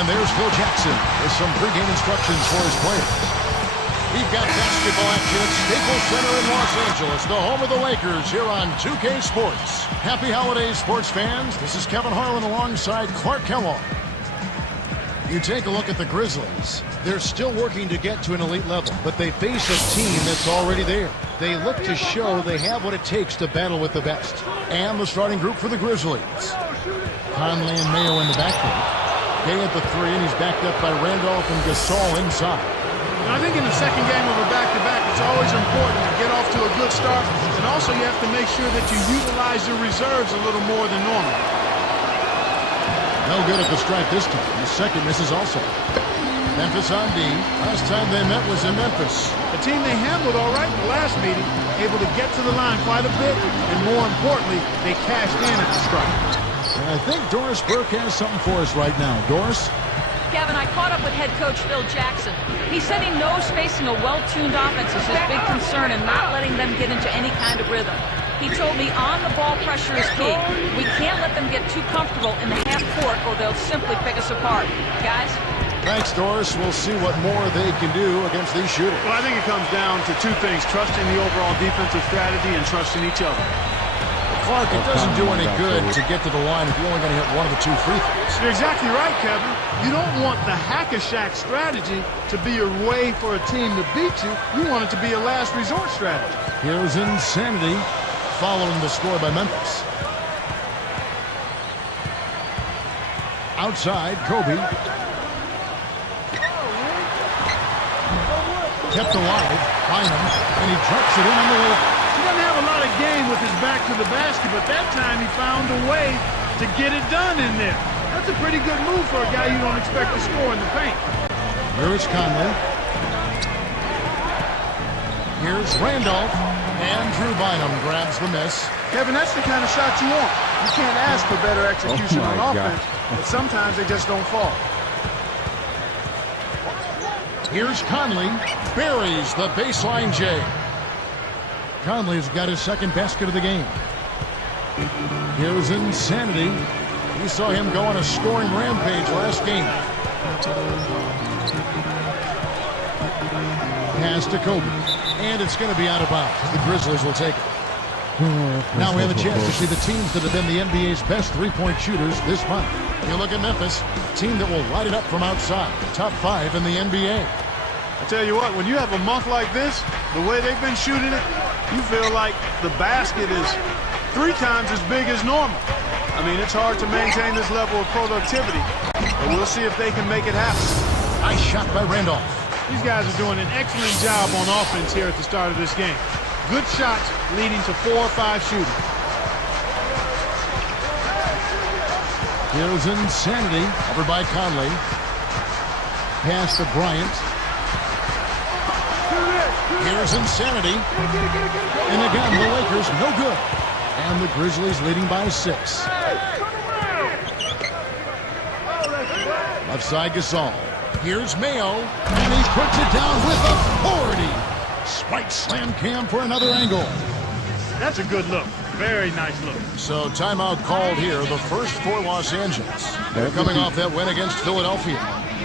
And there's Phil Jackson with some pregame instructions for his players. We've got basketball action at Staples Center in Los Angeles, the home of the Lakers, here on 2K Sports. Happy holidays, sports fans. This is Kevin Harlan alongside Clark Kellogg. You take a look at the Grizzlies. They're still working to get to an elite level, but they face a team that's already there. They look to show they have what it takes to battle with the best. And the starting group for the Grizzlies. Conley and Mayo in the backcourt. Gay at the three, and he's backed up by Randolph and Gasol inside. I think in the second game of a back-to-back, it's always important to get off to a good start, and also you have to make sure that you utilize your reserves a little more than normal. No good at the stripe this time. The second misses also. Memphis on D. Last time they met was in Memphis. A team they handled all right in the last meeting, able to get to the line quite a bit, and more importantly, they cashed in at the stripe. And I think Doris Burke has something for us right now. Doris? Kevin, I caught up with head coach Phil Jackson. He said he knows facing a well-tuned offense is his big concern and not letting them get into any kind of rhythm. He told me on-the-ball pressure is key. We can't let them get too comfortable in the half court or they'll simply pick us apart. Guys? Thanks, Doris. We'll see what more they can do against these shooters. Well, I think it comes down to two things, trusting the overall defensive strategy and trusting each other. Clark, it doesn't do any good to get to the line if you're only going to hit one of the two free throws. You're exactly right, Kevin. You don't want the hack-a-shack strategy to be your way for a team to beat you. You want it to be a last resort strategy. Here's Insanity following the score by Memphis. Outside, Kobe. Kept alive, Bynum, and he drops it in on the way. He doesn't have a lot of game with his back to the basket, but that time he found a way to get it done in there. That's a pretty good move for a guy you don't expect to score in the paint. Here's Conley. Here's Randolph. And Drew Bynum grabs the miss. Kevin, that's the kind of shot you want. You can't ask for better execution on offense, but sometimes they just don't fall. Here's Conley. Buries the baseline J. Conley's got his second basket of the game. Here's Insanity. We saw him go on a scoring rampage last game. Pass to Kobe. And it's going to be out of bounds. The Grizzlies will take it. Now we have a chance to see the teams that have been the NBA's best three-point shooters this month. You look at Memphis, a team that will light it up from outside. Top 5 in the NBA. I tell you what, when you have a month like this, the way they've been shooting it, you feel like the basket is 3 times as big as normal. I mean, it's hard to maintain this level of productivity, but we'll see if they can make it happen. Nice shot by Randolph. These guys are doing an excellent job on offense here at the start of this game. Good shots leading to 4 or 5 shooting. Here's Insanity, over by Conley. Pass to Bryant. Here's Insanity. And again, the Lakers no good. And the Grizzlies leading by 6. Left side Gasol. Here's Mayo. And he puts it down with authority. Spike slam cam for another angle. That's a good look. Very nice look. So timeout called here, the first for Los Angeles. They're coming off that win against Philadelphia.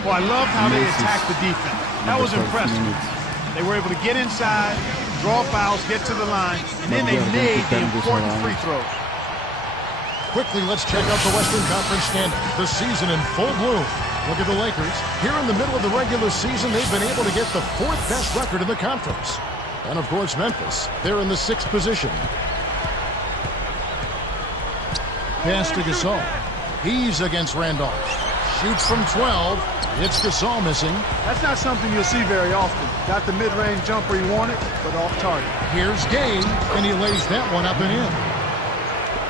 Well, I love how they attacked the defense. That was impressive. They were able to get inside, draw fouls, get to the line, and then they made the important free throws. Quickly, let's check out the Western Conference standings. The season in full bloom. Look at the Lakers. Here in the middle of the regular season, they've been able to get the 4th best record in the conference. And, of course, Memphis. They're in the 6th position. Pass to Gasol. He's against Randolph. Shoots from 12. It's Gasol missing. That's not something you'll see very often. Got the mid-range jumper he wanted, but off target. Here's Gay, and he lays that one up and in.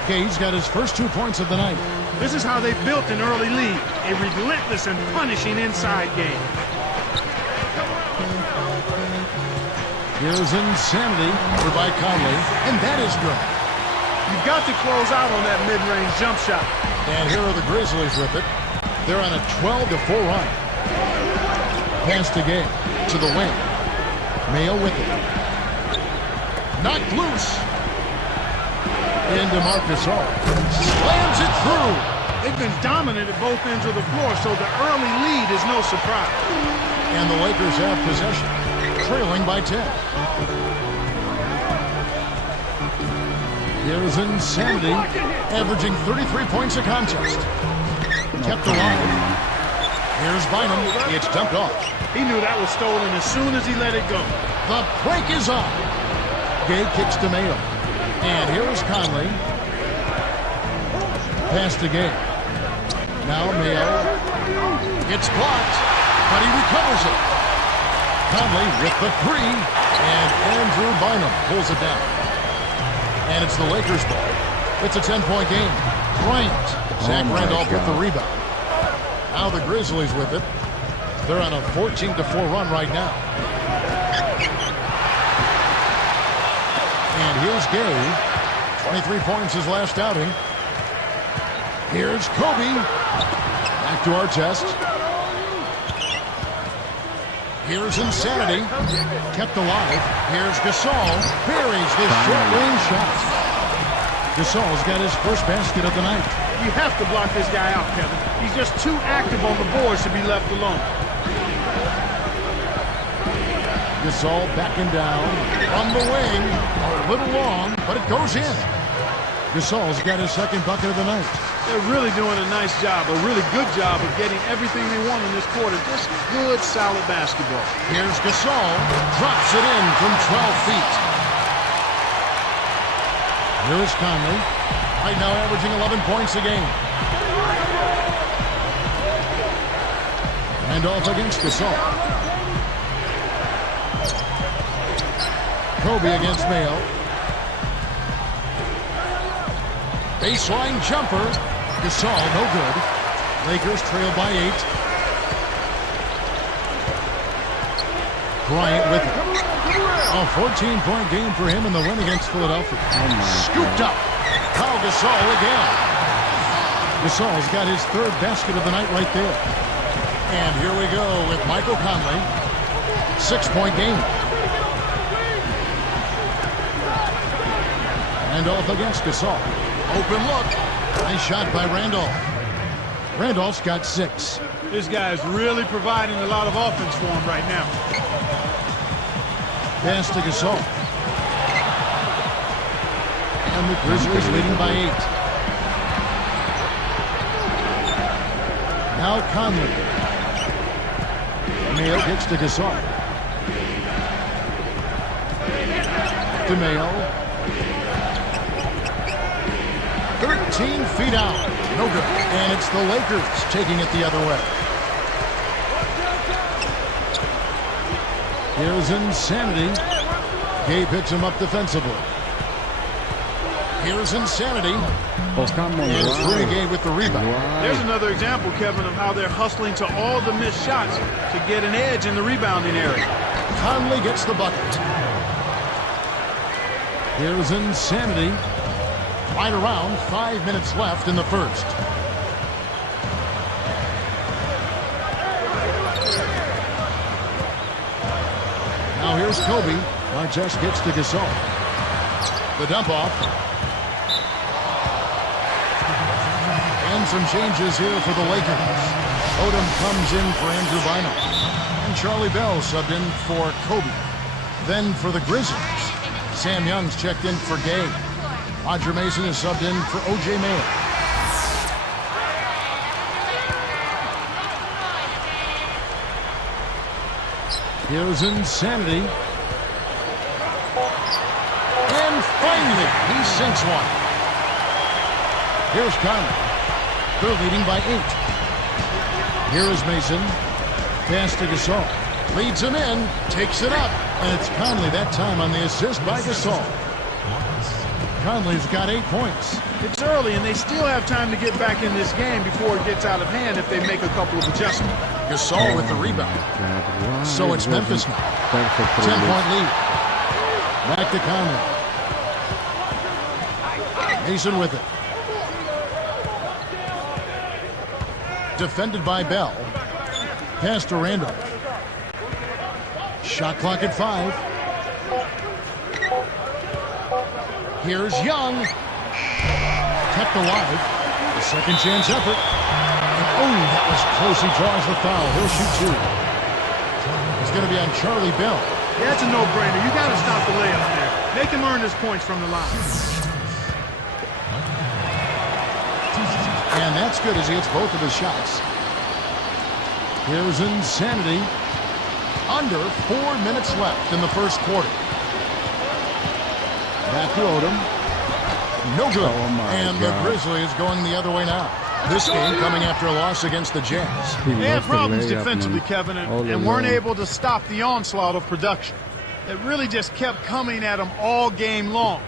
Gay's got his first 2 points of the night. This is how they built an early lead, a relentless and punishing inside game. Here's Insanity over by Conley, and that is good. You've got to close out on that mid-range jump shot. And here are the Grizzlies with it. They're on a 12-4 run. Pass to Gay, to the wing. Mayo with it. Knocked loose. Into Marcus Hall. Slams it through. They've been dominant at both ends of the floor, so the early lead is no surprise. And the Lakers have possession, trailing by 10. Here's Insanity, averaging 33 points a contest. Kept alive. Here's Bynum. It's dumped off. He knew that was stolen as soon as he let it go. The break is on. Gay kicks to Mayo. And here's Conley. Pass to Gay. Now Mayo. It's blocked, but he recovers it. Conley with the three. And Andrew Bynum pulls it down. And it's the Lakers ball. It's a 10-point game. Bryant. Zach Randolph with the rebound. Now the Grizzlies with it. They're on a 14-4 run right now. And here's Gay. 23 points his last outing. Here's Kobe. Back to our test. Here's Insanity. Kept alive. Here's Gasol. Buries this short-range shot. Gasol's got his first basket of the night. You have to block this guy out, Kevin. He's just too active on the boards to be left alone. Gasol backing down on the wing. A little long, but it goes in. Gasol's got his second bucket of the night. They're really doing a nice job, a really good job of getting everything they want in this quarter. Just good, solid basketball. Here's Gasol. Drops it in from 12 feet. Here's Conley. Right now averaging 11 points a game. And off against Gasol. Kobe against Mayo. Baseline jumper. Gasol, no good. Lakers trail by 8. Bryant with it. A 14-point game for him in the win against Philadelphia. Scooped up. Pau Gasol again. Gasol's got his third basket of the night right there. And here we go with Michael Conley. 6-point game. And off against Gasol. Open look. Nice shot by Randolph. Randolph's got 6. This guy is really providing a lot of offense for him right now. Pass to Gasol. And the Grizzlies leading by 8. Now Conley. Mayo gets to Gasol. To Mayo. 13 feet out. No good. And it's the Lakers taking it the other way. Here's Insanity. Gay picks him up defensively. Here's Insanity. And Trey Gay with the rebound. There's another example, Kevin, of how they're hustling to all the missed shots to get an edge in the rebounding area. Conley gets the bucket. Here's Insanity. Right around 5 minutes left in the first. Now here's Kobe. Largest gets to Gasol. The dump off. And some changes here for the Lakers. Odom comes in for Andrew Bynum. And Charlie Bell subbed in for Kobe. Then for the Grizzlies, Sam Young's checked in for Gay. Roger Mason is subbed in for O.J. Mayo. Here's Insanity. And finally, he sinks one. Here's Conley. They're leading by 8. Here is Mason. Pass to Gasol. Leads him in. Takes it up. And it's Conley that time on the assist by Gasol. Conley's got 8 points. It's early, and they still have time to get back in this game before it gets out of hand if they make a couple of adjustments. Gasol with the rebound. So it's Memphis now. 10-point lead. Back to Conley. Mason with it. Defended by Bell. Pass to Randolph. Shot clock at 5. Here's Young. Kept alive. Second chance effort. And, oh, that was close. He draws the foul. He'll shoot two. It's going to be on Charlie Bell. Yeah, it's a no-brainer. You got to stop the layup there. Make him earn his points from the line. And that's good as he hits both of his shots. Here's Insanity. Under 4 minutes left in the first quarter. Back to Odom. No good. And the Grizzlies going the other way now. This game coming after a loss against the Jazz. They had problems defensively, Kevin, and weren't able to stop the onslaught of production. It really just kept coming at them all game long.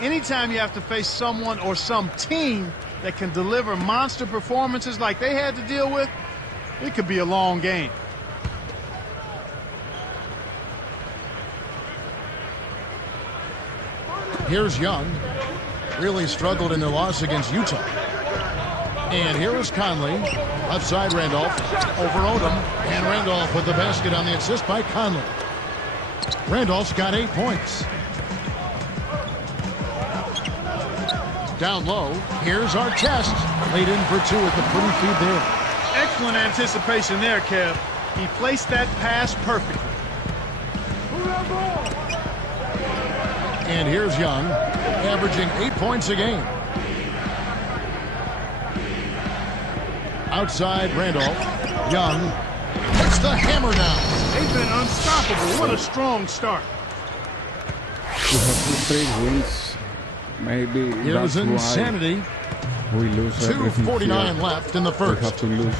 Anytime you have to face someone or some team that can deliver monster performances like they had to deal with, it could be a long game. Here's Young. Really struggled in their loss against Utah. And here is Conley. Left side Randolph. Over Odom. And Randolph with the basket on the assist by Conley. Randolph's got 8 points. Down low. Here's Artest. Laid in for two with the pretty feed there. Excellent anticipation there, Kev. He placed that pass perfectly. And here's Young, averaging 8 points a game. Outside Randolph. Young puts the hammer down. They've been unstoppable. What a strong start. We have 2 straight wins. Maybe here's that's Insanity. Why we lose. 2:49 left in the first. We have to lose.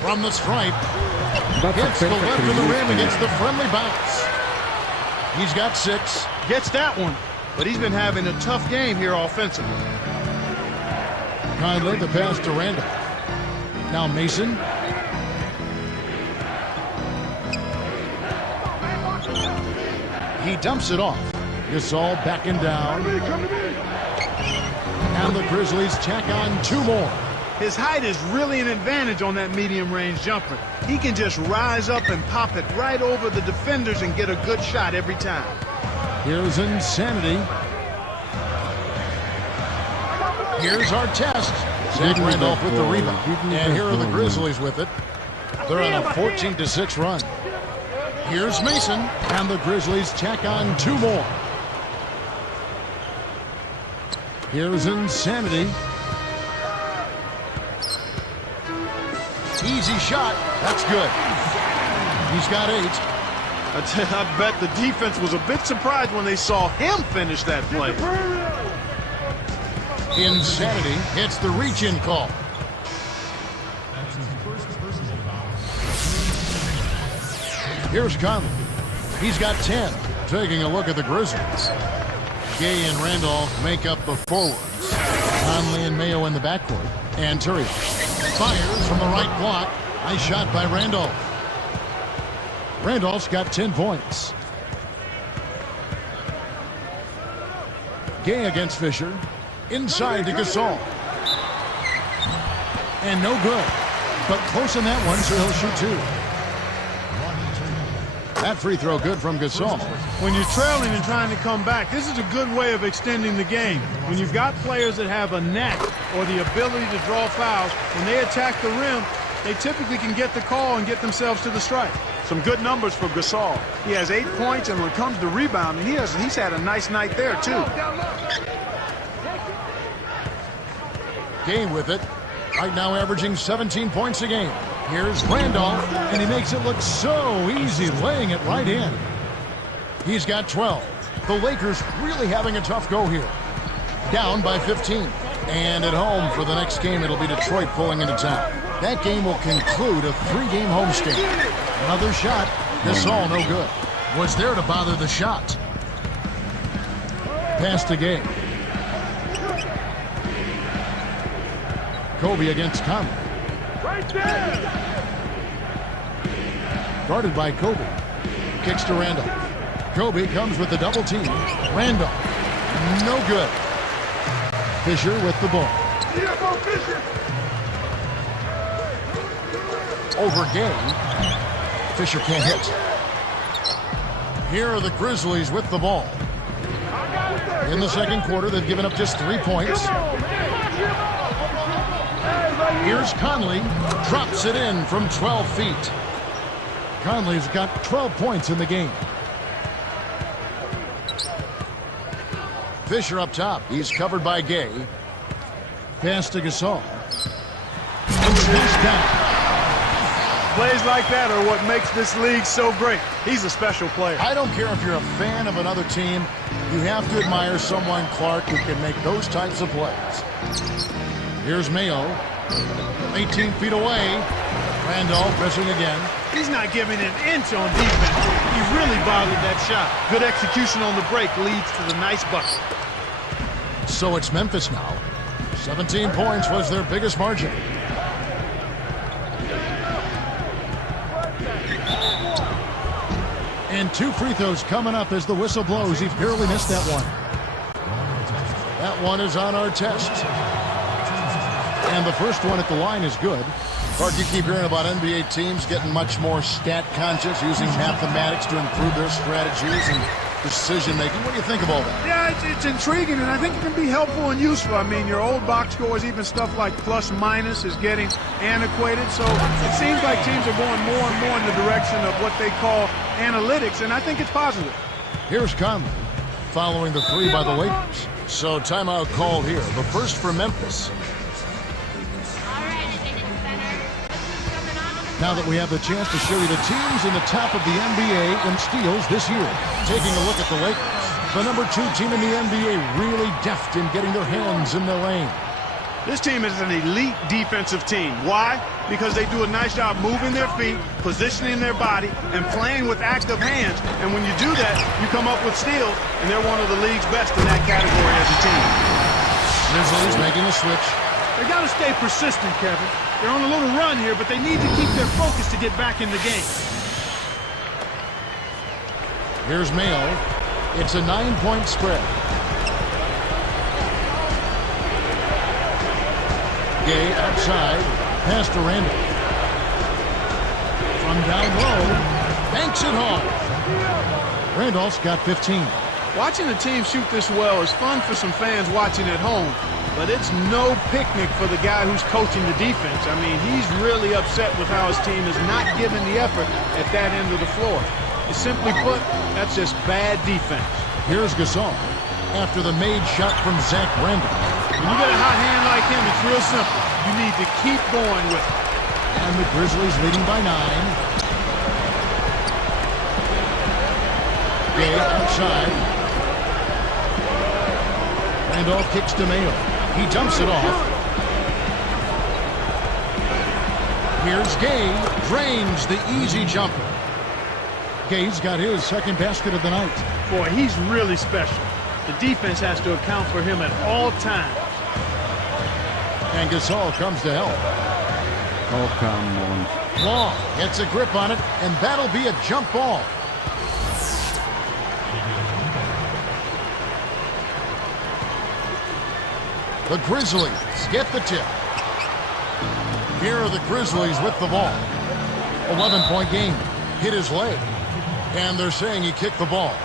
From the stripe. That's Hits the left of the rim release. against the friendly bounce. He's got 6. Gets that one, but he's been having a tough game here offensively. Conley, the pass to Randolph. Now Mason. He dumps it off. Gasol backing down. And the Grizzlies tack on 2 more. His height is really an advantage on that medium-range jumper. He can just rise up and pop it right over the defenders and get a good shot every time. Here's Insanity. Here's Artest. Zach Randolph with the rebound. And here are the Grizzlies with it. They're on a 14-6 run. Here's Mason. And the Grizzlies tack on 2 more. Here's Insanity. Easy shot. That's good. He's got 8. I bet the defense was a bit surprised when they saw him finish that play. Insanity hits the reach-in call. Here's Conley. He's got 10. Taking a look at the Grizzlies. Gay and Randolph make up the forwards. Conley and Mayo in the backcourt. And Turrier fires from the right block. Nice shot by Randolph. Randolph's got 10 points. Gay against Fisher. Inside to Gasol. And no good. But close on that one, so he'll shoot 2. That free throw good from Gasol. When you're trailing and trying to come back, this is a good way of extending the game. When you've got players that have a knack or the ability to draw fouls, when they attack the rim, they typically can get the call and get themselves to the stripe. Some good numbers for Gasol. He has 8 points, and when it comes to rebounding, he's had a nice night there, too. Gay with it. Right now averaging 17 points a game. Here's Randolph, and he makes it look so easy, laying it right in. He's got 12. The Lakers really having a tough go here. Down by 15. And at home for the next game, it'll be Detroit pulling into town. That game will conclude a 3-game homestand. Another shot. Gasol no good. Was there to bother the shot. Pass to Gay. Kobe against Conley. Right there! Guarded by Kobe. Kicks to Randolph. Kobe comes with the double team. Randolph. No good. Fisher with the ball. Over Gay. Fisher can't hit. Here are the Grizzlies with the ball. In the second quarter, they've given up just 3 points. Here's Conley. Drops it in from 12 feet. Conley's got 12 points in the game. Fisher up top. He's covered by Gay. Pass to Gasol. Smash down. Plays like that are what makes this league so great. He's a special player. I don't care if you're a fan of another team. You have to admire someone, Clark, who can make those types of plays. Here's Mayo. 18 feet away. Randolph missing again. He's not giving an inch on defense. He really bottled that shot. Good execution on the break leads to the nice bucket. So it's Memphis now. 17 points was their biggest margin. And 2 free throws coming up as the whistle blows. He barely missed that one. That one is on our test. And the first one at the line is good. Clark, you keep hearing about NBA teams getting much more stat conscious, using mathematics to improve their strategies and decision making. What do you think of all that? Yeah, it's intriguing, and I think it can be helpful and useful. I mean, your old box scores, even stuff like plus minus, is getting antiquated. So it seems like teams are going more and more in the direction of what they call analytics, and I think it's positive. Here's Conley following the 3 by the Lakers. So timeout called here. The first for Memphis. Now that we have the chance to show you the teams in the top of the NBA in steals this year. Taking a look at the Lakers. The number 2 team in the NBA, really deft in getting their hands in the lane. This team is an elite defensive team. Why? Because they do a nice job moving their feet, positioning their body, and playing with active hands. And when you do that, you come up with steals, and they're one of the league's best in that category as a team. Grizzlies making a switch. They got to stay persistent, Kevin. They're on a little run here, but they need to keep their focus to get back in the game. Here's Mayo. It's a 9-point spread. Gay outside. Pass to Randall. From down low. Banks it home. Randolph's got 15. Watching a team shoot this well is fun for some fans watching at home, but it's no picnic for the guy who's coaching the defense. I mean, he's really upset with how his team is not giving the effort at that end of the floor. And simply put, that's just bad defense. Here's Gasol after the made shot from Zach Randall. When you get a hot hand like him, it's real simple. You need to keep going with it. And the Grizzlies leading by 9. Gay outside. Randolph kicks to Mayo. He dumps it off. Here's Gay. Drains the easy jumper. Gay's got his second basket of the night. Boy, he's really special. The defense has to account for him at all times. And Gasol comes to help. Oh, come on. Long gets a grip on it, and that'll be a jump ball. The Grizzlies get the tip. Here are the Grizzlies with the ball. 11-point game. Hit his leg. And they're saying he kicked the ball.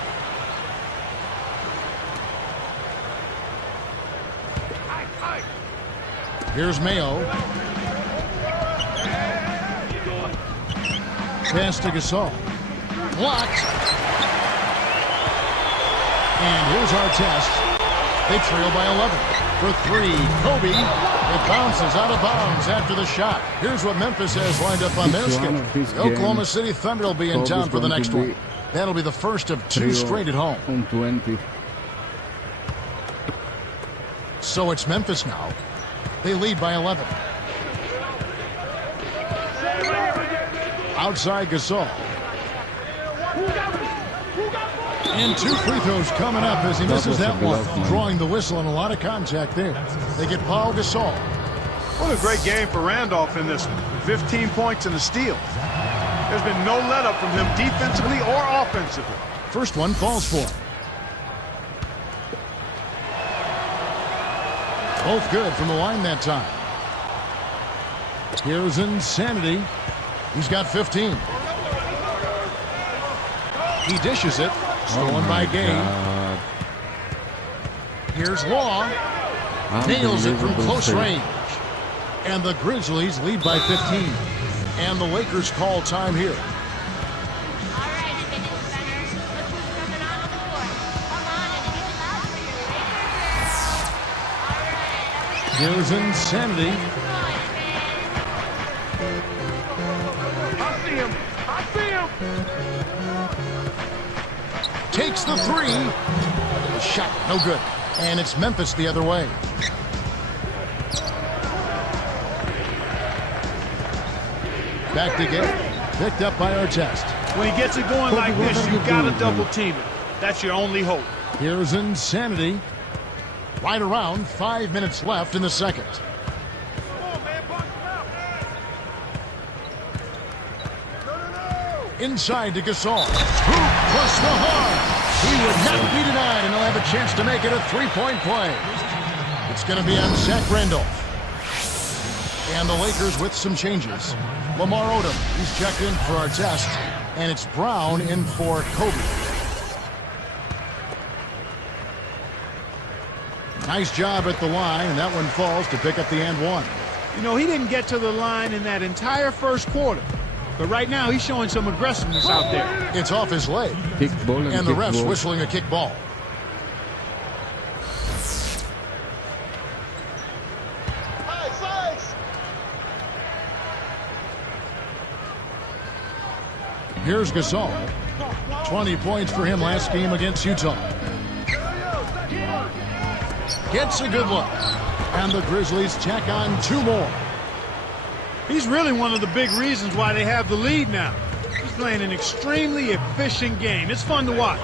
Here's Mayo. Pass to Gasol. Blocked. And here's our test. They trail by 11. For 3, Kobe. It bounces out of bounds after the shot. Here's what Memphis has lined up on their schedule. The Oklahoma City Thunder will be in town for the next one. That'll be the first of 2 straight at home. On 20. So it's Memphis now. They lead by 11. Outside Gasol. And 2 free throws coming up as he misses that one. Drawing the whistle and a lot of contact there. They get Paul Gasol. What a great game for Randolph in this one. 15 points and a steal. There's been no let-up from him defensively or offensively. First one falls for him. Both good from the line that time. Here's Insanity. He's got 15. He dishes it. Stolen by Gay. God. Here's Law. Nails it from close range. And the Grizzlies lead by 15. And the Lakers call time here. Here's Insanity. I see him. I see him. Takes the three. The shot, no good. And it's Memphis the other way. Back to get picked up by Artest. When he gets it going like this, you gotta double team it. That's your only hope. Here's Insanity. Right around 5 minutes left in the second. Inside to Gasol. Hoop plus the hard. He would not be denied, and he'll have a chance to make it a three-point play. It's going to be on Zach Randolph. And the Lakers with some changes. Lamar Odom, he's checked in for Artest, and it's Brown in for Kobe. Nice job at the line, and that one falls to pick up the and one. You know, he didn't get to the line in that entire first quarter. But right now, he's showing some aggressiveness out there. It's off his leg. Kick ball and the ref's whistling a kick ball. Here's Gasol. 20 points for him last game against Utah. Gets a good look. And the Grizzlies tack on two more. He's really one of the big reasons why they have the lead now. He's playing an extremely efficient game. It's fun to watch.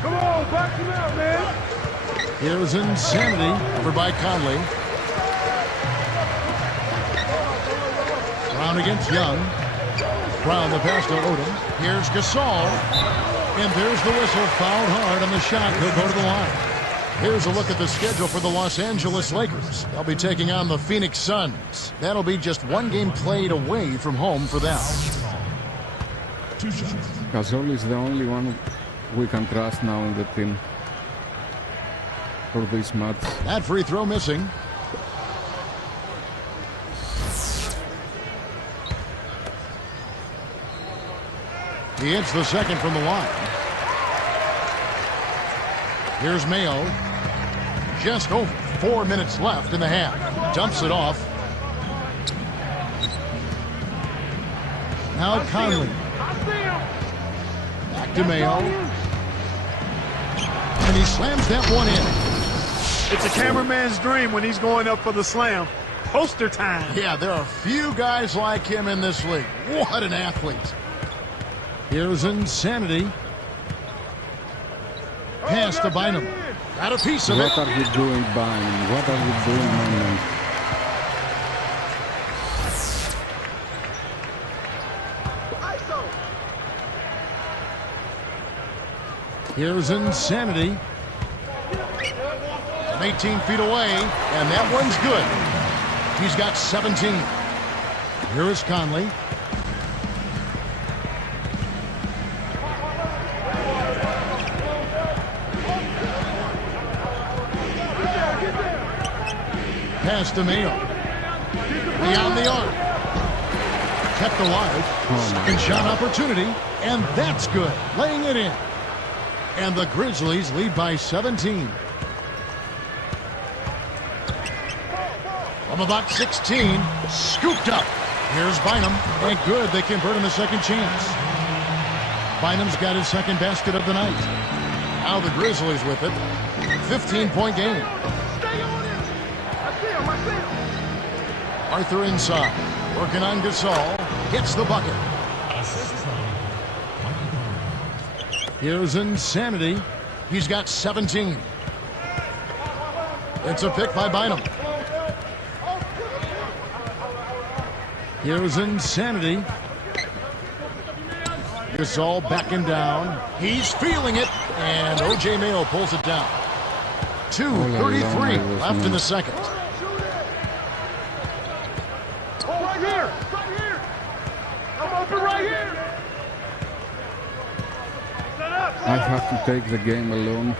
Come on, back him out, man. Here's Insanity over by Conley. Brown against Young. Brown the pass to Odom. Here's Gasol. And there's the whistle. Fouled hard on the shot. He'll go to the line. Here's a look at the schedule for the Los Angeles Lakers. They'll be taking on the Phoenix Suns. That'll be just one game played away from home for them. Gasol is the only one we can trust now in the team for this match. That free throw missing. He hits the second from the line. Here's Mayo. Just over 4 minutes left in the half. Dumps it off. Now Conley. Back to Mayo. And he slams that one in. It's a cameraman's dream when he's going up for the slam. Poster time. Yeah, there are few guys like him in this league. What an athlete. Here's Insanity. Pass to Bynum. Got a piece of it. What are you doing, Bynum? What are you doing, man? Here's Insanity. 18 feet away, and that one's good. He's got 17. Here is Conley. Pass to Mayo. Beyond the arc. Kept alive. Second shot opportunity. And that's good. Laying it in. And the Grizzlies lead by 17. From about 16. Scooped up. Here's Bynum. And good. They convert him a second chance. Bynum's got his second basket of the night. Now the Grizzlies with it. 15-point game. Arthur inside, working on Gasol, gets the bucket. Here's Insanity. He's got 17. It's a pick by Bynum. Here's Insanity. Gasol backing down. He's feeling it, and O.J. Mayo pulls it down. 2:33 left in the second. I have to take the game alone.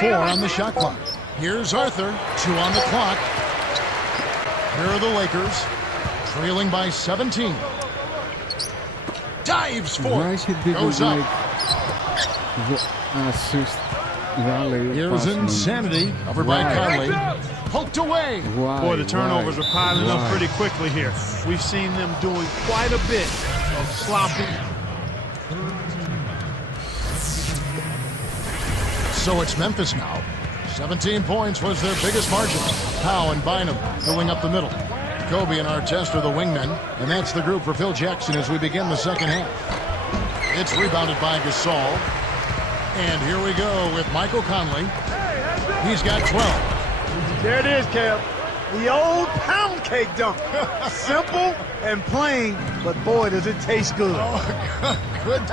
4 on the shot clock. Here's Arthur. 2 on the clock. Here are the Lakers, trailing by 17. Dives for Why it. he didn't Goes up. make the assist rally? Here's pass, man? Insanity. Over by Why? Conley. Poked away. Why? Boy, the turnovers Why? are piling up Why? pretty quickly here. We've seen them doing quite a bit of sloppy. So it's Memphis now. 17 points was their biggest margin. Howe and Bynum filling up the middle. Kobe and Artest are the wingmen, and that's the group for Phil Jackson as we begin the second half. It's rebounded by Gasol. And here we go with Michael Conley. He's got 12. There it is, Kev. The old pound cake dunk. Simple and plain, but boy, does it taste good. Good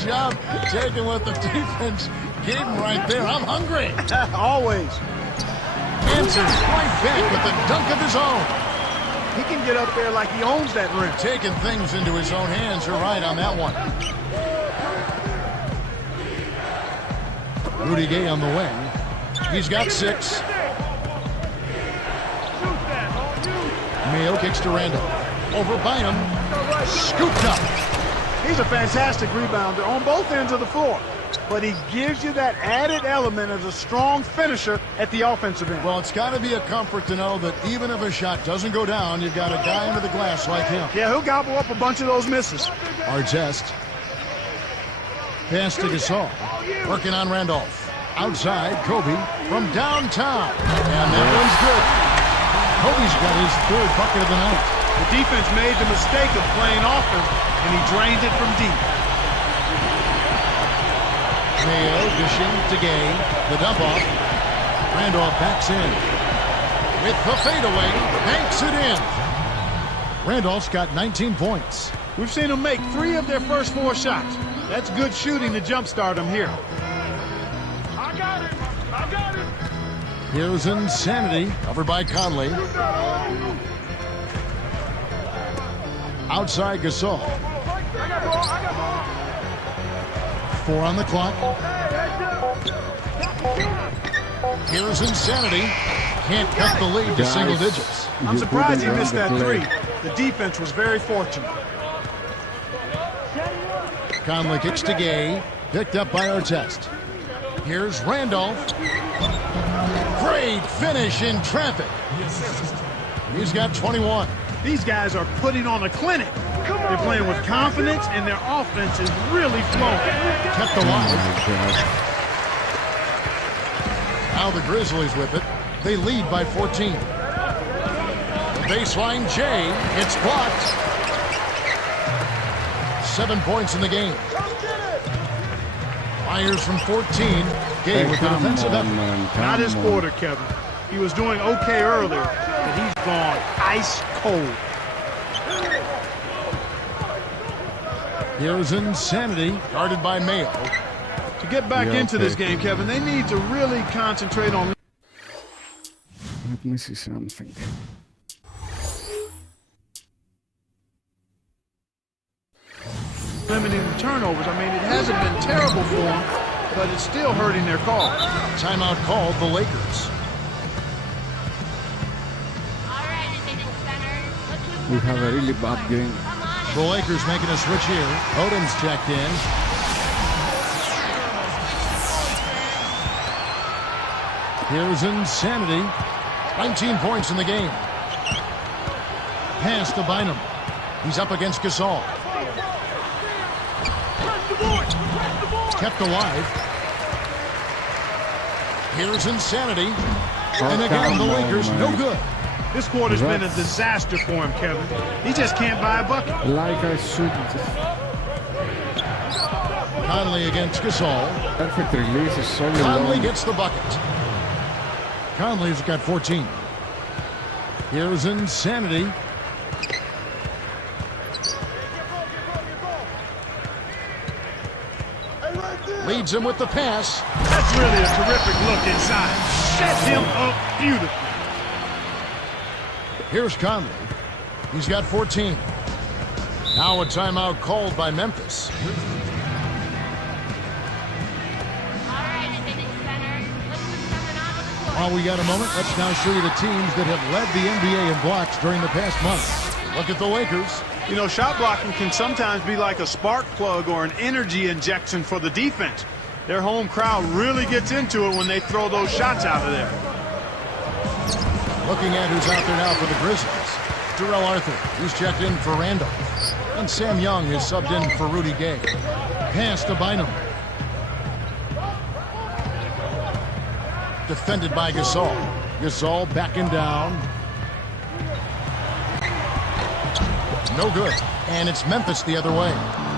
job taking what the defense gave him right there. I'm hungry. Always. Answers right back with the dunk of his own. He can get up there like he owns that rim. Taking things into his own hands. You're right on that one. Rudy Gay on the wing. He's got 6. Mayo kicks to Randall. Over Bynum. Scooped up. He's a fantastic rebounder on both ends of the floor, but he gives you that added element as a strong finisher at the offensive end. Well, it's got to be a comfort to know that even if a shot doesn't go down, you've got a guy into the glass like him. Yeah, he'll gobble up a bunch of those misses. Artest. Pass to Gasol. Working on Randolph. Outside, Kobe from downtown. And that one's good. Kobe's got his 3rd bucket of the night. The defense made the mistake of playing off him, and he drained it from deep. Mayo dishing to Gay. The dump off. Randolph backs in. With the fadeaway, banks it in. Randolph's got 19 points. We've seen them make 3 of their first 4 shots. That's good shooting to jumpstart them here. I got it. I got it. Here's Insanity, over by Conley. Outside Gasol. 4 on the clock. Here's Insanity. Can't cut the lead to single digits. I'm surprised he missed that 3. The defense was very fortunate. Conley kicks to Gay. Picked up by Artest. Here's Randolph. Great finish in traffic. He's got 21. These guys are putting on a clinic. They're playing with confidence, and their offense is really flowing. Kept alive. Now the Grizzlies with it. They lead by 14. The baseline J. It's blocked. 7 points in the game. Myers from 14. Gay with the defensive effort. Not his quarter, Kevin. He was doing okay earlier, but he's gone ice cold. Here's Insanity, guarded by Mayo. To get back into this game, Kevin, they need to really concentrate on Let me see something. limiting the turnovers. I mean, it hasn't been terrible for them, but it's still hurting their call. Timeout called the Lakers. We have a really bad game. The Lakers making a switch here. Oden's checked in. Here's Insanity. 19 points in the game. Pass to Bynum. He's up against Gasol. Kept alive. Here's Insanity. And again, the Lakers no good. This quarter's been a disaster for him, Kevin. He just can't buy a bucket. Like I should. Conley against Gasol. Perfect release is so Conley long. gets the bucket. Conley's got 14. Here's Insanity. Leads him with the pass. That's really a terrific look inside. Set him up beautifully. Here's Conley. He's got 14. Now a timeout called by Memphis. While we got a moment, let's now show you the teams that have led the NBA in blocks during the past month. Look at the Lakers. You know, shot blocking can sometimes be like a spark plug or an energy injection for the defense. Their home crowd really gets into it when they throw those shots out of there. Looking at who's out there now for the Grizzlies. Darrell Arthur, who's checked in for Randall. And Sam Young is subbed in for Rudy Gay. Pass to Bynum. Defended by Gasol. Gasol backing down. No good. And it's Memphis the other way.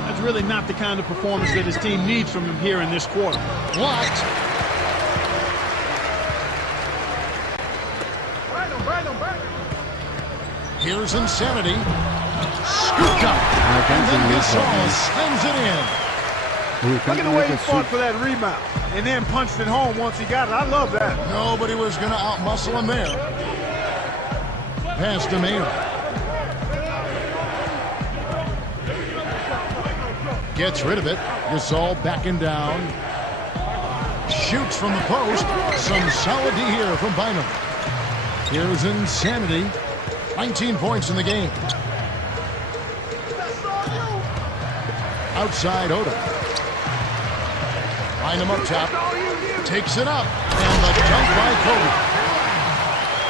That's really not the kind of performance that his team needs from him here in this quarter. Blocked. Here's Insanity. Scooped up. And then Gasol slams it in. Look at the way he fought for that rebound and then punched it home once he got it. I love that. Nobody was going to outmuscle him there. Pass to Mayer. Gets rid of it. Gasol backing down. Shoots from the post. Some solid D here from Bynum. Here's Insanity. 19 points in the game. Outside Odom. Bynum up top. Takes it up. And the dunk by Kobe.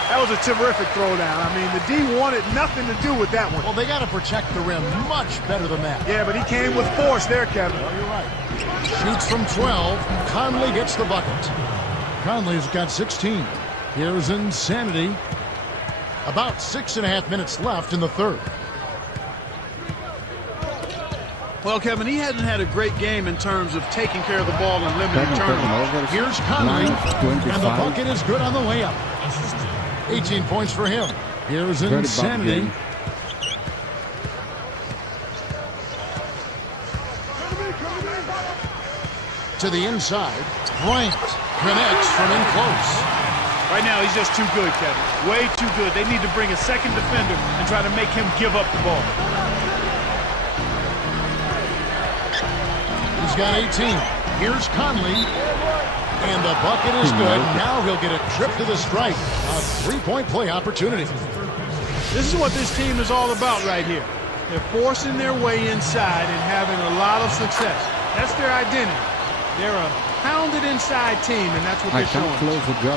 That was a terrific throwdown. I mean, the D wanted nothing to do with that one. Well, they got to protect the rim much better than that. Yeah, but he came with force there, Kevin. Oh, you're right. Shoots from 12. Conley gets the bucket. Conley's got 16. Here's Insanity. About 6.5 minutes left in the third. Well, Kevin, he hasn't had a great game in terms of taking care of the ball and limiting turnovers. Here's Conley, and the bucket is good on the way up. 18 points for him. Here's Insanity. To the inside, Bryant connects from in close. Right now, he's just too good, Kevin. Way too good. They need to bring a second defender and try to make him give up the ball. He's got 18. Here's Conley. And the bucket is good. Now he'll get a trip to the stripe. A three-point play opportunity. This is what this team is all about right here. They're forcing their way inside and having a lot of success. That's their identity. They're a pounded inside team, and that's what they're showing.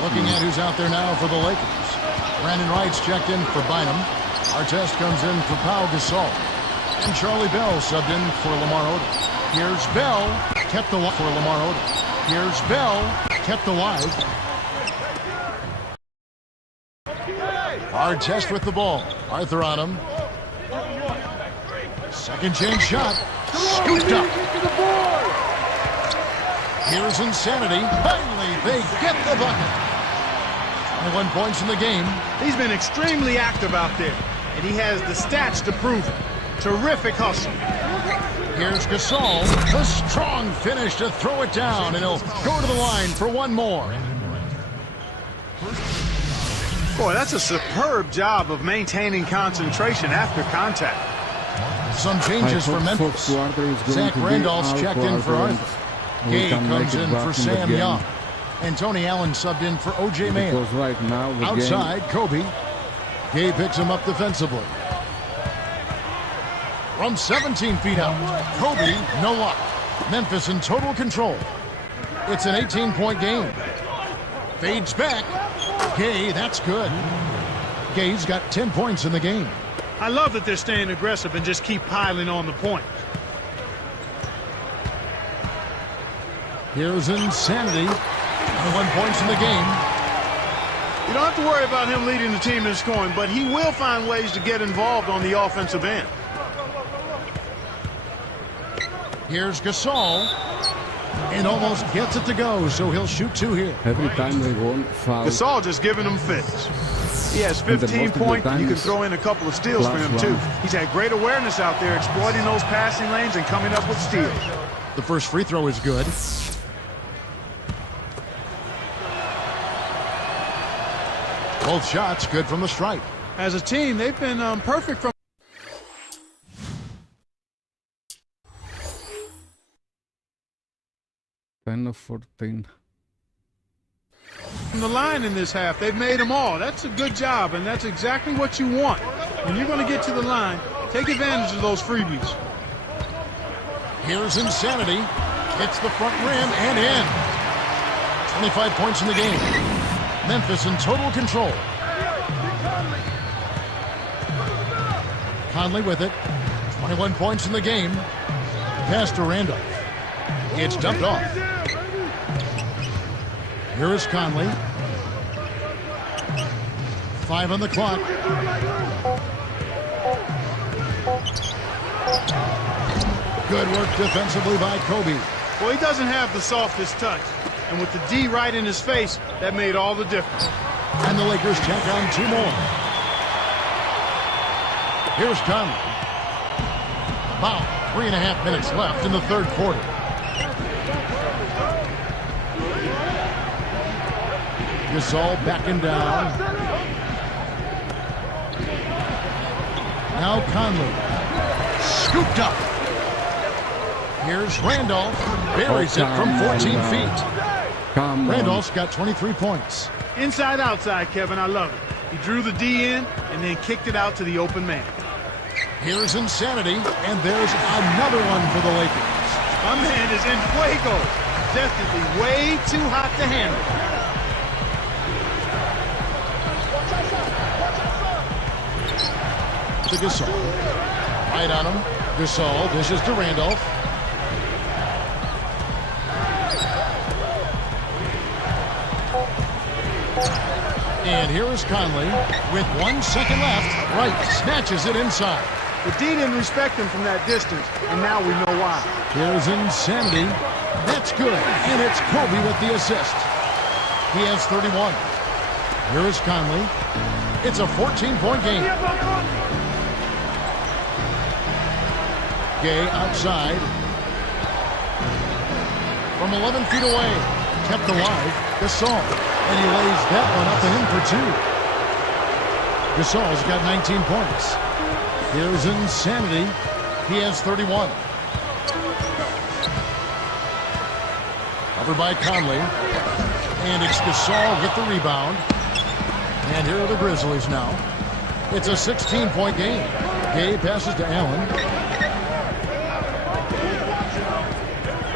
Looking at who's out there now for the Lakers. Brandon Wright's checked in for Bynum. Artest comes in for Pau Gasol. And Charlie Bell subbed in for Lamar Odom. Here's Bell, kept the for Lamar Odom. Here's Bell, kept alive. Artest with the ball. Arthur on him. Second chance shot. Scooped up. Here's Insanity. Finally, they get the bucket. 21 points in the game. He's been extremely active out there, and he has the stats to prove it. Terrific hustle. Here's Gasol. A strong finish to throw it down, and he'll go to the line for one more. Boy, that's a superb job of maintaining concentration after contact. Some changes for Memphis. Zach Randolph's checked in for Arthur. Gay comes in for Sam Young. And Tony Allen subbed in for O.J. Mayer. Right now outside, Kobe. Gay picks him up defensively. From 17 feet out, Kobe, no luck. Memphis in total control. It's an 18-point game. Fades back. Gay, that's good. Gay's got 10 points in the game. I love that they're staying aggressive and just keep piling on the points. Here's Insanity. 21 points in the game. You don't have to worry about him leading the team in scoring, but he will find ways to get involved on the offensive end. Here's Gasol. And almost gets it to go, so he'll shoot two here. Every time they won, foul. Gasol just giving them fits. He has 15 points. You can throw in a couple of steals for him, too. He's had great awareness out there, exploiting those passing lanes and coming up with steals. The first free throw is good. Both shots good from the stripe. As a team, they've been perfect from 10 of 14. from the line in this half. They've made them all. That's a good job, and that's exactly what you want. When you're going to get to the line, take advantage of those freebies. Here's Insanity. Hits the front rim and in. 25 points in the game. Memphis in total control. Conley with it. 21 points in the game. Pass to Randolph. It's dumped off. Here is Conley. 5 on the clock. Good work defensively by Kobe. Well, he doesn't have the softest touch. And with the D right in his face, that made all the difference. And the Lakers tack on 2 more. Here's Conley. About 3.5 minutes left in the third quarter. Gasol backing down. Now Conley. Scooped up. Here's Randolph. Buries it from 14 feet. Randolph's got 23 points. Inside, outside, Kevin. I love it. He drew the D in and then kicked it out to the open man. Here's Insanity, and there's another one for the Lakers. My man is in fuego. Definitely way too hot to handle. To Gasol. Right on him. Gasol dishes to Randolph. And here is Conley with 1 second left. Wright snatches it inside. The D didn't respect him from that distance, and now we know why. Here's Insanity. That's good. And it's Kobe with the assist. He has 31. Here is Conley. It's a 14-point game. Gay outside. From 11 feet away. Kept alive. Gasol. And he lays that one up and in for 2. Gasol's got 19 points. Here's Insanity. He has 31. Covered by Conley. And it's Gasol with the rebound. And here are the Grizzlies now. It's a 16-point game. Gay passes to Allen.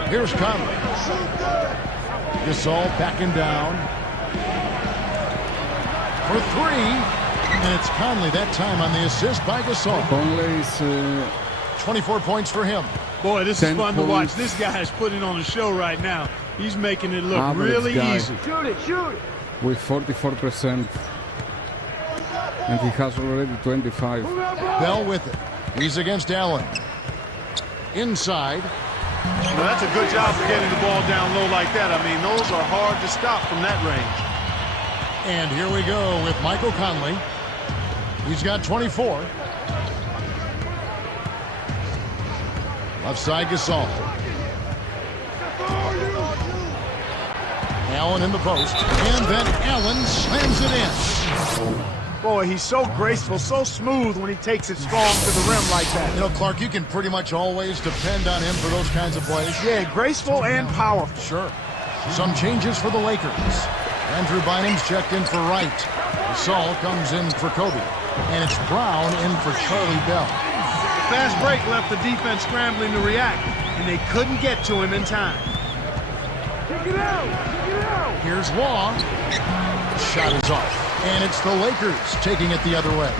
Here's Conley. Gasol backing down. For 3. And it's Conley that time on the assist by Gasol. Conley's 24 points for him. Boy, this is fun to watch. points. This guy is putting on a show right now. He's making it look Average really guy. easy. Shoot it, shoot it. with 44%. And he has already 25. Bell with it. He's against Allen. Inside. Well, that's a good job for getting the ball down low like that. I mean, those are hard to stop from that range. And here we go with Michael Conley. He's got 24. Left side Gasol. Allen in the post. And then Allen slams it in. Boy, he's so graceful, so smooth when he takes it strong to the rim like that. You know, Clark, you can pretty much always depend on him for those kinds of plays. Yeah, graceful and powerful. Sure. Some changes for the Lakers. Andrew Bynum's checked in for Wright. Gasol comes in for Kobe. And it's Brown in for Charlie Bell. Fast break left the defense scrambling to react, and they couldn't get to him in time. Check it out! Check it out! Here's Long. Shot is off. And it's the Lakers taking it the other way.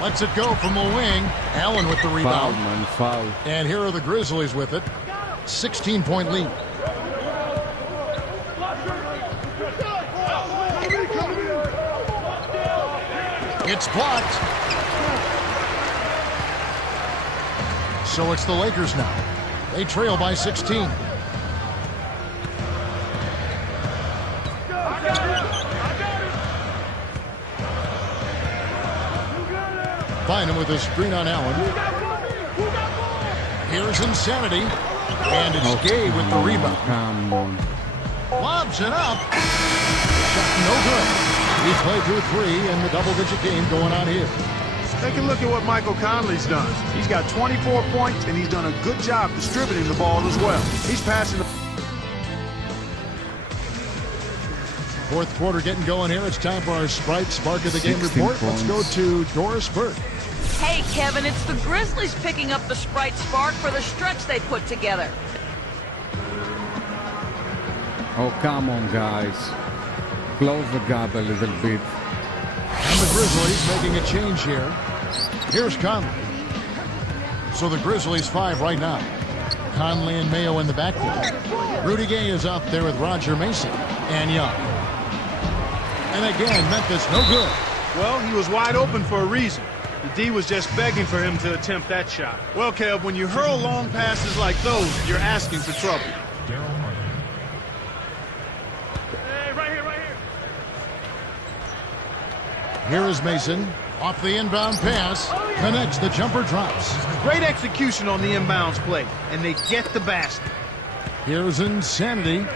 Lets it go from the wing. Allen with the Foul, rebound. man, foul. And here are the Grizzlies with it. 16-point lead. It's blocked. So it's the Lakers now. They trail by 16. Bynum with a screen on Allen. Here's Insanity. And it's Gay with the rebound. Come on. Lobs it up. Shot no good. He played through 3 in the double-digit game going on here. Take a look at what Michael Conley's done. He's got 24 points, and he's done a good job distributing the ball as well. He's passing the... Fourth quarter getting going here. It's time for our Sprite Spark of the Game 16 report. Let's go points. to Doris Burke. Hey, Kevin, it's the Grizzlies picking up the Sprite Spark for the stretch they put together. Oh, come on, guys. Close the gap a little bit. And the Grizzlies making a change here. Here's Conley. So the Grizzlies 5 right now. Conley and Mayo in the backcourt. Rudy Gay is out there with Roger Mason and Young. And again, Memphis no good. Well, he was wide open for a reason. The D was just begging for him to attempt that shot. Well, Kev, when you hurl long passes like those, you're asking for trouble. Hey, right here, right here. Here is Mason. Off the inbound pass. Connects, the jumper drops. Great execution on the inbounds play, and they get the basket. Here's Insanity.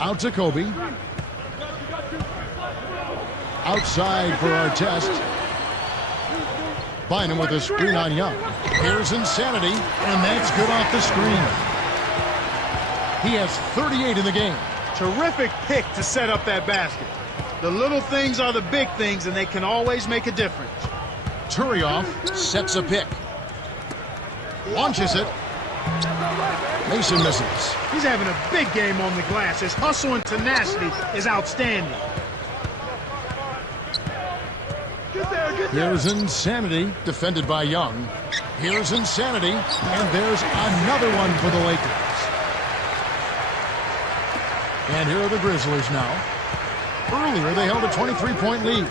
Out to Kobe. Outside for our test. Bynum with a screen on Young. Here's Insanity, and that's good off the screen. He has 38 in the game. Terrific pick to set up that basket. The little things are the big things, and they can always make a difference. Turioff sets a pick. Launches it. Mason misses. He's having a big game on the glass. His hustle and tenacity is outstanding. Here's Insanity, defended by Young. Here's Insanity, and there's another one for the Lakers. And here are the Grizzlies now. Earlier, they held a 23-point lead.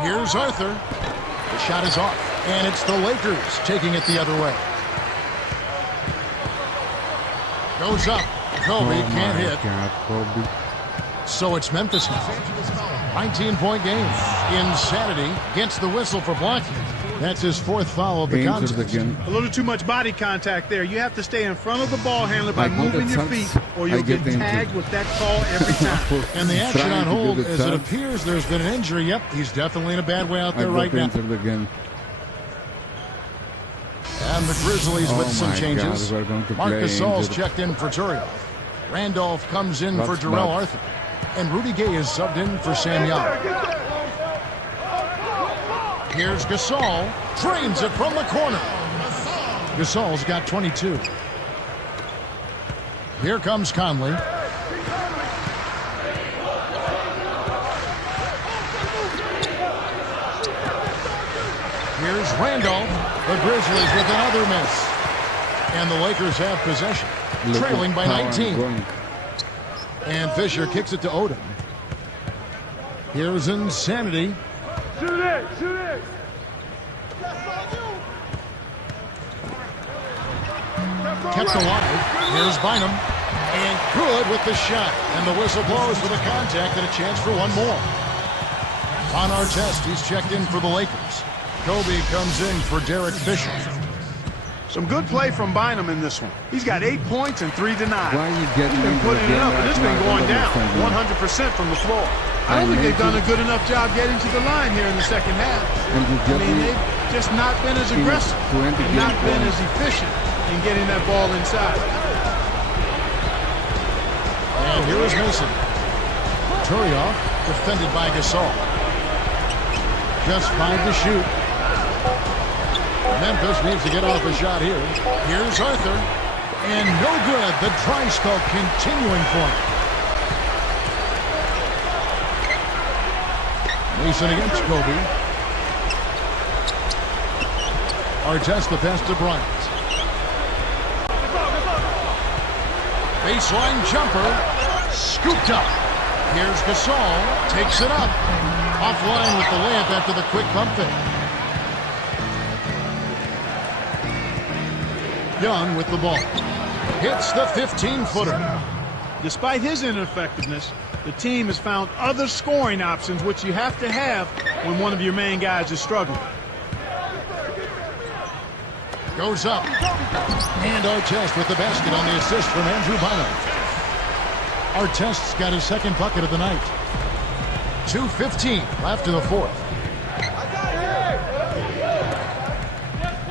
Here's Arthur. The shot is off, and it's the Lakers taking it the other way. Goes up. Kobe can't hit. God, Kobe. So it's Memphis now. 19-point game. Insanity gets the whistle for blocking. That's his fourth foul of the Games of the contest. game. A little too much body contact there. You have to stay in front of the ball handler by I know moving that your feet, sucks. or you'll I get get into tagged with that call every time. And the action Trying on to do hold the as it touch. appears there's been an injury. Yep, he's definitely in a bad way out I there right got now. injured again. And the Grizzlies Oh with some my changes. God, we're going to Marcus play Saul's injured. checked in for Turioff. Randolph comes in for That's Darrell bad. Arthur. And Rudy Gay is subbed in for Sam Young. Here's Gasol. Drains it from the corner. Gasol's got 22. Here comes Conley. Here's Randolph. The Grizzlies with another miss. And the Lakers have possession, Look trailing at by how I'm 19. going. And Fisher kicks it to Odom. Here's Insanity. Shoot it! Shoot it! Kept alive. Here's Bynum. And good with the shot. And the whistle blows for the contact and a chance for one more. On our test, he's checked in for the Lakers. Kobe comes in for Derek Fisher. Some good play from Bynum in this one. He's got 8 points and 3 denied. Why are you getting Been into putting the it game up, and right it's been now? going I down don't understand 100% from the floor. I I don't think they've need done to- a good enough job getting to the line here in the second half. And you I get mean, me they've just not been as aggressive 20 and not game been points. as efficient in getting that ball inside. And here is Mason. Turioff, defended by Gasol. Just 5 to shoot. Memphis needs to get off a shot here. Here's Arthur. And no good. The dry spell continuing for him. Mason against Kobe. Artest the pass to Bryant. Baseline jumper. Scooped up. Here's Gasol. Takes it up. Offline with the layup after the quick pump fake. Young with the ball. Hits the 15-footer. Despite his ineffectiveness, the team has found other scoring options, which you have to have when one of your main guys is struggling. Goes up. And Artest with the basket on the assist from Andrew Bynum. Artest's got his second bucket of the night. 2:15 left in the fourth.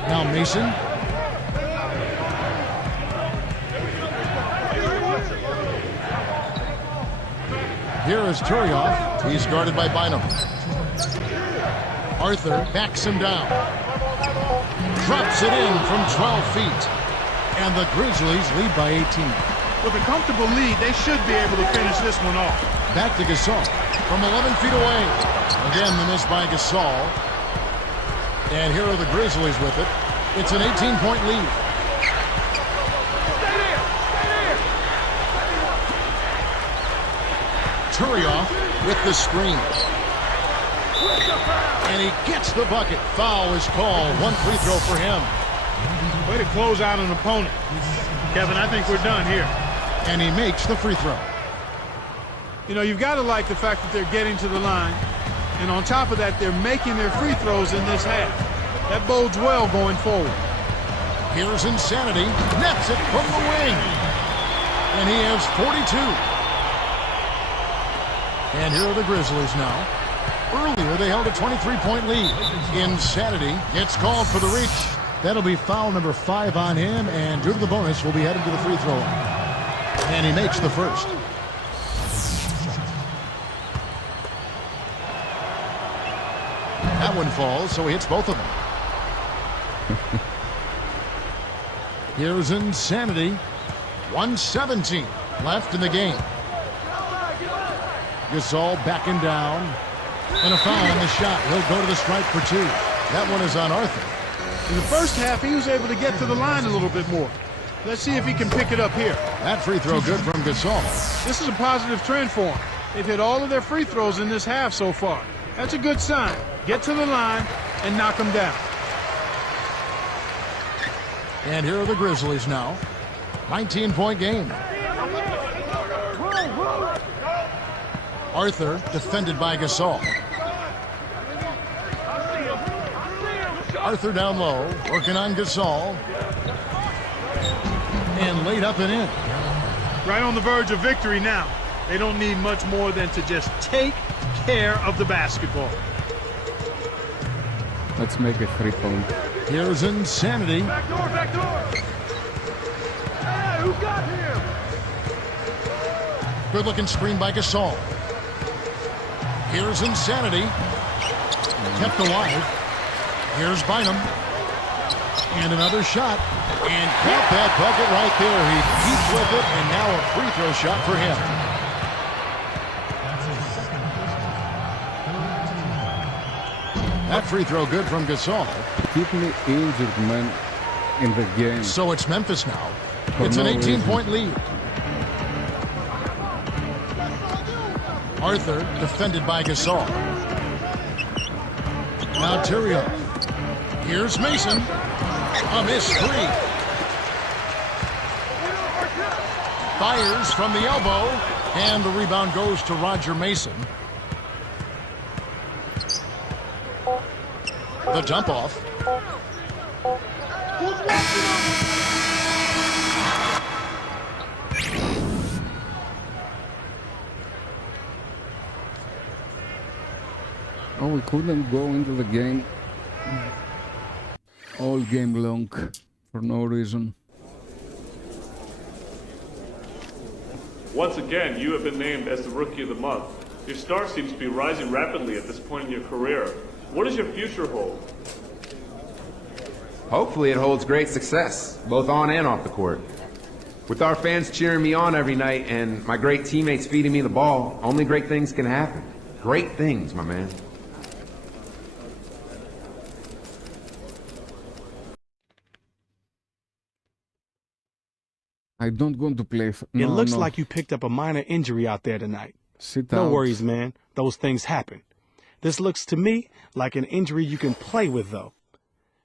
Now Mason. Here is Turioff. He's guarded by Bynum. Arthur backs him down. Drops it in from 12 feet. And the Grizzlies lead by 18. With a comfortable lead, they should be able to finish this one off. Back to Gasol from 11 feet away. Again, the miss by Gasol. And here are the Grizzlies with it. It's an 18-point lead. Turioff with the screen. And he gets the bucket. Foul is called. One free throw for him. Way to close out an opponent. Kevin, I think we're done here. And he makes the free throw. You know, you've got to like the fact that they're getting to the line. And on top of that, they're making their free throws in this half. That bodes well going forward. Here's Insanity. Nets it from the wing. And he has 42. And here are the Grizzlies now. Earlier, they held a 23-point lead. Insanity gets called for the reach. That'll be foul number 5 on him, and due to the bonus, will be headed to the free throw line. And he makes the first. That one falls, so he hits both of them. Here's Insanity. 1:17 left in the game. Gasol backing down. And a foul on the shot. He'll go to the stripe for 2. That one is on Arthur. In the first half, he was able to get to the line a little bit more. Let's see if he can pick it up here. That free throw good from Gasol. This is a positive trend for him. They've hit all of their free throws in this half so far. That's a good sign. Get to the line and knock them down. And here are the Grizzlies now. 19-point game. Arthur defended by Gasol. Arthur down low, working on Gasol. And laid up and in. Right on the verge of victory now. They don't need much more than to just take care of the basketball. Let's make it 3-point. Here's Insanity. Back door, back door. Hey, who got him? Good-looking screen by Gasol. Here's Insanity. Kept alive. Here's Bynum. And another shot. And caught that bucket right there. He keeps with it, and now a free throw shot for him. That free throw good from Gasol. Keep me injured, man, in the game. So it's Memphis now. It's an 18-point lead. Arthur defended by Gasol. Now Turioff. Here's Mason. A miss three. Fires from the elbow. And the rebound goes to Roger Mason. The dump off. Oh, we couldn't go into the game all game long for no reason. Once again, you have been named as the Rookie of the Month. Your star seems to be rising rapidly at this point in your career. What does your future hold? Hopefully it holds great success, both on and off the court. With our fans cheering me on every night and my great teammates feeding me the ball, only great things can happen. Great things, my man. I don't want to play. It looks like you picked up a minor injury out there tonight. Sit No out. worries, man. Those things happen. This looks to me like an injury you can play with, though.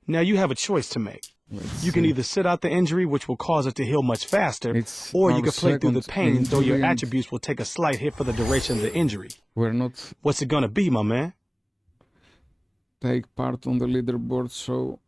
Now you have a choice to make. You can either sit out the injury, which will cause it to heal much faster, It's or you our can play through the second pain, though your injury and- attributes will take a slight hit for the duration of the injury. We're not What's it gonna be, my man? take part on the leaderboard, so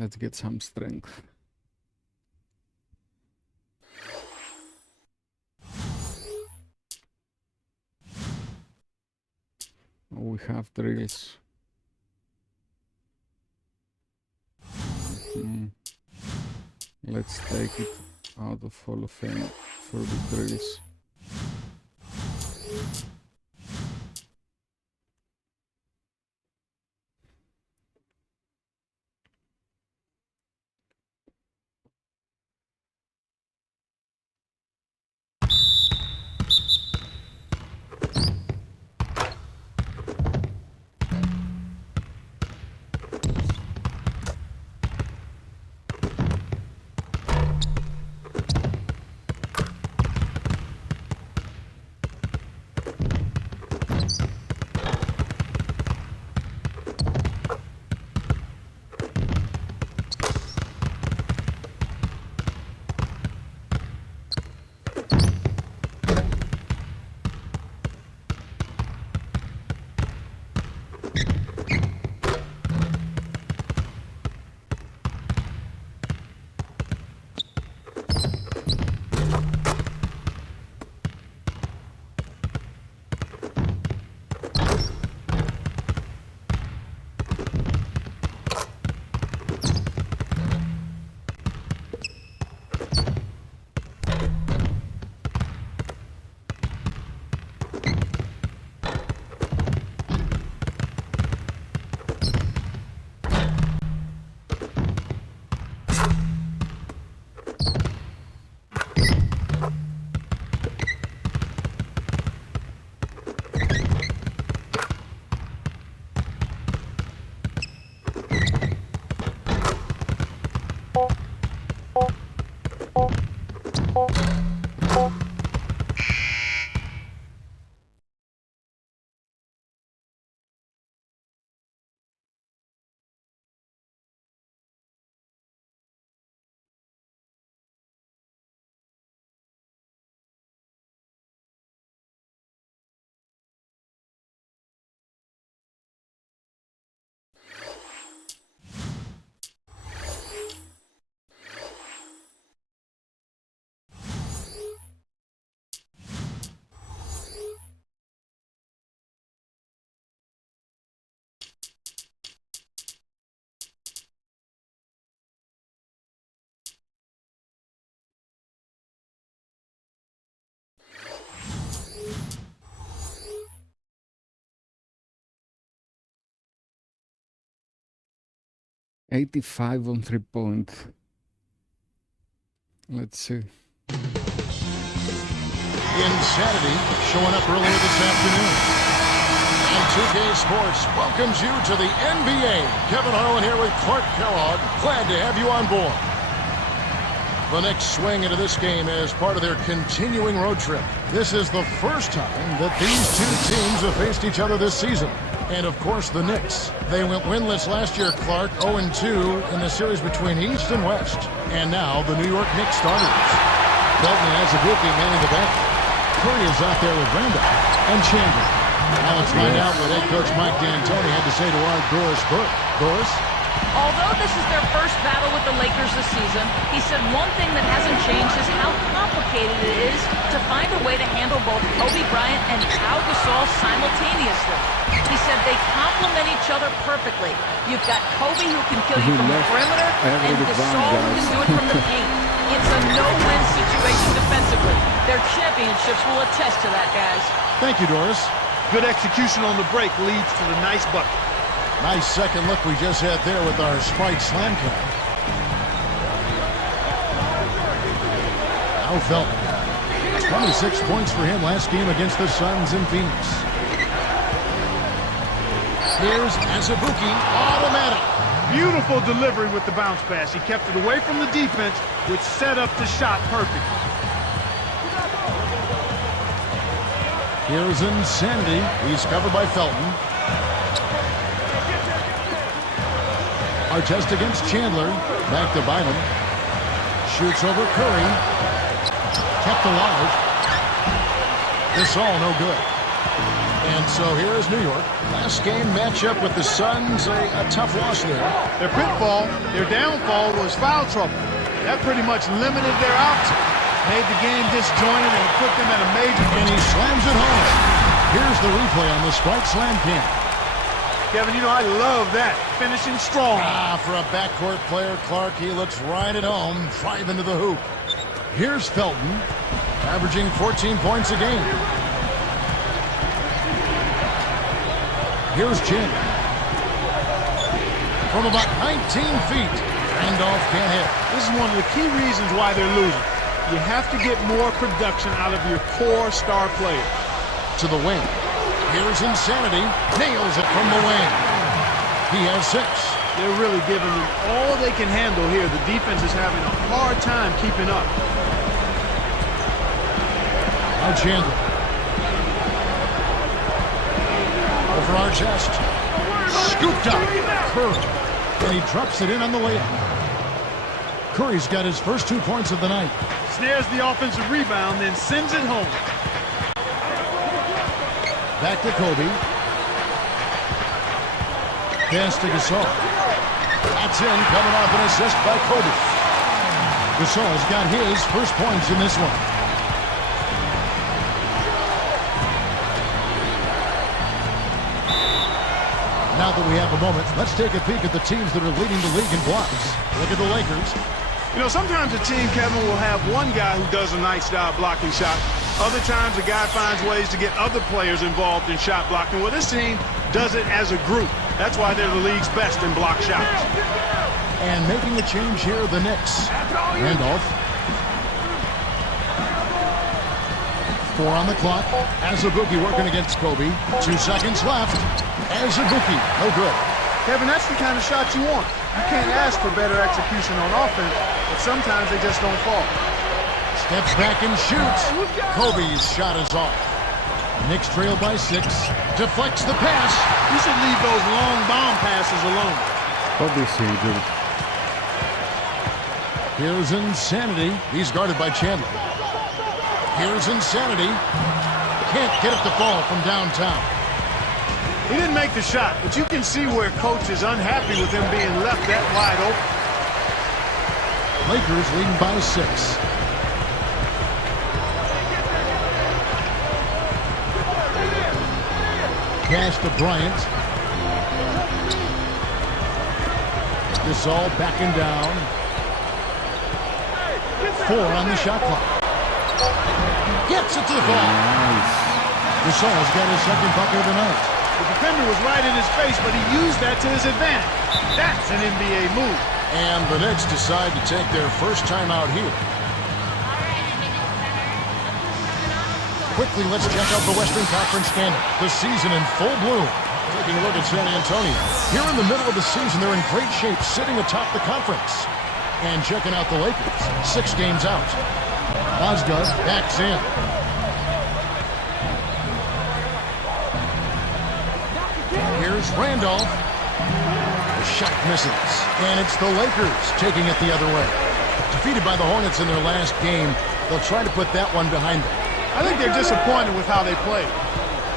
Let's get some strength. Oh, we have drills. Let's take it out of Hall of Fame for the drills. $85 on 3-point. Let's see. Insanity showing up earlier this afternoon. And 2K Sports welcomes you to the NBA. Kevin Harlan here with Clark Kellogg. Glad to have you on board. The next swing into this game is part of their continuing road trip. This is the first time that these two teams have faced each other this season. And, of course, the Knicks. They went winless last year, Clark, 0-2 in the series between East and West. And now the New York Knicks starters. Felton has a bookie manning the back. Curry is out there with Randall and Chandler. Now let's find out what head coach Mike D'Antoni had to say to our Doris Burke. Doris? Although this is their first battle with the Lakers this season, he said one thing that hasn't changed is how complicated it is to find a way to handle both Kobe Bryant and Pau Gasol simultaneously. He said they complement each other perfectly. You've got Kobe who can kill you from the perimeter and Gasol who can do it from the paint. It's a no-win situation defensively. Their championships will attest to that, guys. Thank you, Doris. Good execution on the break leads to the nice bucket. Nice second look we just had there with our Sprite Slam Cam. Now Felton. 26 points for him last game against the Suns in Phoenix. Here's Azubuike, automatic. Beautiful delivery with the bounce pass. He kept it away from the defense, which set up the shot perfectly. Here's Insanity. He's covered by Felton. Artest against Chandler. Back to Bynum. Shoots over Curry. Kept alive. This all no good. And so here's New York. Last game matchup with the Suns, a tough loss there. Their pitfall, their downfall was foul trouble. That pretty much limited their options. Made the game disjointed and put them at a major... And he slams it home. Here's the replay on the Sprite Slam cam. Kevin, you know I love that. Finishing strong. For a backcourt player, Clark, he looks right at home. 5 into the hoop. Here's Felton, averaging 14 points a game. Here's Chin. From about 19 feet, Randolph can't hit. This is one of the key reasons why they're losing. You have to get more production out of your core star player. To the wing. Here's Insanity. Nails it from the wing. He has 6. They're really giving them all they can handle here. The defense is having a hard time keeping up. Now Chandler. Over our chest. Scooped up. Curry. And he drops it in on the layup. Curry's got his first 2 points of the night. Snares the offensive rebound, then sends it home. Back to Kobe. Pass to Gasol. That's in, coming off an assist by Kobe. Gasol's got his first points in this one. Now that we have a moment, let's take a peek at the teams that are leading the league in blocks. Look at the Lakers. You know, sometimes a team, Kevin, will have one guy who does a nice job blocking shots. Other times, a guy finds ways to get other players involved in shot blocking. Well, this team does it as a group. That's why they're the league's best in block shots. And making a change here, the Knicks. Randolph. 4 on the clock. Azubuike working against Kobe. 2 seconds left. Azubuike, no good. Kevin, that's the kind of shot you want. You can't ask for better execution on offense, but sometimes they just don't fall. Steps back and shoots. Kobe's shot is off. Knicks trail by 6. Deflects the pass. You should leave those long bomb passes alone. Kobe saved. Here's Insanity. He's guarded by Chandler. Here's Insanity. Can't get it to fall from downtown. He didn't make the shot, but you can see where coach is unhappy with him being left that wide open. Lakers leading by 6. Pass to Bryant. Gasol backing down. 4 on the shot clock. Gets it to the ball. Nice. Gasol's got his second bucket of the night. The defender was right in his face, but he used that to his advantage. That's an NBA move. And the Knicks decide to take their first time out here. Quickly, let's check out the Western Conference standings. The season in full bloom. Taking a look at San Antonio. Here in the middle of the season, they're in great shape, sitting atop the conference. And checking out the Lakers. 6 games out. Osgood backs in. Here's Randolph. The shot misses. And it's the Lakers taking it the other way. Defeated by the Hornets in their last game, they'll try to put that one behind them. I think they're disappointed with how they played.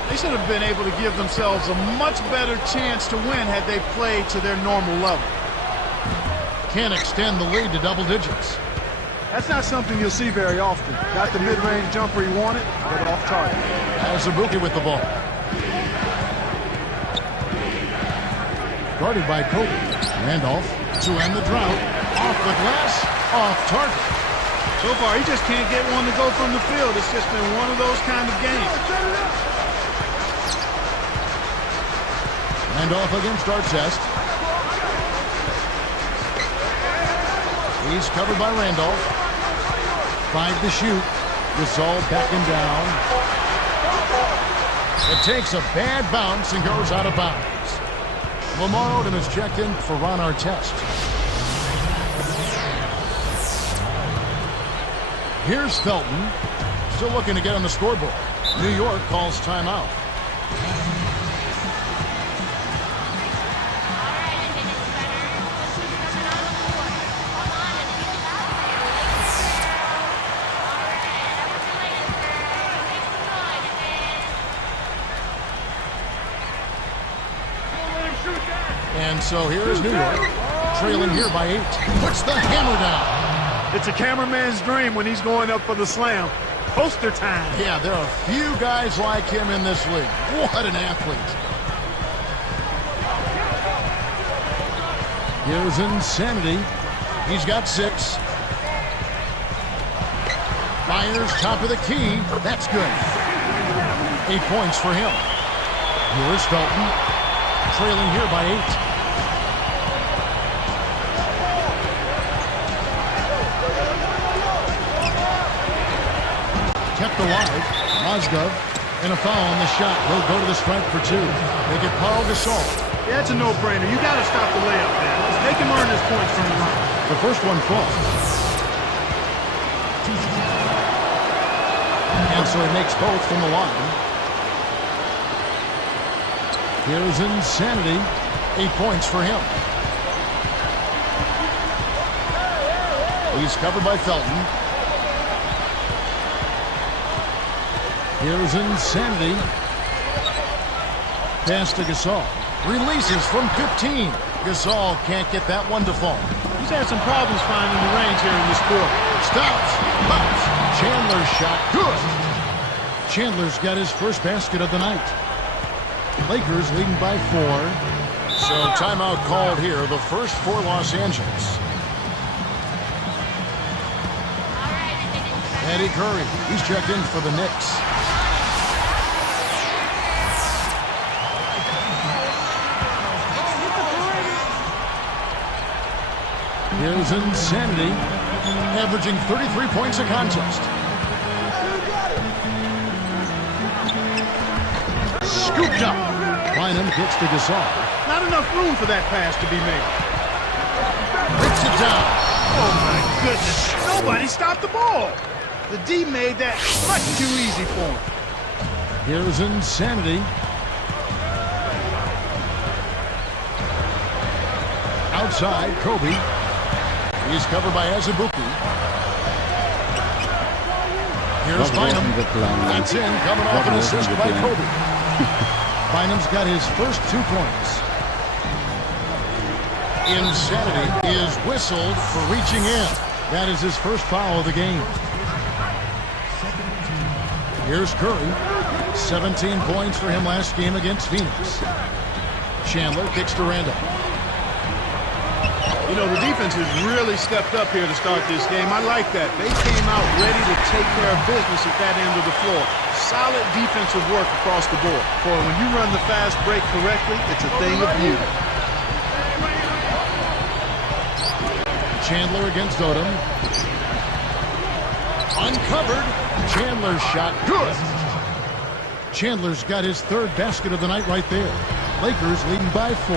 They should have been able to give themselves a much better chance to win had they played to their normal level. Can't extend the lead to double digits. That's not something you'll see very often. Got the mid-range jumper he wanted, but off target. Azubuike with the ball. Guarded by Kobe. Randolph to end the drought. Off the glass, off target. So far, he just can't get one to go from the field. It's just been one of those kind of games. Randolph against Artest. He's covered by Randolph. 5 to shoot. Gasol backing down. It takes a bad bounce and goes out of bounds. Lamar Odom is checked in for Ron Artest. Here's Felton. Still looking to get on the scoreboard. New York calls timeout. And so here's New York, trailing here by 8. Puts the hammer down. It's a cameraman's dream when he's going up for the slam. Poster time. Yeah, there are few guys like him in this league. What an athlete. Here's Insanity. He's got 6. Fires top of the key. That's good. 8 points for him. Here's Felton, trailing here by 8. Kept alive. Mozgov, and a foul on the shot. He'll go to the strike for 2. Make it Paul Gasol. Yeah, it's a no-brainer. You got to stop the layup, man. Make him earn his points from the line. The first one falls. And so he makes both from the line. Here's Insanity. 8 points for him. He's covered by Felton. Here's Insanity. Pass to Gasol. Releases from 15. Gasol can't get that one to fall. He's had some problems finding the range here in this quarter. Stops. Pops. Chandler's shot. Good. Chandler's got his first basket of the night. Lakers leading by 4. So timeout called here. The first for Los Angeles. Eddie Curry. He's checked in for the Knicks. Here's Insanity, averaging 33 points a contest. Scooped up. Bynum gets to Gasol. Not enough room for that pass to be made. Rips it down. Oh, my goodness. Nobody stopped the ball. The D made that much too easy for him. Here's Insanity. Outside, Kobe. He's covered by Azubuike. Here's Bynum. That's in, coming off an assist by Kobe. Bynum's got his first 2 points. Insanity is whistled for reaching in. That is his first foul of the game. Here's Curry. 17 points for him last game against Phoenix. Chandler kicks to Randall. You know, the defense has really stepped up here to start this game. I like that. They came out ready to take care of business at that end of the floor. Solid defensive work across the board. Boy, when you run the fast break correctly, it's a thing of beauty. Chandler against Odom. Uncovered. Chandler's shot. Good. Chandler's got his 3rd basket of the night right there. Lakers leading by 4.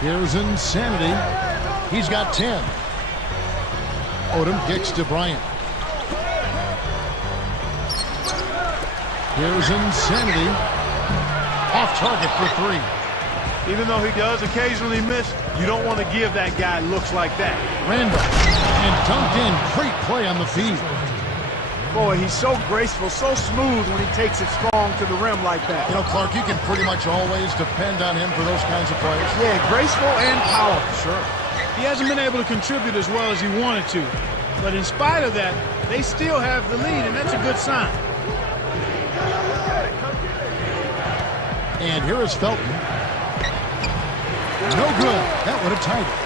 Here's Insanity. He's got 10. Odom kicks to Bryant. Here's Insanity. Off target for 3. Even though he does occasionally miss, you don't want to give that guy looks like that. Randall. And dunked in. Great play on the feed. Boy, he's so graceful, so smooth when he takes it strong to the rim like that. You know, Clark, you can pretty much always depend on him for those kinds of plays. Yeah, graceful and powerful. Sure. He hasn't been able to contribute as well as he wanted to. But in spite of that, they still have the lead, and that's a good sign. And here is Felton. No good. That would have tied it.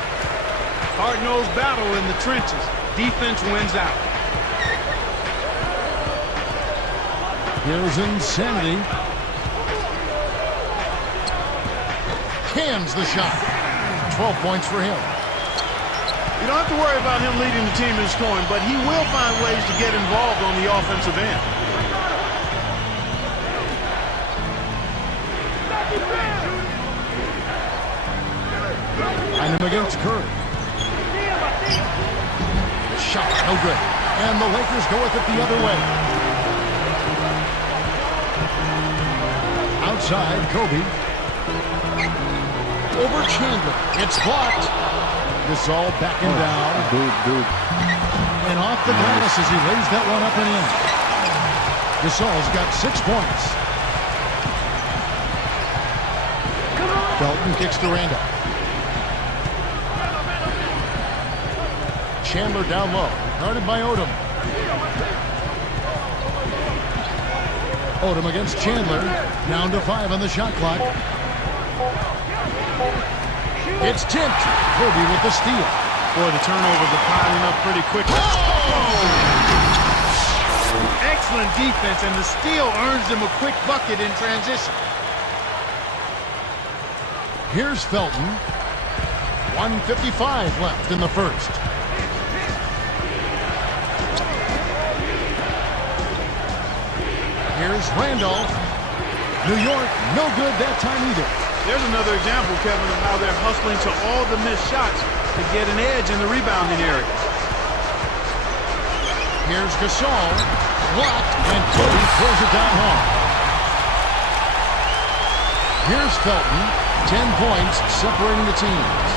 Hard-nosed battle in the trenches. Defense wins out. Here's Insanity. Cans the shot. 12 points for him. You don't have to worry about him leading the team in scoring, but he will find ways to get involved on the offensive end. Bynum against Curry. Shot, no good. And the Lakers go with it the other way. Outside, Kobe. Over Chandler. It's blocked. Gasol backing down. Dude. And off the glass as he lays that one up and in. Gasol's got 6 points. Felton kicks to Randolph. Chandler down low, guarded by Odom. Odom against Chandler, down to 5 on the shot clock. It's tipped. Kobe with the steal. Boy, the turnovers are piling up pretty quickly. Excellent defense, and the steal earns them a quick bucket in transition. Here's Felton. 1:55 left in the first. Here's Randolph. New York, no good that time either. There's another example, Kevin, of how they're hustling to all the missed shots to get an edge in the rebounding area. Here's Gasol. Blocked, and Kobe throws it down home. Here's Felton. 10 points separating the teams.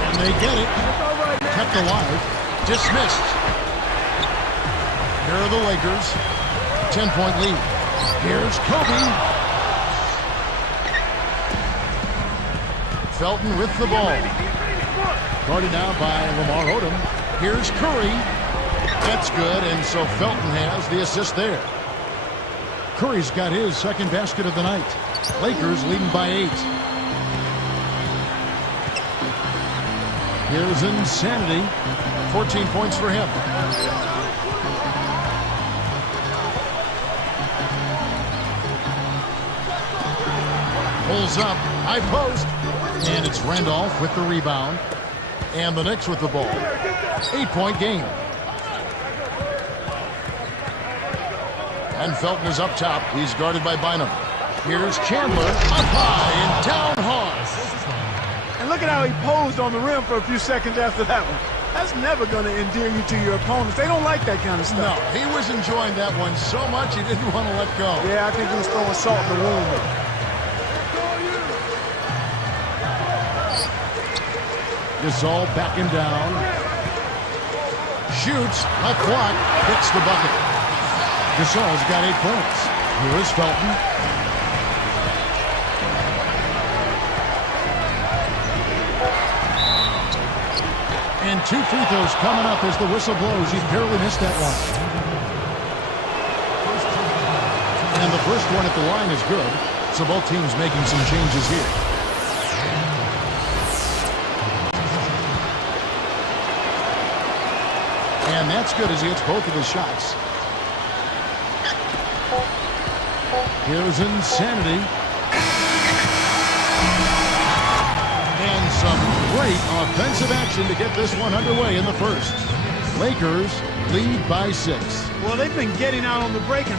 And they get it. Kept alive. Dismissed. Here are the Lakers. 10-point lead. Here's Kobe. Felton with the ball. Guarded now by Lamar Odom. Here's Curry. That's good, and so Felton has the assist there. Curry's got his second basket of the night. Lakers leading by 8. Here's Insanity. 14 points for him. Pulls up, high post, and it's Randolph with the rebound. And the Knicks with the ball. 8-point game. And Felton is up top. He's guarded by Bynum. Here's Chandler, up high and down hard. And look at how he posed on the rim for a few seconds after that one. That's never going to endear you to your opponents. They don't like that kind of stuff. No, he was enjoying that one so much he didn't want to let go. Yeah, I think he was throwing salt in the wound. Gasol backing down. Shoots, left block, hits the bucket. Gasol's got 8 points. Here is Felton. And 2 free throws coming up as the whistle blows. He barely missed that one. And the first one at the line is good. So both teams making some changes here. And that's good as he hits both of his shots. Here's Insanity. And some great offensive action to get this one underway in the first. Lakers lead by 6. Well, they've been getting out on the break and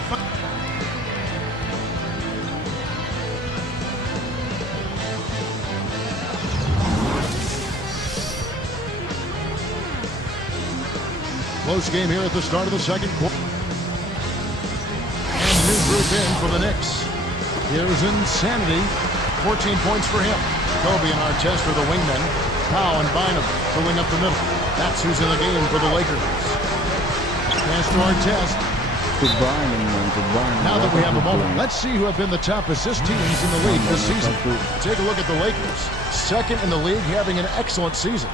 close game here at the start of the second quarter. And new group in for the Knicks. Here's Insanity. 14 points for him. Kobe and Artest are the wingmen. Powell and Bynum filling up the middle. That's who's in the game for the Lakers. Pass to Artest. Now that we have a moment, let's see who have been the top assist teams in the league this season. Take a look at the Lakers. Second in the league, having an excellent season.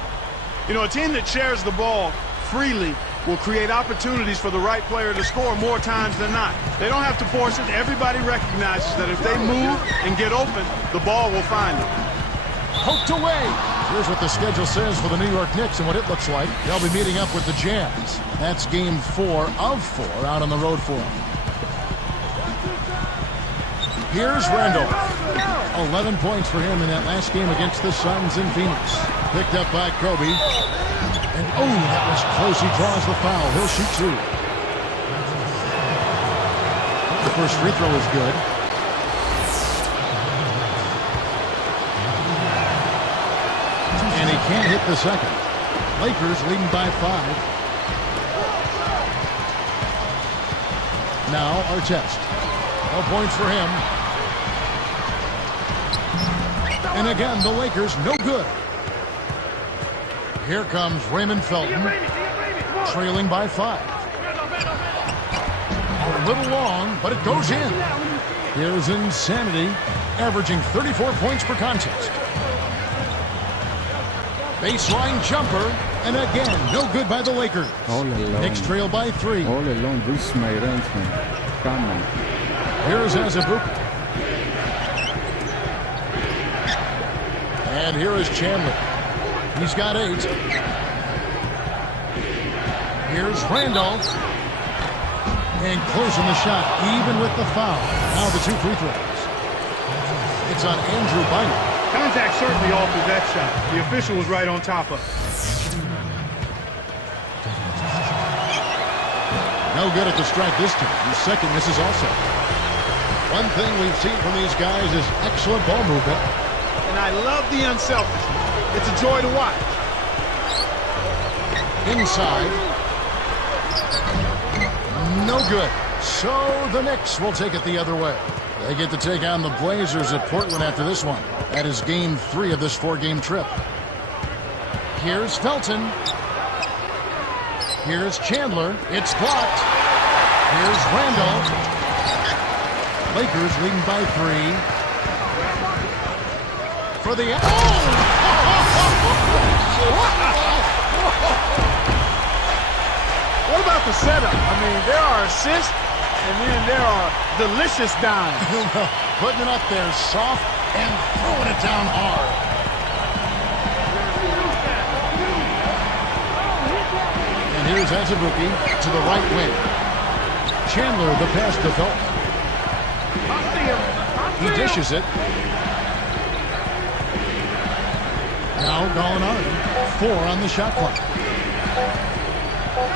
you know, a team that shares the ball freely will create opportunities for the right player to score more times than not. They don't have to force it. Everybody recognizes that if they move and get open, the ball will find them. Poked away. Here's what the schedule says for the New York Knicks and what it looks like. They'll be meeting up with the Jazz. That's game 4 of 4 out on the road for them. Here's Randolph. 11 points for him in that last game against the Suns in Phoenix. Picked up by Kobe. And oh, that was close. He draws the foul. He'll shoot 2. The first free throw is good. And he can't hit the second. Lakers leading by 5. Now Artest. No points for him. And again, the Lakers no good. Here comes Raymond Felton, trailing by 5. A little long, but it goes in. Here's Insanity, averaging 34 points per contest. Baseline jumper, and again, no good by the Lakers. All alone. Knicks trail by 3. All alone. This is my arrangement. Come on. Here's Azubuike. And here is Chandler. He's got 8. Here's Randolph. And closing the shot, even with the foul. Now the 2 free throws. It's on Andrew Bynum. Contact certainly altered that shot. The official was right on top of it. No good at the strike this time. His second misses also. One thing we've seen from these guys is excellent ball movement. And I love the unselfishness. It's a joy to watch. Inside. No good. So the Knicks will take it the other way. They get to take on the Blazers at Portland after this one. That is game 3 of this 4-game trip. Here's Felton. Here's Chandler. It's blocked. Here's Randolph. Lakers leading by 3. For the... Oh! What about the setup? I mean, there are assists, and then there are delicious dimes. Putting it up there soft and throwing it down hard. And here's Azubuike to the right wing. Chandler, the pass to Felton. He dishes it. Now Gallinari, 4 on the shot clock.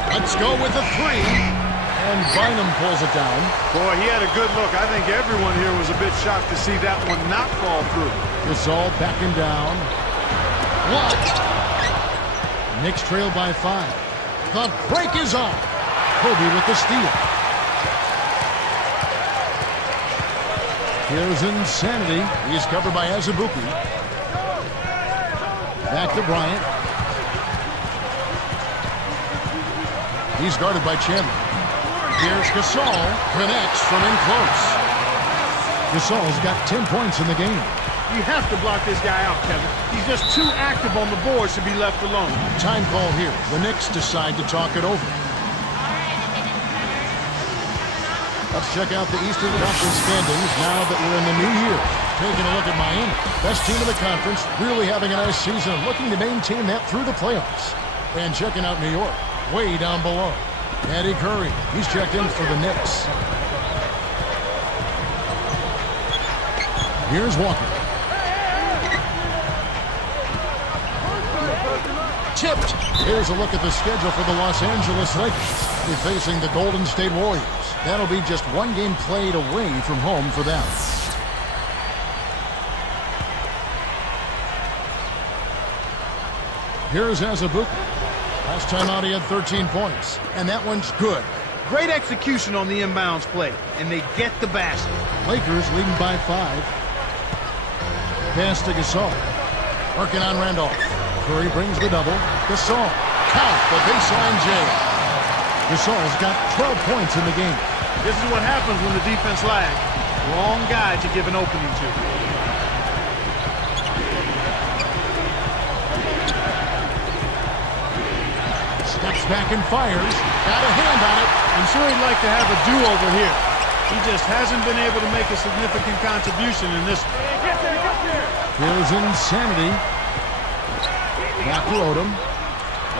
Let's go with a 3. And Bynum pulls it down. Boy, he had a good look. I think everyone here was a bit shocked to see that one not fall through. Gasol backing down. Blocked. Knicks trail by 5. The break is on. Kobe with the steal. Here's Insanity. He's covered by Azubuike. Back to Bryant. He's guarded by Chandler. Here's Gasol. Connects from in close. Gasol's got 10 points in the game. You have to block this guy out, Kevin. He's just too active on the boards to be left alone. Time call here. The Knicks decide to talk it over. Let's check out the Eastern Conference standings now that we're in the new year. Taking a look at Miami. Best team in the conference. Really having a nice season. Looking to maintain that through the playoffs. And checking out New York. Way down below. Eddie Curry. He's checked in for the Knicks. Here's Walker. Tipped. Here's a look at the schedule for the Los Angeles Lakers. They're facing the Golden State Warriors. That'll be just 1 game played away from home for them. Here's Azubuike. Last time out he had 13 points. And that one's good. Great execution on the inbounds play. And they get the basket. Lakers leading by 5. Pass to Gasol. Working on Randolph. Curry brings the double. Gasol. Count the baseline jam. Gasol's got 12 points in the game. This is what happens when the defense lags. Wrong guy to give an opening to. Steps back and fires. Got a hand on it. I'm sure he'd like to have a do-over here. He just hasn't been able to make a significant contribution in this one. Here's Insanity. Back to Odom.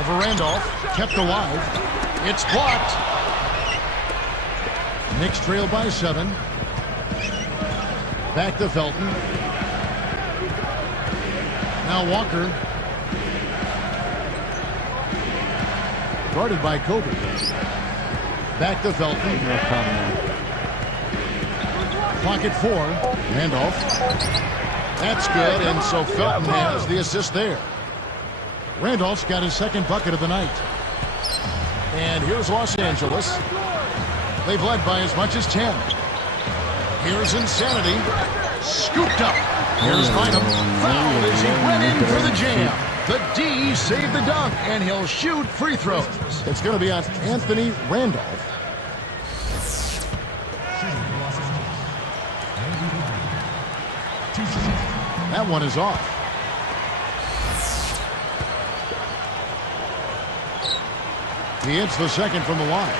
Over Randolph. Kept alive. It's blocked. Knicks trail by 7. Back to Felton. Now Walker. Guarded by Kobe. Back to Felton. Clock at 4. Randolph. That's good, and so Felton has the assist there. Randolph's got his second bucket of the night. And here's Los Angeles. They've led by as much as 10. Here's Insanity. Scooped up. Here's Bynum. Fouled as he went in for the jam. The D saved the dunk, and he'll shoot free throws. It's going to be on Anthony Randolph. That one is off. He hits the second from the line.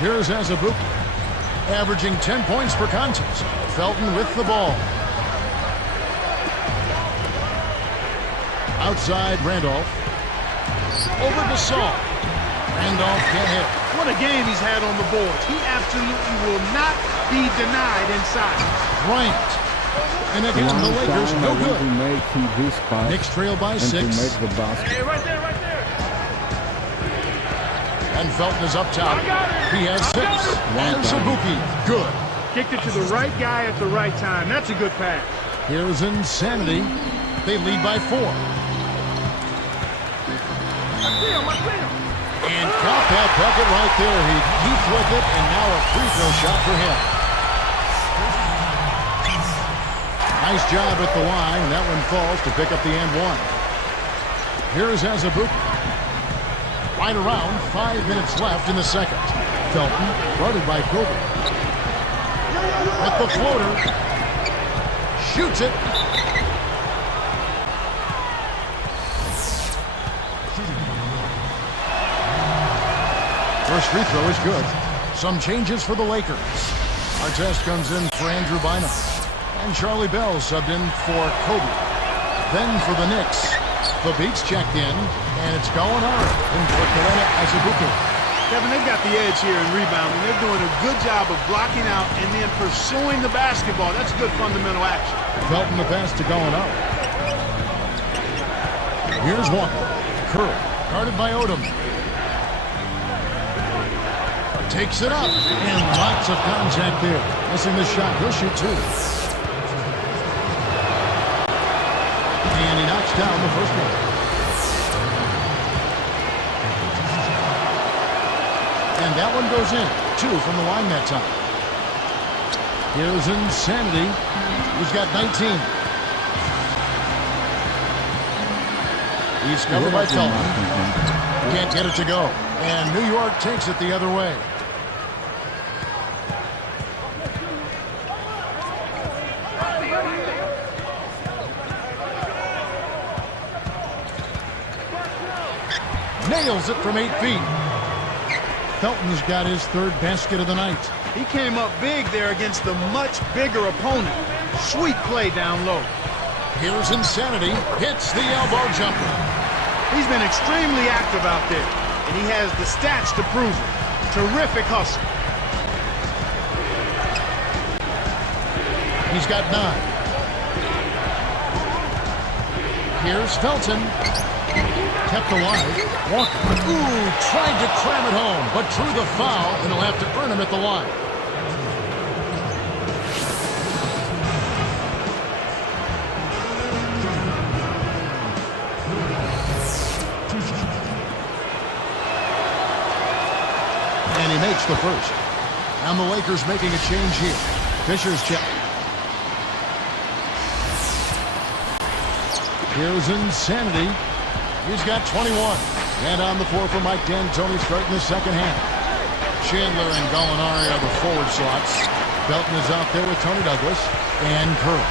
Here's Azubuike, averaging 10 points per contest. Felton with the ball. Outside Randolph. Over to Saul. Randolph can't hit. What a game he's had on the boards. He absolutely will not be denied inside. Bryant. And again, the Lakers no good. To make him this pass Knicks trail by and 6. to make the basket. Hey, right there, right there. And Felton is up top. He has 6. And Azubuike, good. Kicked it to the right guy at the right time. That's a good pass. Here's Insanity. They lead by 4. And caught that bucket right there. He heaped with it, and now a free throw shot for him. Nice job at the line, and that one falls to pick up the and one. Here's Azubuike. Right around 5 minutes left in the second. Felton, guarded by Kobe. At the floater. Shoots it. First free throw is good. Some changes for the Lakers. Artest comes in for Andrew Bynum. And Charlie Bell subbed in for Kobe. Then for the Knicks, the Beats checked in, and it's going on in for Kelena Azubuike. Kevin, they've got the edge here in rebounding. They're doing a good job of blocking out and then pursuing the basketball. That's good fundamental action. Felton the pass to going up. Here's one. Curry, guarded by Odom. Takes it up, and lots of contact there. Missing the shot. He'll shoot 2. And he knocks down the first one. And that one goes in. 2 from the line that time. Here's Insanity. He's got 19. He's covered by Felton. Can't get it to go. And New York takes it the other way. Nails it from 8 feet. Felton's got his 3rd basket of the night. He came up big there against the much bigger opponent. Sweet play down low. Here's Insanity. Hits the elbow jumper. He's been extremely active out there, and he has the stats to prove it. Terrific hustle. He's got 9. Here's Felton. Kept alive. Walker. Ooh, tried to cram it home, but drew the foul, and he'll have to earn him at the line. And he makes the first. And the Lakers making a change here. Fisher's check. Here's Insanity. He's got 21. And on the floor for Mike D'Antoni starting the second half. Chandler and Gallinari are the forward slots. Felton is out there with Tony Douglas and Curry.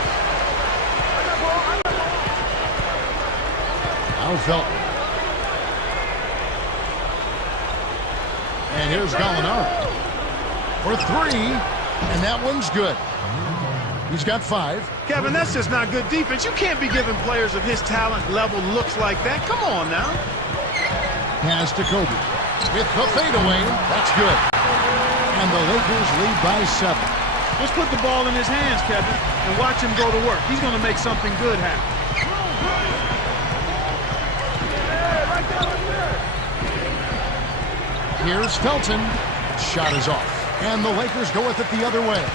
Now Felton. And here's Gallinari for 3. And that one's good. He's got 5. Kevin, that's just not good defense. You can't be giving players of his talent level looks like that. Come on now. Pass to Kobe. With the fadeaway. That's good. And the Lakers lead by 7. Just put the ball in his hands, Kevin, and watch him go to work. He's going to make something good happen. Here's Felton. Shot is off. And the Lakers go with it the other way.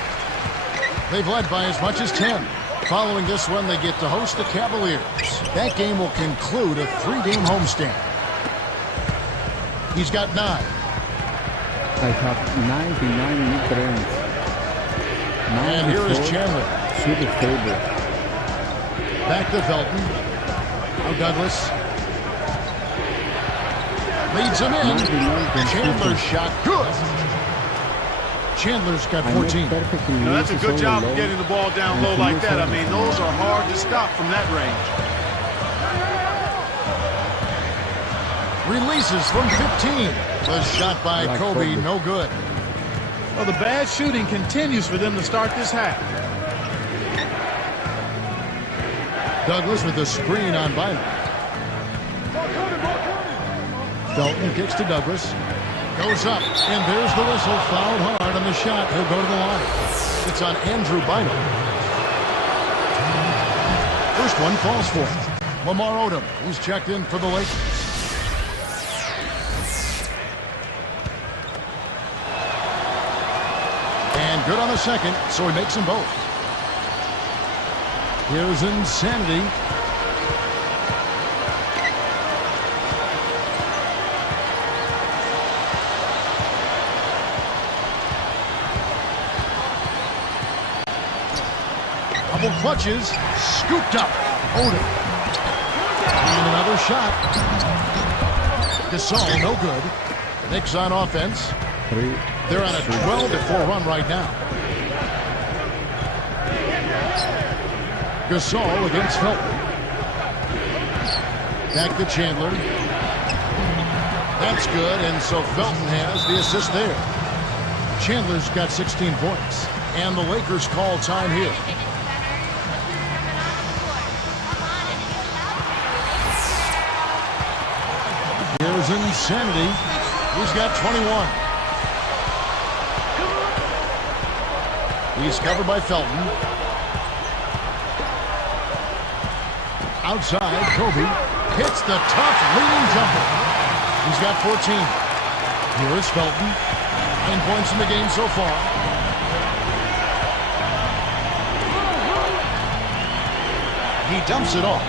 They've led by as much as 10. Following this one, they get to host the Cavaliers. That game will conclude a 3-game homestand. He's got 9. I have 99 mid-range. And here is Chandler. Shoot the table. Back to Felton. Now Douglas. Leads him in. Chandler's shot. Good. Chandler's got I made 14. perfect You know, that's a releases good all job of alone. getting the ball down And low he like is that. I mean, everything. those are hard to stop from that range. Releases from 15. The shot by Like Kobe, Kobe. no good. Well, the bad shooting continues for them to start this half. Douglas with the screen on Bynum. Felton kicks to Douglas. Goes up, and there's the whistle. Fouled hard on the shot. He'll go to the line. It's on Andrew Bynum. First one falls for him. Lamar Odom, who's checked in for the Lakers. And good on the second, so he makes them both. Here's Insanity. Couple clutches, scooped up. Odom. And another shot. Gasol, no good. Knicks on offense. They're on a 12-4 run right now. Gasol against Felton. Back to Chandler. That's good, and so Felton has the assist there. Chandler's got 16 points, and the Lakers call time here. Here's Insanity. He's got 21. He's covered by Felton. Outside, Kobe hits the tough leading jumper. He's got 14. Here is Felton. 9 points in the game so far. He dumps it off.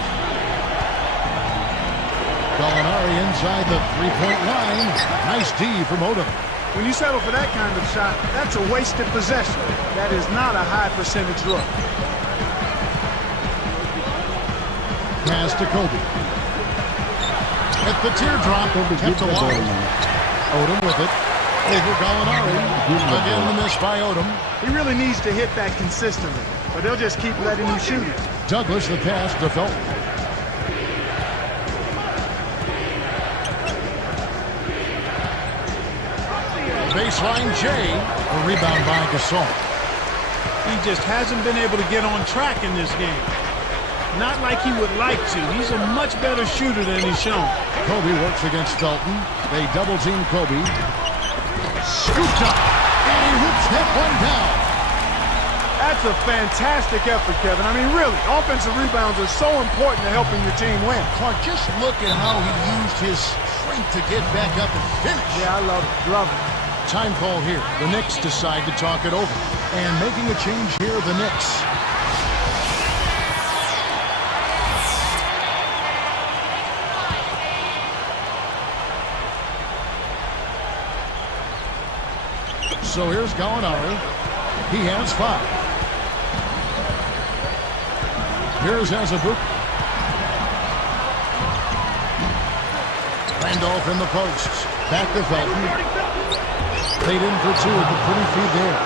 Gallinari inside the three-point line. Nice D from Odom. When you settle for that kind of shot, that's a wasted possession. That is not a high percentage look. Pass to Kobe. At the teardrop, kept alive. Odom with it. Over Gallinari. Again the miss by Odom. He really needs to hit that consistently, but they'll just keep letting him shoot it. Douglas the pass to Felton. Baseline J. A rebound by Gasol. He just hasn't been able to get on track in this game. Not like he would like to. He's a much better shooter than he's shown. Kobe works against Felton. They double team Kobe. Scooped up. And he hoops that one down. That's a fantastic effort, Kevin. I mean, really, offensive rebounds are so important to helping your team win. Clark, just look at how he used his strength to get back up and finish. Yeah, I love it. Love it. Time call here. The Knicks decide to talk it over. And making a change here, the Knicks. So here's Gallinari. He has 5. Here's Azabuk. Randolph in the posts. Back to Felton. Laid in for 2 at the pretty feed there.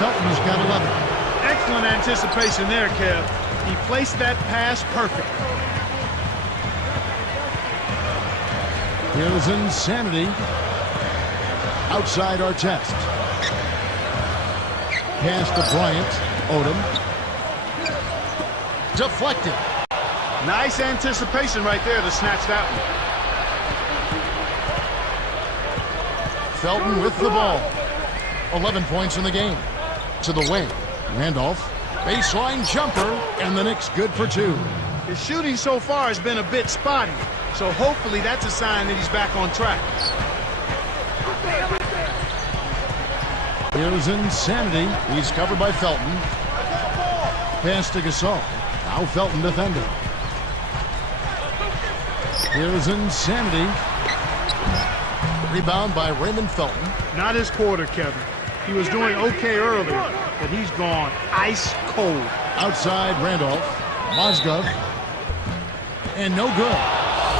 Felton's got 11. Excellent anticipation there, Kev. He placed that pass perfect. Here's Insanity. Outside Artest. Pass to Bryant. Odom. Deflected. Nice anticipation right there to snatch that one. Felton with the ball. 11 points in the game. To the wing. Randolph. Baseline jumper. And the Knicks good for 2. His shooting so far has been a bit spotty, so hopefully that's a sign that he's back on track. Here's Insanity. He's covered by Felton. Pass to Gasol. Now Felton defending. Here's Insanity. Rebound by Raymond Felton. Not his quarter, Kevin. He was doing okay earlier, but he's gone ice cold. Outside Randolph. Mozgov. And no good.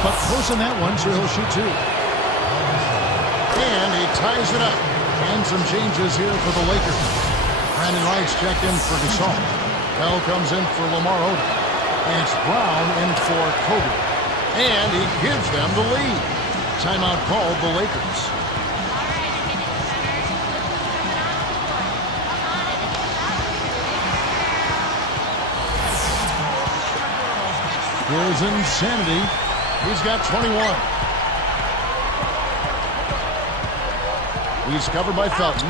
But close on that one, so he'll shoot 2. And he ties it up. And some changes here for the Lakers. Brandon Wright's checked in for Gasol. Bell comes in for Lamar Odom. And it's Brown in for Kobe. And he gives them the lead. Timeout called the Lakers. Here's Insanity. He's got 21. He's covered by Felton.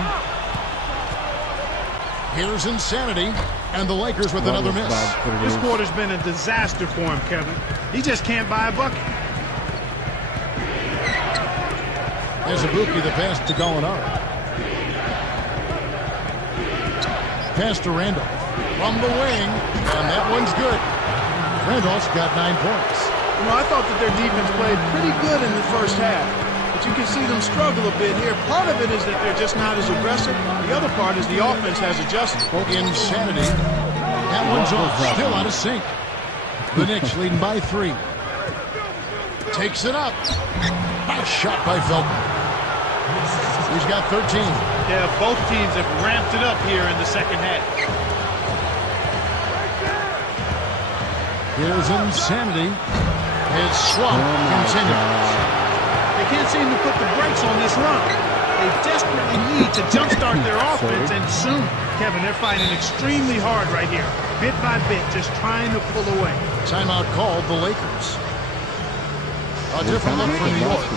Here's Insanity. And the Lakers with another miss. This quarter's been a disaster for him, Kevin. He just can't buy a bucket. There's Ibuki, the pass to Gallinari. Pass to Randolph. From the wing. And that one's good. Randolph's got 9 points. You know, I thought that their defense played pretty good in the first half. But you can see them struggle a bit here. Part of it is that they're just not as aggressive. The other part is the offense has adjusted. Insanity. That one's off. Still out of sync. The Knicks leading by 3. Takes it up. Nice shot by Felton. He's got 13. Yeah, both teams have ramped it up here in the second half. Here's Insanity. His swamp continues. They can't seem to put the brakes on this run. They desperately need to jumpstart their offense, and soon. Kevin, they're fighting extremely hard right here. Bit by bit, just trying to pull away. Timeout called the Lakers. A different look for New York.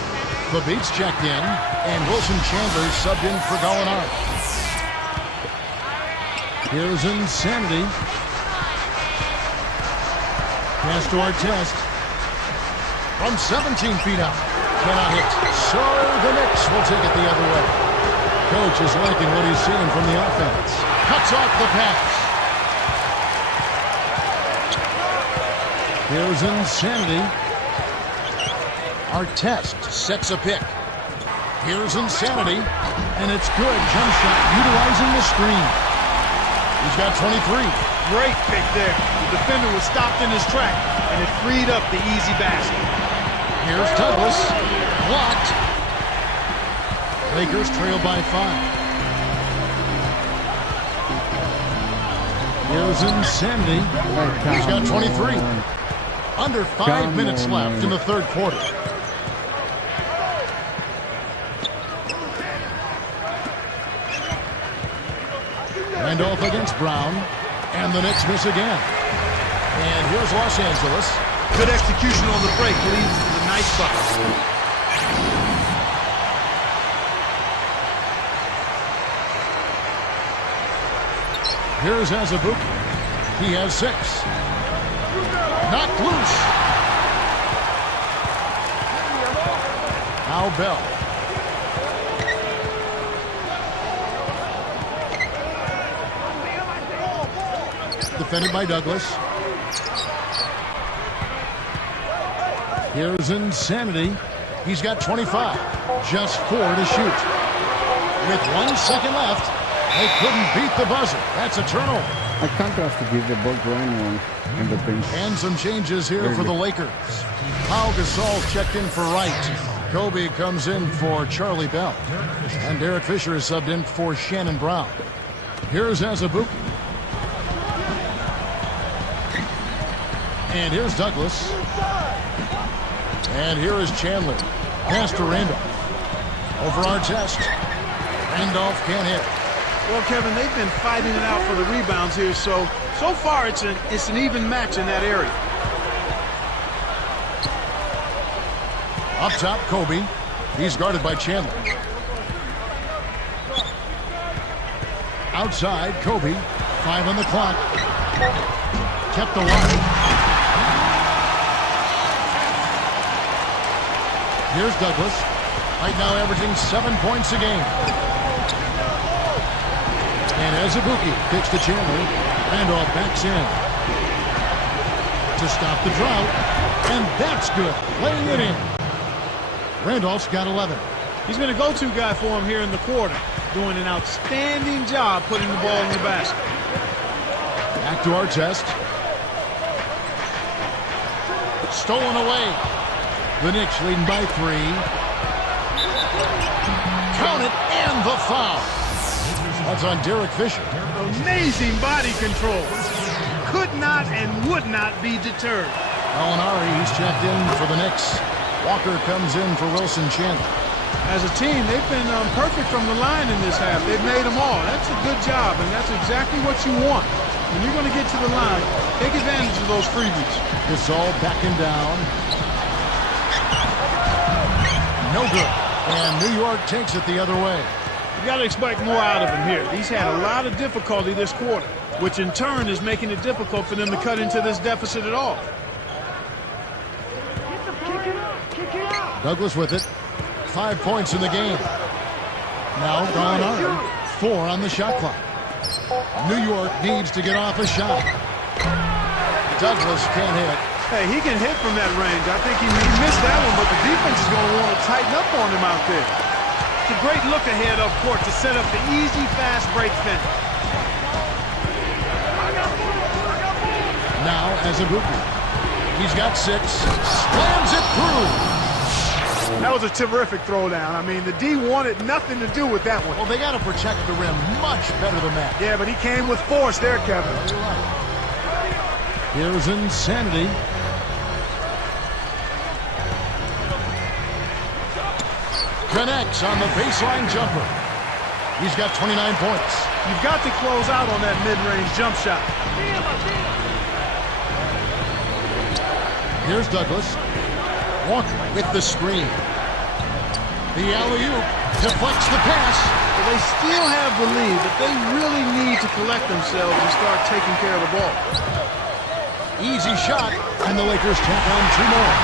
The Beats checked in, and Wilson Chandler subbed in for Gallinari. Here's Insanity. Pass to Artest. From 17 feet out. Cannot hit. So the Knicks will take it the other way. Coach is liking what he's seeing from the offense. Cuts off the pass. Here's Insanity. Artest sets a pick. Here's Insanity. And it's good. Jump shot utilizing the screen. He's got 23. Great pick there. The defender was stopped in his track, and it freed up the easy basket. Here's Douglas. Blocked. Lakers trail by 5. Here's Insanity. He's got 23. Under 5 minutes left in the third quarter. Randolph against Brown. And the Knicks miss again. And here's Los Angeles. Good execution on the break leads to the nice bucket. Here's Azubuike. He has 6. Knocked loose. Now Bell. Defended by Douglas. Here's Insanity. He's got 25. Just 4 to shoot. With 1 second left, they couldn't beat the buzzer. That's a turnover. I can't trust to give the ball to anyone in the bench. And some changes here for the Lakers. Pau Gasol checked in for Wright. Kobe comes in for Charlie Bell. And Derek Fisher is subbed in for Shannon Brown. Here's Azubuike. And here's Douglas. And here is Chandler. Pass to Randolph. Over Artest. Randolph can't hit. Well, Kevin, they've been fighting it out for the rebounds here, so far it's an even match in that area. Up top, Kobe. He's guarded by Chandler. Outside, Kobe. 5 on the clock. Kept alive. Here's Douglas. Right now averaging 7 points a game. And Azubuike kicks to Chandler. Randolph backs in. To stop the drought. And that's good. Laying it in. Randolph's got 11. He's been a go-to guy for him here in the quarter. Doing an outstanding job putting the ball in the basket. Back to Artest. Stolen away. The Knicks leading by 3. Count it, and the foul. That's on Derek Fisher. Amazing body control. Could not and would not be deterred. Molinari, he's checked in for the Knicks. Walker comes in for Wilson Chandler. As a team, they've been perfect from the line in this half. They've made them all. That's a good job, and that's exactly what you want. When you're going to get to the line, take advantage of those freebies. Gasol backing down. No good. And New York takes it the other way. You got to expect more out of him here. He's had a lot of difficulty this quarter, which in turn is making it difficult for them to cut into this deficit at all. Douglas with it. 5 points in the game. Now Gallinari. 4 on the shot clock. New York needs to get off a shot. Douglas can't hit. Hey, he can hit from that range. I think he missed that one, but the defense is going to want to tighten up on him out there. It's a great look ahead up court to set up the easy, fast break finish. Now Azubuike. He's got 6. Slams it through. That was a terrific throwdown. I mean, the D wanted nothing to do with that one. Well, they got to protect the rim much better than that. Yeah, but he came with force there, Kevin. You're right. Here's Insanity. Connects on the baseline jumper. He's got 29 points. You've got to close out on that mid-range jump shot. Here's Douglas. Walker with the screen. The alley-oop deflects the pass. Well, they still have the lead, but they really need to collect themselves and start taking care of the ball. Easy shot, and the Lakers tack on 2 more.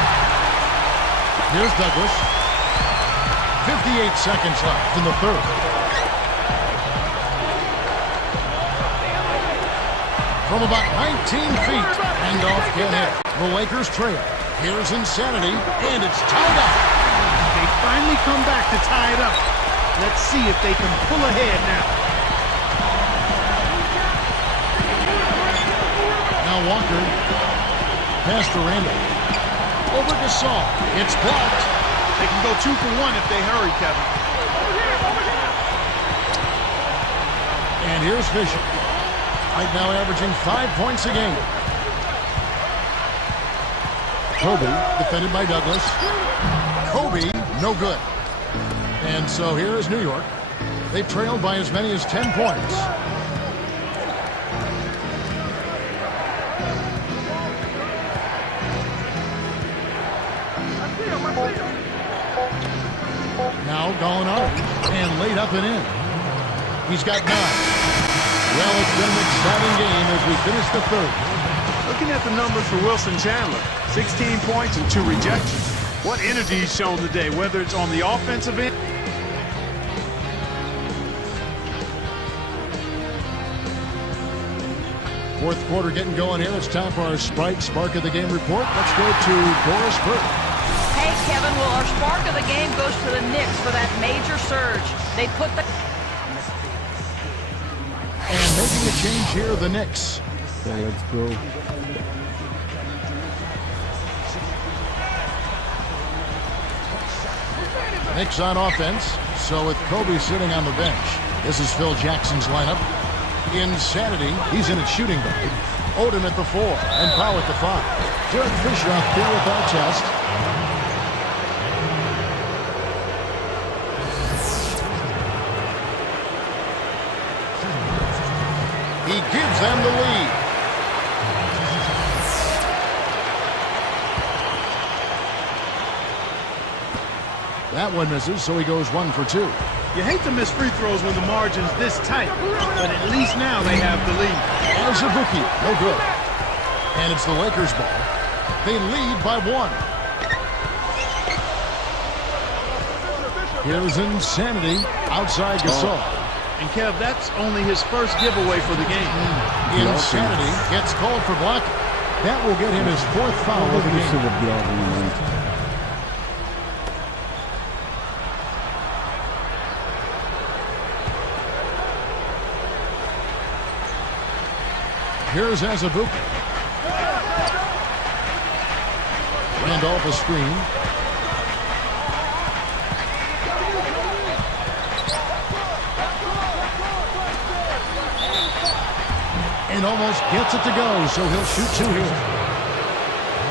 Here's Douglas. 58 seconds left in the third. From about 19 feet, Randolph can't hit. The Lakers trail. Here's Insanity, and it's tied up. They finally come back to tie it up. Let's see if they can pull ahead now. Now Walker. Pass to Randall. Over to Gasol. It's blocked. They can go 2 for 1 if they hurry, Kevin. And here's Fisher. Right now averaging 5 points a game. Kobe, defended by Douglas. Kobe, no good. And so here is New York. They trailed by as many as 10 points. Now Gallinari, and laid up and in. He's got 9. Well, it's been an exciting game as we finish the third. Looking at the numbers for Wilson Chandler, 16 points and 2 rejections. What energy he's shown today, whether it's on the offensive end. Fourth quarter getting going here. It's time for our Sprite Spark of the Game report. Let's go to Doris Burke. Hey, Kevin, well, our spark of the game goes to the Knicks for that major surge. They put the... And making a change here, the Knicks. Okay, let's go. Knicks on offense. So with Kobe sitting on the bench, this is Phil Jackson's lineup. Insanity, he's in at shooting guard. Odom at the 4 and Powell at the 5. Derek Fisher out there with our chest. He gives them the lead. That one misses, so he goes 1 for 2. You hate to miss free throws when the margin's this tight, but at least now they have the lead. Azubuike, no good. And it's the Lakers' ball. They lead by 1. Here's Insanity outside Gasol. And Kev, that's only his first giveaway for the game. Insanity gets called for blocking. That will get him his 4th foul of the game. Here's Azubuike. Randolph a screen. And almost gets it to go, so he'll shoot two here.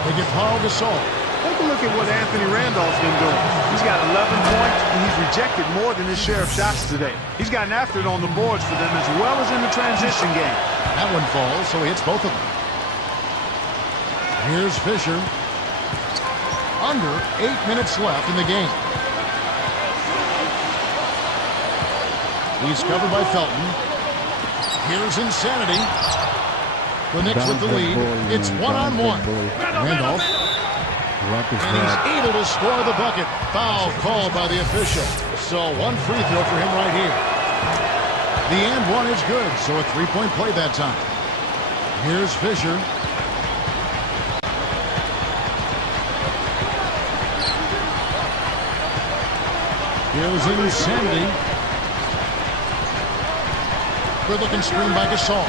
They get Paul Gasol. Take a look at what Anthony Randolph's been doing. He's got 11 points, and he's rejected more than his share of shots today. He's gotten after it on the boards for them as well as in the transition game. That one falls, so he hits both of them. Here's Fisher. Under 8 minutes left in the game. He's covered by Felton. Here's Insanity. The Knicks with the lead. It's one-on-one. Randolph. And he's able to score the bucket. Foul called by the official. So one free throw for him right here. The and one is good, so a three-point play that time. Here's Fisher. Here's Insanity. Good-looking screen by Gasol.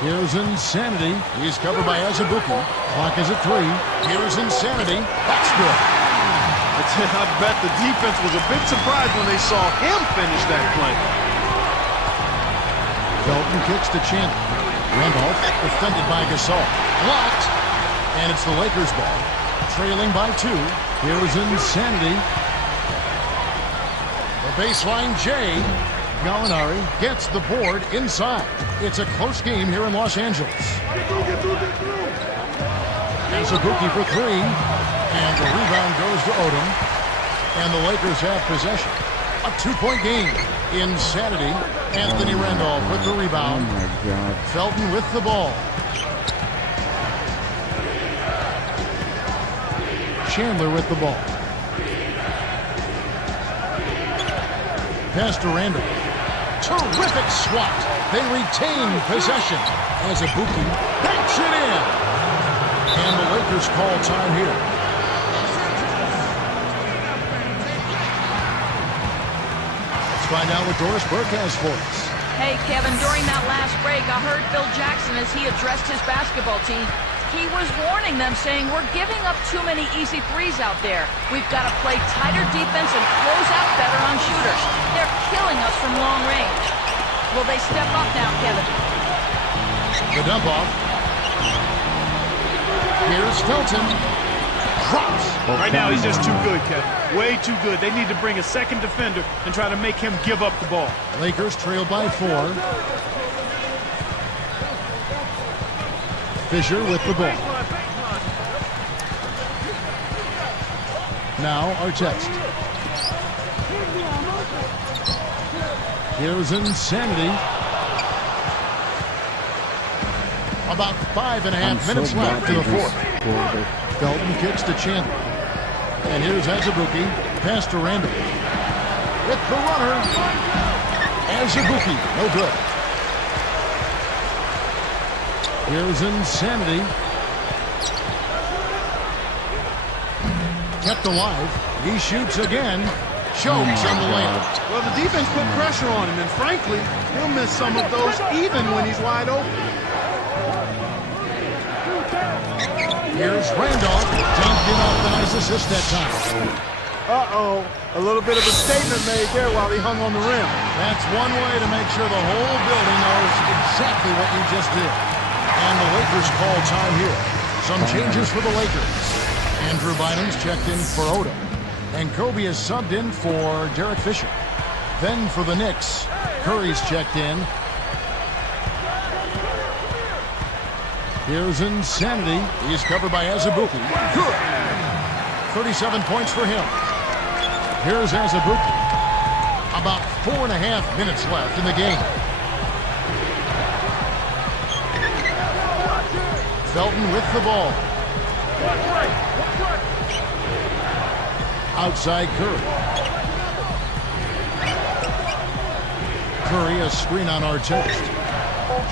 Here's Insanity. He's covered by Azubuike. Clock is at 3. Here's Insanity. That's good. I bet the defense was a bit surprised when they saw him finish that play. Felton kicks to Chandler. Randolph defended by Gasol. Blocked. And it's the Lakers ball. Trailing by 2. Here's Insanity. The baseline J. Gallinari gets the board inside. It's a close game here in Los Angeles. Azubuike for 3. And the rebound goes to Odom. And the Lakers have possession. A 2-point game. Insanity. Anthony Randolph with the rebound. Oh my God. Felton with the ball. Chandler with the ball. Pass to Randolph. Terrific swat. They retain possession. Azubuike banks it in. And the Lakers call time here. Let's find out what Doris Burke has for us. Hey, Kevin, during that last break, I heard Phil Jackson as he addressed his basketball team. He was warning them, saying, we're giving up too many easy threes out there. We've got to play tighter defense and close out better on shooters. They're killing us from long range. Will they step up now, Kevin? The dump off. Here's Felton. Drops. Right now, he's just too good, Kevin. Way too good. They need to bring a second defender and try to make him give up the ball. Lakers trail by 4. Fisher with the ball. Now Artest. Here's Insanity. About 5.5 minutes left in the fourth. Felton kicks to Chandler. And here's Azubuike. Pass to Randall. With the runner. Azubuike. No good. Here's Insanity. Kept alive. He shoots again. Chokes on the layup. Well, the defense put pressure on him, and frankly, he'll miss some of those even when he's wide open. Here's Randolph. Dunked in off the nice assist that time. Uh-oh. A little bit of a statement made there while he hung on the rim. That's one way to make sure the whole building knows exactly what you just did. And the Lakers call time here. Some changes for the Lakers. Andrew Bynum's checked in for Odom. And Kobe is subbed in for Derek Fisher. Then for the Knicks, Curry's checked in. Here's Insanity. He's covered by Azubuike. Good. 37 points for him. Here's Azubuike. About 4.5 minutes left in the game. Felton with the ball. Outside Curry. Curry, a screen on Artest.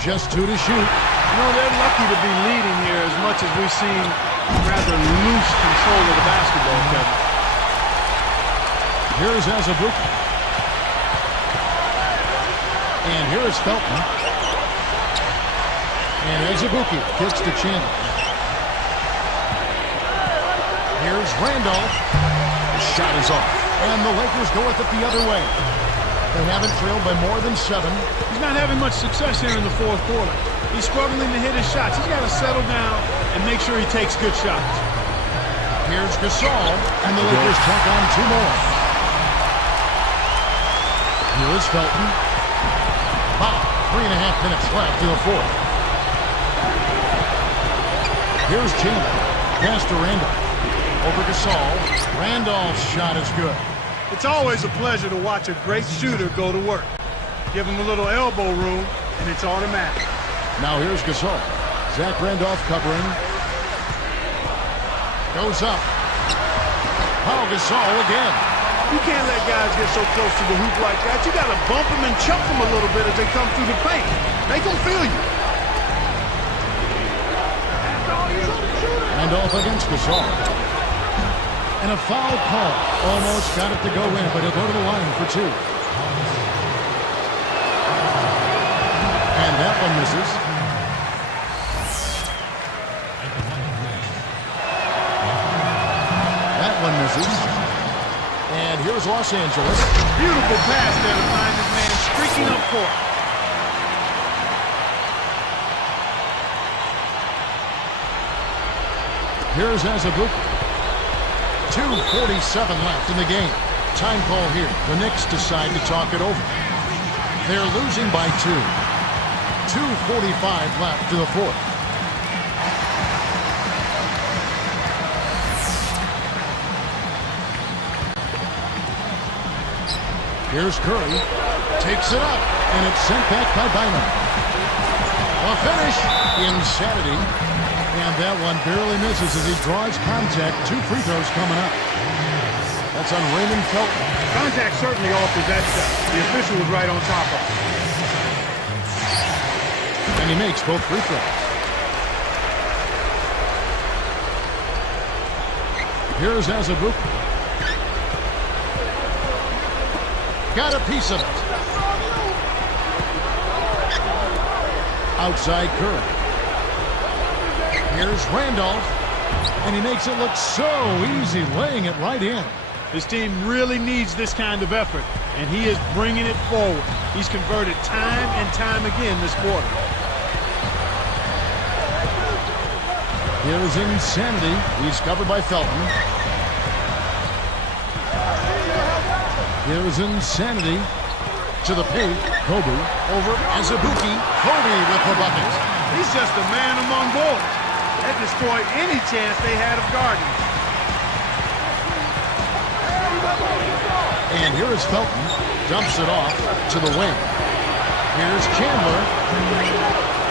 Just 2 to shoot. You know, they're lucky to be leading here as much as we've seen rather loose control of the basketball, Kevin. Here's Azubuike. And here is Felton. And Azubuike kicks to Chandler. Here's Randolph. The shot is off. And the Lakers go with it the other way. They haven't trailed by more than 7. He's not having much success here in the fourth quarter. He's struggling to hit his shots. He's got to settle down and make sure he takes good shots. Here's Gasol, and the Lakers tack on 2 more. Here is Felton. Wow, 3.5 minutes left in the fourth. Here's Chandler. Pass to Randolph. Over Gasol. Randolph's shot is good. It's always a pleasure to watch a great shooter go to work. Give him a little elbow room, and it's automatic. Now here's Gasol. Zach Randolph covering. Goes up. Paul Gasol again. You can't let guys get so close to the hoop like that. You got to bump them and chunk them a little bit as they come through the paint. Make them feel you. Randolph against Gasol. And a foul call. Almost got it to go in, but he'll go to the line for 2. And that one misses. That one misses. And here's Los Angeles. Beautiful pass there to find this man streaking up court. Here's Azubuike. 2:47 left in the game. Time call here. The Knicks decide to talk it over. They're losing by 2. 2:45 left to the fourth. Here's Curry. Takes it up, and it's sent back by Bynum. A finish. Insanity. And that one barely misses as he draws contact. 2 free throws coming up. That's on Raymond Felton. Contact certainly alters that shot. The official was right on top of it. And he makes both free throws. Here's Azubuike. Got a piece of it. Outside Curry. Here's Randolph. And he makes it look so easy, laying it right in. This team really needs this kind of effort, and he is bringing it forward. He's converted time and time again this quarter. Here's Insanity. He's covered by Felton. Here's Insanity. To the paint. Kobe over Azubuike. Kobe with the bucket. He's just a man among boys. That destroyed any chance they had of guarding. And here is Felton. Dumps it off to the wing. Here's Chandler.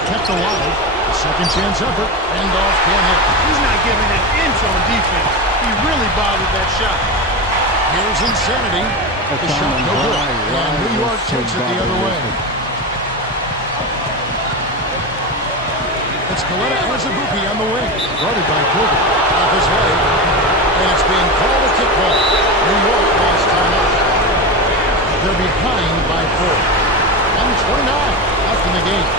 Kept alive. A second chance effort. Randolph can't hit. He's not giving an inch on defense. He really bothered that shot. Here's Insanity. The shot no good. And New York takes it the other way. It's Coletta Azubuike on the wing. Guarded by Kobe. Off his leg. And it's being called a kickball. New York calls timeout. They're behind by 4. 1:29 left in the game.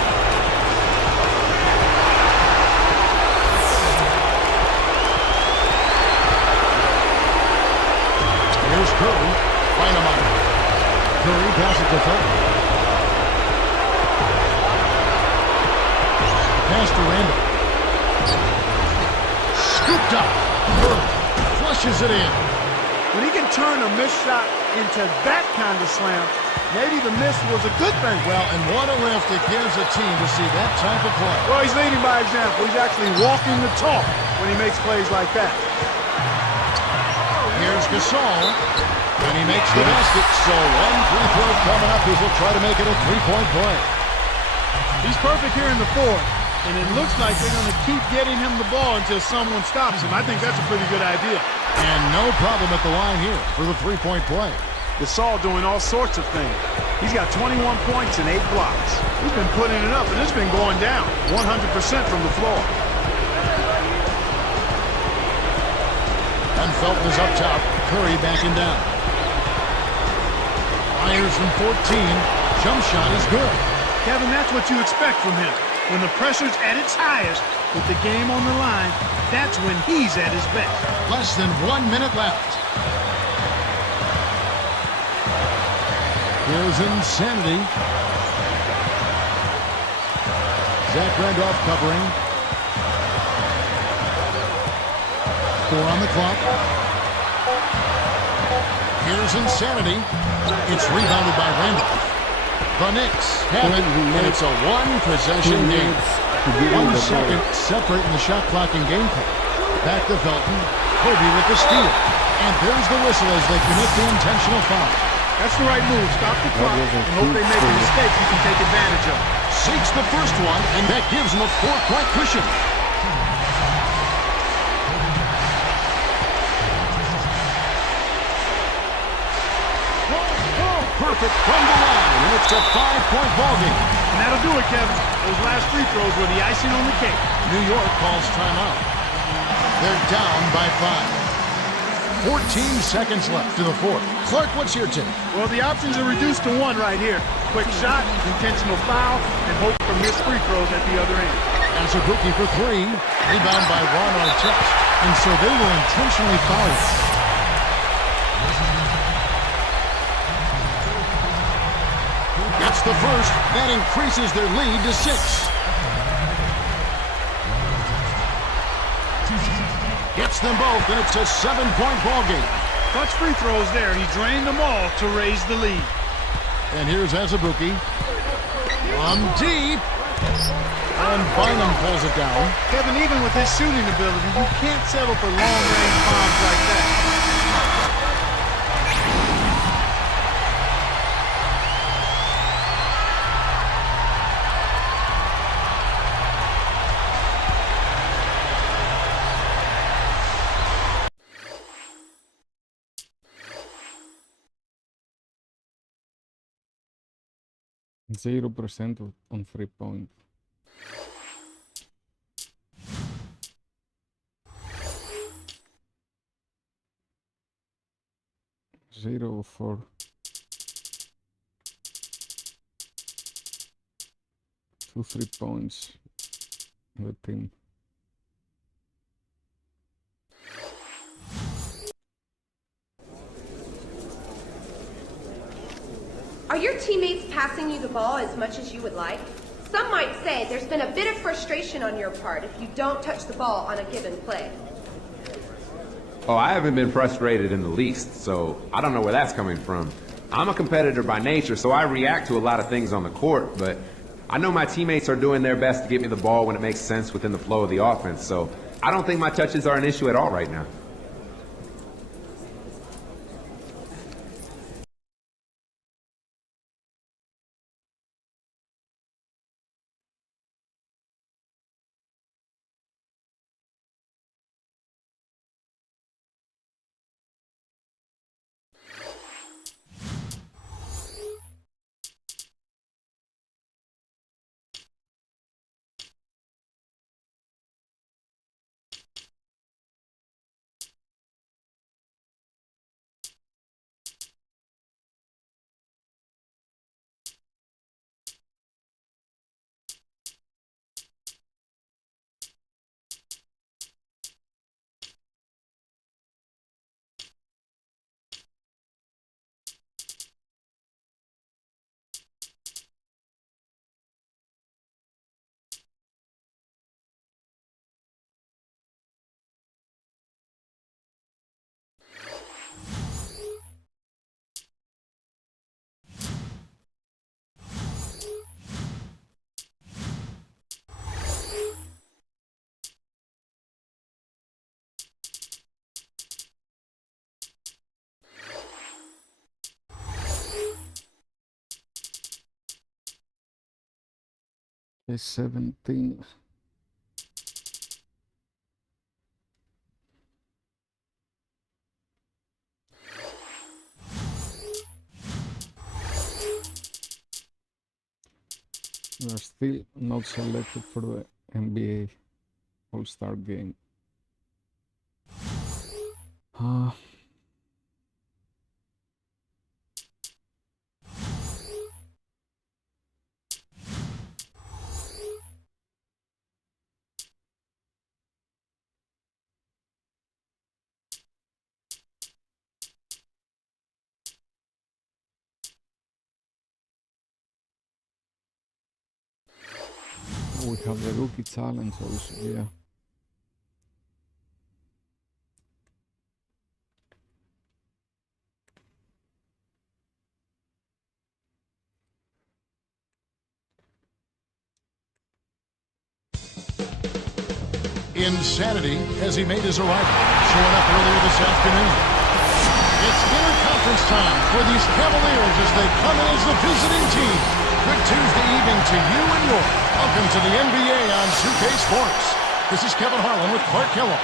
Here's Curry. Dynamite. Curry passes to Felton. Pass to Randall. Scooped up. Curry flushes it in. When he can turn a missed shot into that kind of slam, maybe the miss was a good thing. Well, and what a lift it gives a team to see that type of play. Well, he's leading by example. He's actually walking the talk when he makes plays like that. Here's Gasol, and he makes the basket. So 1 free throw coming up as he'll try to make it a 3-point play. He's perfect here in the fourth, and it looks like they're going to keep getting him the ball until someone stops him. I think that's a pretty good idea. And no problem at the line here for the 3-point play. Gasol doing all sorts of things. He's got 21 points and 8 blocks. He's been putting it up, and it's been going down 100% from the floor. And Felton is up top. Curry backing down. Fires from 14. Jump shot is good. Kevin, that's what you expect from him. When the pressure's at its highest, with the game on the line, that's when he's at his best. Less than 1 minute left. Here's Insanity. Zach Randolph covering. 4 on the clock. Here's Insanity. It's rebounded by Randolph. The Knicks have it, and it's a one-possession game. 1 second separating the shot clock and game clock. Back to Felton. Kobe with the steal. And there's the whistle as they commit the intentional foul. That's the right move. Stop the clock and hope they make a mistake you can take advantage of. Seeks the first one, and that gives him a 4-point cushion. Perfect from the line, and it's a 5-point ballgame. And that'll do it, Kevin. Those last free throws were the icing on the cake. New York calls timeout. They're down by 5. 14 seconds left to the fourth. Clark, what's your take? Well, the options are reduced to 1 right here. Quick shot, intentional foul, and hope for missed free throws at the other end. As a rookie for 3, rebound by Ron Artest. And so they will intentionally foul you. That's the first. That increases their lead to 6. Gets them both, and it's a 7-point ballgame. Clutch free throws there. He drained them all to raise the lead. And here's Azubuike. From deep. And Bynum pulls it down. Kevin, even with his shooting ability, you can't settle for long-range bombs like that. Zero percent on 3-point. Zero for 2 3-points in the team. Are your teammates passing you the ball as much as you would like? Some might say there's been a bit of frustration on your part if you don't touch the ball on a given play. Oh, I haven't been frustrated in the least, so I don't know where that's coming from. I'm a competitor by nature, so I react to a lot of things on the court, but I know my teammates are doing their best to get me the ball when it makes sense within the flow of the offense, so I don't think my touches are an issue at all right now. It's 17. We are still not selected for the NBA All-Star game. We have the rookie challenge also, yeah. Insanity as he made his arrival, showing up earlier this afternoon. It's interconference time for these Cavaliers as they come in as the visiting team. Good Tuesday evening to you and yours. Welcome to the NBA on 2K Sports. This is Kevin Harlan with Clark Kellogg.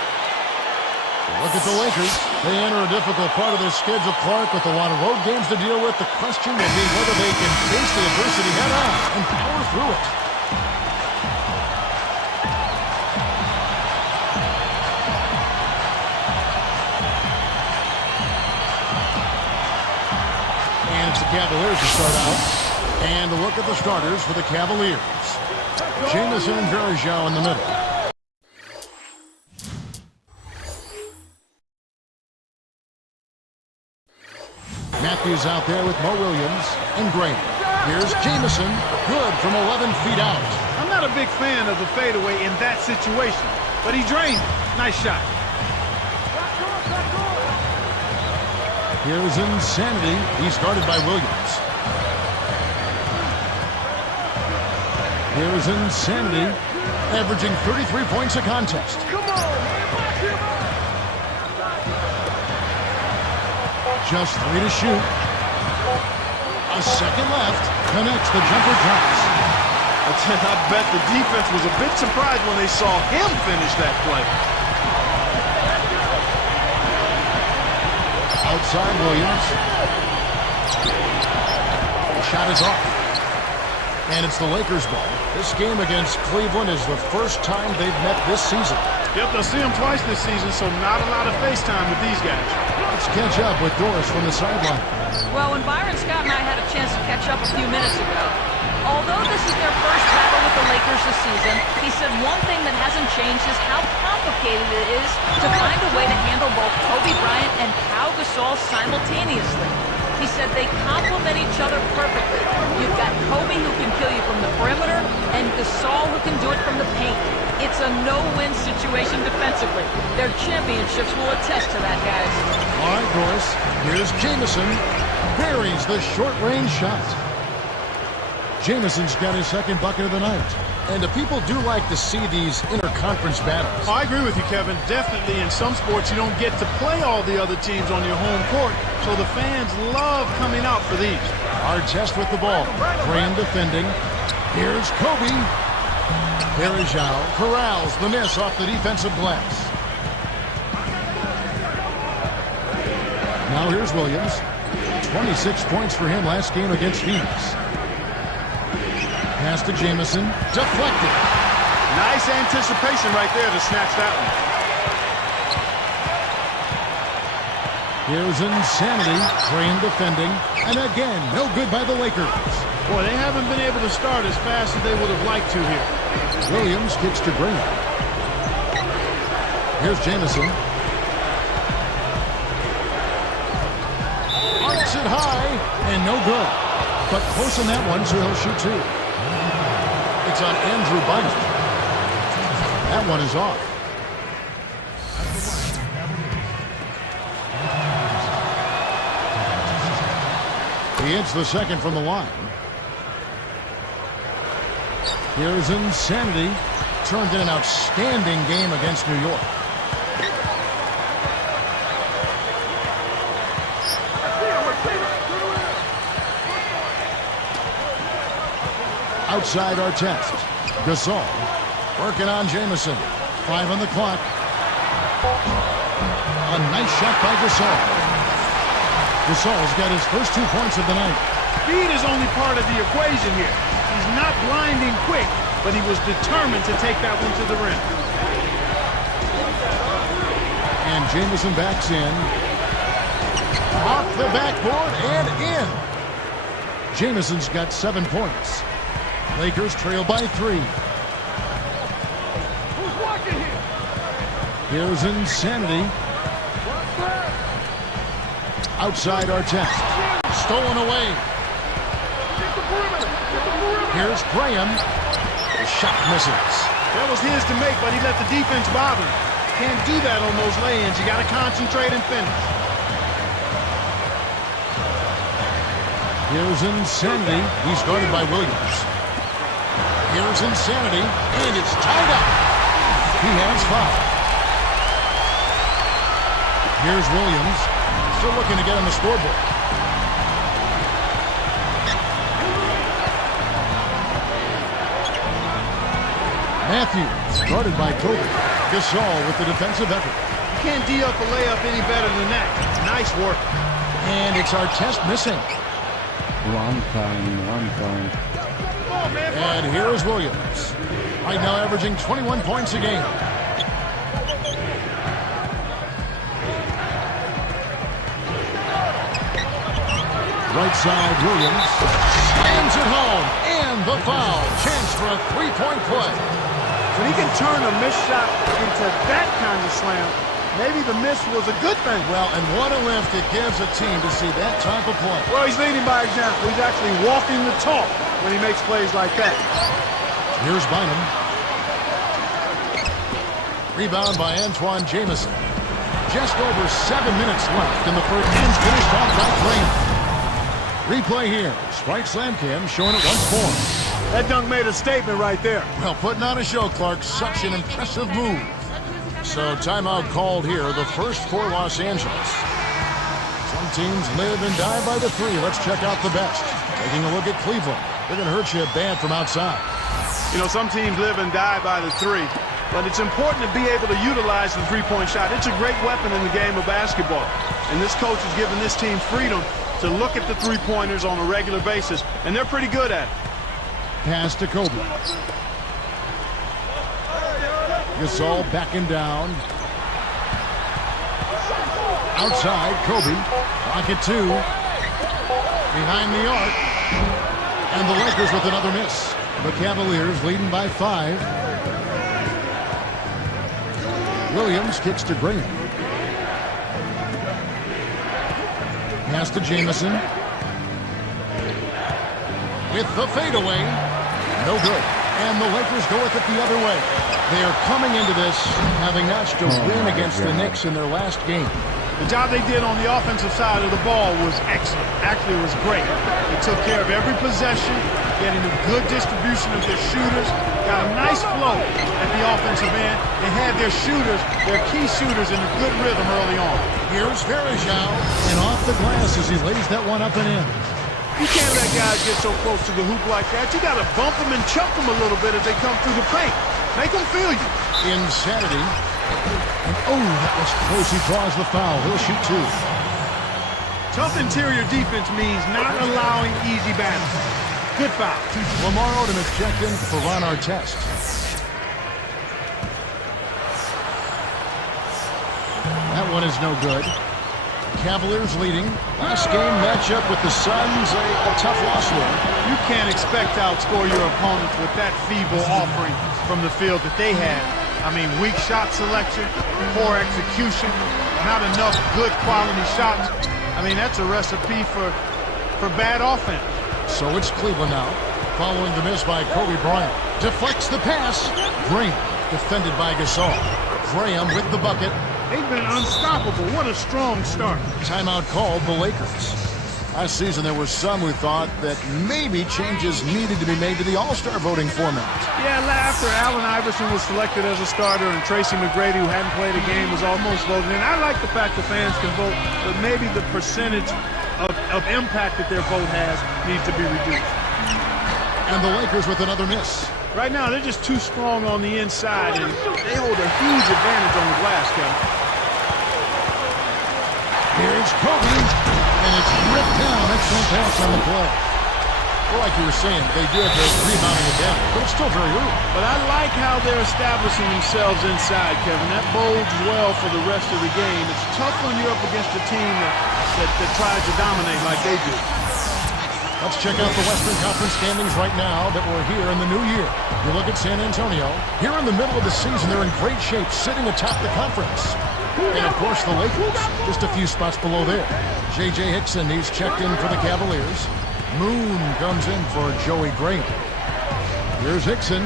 Look at the Lakers. They enter a difficult part of their schedule, Clark, with a lot of road games to deal with. The question will be whether they can face the adversity head-on and power through it. It's the Cavaliers to start out. And a look at the starters for the Cavaliers. Jamison and Varejao in the middle. Matthews out there with Mo Williams and Graham. Here's Jamison, good from 11 feet out. I'm not a big fan of the fadeaway in that situation, but he drained it. Nice shot. Here's Insanity. He's guarded by Williams. Here's Insanity, averaging 33 points a contest. Just 3 to shoot. A second left. Connects, the jumper drops. I bet the defense was a bit surprised when they saw him finish that play. Outside Williams. Shot is off. And it's the Lakers' ball. This game against Cleveland is the first time they've met this season. Yep, they'll see them twice this season, so not a lot of FaceTime with these guys. Let's catch up with Doris from the sideline. Well, when Byron Scott and I had a chance to catch up a few minutes ago, although this is their first battle with the Lakers this season, he said one thing that hasn't changed is how complicated it is to find a way to handle both Kobe Bryant and Pau Gasol simultaneously. He said they complement each other perfectly. You've got Kobe who can kill you from the perimeter and Gasol who can do it from the paint. It's a no-win situation defensively. Their championships will attest to that, guys. All right, Doris. Here's Jamison. Buries the short-range shot. Jamison's got his second bucket of the night. And the people do like to see these interconference battles. Oh, I agree with you, Kevin. Definitely in some sports you don't get to play all the other teams on your home court, so the fans love coming out for these. Artest with the ball. Graham defending. Here's Kobe. Varejao corrals the miss off the defensive glass. Now here's Williams. 26 points for him last game against Phoenix. Pass to Jamison. Deflected. Nice anticipation right there to snatch that one. Here's Insanity. Graham defending. And again, no good by the Lakers. Boy, they haven't been able to start as fast as they would have liked to here. Williams kicks to Graham. Here's Jamison. Arcs it high. And no good. But close on that one, so he'll shoot two. It's on Andrew Bynum. That one is off. He hits the second from the line. Here's Insanity. Turned in an outstanding game against New York. Outside Artest. Gasol working on Jamison. 5 on the clock. A nice shot by Gasol. Gasol's got his first 2 points of the night. Speed is only part of the equation here. He's not blinding quick, but he was determined to take that one to the rim. And Jamison backs in. Off the backboard and in. Jamison's got 7 points. Lakers trail by 3. Here's Insanity. Outside Artest. Stolen away. Here's Graham. shot misses. That was his to make, but he let the defense bother him. Can't do that on those lay-ins. You got to concentrate and finish. Here's Insanity. He's guarded by Williams. Here's Insanity, and it's tied up. He has 5. Here's Williams, still looking to get on the scoreboard. Matthews, guarded by Kobe. Gasol with the defensive effort. You can't D up a layup any better than that. Nice work. And it's Artest missing. One time. And here is Williams. Right now averaging 21 points a game. Right side, Williams slams it home, and the foul. Chance for a three-point play. When he can turn a missed shot into that kind of slam, maybe the miss was a good thing. Well, and what a lift it gives a team to see that type of play. Well, he's leading by example. He's actually walking the talk when he makes plays like that. Here's Bynum. Rebound by Antoine Jamison. Just over 7 minutes left in the first, and finished off by Graham. Replay here. Sprite Slam Cam showing it once more. That dunk made a statement right there. Well, putting on a show, Clark. Such an impressive move. So timeout called here, the first for Los Angeles. Some teams live and die by the 3. Let's check out the best. Taking a look at Cleveland. They're going to hurt you bad from outside. You know, some teams live and die by the 3. But it's important to be able to utilize the three-point shot. It's a great weapon in the game of basketball. And this coach is giving this team freedom to look at the three-pointers on a regular basis. And they're pretty good at it. Pass to Kobe. Gasol backing down. Outside, Kobe. Rocket 2. Behind the arc. And the Lakers with another miss. The Cavaliers leading by 5. Williams kicks to Graham. Pass to Jamison. With the fadeaway. No good. And the Lakers go with it the other way. They are coming into this having notched a win against the Knicks in their last game. The job they did on the offensive side of the ball was excellent. Actually, it was great. They took care of every possession, getting a good distribution of their shooters, got a nice flow at the offensive end. They had their shooters, their key shooters, in a good rhythm early on. Here's Varejao, and off the glass as he lays that one up and in. You can't let guys get so close to the hoop like that. You got to bump them and chunk them a little bit as they come through the paint. Make them feel you. Insanity. And oh, that was close. He draws the foul. He'll shoot 2. Tough interior defense means not allowing easy battles. Good foul. Lamar Odom is checked in for Ron Artest. That one is no good. Cavaliers leading. Last game matchup with the Suns, a tough loss there. You can't expect to outscore your opponents with that feeble offering from the field that they had. I mean, weak shot selection, poor execution, not enough good quality shots. I mean, that's a recipe for bad offense. So it's Cleveland now, following the miss by Kobe Bryant. Deflects the pass. Graham, defended by Gasol. Graham with the bucket. They've been unstoppable. What a strong start. Timeout called the Lakers. Last season, there were some who thought that maybe changes needed to be made to the All-Star voting format. Yeah, after Allen Iverson was selected as a starter and Tracy McGrady, who hadn't played a game, was almost voted in. I like the fact that fans can vote, but maybe the percentage of impact that their vote has needs to be reduced. And the Lakers with another miss. Right now, they're just too strong on the inside, and they hold a huge advantage on the glass, Kevin. Here's Kobe, and it's ripped down. Excellent pass on the play. Well, like you were saying, they did the rebounding it down, but it's still very early. But I like how they're establishing themselves inside, Kevin. That bodes well for the rest of the game. It's tough when you're up against a team that tries to dominate like they do. Let's check out the Western Conference standings right now that we're here in the new year. You look at San Antonio. Here in the middle of the season, they're in great shape, sitting atop the conference. And, of course, the Lakers, just a few spots below there. J.J. Hickson, he's checked in for the Cavaliers. Moon comes in for Joey Graham. Here's Hickson.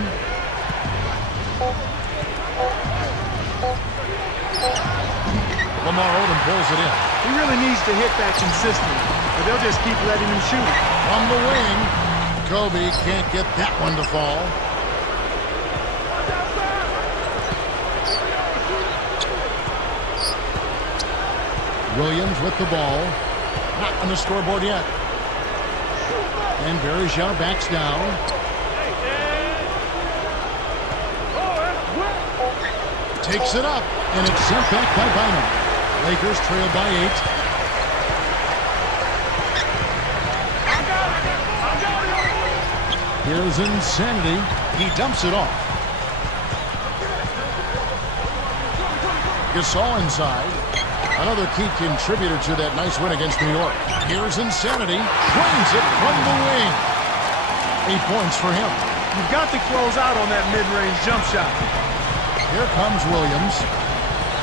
Lamar Odom pulls it in. He really needs to hit that consistently, or they'll just keep letting him shoot it. From the wing, Kobe can't get that one to fall. Williams with the ball. Not on the scoreboard yet. And Bergeron backs down. Takes it up, and it's sent back by Bynum. Lakers trail by 8. Here's Insanity. He dumps it off. Gasol inside. Another key contributor to that nice win against New York. Here's Insanity. Drains it from the wing. 8 points for him. You've got to close out on that mid-range jump shot. Here comes Williams.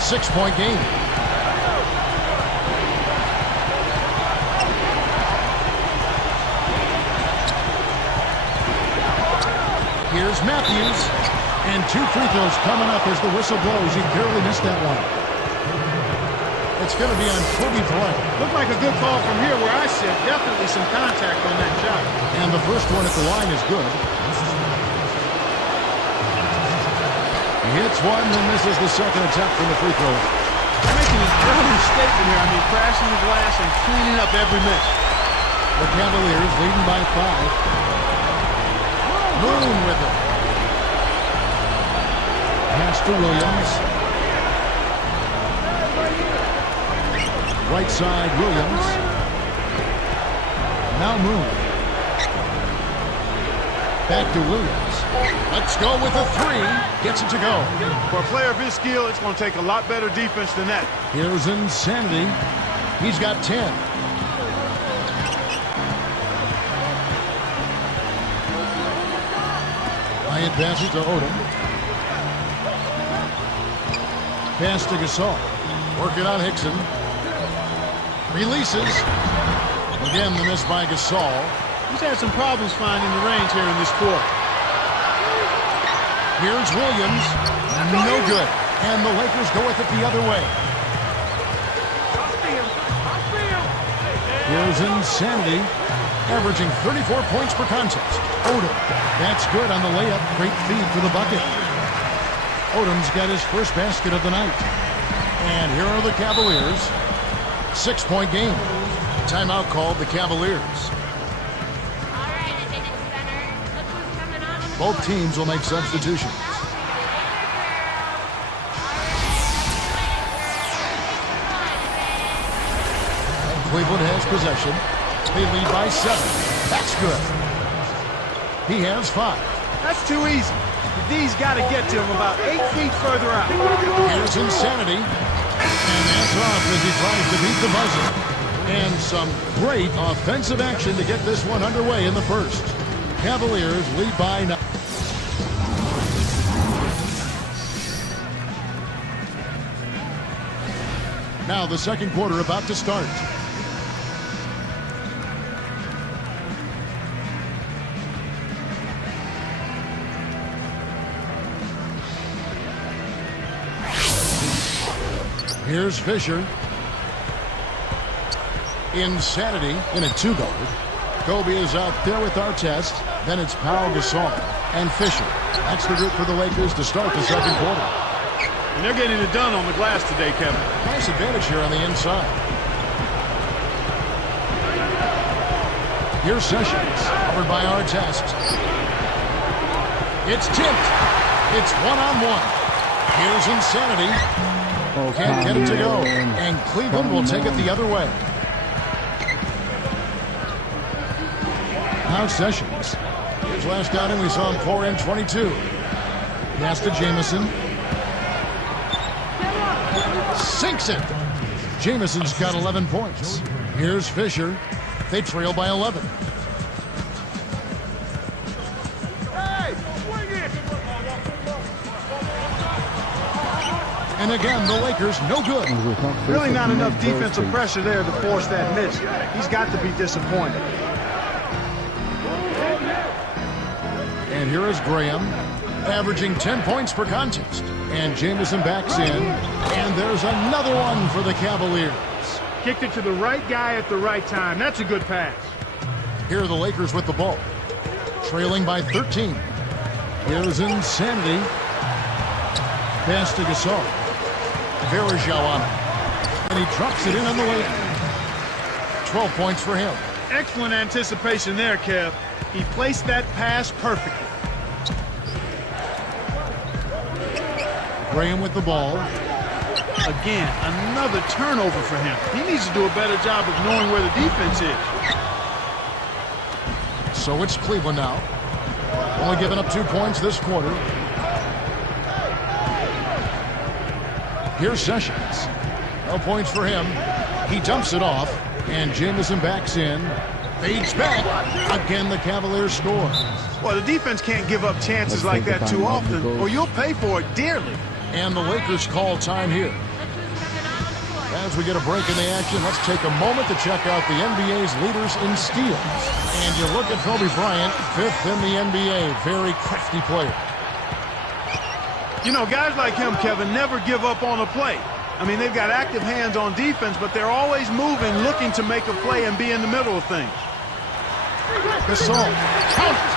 6-point game. Here's Matthews. And 2 free throws coming up as the whistle blows. You barely missed that one. It's going to be on Kobe Bryant. Looked like a good call from here where I sit. Definitely some contact on that shot. And the first one at the line is good. He hits one, then misses the second attempt from the free throw. Making an early statement here. I mean, crashing the glass and cleaning up every miss. The Cavaliers leading by 5. Moon with it. Pass to Williams. Right side, Williams. Now Moon. Back to Williams. Let's go with a 3. Gets it to go. For a player of his skill, it's going to take a lot better defense than that. Here's Insanity. He's got 10. Bryant passes to Odom. Pass to Gasol. Working on Hickson. Releases. Again, the miss by Gasol. He's had some problems finding the range here in this quarter. Here's Williams. No good. And the Lakers go with it the other way. Here's Insanity. Averaging 34 points per contest. Odom. That's good on the layup. Great feed for the bucket. Odom's got his first basket of the night. And here are the Cavaliers. 6-point game. Timeout called the Cavaliers. Both teams will make substitutions. And Cleveland has possession. They lead by 7. That's good. He has 5. That's too easy. The D's got to get to him about 8 feet further out. Here's Insanity. And that's off as he tries to beat the buzzer. And some great offensive action to get this one underway in the first. Cavaliers lead by 9. Now the second quarter about to start. Here's Fisher. Insanity in a 2-guard. Kobe is out there with Artest. Then it's Pau Gasol and Fisher. That's the group for the Lakers to start the second quarter. And they're getting it done on the glass today, Kevin. Nice advantage here on the inside. Here's Sessions, covered by Artest. It's tipped. It's 1-on-1. Here's Insanity. Can't get it to go. And Cleveland will take it the other way. Now Sessions. His last outing, we saw him pour in 22. Pass to Jamison. Sinks it. Jamison's got 11 points. Here's Fisher. They trail by 11. And again, the Lakers no good. Really not enough defensive pressure there to force that miss. He's got to be disappointed. And here is Graham, averaging 10 points per contest. And Jamison backs in. And there's another one for the Cavaliers. Kicked it to the right guy at the right time. That's a good pass. Here are the Lakers with the ball. Trailing by 13. Here's Insanity. Pass to Gasol. Varejao on it. And he drops it in on the way. 12 points for him. Excellent anticipation there, Kev. He placed that pass perfectly. Graham with the ball. Again, another turnover for him. He needs to do a better job of knowing where the defense is. So it's Cleveland now. Only giving up 2 points this quarter. Here's Sessions. No points for him. He dumps it off. And Jamison backs in. Fades back. Again, the Cavaliers score. Well, the defense can't give up chances like that too often, or you'll pay for it dearly. And the Lakers call time here. As we get a break in the action, let's take a moment to check out the NBA's leaders in steals. And you look at Kobe Bryant, 5th in the NBA. Very crafty player. You know, guys like him, Kevin, never give up on a play. I mean, they've got active hands on defense, but they're always moving, looking to make a play and be in the middle of things. Gasol. Count it.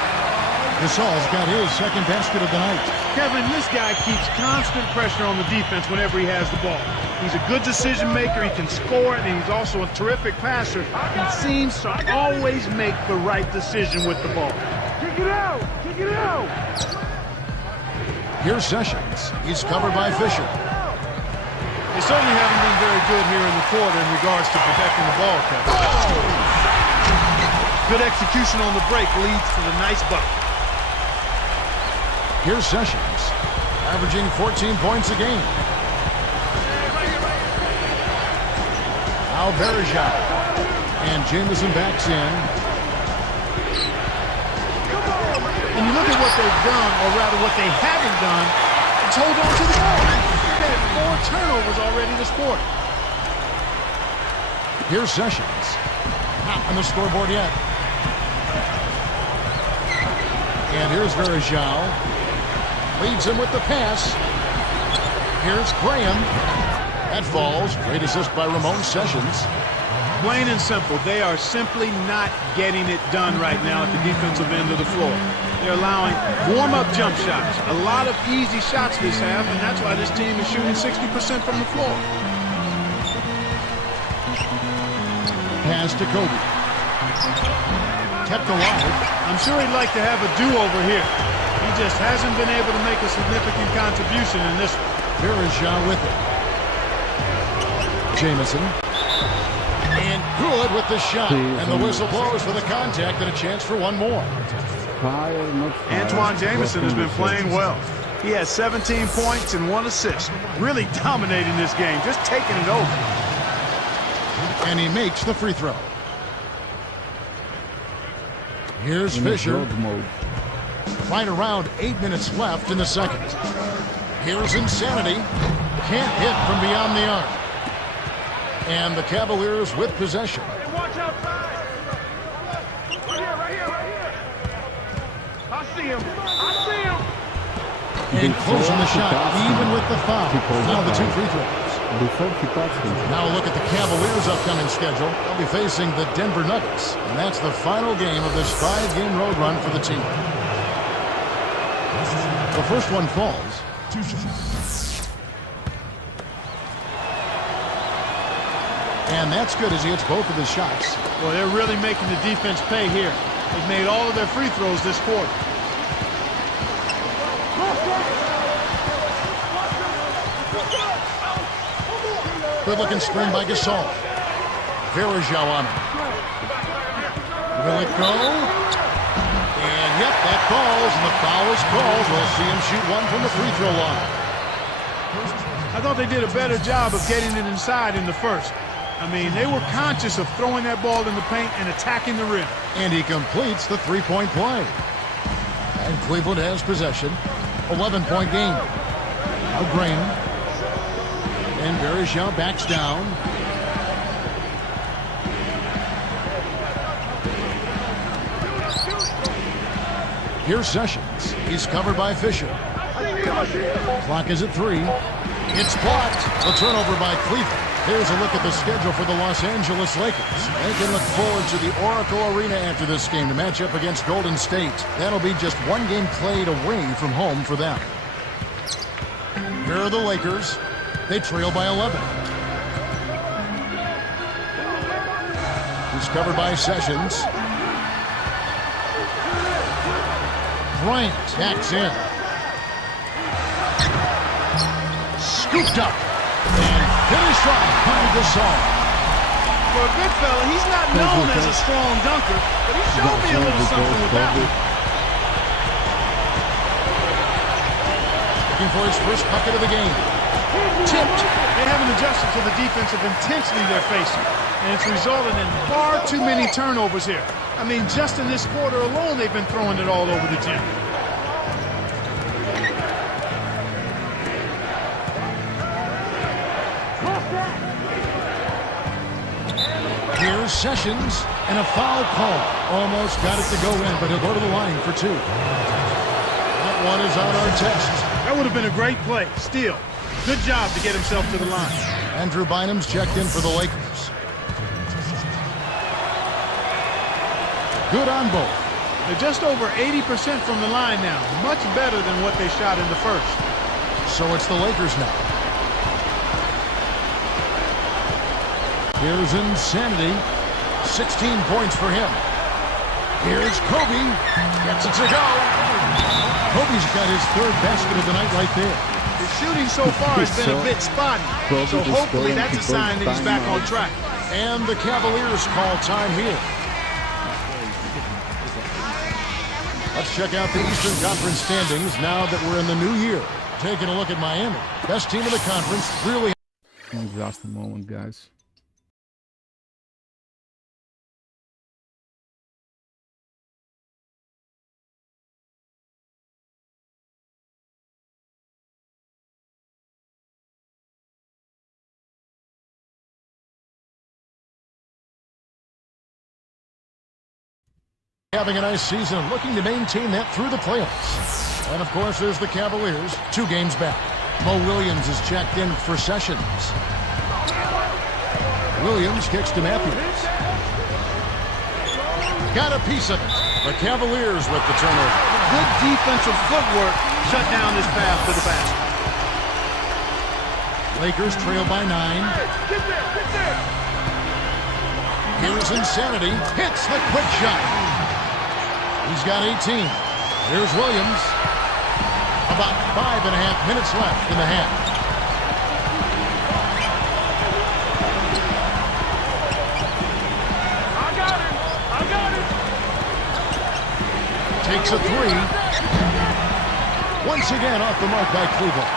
Gasol's got his second basket of the night. Kevin, this guy keeps constant pressure on the defense whenever he has the ball. He's a good decision maker, he can score it, and he's also a terrific passer. He seems to always make the right decision with the ball. Kick it out! Kick it out! Here's Sessions. He's covered by Fisher. They certainly haven't been very good here in the quarter in regards to protecting the ball, Kevin. Good execution on the break leads to the nice bucket. Here's Sessions, averaging 14 points a game. Now Varejao. And Jamison backs in. And you look at what they've done, or rather what they haven't done, it's hold on to the ball. They've had 4 turnovers already this quarter. Here's Sessions. Not on the scoreboard yet. And here's Varejao. Leads him with the pass. Here's Graham. That falls. Great assist by Ramon Sessions. Plain and simple, they are simply not getting it done right now at the defensive end of the floor. They're allowing warm-up jump shots. A lot of easy shots this half, and that's why this team is shooting 60% from the floor. Pass to Kobe. Kept alive. I'm sure he'd like to have a do-over here. He just hasn't been able to make a significant contribution in this one. Varejao with it. Jamison. And good with the shot. And the whistle blows for the contact and a chance for one more. Antoine Jamison has been playing well. He has 17 points and 1 assist. Really dominating this game, just taking it over. And he makes the free throw. Here's Fisher. Right around 8 minutes left in the second. Here's Insanity. Can't hit from beyond the arc. And the Cavaliers with possession. Hey, watch outside. Right here. I see him. And closing the shot, even with the foul. Now the 2 free throws. Now look at the Cavaliers' upcoming schedule. They'll be facing the Denver Nuggets. And that's the final game of this 5-game road run for the team. The first one falls. And that's good as he hits both of his shots. Well, they're really making the defense pay here. They've made all of their free throws this quarter. Good-looking screen by Gasol. Varejao on him. Will it go? And yep, that falls, and the foul is called. We'll see him shoot one from the free throw line. I thought they did a better job of getting it inside in the first. I mean, they were conscious of throwing that ball in the paint and attacking the rim. And he completes the three-point play. And Cleveland has possession. 11-point game. Now Graham. And Varejao backs down. Here's Sessions. He's covered by Fisher. Clock is at 3. It's blocked. The turnover by Cleveland. Here's a look at the schedule for the Los Angeles Lakers. They can look forward to the Oracle Arena after this game to match up against Golden State. That'll be just one game played away from home for them. Here are the Lakers. They trail by 11. He's covered by Sessions. Bryant tacks in. Scooped up. And finished off by Gasol. For a big fella, he's not known as a strong dunker, but he showed me a little something with that one. Looking for his first bucket of the game. Tipped. They haven't adjusted to the defensive intensity they're facing, and it's resulted in far too many turnovers here. I mean, just in this quarter alone, they've been throwing it all over the gym. Here's Sessions, and a foul call. Almost got it to go in, but he'll go to the line for 2. That one is on our test. That would have been a great play. Still, good job to get himself to the line. Andrew Bynum's checked in for the Lakers. Good on both. They're just over 80% from the line now. Much better than what they shot in the first. So it's the Lakers now. Here's Insanity. 16 points for him. Here's Kobe. Gets it to go. Kobe's got his 3rd basket of the night right there. His shooting so far has been a bit spotty. So hopefully that's a sign that he's back on track. And the Cavaliers call time here. Let's check out the Eastern Conference standings now that we're in the new year. Taking a look at Miami. Best team in the conference. Really. Just a moment, guys. Having a nice season, looking to maintain that through the playoffs. And of course, there's the Cavaliers, 2 games back. Mo Williams is checked in for Sessions. Williams kicks to Matthews. Got a piece of it. The Cavaliers with the turnover. Good defensive footwork shut down this path to the basket. Lakers trail by 9. Here's Insanity. Hits the quick shot. He's got 18. Here's Williams. About 5.5 minutes left in the half. I got it. Takes a 3. Once again off the mark by Cleveland.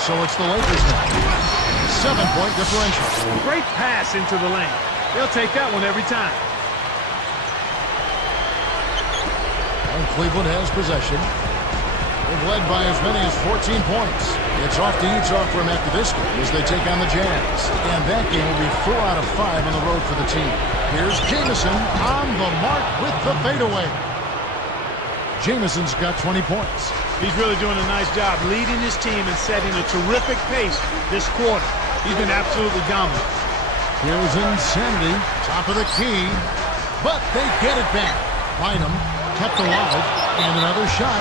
So it's the Lakers now. 7-point differential. Great pass into the lane. They'll take that one every time. And Cleveland has possession. They've led by as many as 14 points. It's off to Utah from after this game as they take on the Jazz. And that game will be 4 out of 5 on the road for the team. Here's Jamison on the mark with the fadeaway. Jamison's got 20 points. He's really doing a nice job leading his team and setting a terrific pace this quarter. He's been absolutely dominant. Here's Insanity, top of the key, but they get it back. Bynum kept alive, and another shot.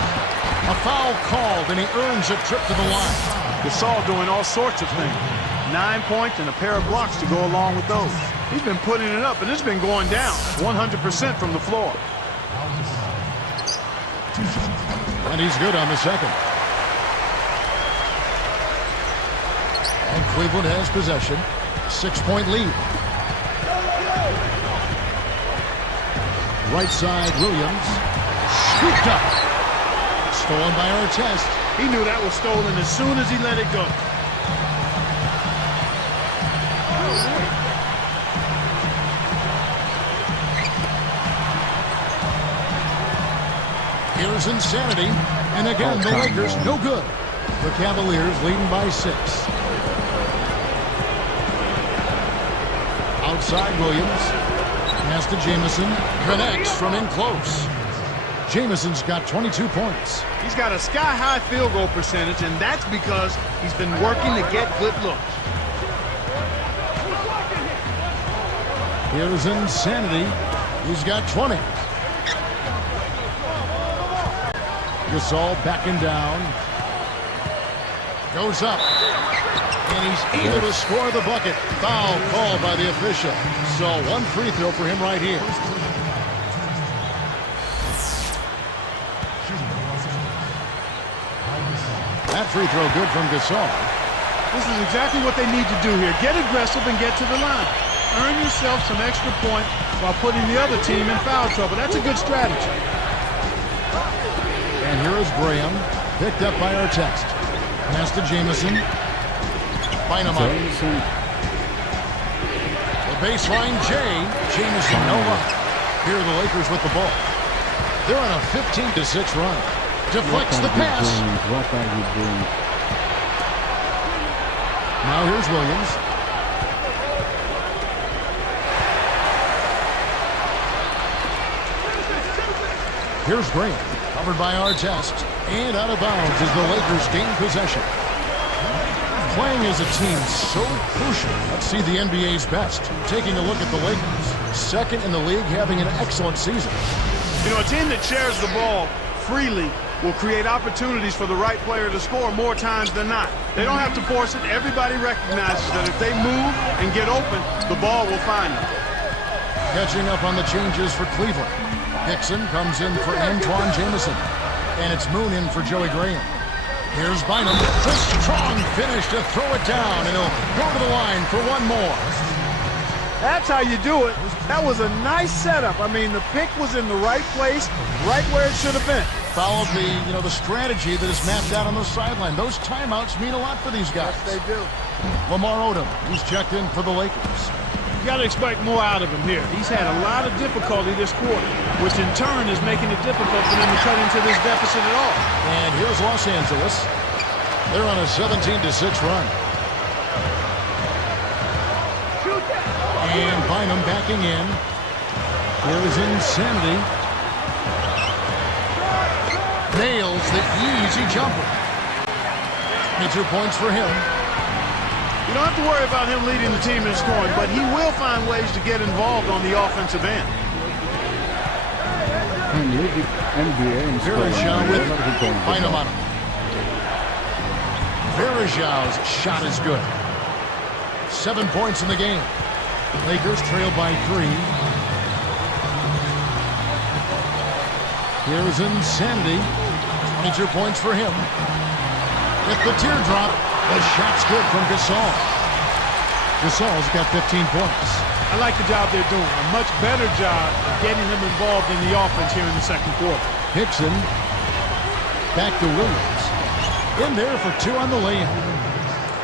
A foul called, and he earns a trip to the line. Gasol doing all sorts of things. 9 points and a pair of blocks to go along with those. He's been putting it up, and it's been going down 100% from the floor. And he's good on the second. And Cleveland has possession. 6-point lead. Right side, Williams. Scooped up. Stolen by Artest. He knew that was stolen as soon as he let it go. Here's Insanity. And again, the Lakers no good. The Cavaliers leading by 6. Outside Williams. Pass to Jamison. Connects from in close. Jamison's got 22 points. He's got a sky-high field goal percentage, and that's because he's been working to get good looks. Here's Insanity. He's got 20. Gasol backing down. Goes up. And he's able to score the bucket. Foul called by the official. So one free throw for him right here. That free throw good from Gasol. This is exactly what they need to do here. Get aggressive and get to the line. Earn yourself some extra points while putting the other team in foul trouble. That's a good strategy. And here is Graham, picked up by our text. Pass to Jamison. Bynum up. The baseline, Jamison, no luck. Here are the Lakers with the ball. They're on a 15-6 run. Deflects the pass. What are you doing? Now here's Williams. Here's Graham, covered by Artest, and out of bounds as the Lakers gain possession. Playing as a team so crucial. Let's see the NBA's best. Taking a look at the Lakers, second in the league, having an excellent season. You know, a team that shares the ball freely will create opportunities for the right player to score more times than not. They don't have to force it. Everybody recognizes that if they move and get open, the ball will find them. Catching up on the changes for Cleveland. Dixon comes in for Antoine Jamison. And it's Moon in for Joey Graham. Here's Bynum. The strong finish to throw it down, and he'll go to the line for one more. That's how you do it. That was a nice setup. I mean, the pick was in the right place, right where it should have been. Followed the strategy that is mapped out on the sideline. Those timeouts mean a lot for these guys. Yes, they do. Lamar Odom, he's checked in for the Lakers. You got to expect more out of him here. He's had a lot of difficulty this quarter, which in turn is making it difficult for them to cut into this deficit at all. And here's Los Angeles. They're on a 17-6 run. And Bynum backing in. Here's Insanity. Nails the easy jumper. 22 points for him. You don't have to worry about him leading the team in scoring, but he will find ways to get involved on the offensive end. And leading NBA in scoring. Verajao with Bynum on him. Verajao's shot is good. 7 points in the game. Lakers trail by 3. Here's Insanity. 22 points for him. With the teardrop, the shot's good from Gasol. Gasol's got 15 points. I like the job they're doing. A much better job of getting him involved in the offense here in the second quarter. Hickson. Back to Williams. In there for 2 on the layup.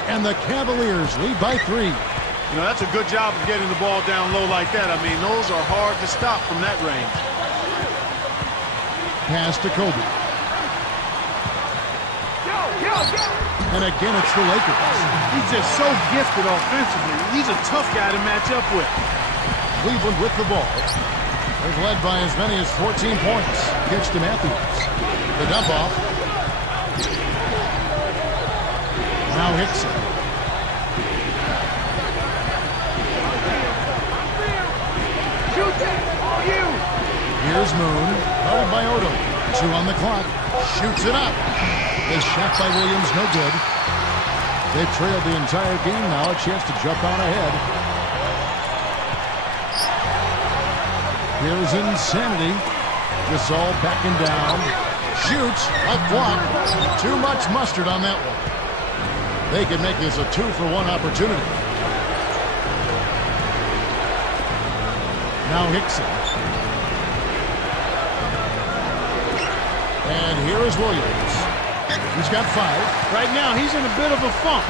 And the Cavaliers lead by 3. You know, that's a good job of getting the ball down low like that. I mean, those are hard to stop from that range. Pass to Kobe. And again, it's the Lakers. He's just so gifted offensively. He's a tough guy to match up with. Cleveland with the ball. They've led by as many as 14 points. Pitch to Matthews. The dump off. Now Hickson. Here's Moon. Held by Odom. 2 on the clock. Shoots it up. The shot by Williams, no good. They've trailed the entire game now. A chance to jump on ahead. Here's Insanity. Gasol backing down. Shoots. A block. Too much mustard on that one. They could make this a 2-for-1 opportunity. Now Hickson. And here is Williams. He's got 5. Right now, he's in a bit of a funk.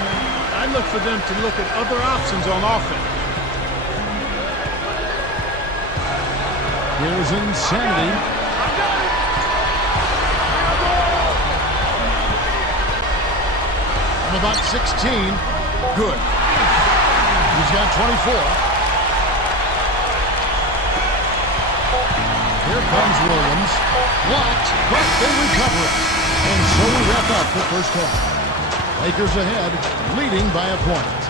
I look for them to look at other options on offense. Here's Insanity. From about 16. Good. He's got 24. Here comes Williams. Blocked, but they recover it. And so we wrap up the first half. Lakers ahead, leading by a point.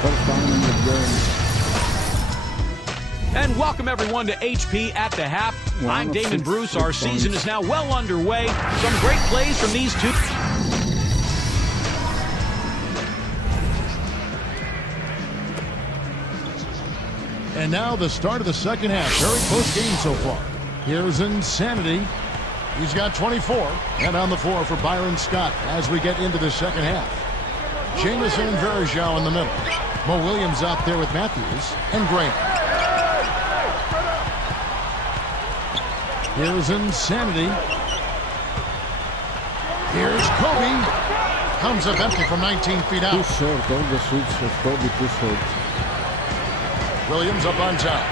First down in the game. And welcome everyone to HP at the Half. I'm Damon Bruce. Our season is now well underway. Some great plays from these two. And now the start of the second half. Very close game so far. Here's Insanity. He's got 24. And on the floor for Byron Scott as we get into the second half. Jamison and Verjao in the middle. Mo Williams out there with Matthews and Graham. Here's Insanity. Here's Kobe. Comes up empty from 19 feet out. Too short. All the shoots of Kobe too short. Williams up on top.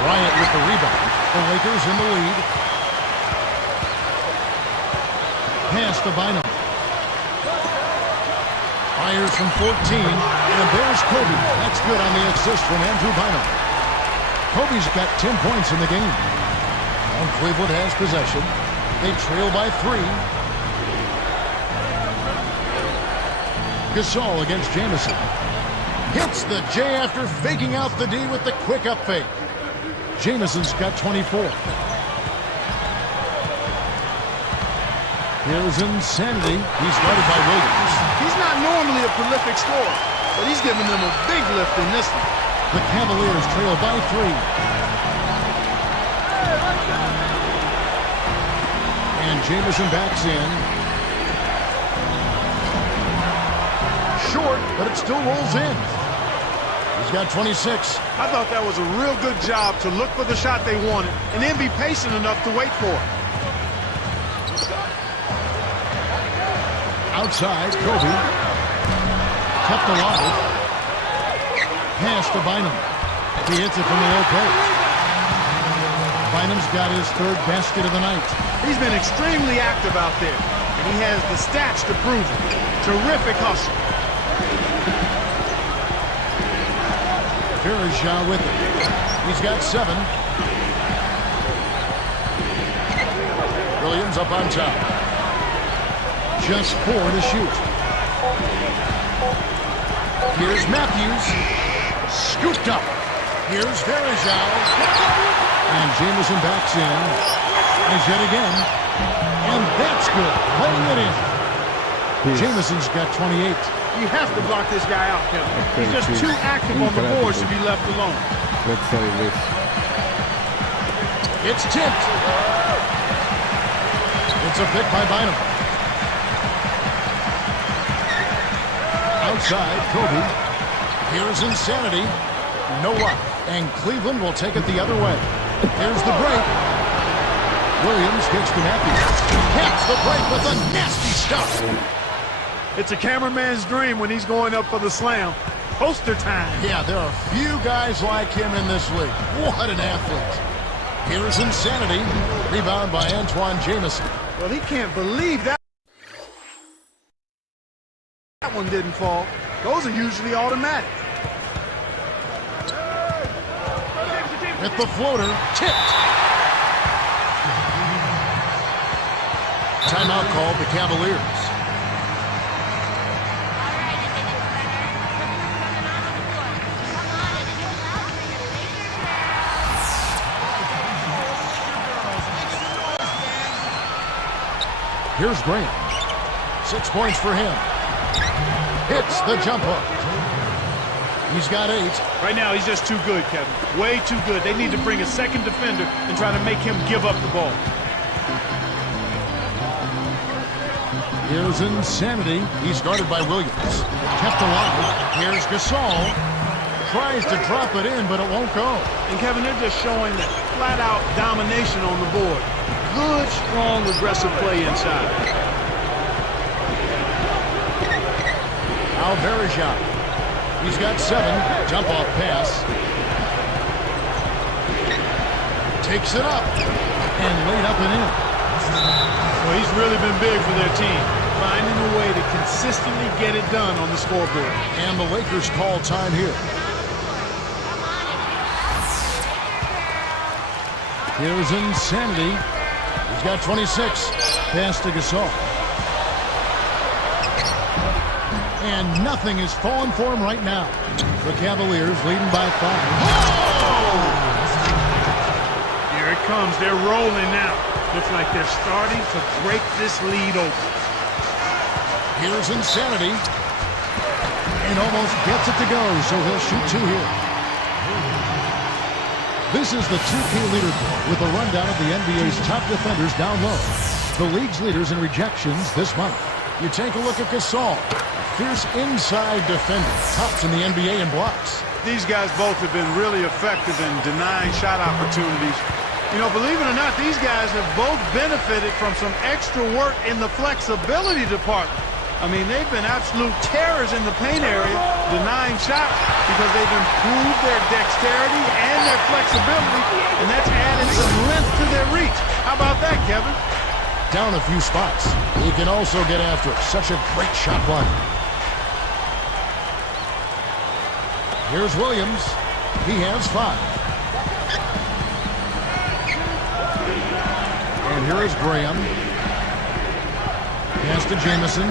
Bryant with the rebound. The Lakers in the lead. Pass to Bynum. Fires from 14. And there's Kobe. That's good on the assist from Andrew Bynum. Kobe's got 10 points in the game. And Cleveland has possession. They trail by 3. Gasol against Jamison. Hits the J after faking out the D with the quick up fake. Jamison's got 24. Here's Insanity. He's guarded by Williams. He's not normally a prolific scorer, but he's giving them a big lift in this one. The Cavaliers trail by 3. And Jamison backs in. Short, but it still rolls in. He's got 26. I thought that was a real good job to look for the shot they wanted and then be patient enough to wait for it. Outside, Kobe. Kept alive. Pass to Bynum. He hits it from the low post. Bynum's got his 3rd basket of the night. He's been extremely active out there, and he has the stats to prove it. Terrific hustle. Verjao with it. He's got 7. Williams up on top. Just 4 to shoot. Here's Matthews. Scooped up. Here's Verjao. And Jamison backs in. And yet again. And that's good. Laying it in. Jamison's got 28. You have to block this guy out, Kevin. Okay, He's just too active on the boards to be left alone. Let's say this. It's tipped. It's a pick by Bynum. Outside, Kobe. Here's Insanity. No luck. And Cleveland will take it the other way. Here's the break. Williams gets to Matthews. Hits the break with a nasty stuff. It's a cameraman's dream when he's going up for the slam. Poster time. Yeah, there are few guys like him in this league. What an athlete. Here's Insanity. Rebound by Antoine Jamison. Well, he can't believe that one didn't fall. Those are usually automatic. With the floater, tipped. Timeout called the Cavaliers. Here's Graham. 6 points for him. Hits the jump hook. He's got 8. Right now, he's just too good, Kevin. Way too good. They need to bring a second defender and try to make him give up the ball. Here's Insanity. He's guarded by Williams. Kept alive. Here's Gasol. Tries to drop it in, but it won't go. And Kevin, they're just showing that flat-out domination on the board. Good, strong, aggressive play inside. Now Verjao. He's got 7. Jump-off pass. Takes it up. And laid up and in. Well, he's really been big for their team, finding a way to consistently get it done on the scoreboard. And the Lakers call time here. Here's Insanity. He's got 26. Pass to Gasol. And nothing is falling for him right now. The Cavaliers leading by 5. Here it comes. They're rolling now. Looks like they're starting to break this lead open. Here's Insanity. And almost gets it to go, so he'll shoot 2 here. This is the 2K leaderboard with a rundown of the NBA's top defenders down low. The league's leaders in rejections this month. You take a look at Gasol. Fierce inside defender. Tops in the NBA in blocks. These guys both have been really effective in denying shot opportunities. You know, believe it or not, these guys have both benefited from some extra work in the flexibility department. I mean, they've been absolute terrors in the paint area, denying shots because they've improved their dexterity and their flexibility, and that's added some length to their reach. How about that, Kevin? Down a few spots. He can also get after it. Such a great shot blocker. Here's Williams. He has 5. And here is Graham. Pass to Jamison.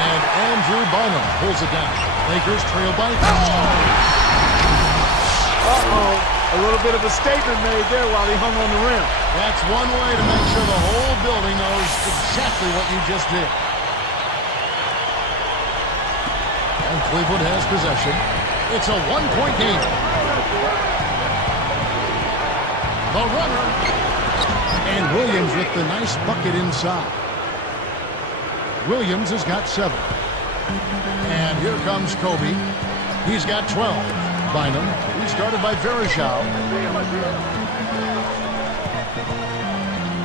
And Andrew Bynum pulls it down. Lakers trail by 4. Uh-oh. A little bit of a statement made there while he hung on the rim. That's one way to make sure the whole building knows exactly what you just did. And Cleveland has possession. It's a 1-point game. The runner. And Williams with the nice bucket inside. Williams has got 7. And here comes Kobe. He's got 12. Bynum. He started by Verishau.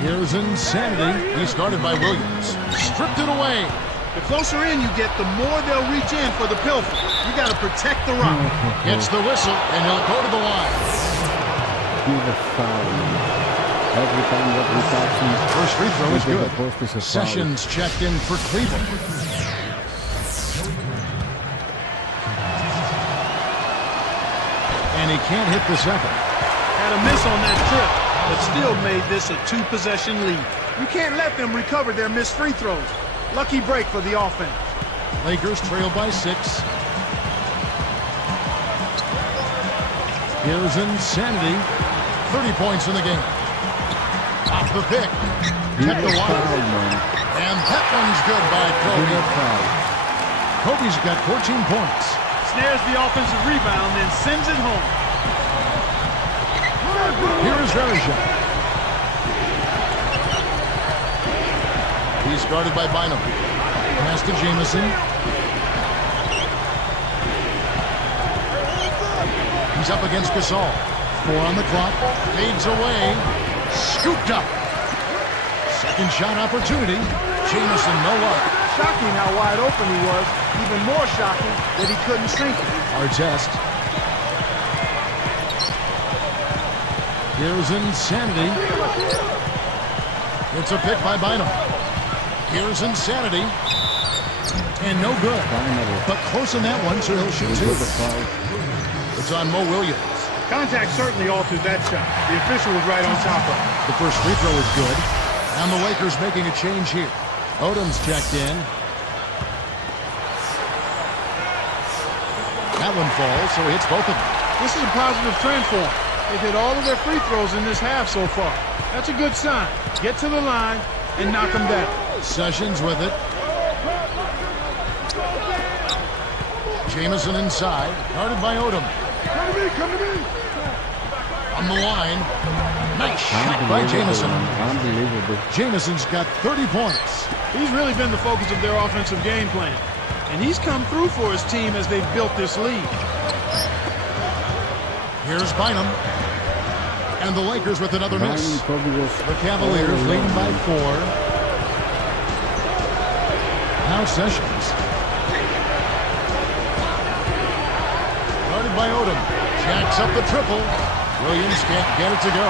Here's Insanity. He started by Williams. Stripped it away. The closer in you get, the more they'll reach in for the pilfer. You got to protect the rock. Gets the whistle, and he'll go to the line. Give a foul. Every time that we touch him, First free throw is good. Post is a foul. Sessions checked in for Cleveland. And he can't hit the second. Had a miss on that trip, but still made this a 2-possession lead. You can't let them recover their missed free throws. Lucky break for the offense. Lakers trail by 6. Here's Insanity. 30 points in the game. Off the pick. Kept the wire. And that one's good by Kobe. Kobe's got 14 points. Snares the offensive rebound, then sends it home. Here's Verishau. He's guarded by Bynum. Pass to Jamison. He's up against Gasol. 4 on the clock. Fades away. Scooped up. Second shot opportunity. Jamison, no luck. Shocking how wide open he was. Even more shocking that he couldn't sink it. Artest. Here's Insanity. It's a pick by Bynum. Here's Insanity. And no good. But close in that one, so he'll shoot 2. It's on Mo Williams. Contact certainly altered that shot. The official was right on top of it. The first free throw is good. And the Lakers making a change here. Odom's checked in. That one falls, so he hits both of them. This is a positive trend for them. They've hit all of their free throws in this half so far. That's a good sign. Get to the line and knock them down. Sessions with it. Jamison inside, guarded by Odom. Come to me. On the line. Nice shot by Jamison. Unbelievable. Jamison's got 30 points. He's really been the focus of their offensive game plan. And he's come through for his team as they've built this lead. Here's Bynum. And the Lakers with another miss. The Cavaliers leading by 4. Now Sessions. Guarded by Odom. Jacks up the triple. Williams can't get it to go.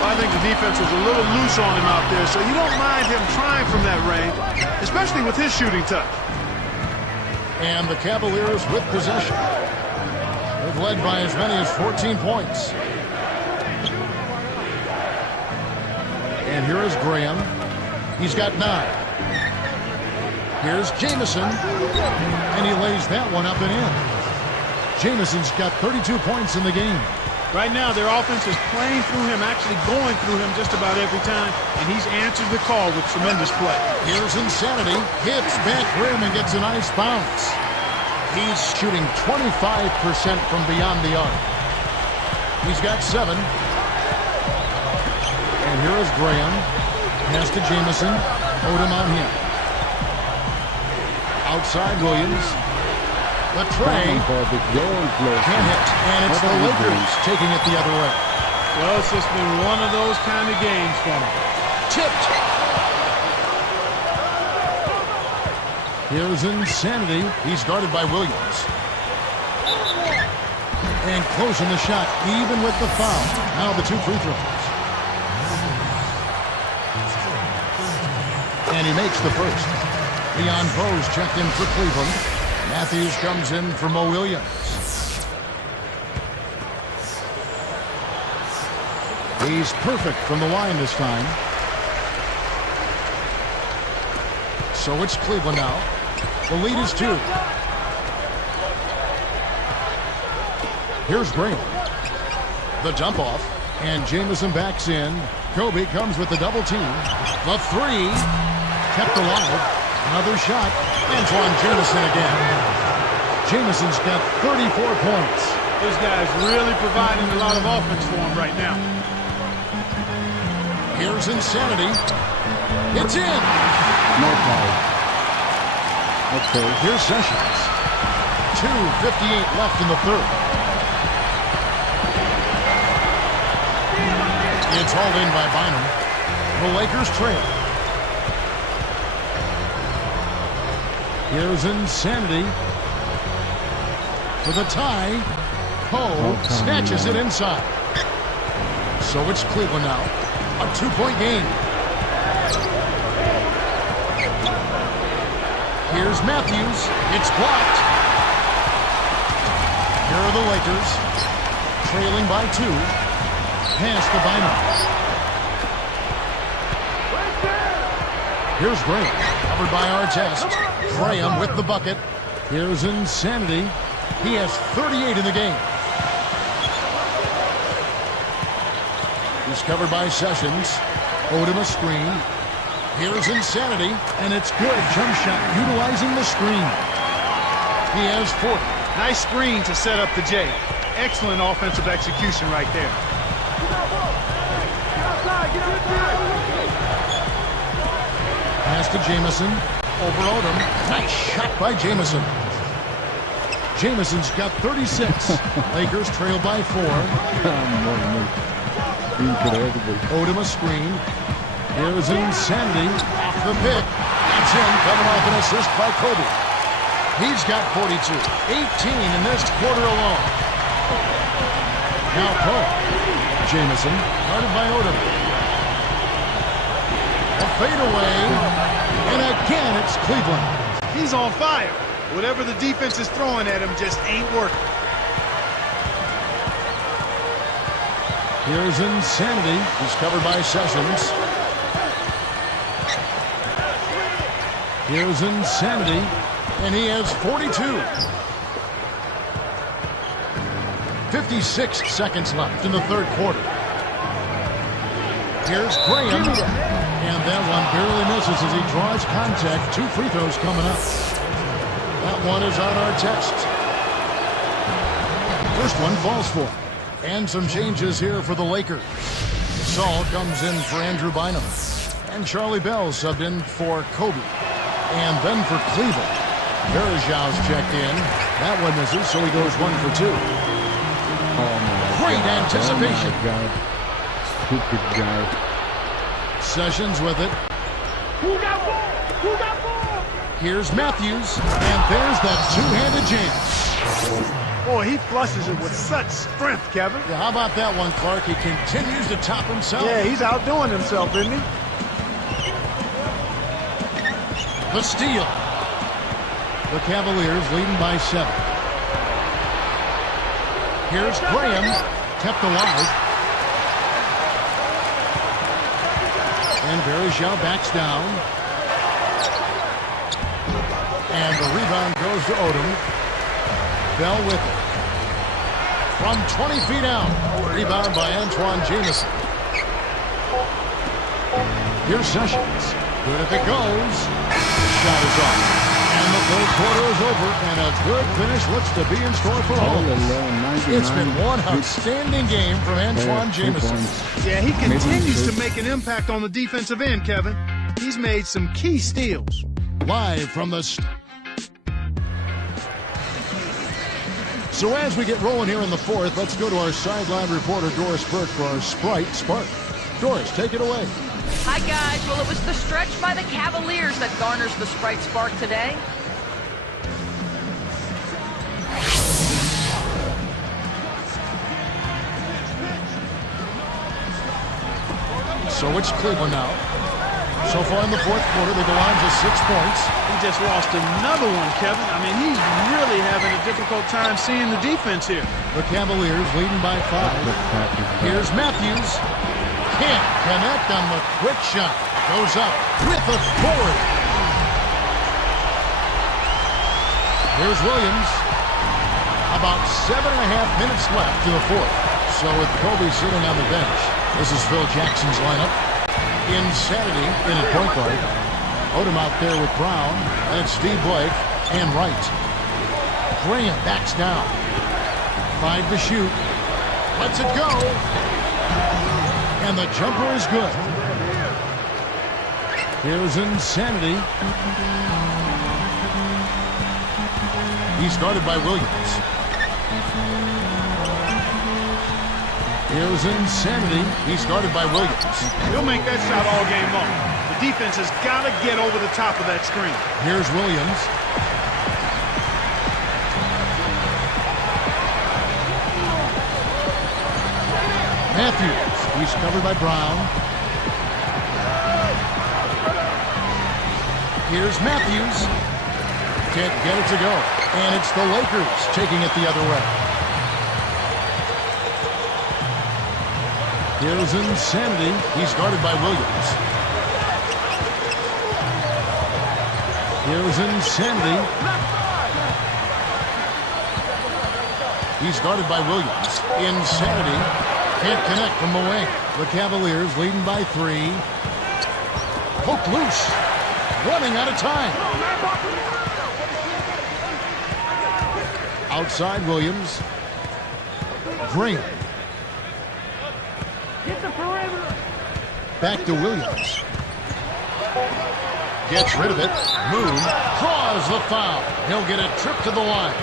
I think the defense was a little loose on him out there, so you don't mind him trying from that range, especially with his shooting touch. And the Cavaliers with possession. They've led by as many as 14 points. And here is Graham. He's got 9. Here's Jamison, and he lays that one up and in. Jamison's got 32 points in the game. Right now, their offense is playing through him, actually going through him just about every time, and he's answered the call with tremendous play. Here's Insanity, hits back rim and gets a nice bounce. He's shooting 25% from beyond the arc. He's got 7. And here is Graham. Pass to Jamison. Odom on him. Outside Williams. The tray. Can't hit. And it's the Lakers taking it the other way. Well, it's just been one of those kind of games for them. Tipped. Here's Insanity. He's guarded by Williams. And closing the shot, even with the foul. Now the 2 free throws. And he makes the first. Leon Bose checked in for Cleveland. Matthews comes in for Mo Williams. He's perfect from the line this time. So it's Cleveland now. The lead is 2. Here's Graham. The dump off. And Jamison backs in. Kobe comes with the double team. The 3. Kept alive. Another shot. Antoine Jamison again. Jamison's got 34 points. This guy's really providing a lot of offense for him right now. Here's Insanity. It's in. No foul. Okay. Here's Sessions. 2:58 left in the third. It's hauled in by Bynum. The Lakers trail. Here's Insanity. For the tie. Poe snatches it inside. So it's Cleveland now. A 2-point game. Here's Matthews. It's blocked. Here are the Lakers. Trailing by 2. Pass to Bynum. Here's Graham. Covered by Artest. Graham with the bucket. Here's Insanity. He has 38 in the game. He's covered by Sessions. Odom a screen. Here's Insanity, and it's good. Jump shot utilizing the screen. He has 40. Nice screen to set up the J. Excellent offensive execution right there. Pass to Jamison. Over Odom. Nice shot by Jamison. Jamison's got 36. Lakers trail by 4. Incredible. Odom a screen. Here's Insanity. Off the pick. That's him coming off an assist by Kobe. He's got 42. 18 in this quarter alone. Now Poe. Jamison. Guarded by Odom. A fadeaway. And again, it's Cleveland. He's on fire. Whatever the defense is throwing at him just ain't working. Here's Insanity. He's covered by Sessions. Here's Insanity. And he has 42. 56 seconds left in the third quarter. Here's Graham. And that one barely misses as he draws contact. 2 free throws coming up. That one is on our test. First one falls for. And some changes here for the Lakers. Saul comes in for Andrew Bynum. And Charlie Bell subbed in for Kobe. And then for Cleveland, Verjau's checked in. That one misses, so he goes 1 for 2. Oh my Great anticipation. Oh my God. Stupid guy. Sessions with it. Here's Matthews, and there's that two-handed jam. Boy, he flushes it with such strength, Kevin. Yeah, how about that one, Clark? He continues to top himself. Yeah, he's outdoing himself, isn't he? The steal. The Cavaliers leading by 7. Here's Graham, kept alive. And Bergeau backs down. And the rebound goes to Odom. Bell with it. From 20 feet out. Rebound by Antoine Jameson. Here's Sessions. Good if it goes. Shot is off. And the third quarter is over. And a good finish looks to be in store for Holmes. It's been one outstanding game from Antoine Jameson. Yeah, he continues to make an impact on the defensive end, Kevin. He's made some key steals. Live from the... So as we get rolling here in the fourth, let's go to our sideline reporter, Doris Burke, for our Sprite Spark. Doris, take it away. Hi, guys. Well, it was the stretch by the Cavaliers that garners the Sprite Spark today. So it's Cleveland now. So far in the fourth quarter, they go on to 6 points. He just lost another one, Kevin. I mean, he's really having a difficult time seeing the defense here. The Cavaliers leading by 5. Here's Matthews. Can't connect on the quick shot. Goes up with authority. Here's Williams. About 7.5 minutes left in the fourth. So with Kobe sitting on the bench, this is Phil Jackson's lineup. Insanity in at point guard. Odom out there with Brown. And it's Steve Blake and Wright. Graham backs down. 5 to shoot. Lets it go. And the jumper is good. Here's Insanity. He's guarded by Williams. Here's Insanity. He's guarded by Williams. He'll make that shot all game long. The defense has got to get over the top of that screen. Here's Williams. Matthews. He's covered by Brown. Here's Matthews. Can't get it to go. And it's the Lakers taking it the other way. Here's Insanity. He's guarded by Williams. Here's Insanity. He's guarded by Williams. Insanity can't connect from the wing. The Cavaliers leading by 3. Poked loose. Running out of time. Outside Williams. Graham. Back to Williams. Gets rid of it. Moon draws the foul. He'll get a trip to the line.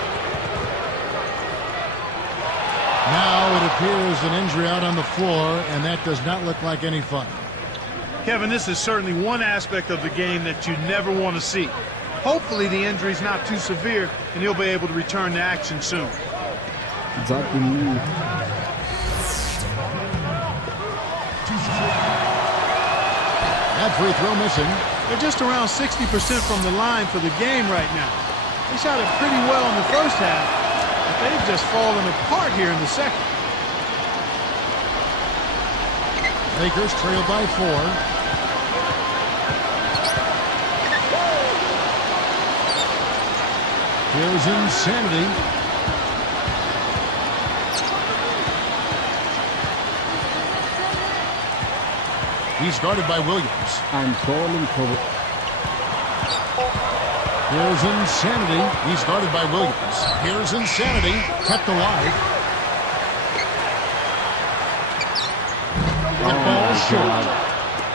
Now it appears an injury out on the floor, and that does not look like any fun. Kevin, this is certainly one aspect of the game that you never want to see. Hopefully the injury's not too severe, and he'll be able to return to action soon. That free throw missing. They're just around 60% from the line for the game right now. They shot it pretty well in the first half, but they've just fallen apart here in the second. Lakers trail by 4. Here's Insanity. He's guarded by Williams. I'm calling for... Here's Insanity. He's guarded by Williams. Here's Insanity. Kept alive. The ball short.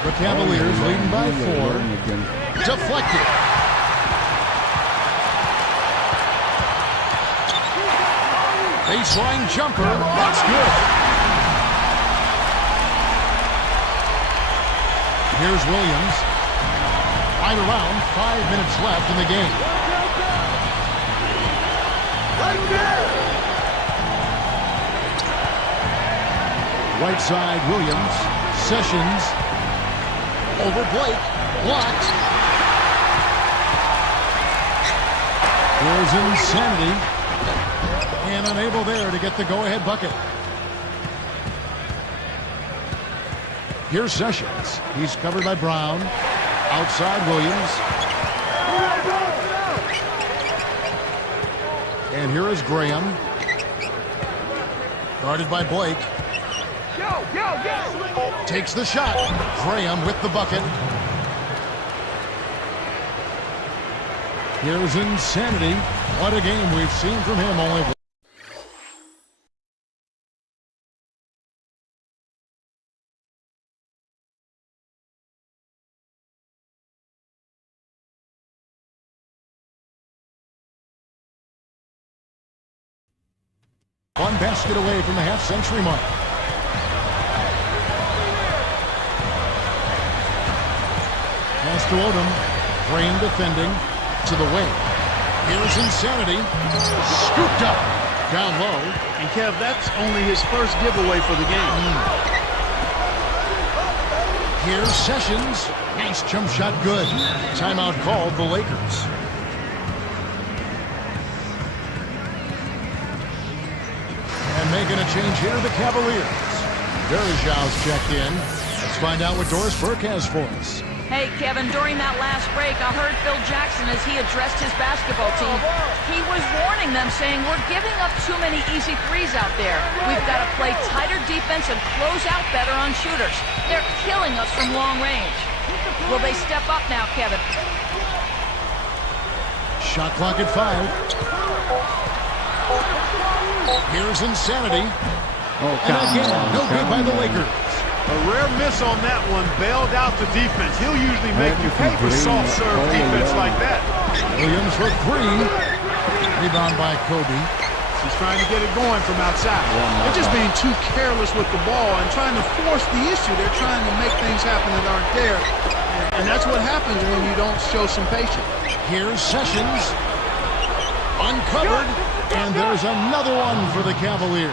The Cavaliers leading by 4. Deflected. Baseline jumper. That's good. Here's Williams. Right around 5 minutes left in the game. Right side, Williams. Sessions. Over Blake. Blocked. Here's Insanity. And unable there to get the go-ahead bucket. Here's Sessions. He's covered by Brown. Outside Williams. And here is Graham. Guarded by Blake. Takes the shot. Graham with the bucket. Here's Insanity. What a game we've seen from him. Only one basket away from the half-century mark. Pass to Odom. Frame defending. To the wing. Here's Insanity. Scooped up. Down low. And Kev, that's only his first giveaway for the game. Here's Sessions. Nice jump shot, good. Timeout called the Lakers. And making a change here, the Cavaliers. Verjau's checked in. Let's find out what Doris Burke has for us. Hey, Kevin, during that last break, I heard Phil Jackson as he addressed his basketball team. He was warning them, saying, we're giving up too many easy threes out there. We've got to play tighter defense and close out better on shooters. They're killing us from long range. Will they step up now, Kevin? Shot clock at 5. Here's Insanity. Oh, And again, no good by the Lakers. A rare miss on that one, bailed out the defense. He'll usually make you pay for soft serve defense like that. Williams for 3. Rebound by Kobe. He's trying to get it going from outside. They're just being too careless with the ball and trying to force the issue. They're trying to make things happen that aren't there. And that's what happens when you don't show some patience. Here's Sessions. Uncovered. And there's another one for the Cavaliers.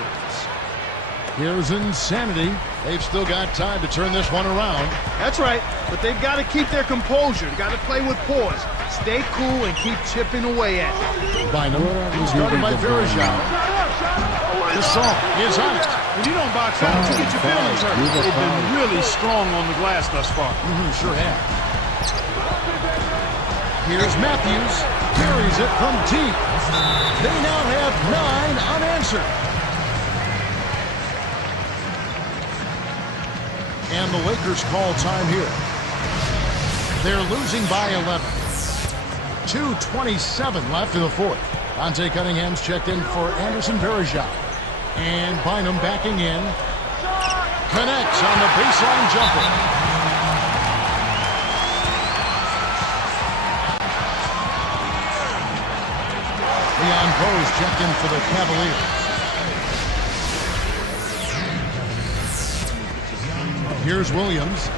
Here's Insanity. They've still got time to turn this one around. That's right, but they've got to keep their composure. They've got to play with poise. Stay cool and keep chipping away at it. Bynum, who's guarded by Verjau. Gasol is on it. When you don't box out, you get your feelings hurt. They've been really strong on the glass thus far. Sure have. Here's Matthews. Carries it from deep. They now have 9 unanswered. And the Lakers call time here. They're losing by 11. 2:27 left in the fourth. Dante Cunningham's checked in for Anderson Verjau. And Bynum backing in. Connects on the baseline jumper. Leon Bose checked in for the Cavaliers. Here's Williams.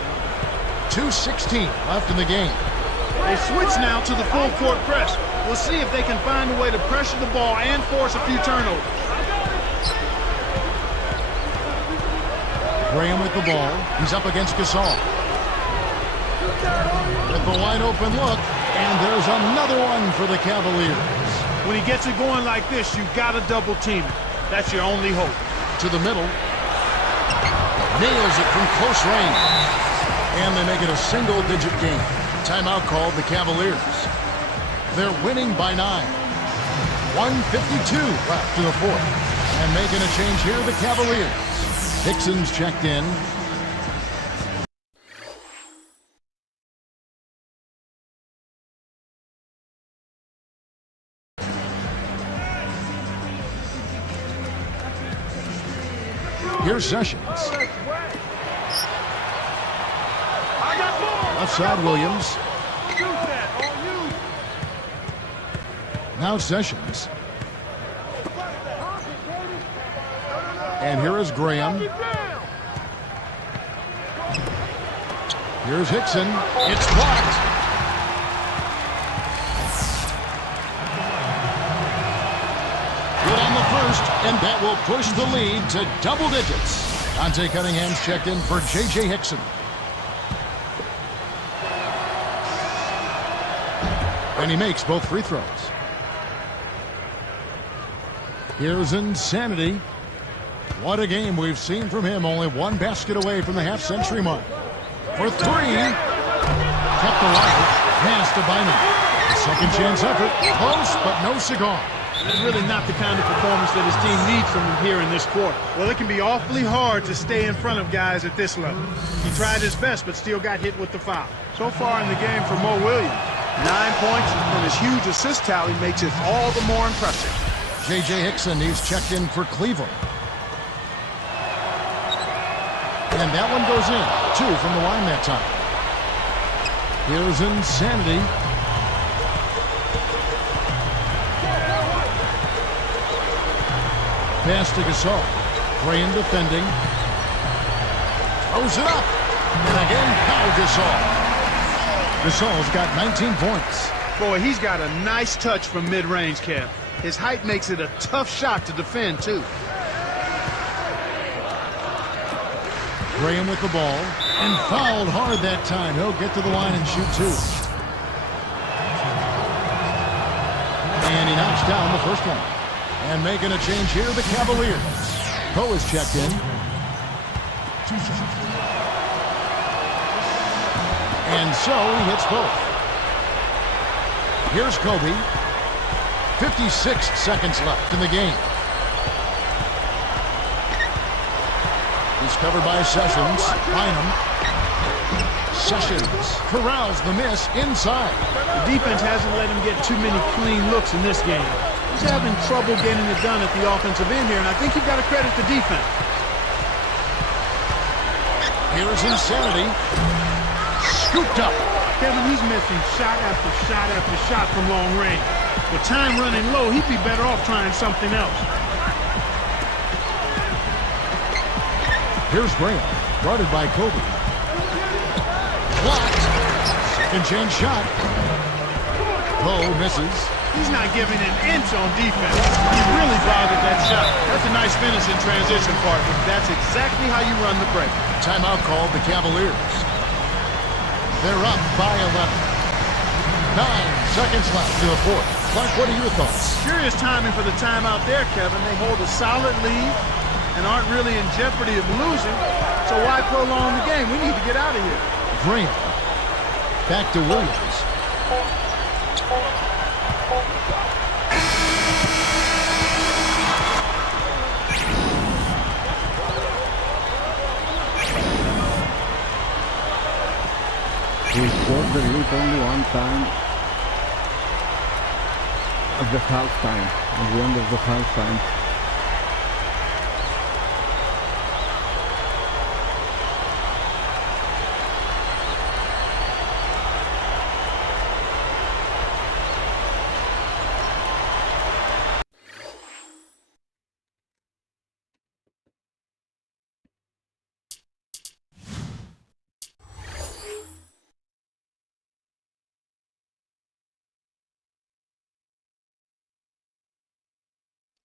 2:16 left in the game. They switch now to the full court press. We'll see if they can find a way to pressure the ball and force a few turnovers. Graham with the ball. He's up against Gasol. With the wide open look. And there's another one for the Cavaliers. When he gets it going like this, you've got to double team it. That's your only hope. To the middle. Nails it from close range. And they make it a single-digit game. Timeout called the Cavaliers. They're winning by 9. 1:52 left in the fourth. And making a change here, the Cavaliers. Dixon's checked in. Here's Sessions. Left side, Williams. Now Sessions. And here is Graham. Here's Hickson. It's blocked. Good on the first, and that will push the lead to double digits. Dante Cunningham's checked in for J.J. Hickson. And he makes both free throws. Here's Insanity. What a game we've seen from him. Only one basket away from the half-century mark. For three. Kept alive. Pass to Bynum. A second chance effort. Close, but no cigar. That's really not the kind of performance that his team needs from him here in this quarter. Well, it can be awfully hard to stay in front of guys at this level. He tried his best, but still got hit with the foul. So far in the game for Mo Williams, 9 points and his huge assist tally makes it all the more impressive. J.J. Hickson, he's checked in for Cleveland. And that one goes in. 2 from the line that time. Here's Insanity. Pass to Gasol. Graham defending. Throws it up. And again, Pau Gasol. Gasol's got 19 points. Boy, he's got a nice touch from mid-range, Kev. His height makes it a tough shot to defend, too. Graham with the ball. And fouled hard that time. He'll get to the line and shoot 2. And he knocks down the first one. And making a change here, the Cavaliers. Poe is checked in. And so he hits both. Here's Kobe. 56 seconds left in the game. He's covered by Sessions. Bynum. Sessions corrals the miss inside. The defense hasn't let him get too many clean looks in this game. He's having trouble getting it done at the offensive end here, and I think you've got to credit the defense. Here's Insanity. Scooped up. Kevin, he's missing shot after shot after shot from long range. With time running low, he'd be better off trying something else. Here's Graham, guarded by Kobe. Blocked. Second chance shot. Poe misses. He's not giving an inch on defense. He really bothered that shot. That's a nice finish in transition, partner. That's exactly how you run the break. Timeout called the Cavaliers. They're up by 11. 9 seconds left to the fourth. Clark, what are your thoughts? Curious timing for the timeout there, Kevin. They hold a solid lead and aren't really in jeopardy of losing. So why prolong the game? We need to get out of here. Graham. Back to Williams. We scored the lead only one time at the halftime, at the end of the halftime.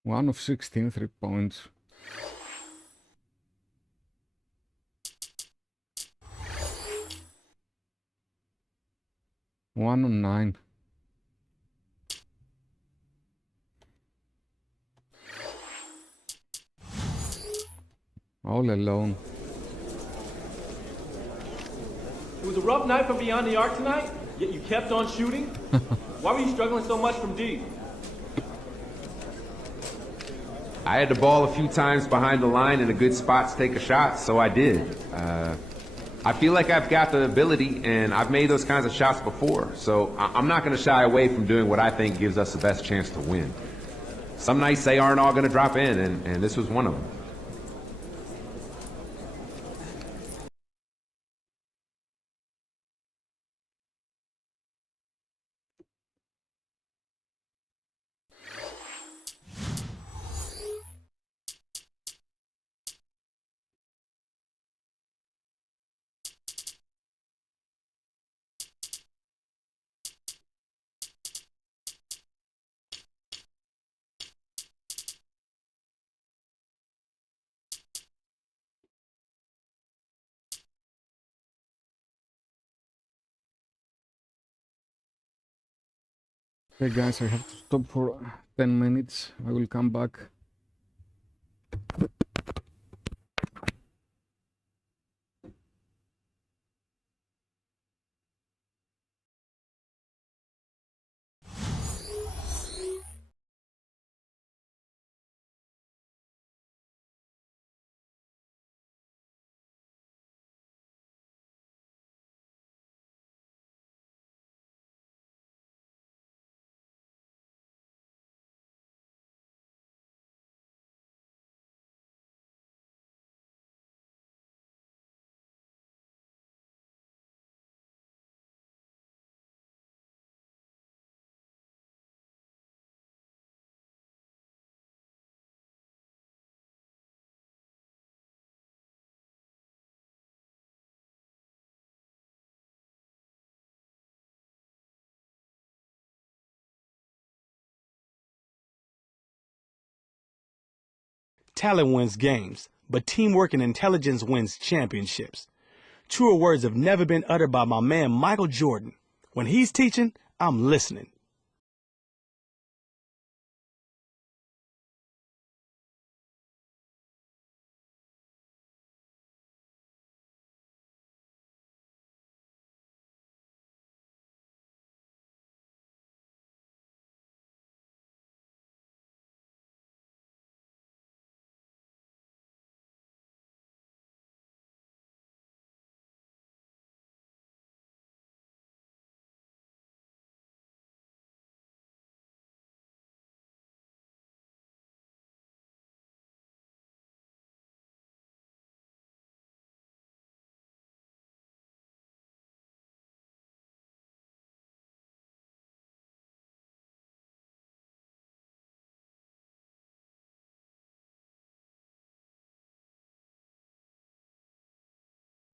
One of 16 3-points. One on 9. All alone. It was a rough night from beyond the arc tonight, yet you kept on shooting. Why were you struggling so much from deep? I had the ball a few times behind the line in a good spot to take a shot, so I did. I feel like I've got the ability, and I've made those kinds of shots before, so I'm not going to shy away from doing what I think gives us the best chance to win. Some nights they aren't all going to drop in, and this was one of them. Okay guys, I have to stop for 10 minutes. I will come back. Talent wins games, but teamwork and intelligence wins championships. Truer words have never been uttered by my man Michael Jordan. When he's teaching, I'm listening.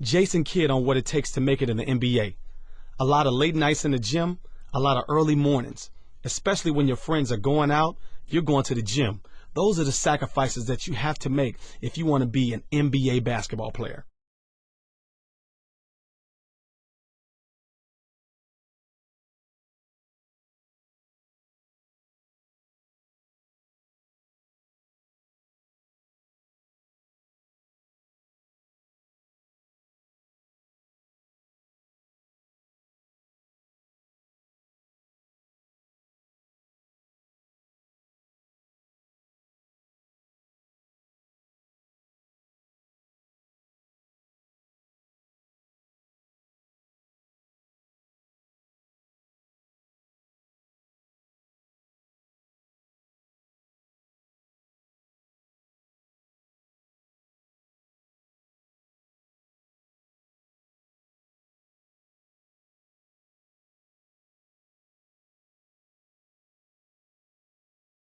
Jason Kidd on what it takes to make it in the NBA. A lot of late nights in the gym, a lot of early mornings, especially when your friends are going out, you're going to the gym. Those are the sacrifices that you have to make if you want to be an NBA basketball player.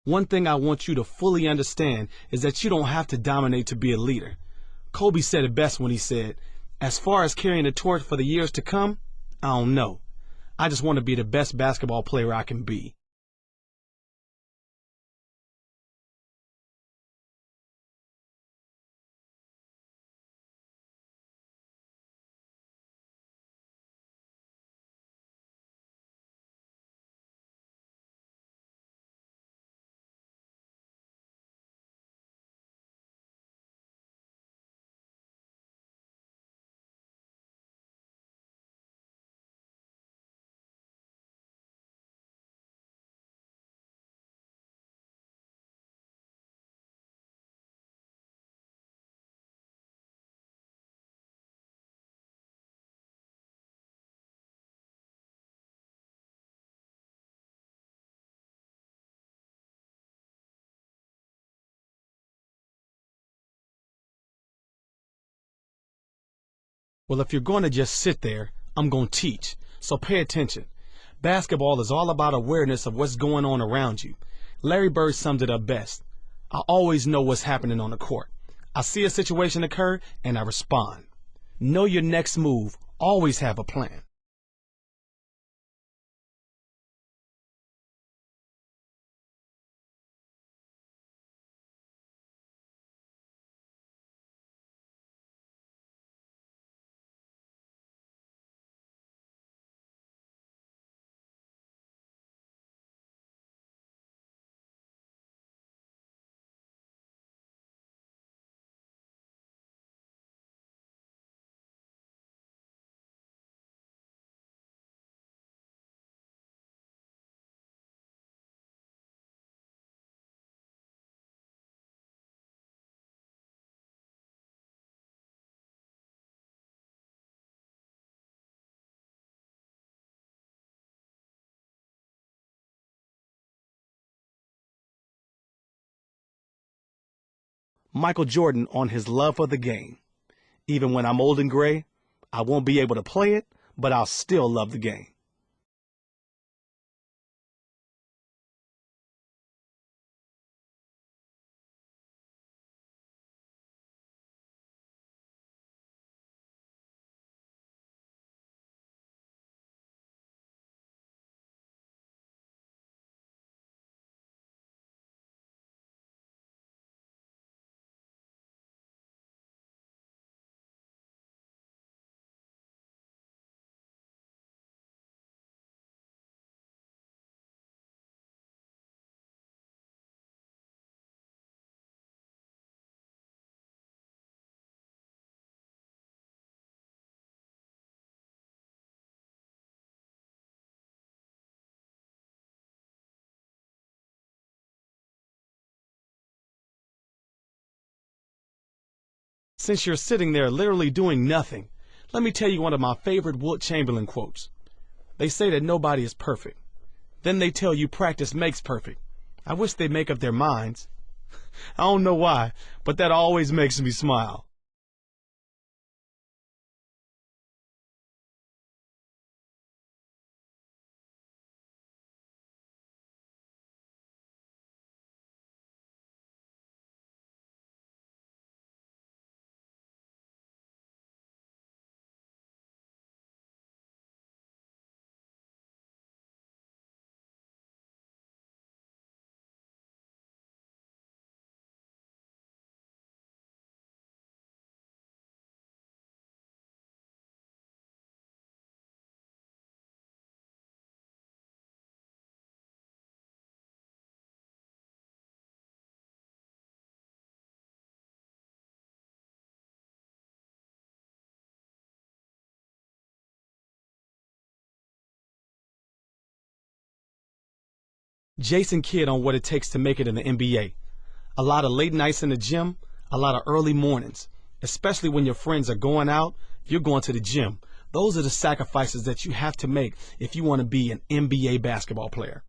One thing I want you to fully understand is that you don't have to dominate to be a leader. Kobe said it best when he said, as far as carrying the torch for the years to come, I don't know. I just want to be the best basketball player I can be. Well, if you're going to just sit there, I'm going to teach. So pay attention. Basketball is all about awareness of what's going on around you. Larry Bird summed it up best. I always know what's happening on the court. I see a situation occur and I respond. Know your next move. Always have a plan. Michael Jordan on his love for the game. Even when I'm old and gray, I won't be able to play it, but I'll still love the game. Since you're sitting there literally doing nothing, let me tell you one of my favorite Wilt Chamberlain quotes. They say that nobody is perfect. Then they tell you practice makes perfect. I wish they'd make up their minds. I don't know why, but that always makes me smile. Jason Kidd on what it takes to make it in the NBA. A lot of late nights in the gym, a lot of early mornings, especially when your friends are going out, you're going to the gym. Those are the sacrifices that you have to make if you want to be an NBA basketball player.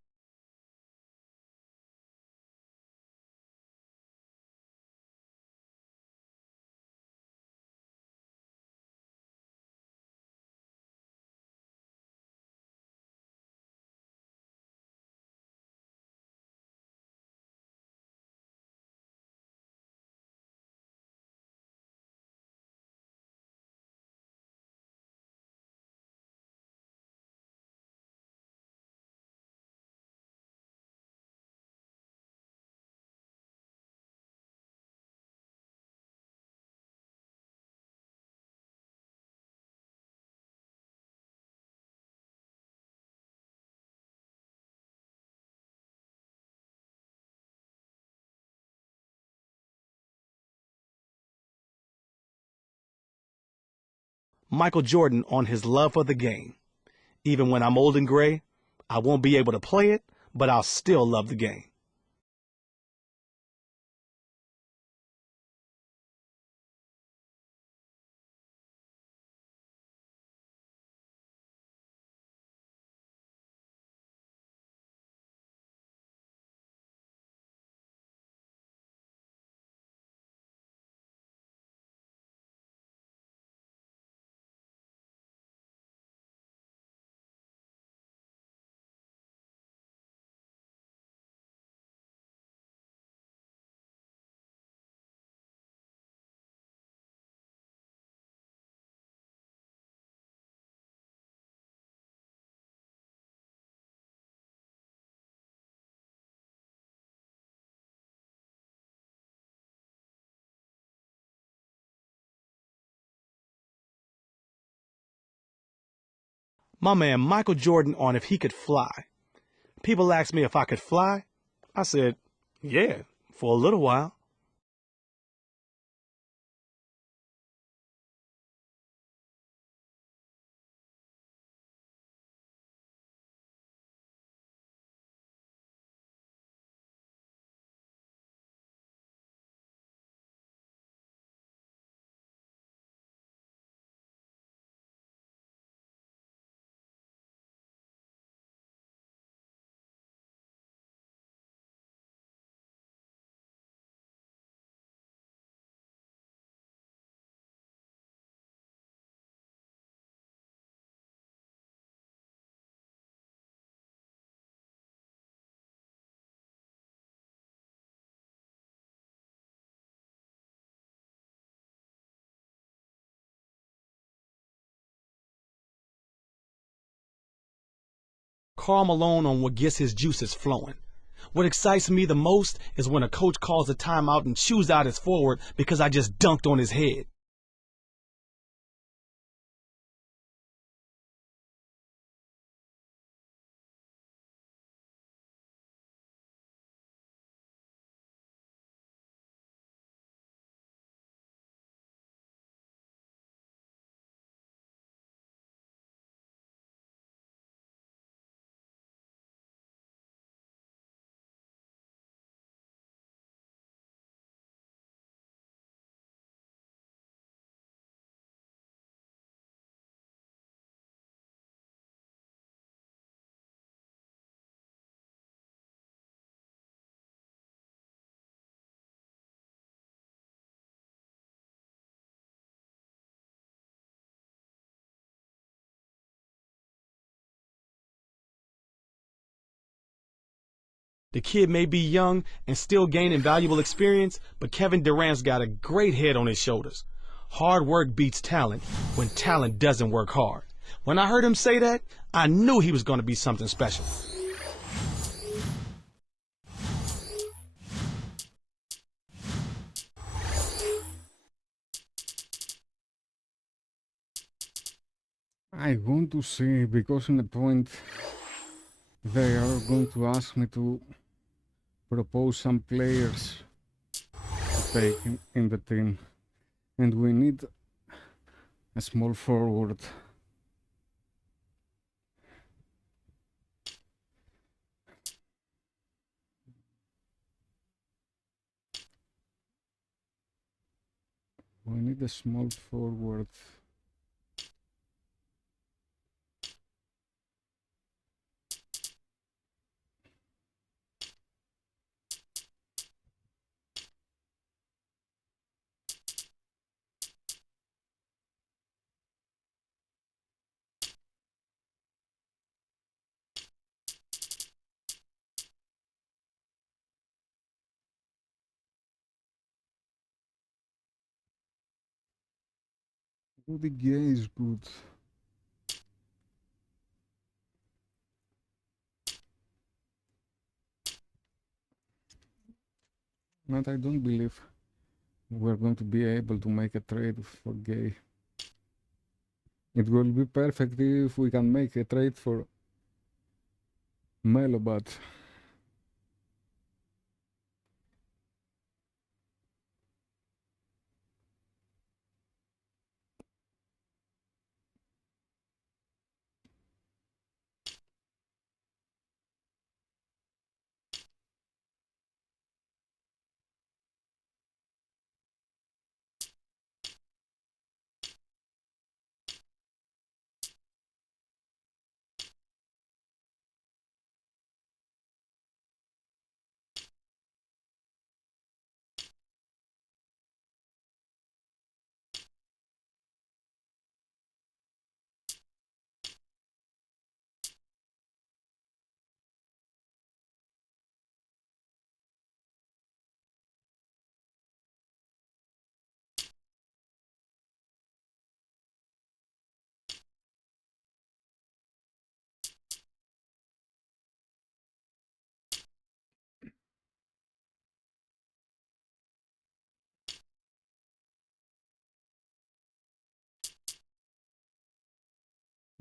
Michael Jordan on his love for the game. Even when I'm old and gray, I won't be able to play it, but I'll still love the game. My man Michael Jordan on if he could fly. People asked me if I could fly. I said, yeah, for a little while. Karl Malone on what gets his juices flowing. What excites me the most is when a coach calls a timeout and chews out his forward because I just dunked on his head. The kid may be young and still gaining valuable experience, but Kevin Durant's got a great head on his shoulders. Hard work beats talent when talent doesn't work hard. When I heard him say that, I knew he was going to be something special. I want to see, because in the point they are going to ask me to propose some players to take in the team, and we need a small forward. We need a small forward. Rudy Gay is good. But I don't believe we're going to be able to make a trade for Gay. It will be perfect if we can make a trade for Melo, but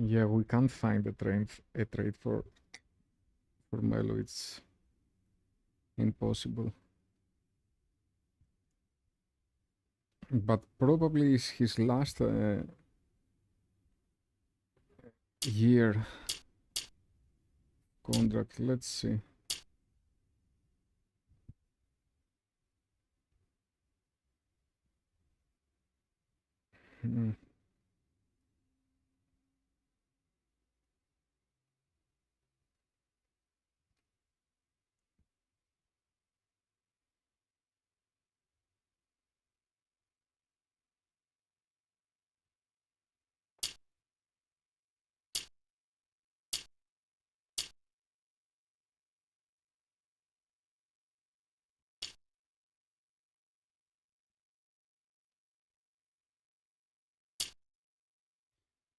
yeah, we can't find a trade for Melo. It's impossible. But probably it's his last year contract. Let's see. Hmm.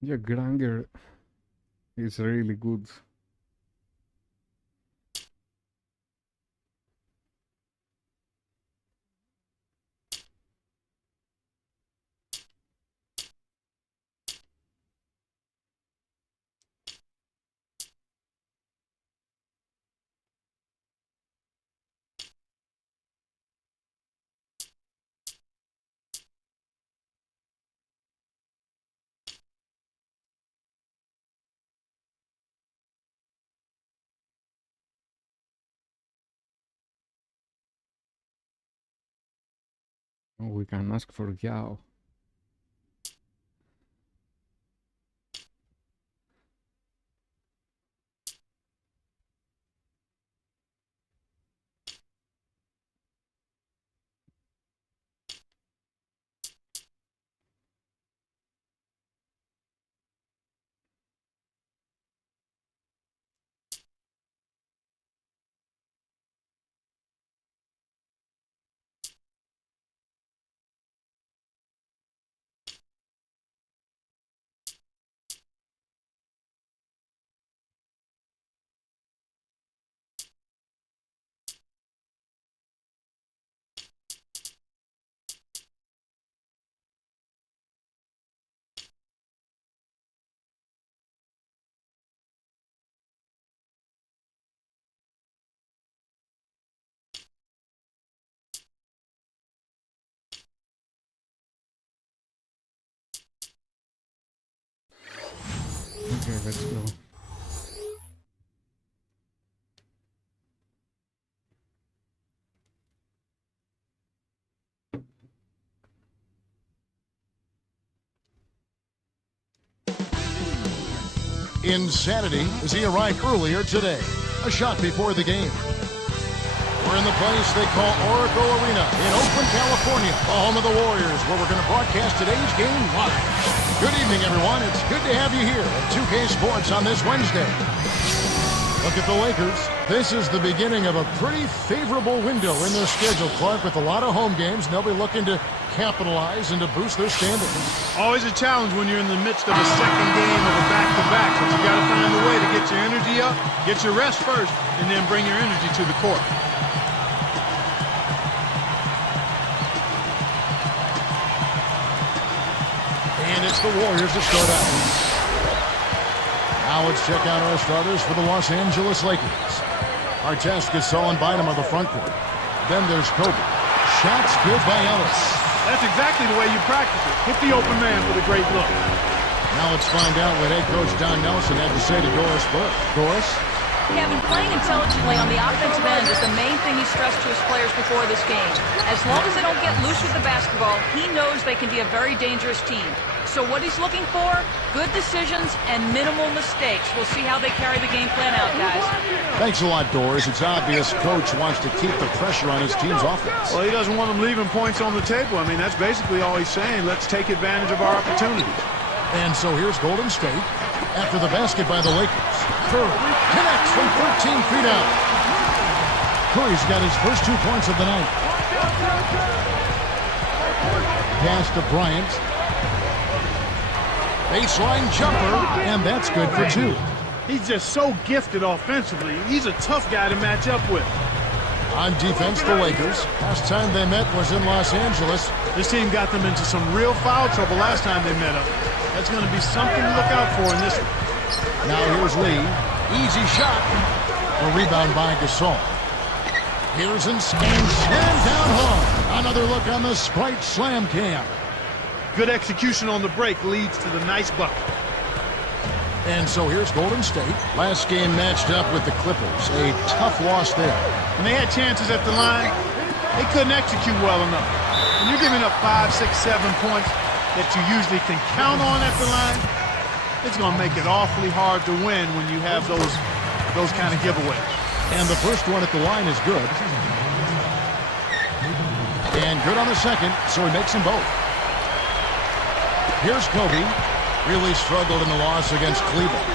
Yeah, Granger is really good. Oh, we can ask for Yao. Okay, let's go. Insanity as he arrived earlier today. A shot before the game. We're in the place they call Oracle Arena in Oakland, California, the home of the Warriors, where we're going to broadcast today's game live. Good evening, everyone. It's good to have you here at 2K Sports on this Wednesday. Look at the Lakers. This is the beginning of a pretty favorable window in their schedule, Clark, with a lot of home games, and they'll be looking to capitalize and to boost their standings. Always a challenge when you're in the midst of a second game of a back-to-back, but you got to find a way to get your energy up, get your rest first, and then bring your energy to the court. And it's the Warriors to start out. Now let's check out our starters for the Los Angeles Lakers. Artest, Gasol, and Bynum are the front court. Then there's Kobe. Shots good by Ellis. That's exactly the way you practice it. Hit the open man with a great look. Now let's find out what head coach Don Nelson had to say to Doris Burke. Doris? Kevin, playing intelligently on the offensive end is the main thing he stressed to his players before this game. As long as they don't get loose with the basketball, he knows they can be a very dangerous team. So what he's looking for, good decisions and minimal mistakes. We'll see how they carry the game plan out, guys. Thanks a lot, Doris. It's obvious Coach wants to keep the pressure on his team's offense. Well, he doesn't want them leaving points on the table. I mean, that's basically all he's saying. Let's take advantage of our opportunities. And so here's Golden State. After the basket by the Lakers, Curry connects from 13 feet out. Curry's got his first 2 points of the night. Pass to Bryant. Baseline jumper, and that's good for 2. He's just so gifted offensively. He's a tough guy to match up with. On defense, the Lakers. Last time they met was in Los Angeles. This team got them into some real foul trouble last time they met up. That's going to be something to look out for in this one. Now here's Lee. Easy shot. A rebound by Gasol. Here's and slam down hard. Another look on the Sprite Slam Cam. Good execution on the break leads to the nice bucket. And so here's Golden State. Last game matched up with the Clippers. A tough loss there. And they had chances at the line. They couldn't execute well enough. When you're giving up 5, 6, 7 points that you usually can count on at the line, it's going to make it awfully hard to win when you have those kind of giveaways. And the first one at the line is good. And good on the second, so he makes them both. Here's Kobe. Really struggled in the loss against Cleveland.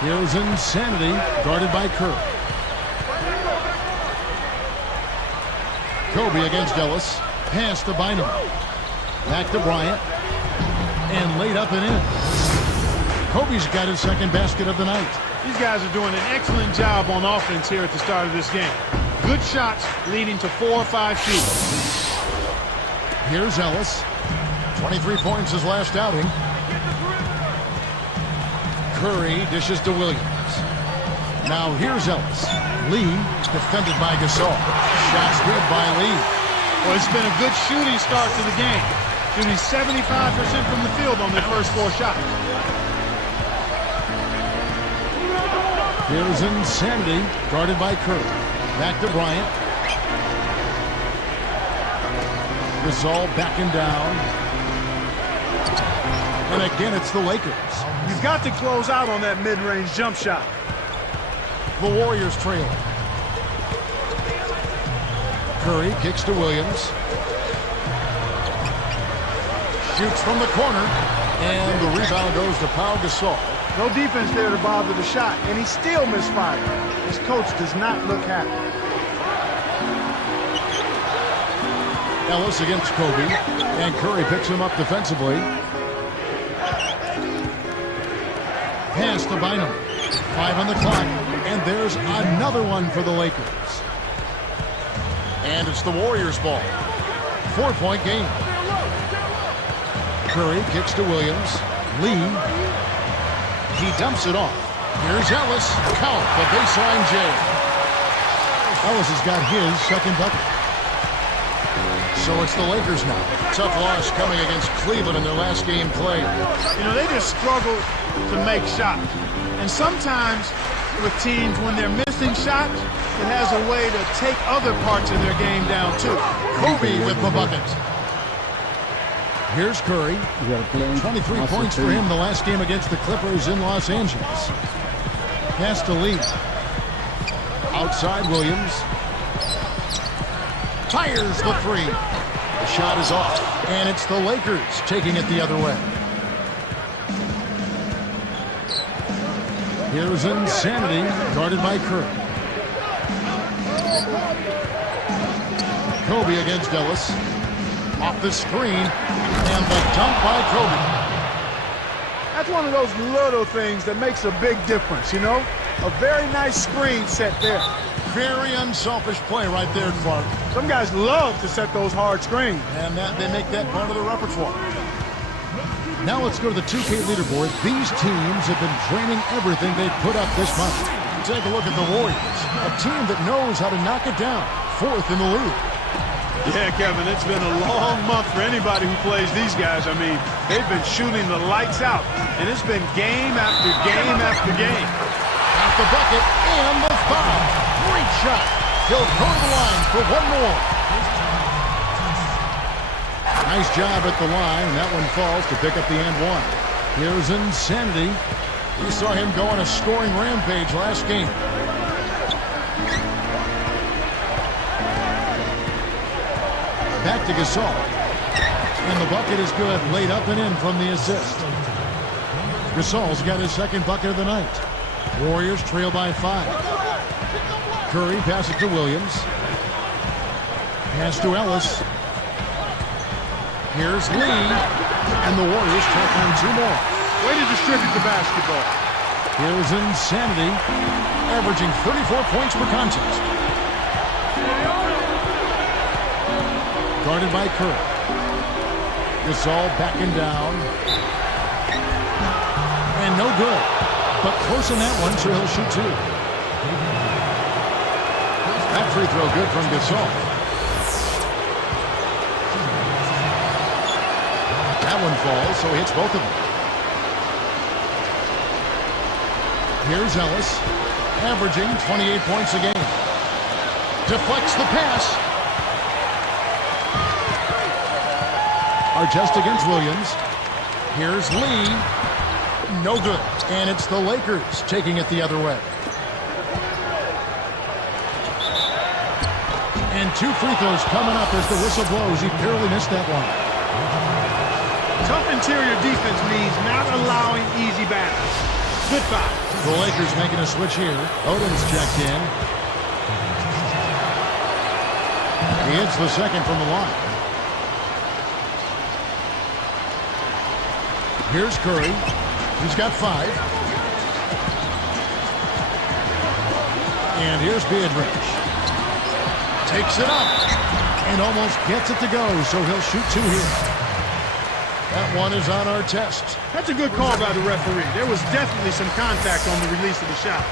Here's Insanity, guarded by Curry. Kobe against Ellis. Pass to Bynum. Back to Bryant. And laid up and in. Kobe's got his second basket of the night. These guys are doing an excellent job on offense here at the start of this game. Good shots leading to 4 or 5 shoots. Here's Ellis. 23 points his last outing. Curry dishes to Williams. Now here's Ellis. Lee defended by Gasol. Shots good by Lee. Well, it's been a good shooting start to the game. Shooting 75% from the field on their first 4 shots. Here's Insanity, guarded by Curry. Back to Bryant. Gasol backing down. And again, it's the Lakers. You've got to close out on that mid-range jump shot. The Warriors trail. Curry kicks to Williams. Shoots from the corner. And the rebound goes to Pau Gasol. No defense there to bother the shot, and he still misfired. His coach does not look happy. Ellis against Kobe. And Curry picks him up defensively. Pass to Bynum. 5 on the clock. And there's another one for the Lakers. And it's the Warriors' ball. 4-point game. Curry kicks to Williams. Lee. He dumps it off. Here's Ellis. Count the baseline jam. Ellis has got his second bucket. So it's the Lakers now. Tough loss coming against Cleveland in their last game played. You know, they just struggle to make shots. And sometimes with teams, when they're missing shots, it has a way to take other parts of their game down too. Kobe with the bucket. Here's Curry. 23 points for him the last game against the Clippers in Los Angeles. Pass to Lee. Outside Williams. Fires the three. The shot is off. And it's the Lakers taking it the other way. Here's Insanity, guarded by Curry. Kobe against Ellis. Off the screen. And the dunk by Kobe. That's one of those little things that makes a big difference, you know? A very nice screen set there. Very unselfish play right there, Clark. Some guys love to set those hard screens. And they make that part of the repertoire. Now let's go to the 2K leaderboard. These teams have been draining everything they've put up this month. Take a look at the Warriors, a team that knows how to knock it down. 4th in the league. Yeah, Kevin, it's been a long month for anybody who plays these guys. I mean, they've been shooting the lights out, and it's been game after game after game. At the bucket and the foul. Great shot. He'll go to the line for one more. Nice job at the line, and that one falls to pick up the and one. Here's Insanity. You saw him go on a scoring rampage last game. Back to Gasol. And the bucket is good. Laid up and in from the assist. Gasol's got his second bucket of the night. Warriors trail by 5. Curry passes to Williams. Pass to Ellis. Here's Lee. And the Warriors tack on 2 more. Way to distribute the basketball. Here's Insanity. Averaging 34 points per contest. Guarded by Curry. Gasol backing down. And no good. But close on that one, so he'll shoot 2. That free throw good from Gasol. That one falls, so he hits both of them. Here's Ellis, averaging 28 points a game. Deflects the pass. Just against Williams. Here's Lee. No good. And it's the Lakers taking it the other way. And 2 free throws coming up as the whistle blows. He barely missed that one. Tough interior defense means not allowing easy baskets. Good foul. The Lakers making a switch here. Oden's checked in. He hits the second from the line. Here's Curry. He's got 5. And here's Beardridge. Takes it up. And almost gets it to go, so he'll shoot 2 here. That one is on our test. That's a good call by the referee. There was definitely some contact on the release of the shot.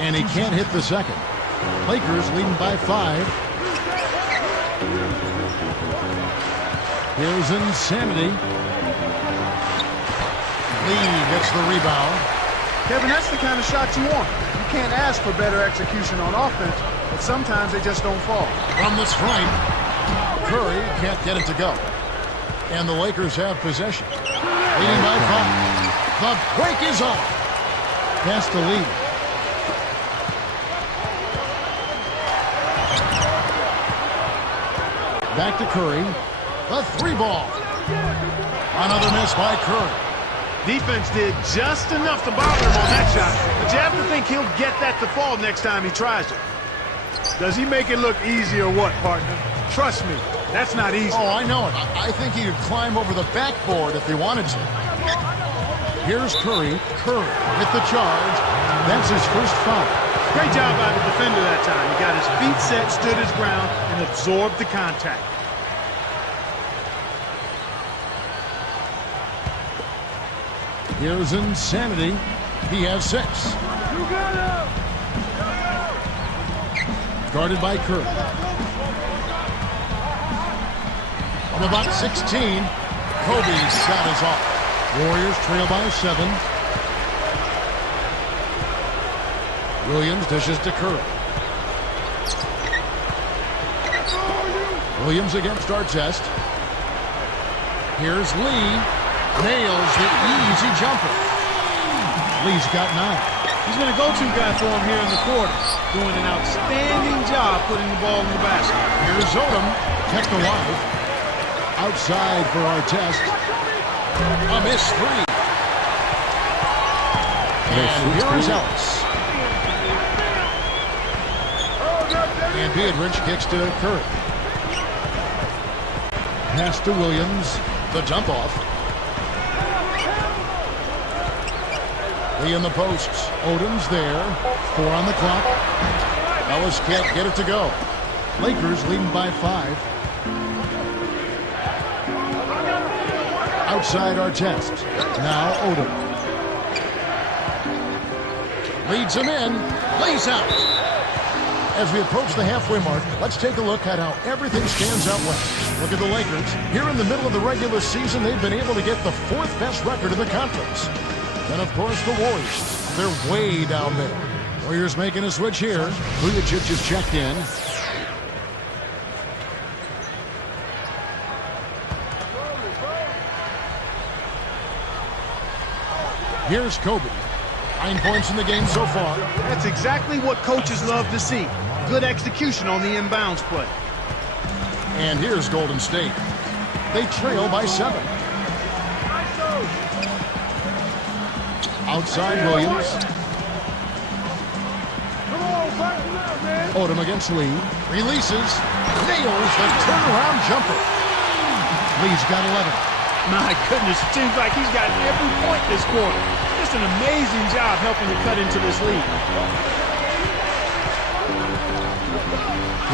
And he can't hit the second. Lakers leading by 5. Here's Insanity. Lee gets the rebound. Kevin, that's the kind of shot you want. You can't ask for better execution on offense, but sometimes they just don't fall. From the stripe, Curry can't get it to go. And the Lakers have possession. Leading by 5. The break is off. Pass to lead. Back to Curry. The 3-ball. Another miss by Curry. Defense did just enough to bother him on that shot, but you have to think he'll get that to fall next time he tries it. Does he make it look easy or what, partner? Trust me, that's not easy. Oh, I know it. I think he could climb over the backboard if he wanted to. Here's Curry. Curry with the charge. That's his first foul. Great job by the defender that time. He got his feet set, stood his ground, and absorbed the contact. Here's Insanity. He has 6. Guarded by Curry. From about 16, Kobe's shot is off. Warriors trail by 7. Williams dishes to Curry. Williams against Artest. Here's Lee. Nails the easy jumper. Lee's got 9. He's been a go-to guy for him here in the quarter, doing an outstanding job putting the ball in the basket. Here's Odom, kept alive. Outside for Artest. A miss 3. And here is Ellis. And Beatrice kicks to Curry. Pass to Williams. The dump off. Lee in the posts. Odom's there. 4 on the clock. Ellis can't get it to go. Lakers leading by 5. Outside Artest. Now Odom. Leads him in. Lays out. As we approach the halfway mark, let's take a look at how everything stands out west. Look at the Lakers. Here in the middle of the regular season, they've been able to get the 4th best record in the conference. Then, of course, the Warriors. They're way down there. Warriors making a switch here. Vujacic is checked in. Here's Kobe. 9 points in the game so far. That's exactly what coaches love to see. Good execution on the inbounds play. And here's Golden State. They trail by 7. Outside Williams. Odom against Lee. Releases. Nails the turnaround jumper. Lee's got 11. My goodness, it seems like he's got every point this quarter. Just an amazing job helping to cut into this lead.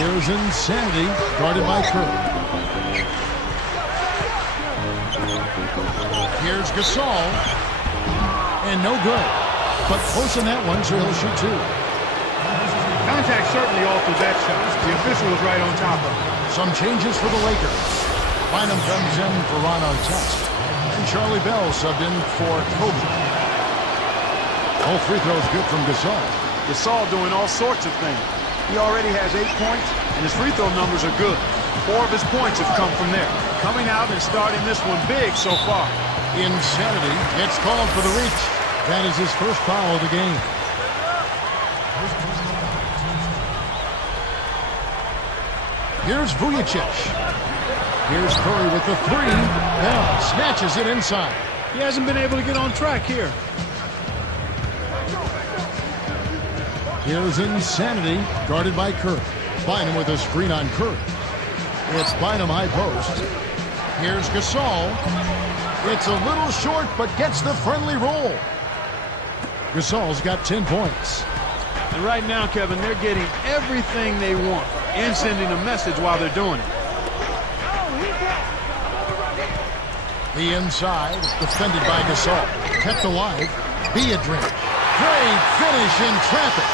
Here's Insanity, guarded by Curry. Here's Gasol. And no good. But close in that one, so he'll shoot 2. Contact certainly altered that shot. The official was right on top of it. Some changes for the Lakers. Bynum comes in for Ron Artest. And Charlie Bell subbed in for Kobe. All free throws good from Gasol. Gasol doing all sorts of things. He already has 8 points, and his free throw numbers are good. 4 of his points have come from there. Coming out and starting this one big so far. Insanity gets called for the reach. That is his first foul of the game. Here's Vujacic. Here's Curry with the 3. Bell snatches it inside. He hasn't been able to get on track here. Here's Insanity, guarded by Curry. Bynum with a screen on Curry. It's Bynum high post. Here's Gasol. It's a little short, but gets the friendly roll. Gasol's got 10 points. And right now, Kevin, they're getting everything they want and sending a message while they're doing it. The inside, defended by Gasol. Kept alive. Beatrice. Great finish in traffic.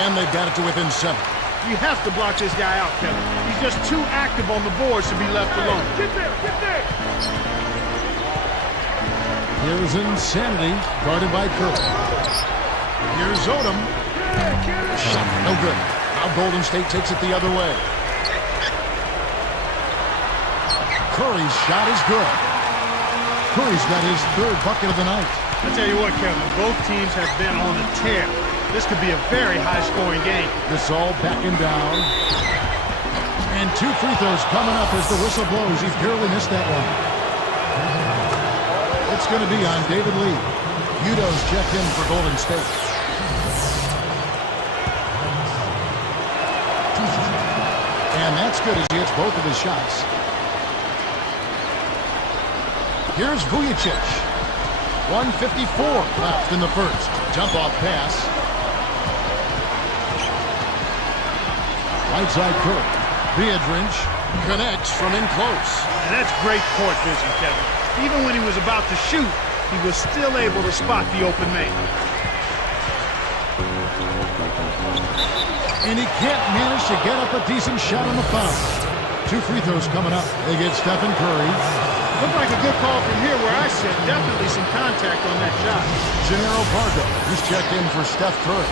And they've got it to within 7. You have to block this guy out, Kevin. He's just too active on the boards to be left alone. Get there, get there! Here's Insanity, guarded by Curry. Here's Odom. Shot, no good. Now Golden State takes it the other way. Curry's shot is good. Curry's got his third bucket of the night. I tell you what, Kevin, both teams have been on a tear. This could be a very high-scoring game. This all backing down. And 2 free throws coming up as the whistle blows. He barely missed that one. It's going to be on David Lee. Udo's checked in for Golden State. And that's good as he hits both of his shots. Here's Vujacic. 1:54 left in the first. Jump-off pass. Right side Curry. Biedrins connects from in close. And that's great court vision, Kevin. Even when he was about to shoot, he was still able to spot the open man. And he can't manage to get up a decent shot on the foul. 2 free throws coming up. They get Stephen Curry. Looked like a good call from here where I sit. Definitely some contact on that shot. Gennaro Pargo, he's checked in for Steph Curry.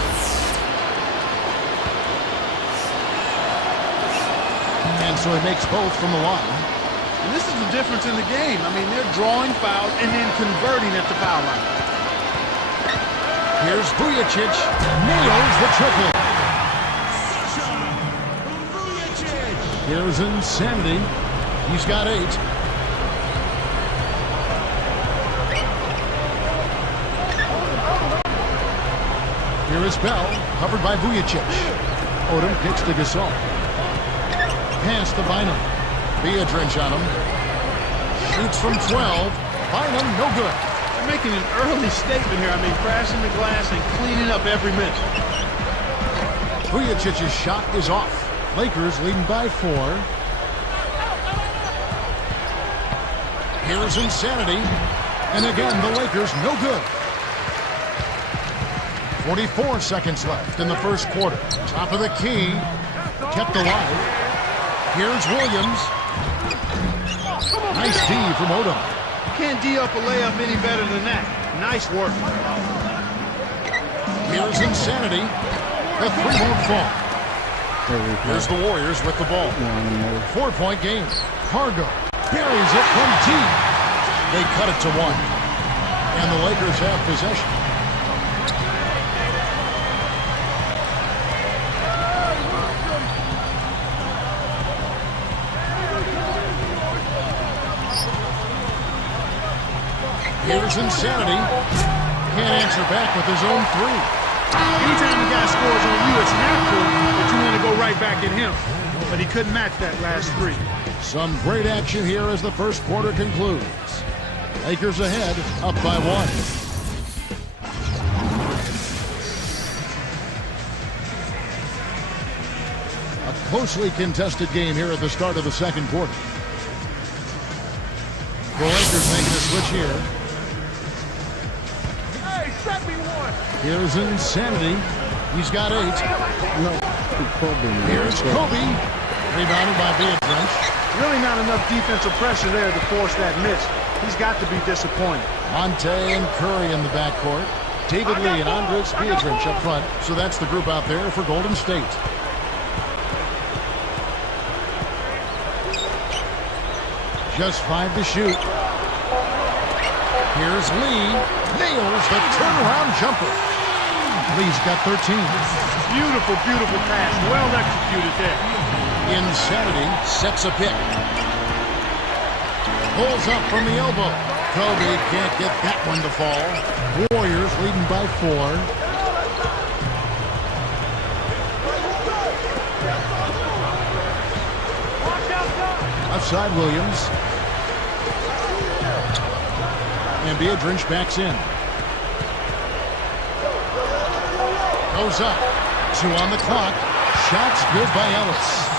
And so he makes both from the line. And this is the difference in the game. I mean, they're drawing fouls and then converting at the foul line. Here's Vujacic. Nails the triple. Here's Insanity. He's got 8. Here is Bell, covered by Vujacic. Odom kicks to Gasol. Pass to Bynum. Biedrins on him. Shoots from 12. Bynum, no good. They're making an early statement here. I mean, crashing the glass and cleaning up every minute. Vujacic's shot is off. Lakers leading by 4. Here's Insanity. And again, the Lakers no good. 44 seconds left in the first quarter. Top of the key. Kept alive. Here's Williams. Nice D from Odom. Can't D up a layup any better than that. Nice work. Here's Insanity. The 3 won't fall. Here's the Warriors with the ball. 4-point game. Pargo buries it from deep. They cut it to 1. And the Lakers have possession. Here's Insanity. Can't answer back with his own 3. Anytime the guy scores on you, it's natural that you want to go right back at him. But he couldn't match that last 3. Some great action here as the first quarter concludes. Lakers ahead, up by 1. A closely contested game here at the start of the second quarter. The Lakers making a switch here. Hey, set me one. Here's Insanity. He's got 8. No, Kobe. Here's Kobe. Rebounded by Biedrins. Really not enough defensive pressure there to force that miss. He's got to be disappointed. Monte and Curry in the backcourt. David Lee and Andres Biedrins up front. So that's the group out there for Golden State. Just 5 to shoot. Here's Lee. Nails the turnaround jumper. Lee's got 13. Beautiful, beautiful pass. Well executed there. Insanity sets a pick. Pulls up from the elbow. Kobe can't get that one to fall. Warriors leading by 4. Outside Williams. And Biedrins backs in. Goes up. 2 on the clock. Shots good by Ellis.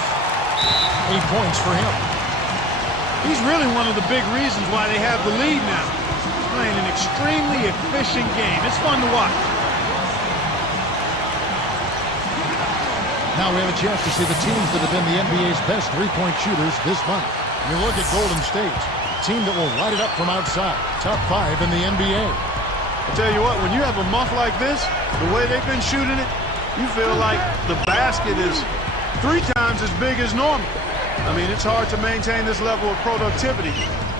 8 points for him. He's really one of the big reasons why they have the lead now. He's playing an extremely efficient game. It's fun to watch. Now we have a chance to see the teams that have been the NBA's best 3-point shooters this month. You look at Golden State. team that will light it up from outside. Top 5 in the NBA. I tell you what, when you have a month like this, the way they've been shooting it, you feel like the basket is 3 times as big as normal. I mean, it's hard to maintain this level of productivity,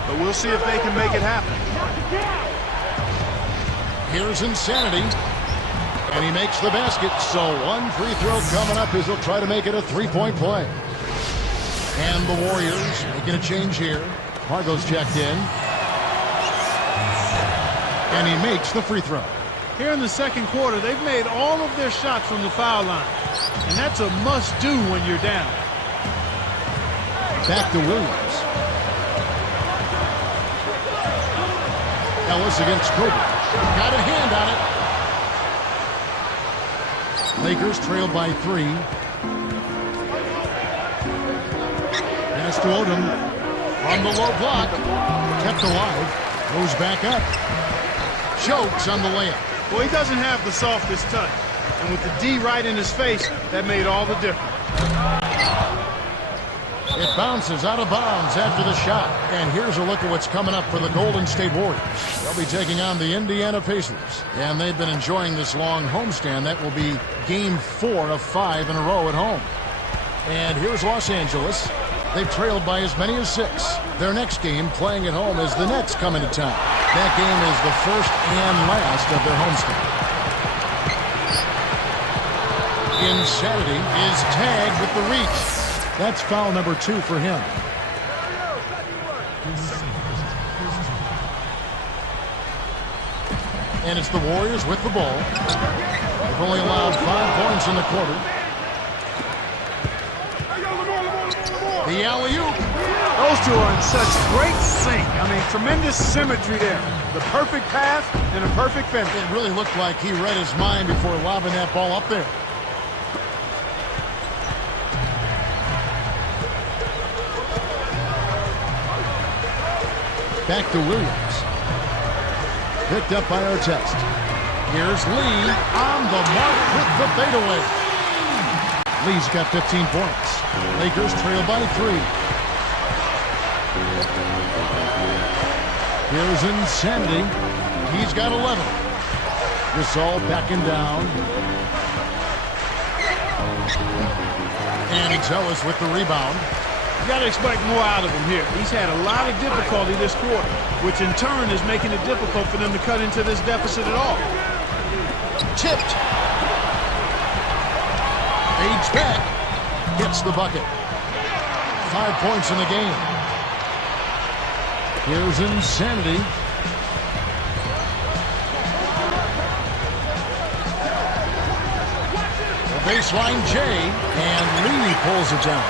but we'll see if they can make it happen. Here's Insanity, and he makes the basket. So one free throw coming up as he'll try to make it a 3-point play. And the Warriors making a change here. Margo's checked in. And he makes the free throw. Here in the second quarter, they've made all of their shots from the foul line. And that's a must-do when you're down. Back to Williams. Ellis against Kobe. Got a hand on it. Lakers trailed by 3. Pass to Odom. From the low block. Kept alive. Goes back up. Chokes on the layup. Well, he doesn't have the softest touch. And with the D right in his face, that made all the difference. It bounces out of bounds after the shot. And here's a look at what's coming up for the Golden State Warriors. They'll be taking on the Indiana Pacers. And they've been enjoying this long homestand. That will be game 4 of 5 in a row at home. And here's Los Angeles. They've trailed by as many as 6. Their next game, playing at home, as the Nets come into town. That game is the first and last of their homestand. Insanity is tagged with the reach. That's foul number 2 for him. And it's the Warriors with the ball. They've only allowed 5 points in the quarter. The alley-oop. Those two are in such great sync. I mean, tremendous symmetry there. The perfect pass and a perfect finish. It really looked like he read his mind before lobbing that ball up there. Back to Williams. Picked up by Artest. Here's Lee on the mark with the fadeaway. Lee's got 15 points. Lakers trail by 3. Here's Insanity. He's got 11. Gasol backing down. And it's Ellis with the rebound. You got to expect more out of him here. He's had a lot of difficulty this quarter, which in turn is making it difficult for them to cut into this deficit at all. Tipped. Fades back. Gets the bucket. 5 points in the game. Here's Insanity. The baseline J, and Lee pulls it down.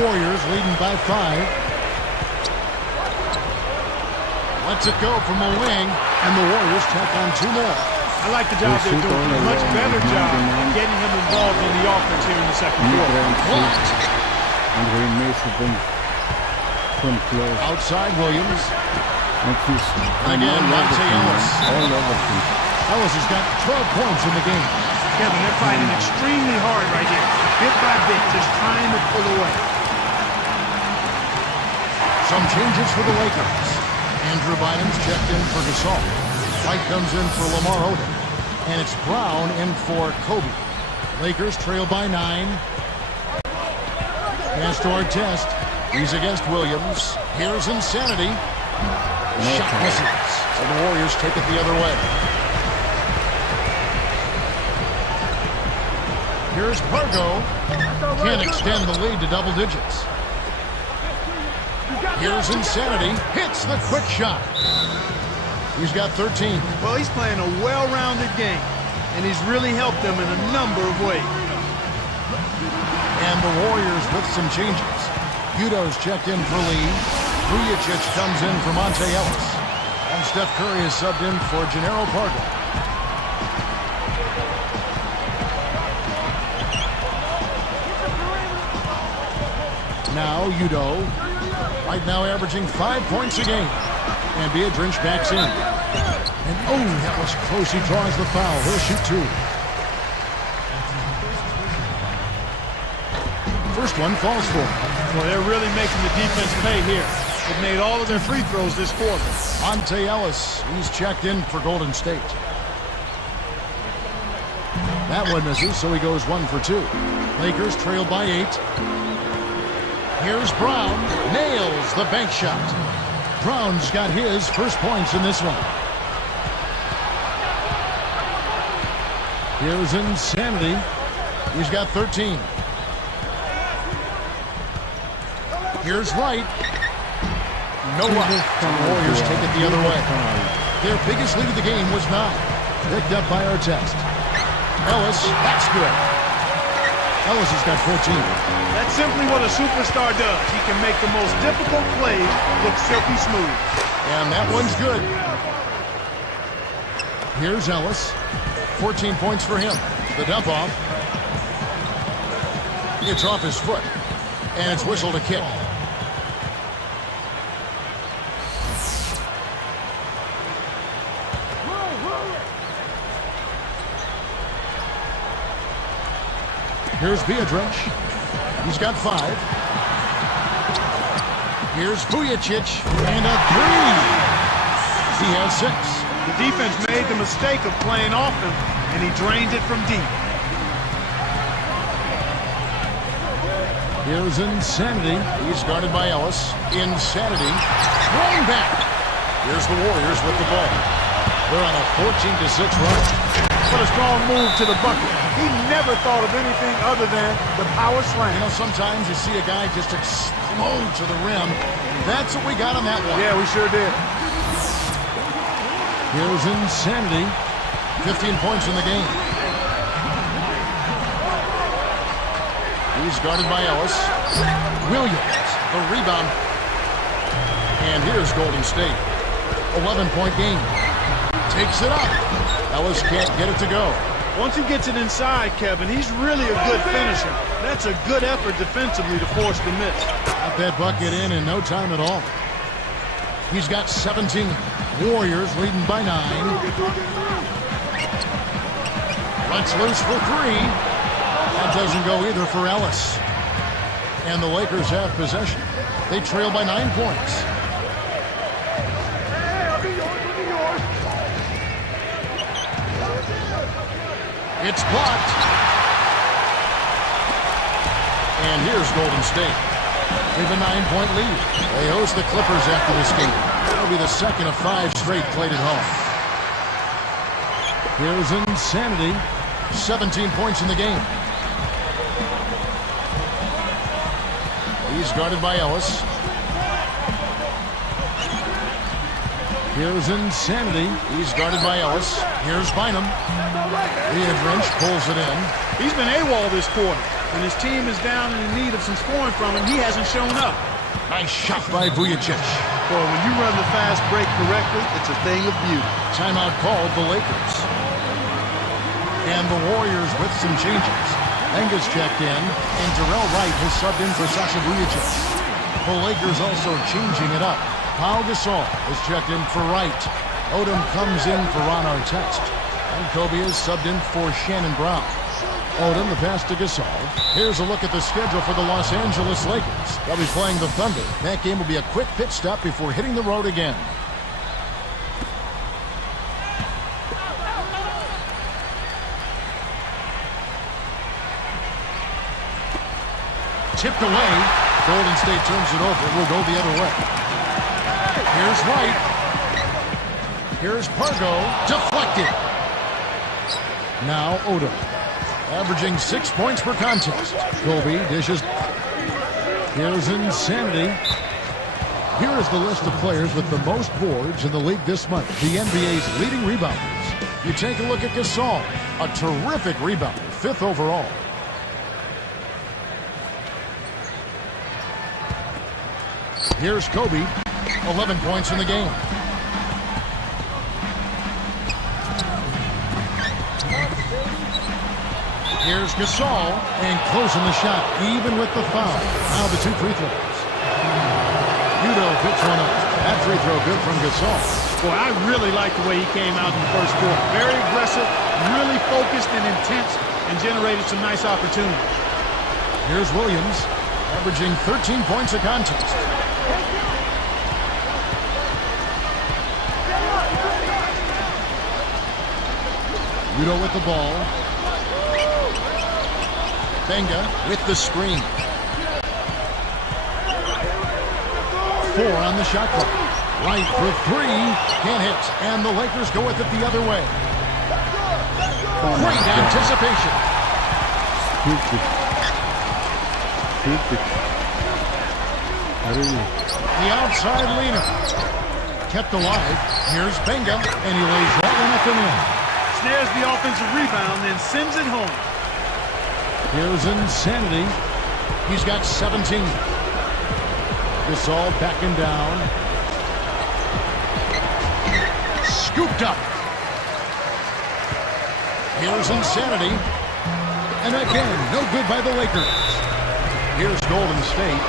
Warriors leading by 5. Lets it go from a wing, and the Warriors tack on 2 more. I like the job they're doing. A much better job getting him involved in the offense here in the second quarter. And we missed them from close. Outside Williams. And again, Monte Ellis. All over him. Ellis has got 12 points in the game. Kevin, they're fighting extremely hard right here. Bit by bit, just trying to pull away. Some changes for the Lakers. Andrew Bynum's checked in for Gasol. White comes in for Lamar Odom. And it's Brown in for Kobe. Lakers trail by 9. Pass to Artest. He's against Williams. Here's Insanity. Shot misses. So the Warriors take it the other way. Here's Pargo. Can't extend the lead to double digits. Here's Insanity. Hits the quick shot. He's got 13. Well, he's playing a well-rounded game, and he's really helped them in a number of ways. And the Warriors with some changes. Udo's checked in for Lee. Vujacic comes in for Monte Ellis. And Steph Curry is subbed in for Gennaro Pargo. Now Udo. Right now averaging 5 points a game. And Biedrins backs in. And oh, that was close. He draws the foul. He'll shoot 2. First one falls for him. Well, they're really making the defense pay here. that made all of their free throws this quarter. Monte Ellis, he's checked in for Golden State. That one misses, so he goes 1 for 2. Lakers trail by 8. Here's Brown, nails the bank shot. Brown's got his first points in this one. Here's Insanity. He's got 13. Here's Wright. No luck. The Warriors take it the other way. Their biggest lead of the game was 9. Picked up by our test. Ellis, that's good. Ellis has got 14. That's simply what a superstar does. He can make the most difficult plays look silky smooth. And that one's good. Here's Ellis. 14 points for him. The dump off. It's off his foot. And it's whistled a kick. Here's Beatrice. He's got 5. Here's Vujicic. And a 3. He has 6. The defense made the mistake of playing off him, and he drained it from deep. Here's Insanity. He's guarded by Ellis. Insanity. Thrown back. Here's the Warriors with the ball. They're on a 14-6 run. What a strong move to the bucket. He never thought of anything other than the power slam. You know, sometimes you see a guy just explode to the rim. That's what we got on that one. Yeah, we sure did. Here's Insanity. 15 points in the game. He's guarded by Ellis. Williams, the rebound. And here's Golden State. 11-point game. Takes it up. Ellis can't get it to go. Once he gets it inside, Kevin, he's really a good finisher. That's a good effort defensively to force the miss. Got that bucket in no time at all. He's got 17. Warriors leading by 9. Lets loose for 3. That doesn't go either for Ellis. And the Lakers have possession. They trail by 9 points. It's blocked. And here's Golden State. They have a 9-point lead. They host the Clippers after this game. It'll be the second of 5 straight played at home. Here's Insanity. 17 points in the game. He's guarded by Ellis. Here's Insanity. He's guarded by Ellis. Here's Bynum. Beatrice pulls it in. He's been AWOL this quarter. When his team is down and in need of some scoring from him, he hasn't shown up. Nice shot by Vujicic. Boy, when you run the fast break correctly, it's a thing of beauty. Timeout called the Lakers. And the Warriors with some changes. Enga's checked in, and Terrell Wright has subbed in for Sasha Vujicic. The Lakers also changing it up. Pau Gasol is checked in for Wright. Odom comes in for Ron Artest. And Kobe is subbed in for Shannon Brown. Odom, the pass to Gasol. Here's a look at the schedule for the Los Angeles Lakers. They'll be playing the Thunder. That game will be a quick pit stop before hitting the road again. Tipped away. Golden State turns it over. We'll go the other way. Here's Wright. Here's Pargo. Deflected. Now Odom. Averaging 6 points per contest. Kobe dishes. Here's Insanity. Here is the list of players with the most boards in the league this month. The NBA's leading rebounders. You take a look at Gasol. A terrific rebounder. 5th overall. Here's Kobe. 11 points in the game. Here's Gasol, and closing the shot, even with the foul. Now the 2 free throws. Udo picks one up. That free throw good from Gasol. Boy, I really like the way he came out in the first quarter. Very aggressive, really focused and intense, and generated some nice opportunities. Here's Williams, averaging 13 points a contest. Udo with the ball. Benga with the screen. 4 on the shot clock. Right for 3. Can't hit. And the Lakers go with it the other way. Great anticipation. The outside leaner. Kept alive. Here's Benga, and he lays that one up and in. Snares the offensive rebound, then sends it home. Here's Insanity. He's got 17. Gasol backing down. Scooped up. Here's Insanity. And again, no good by the Lakers. Here's Golden State.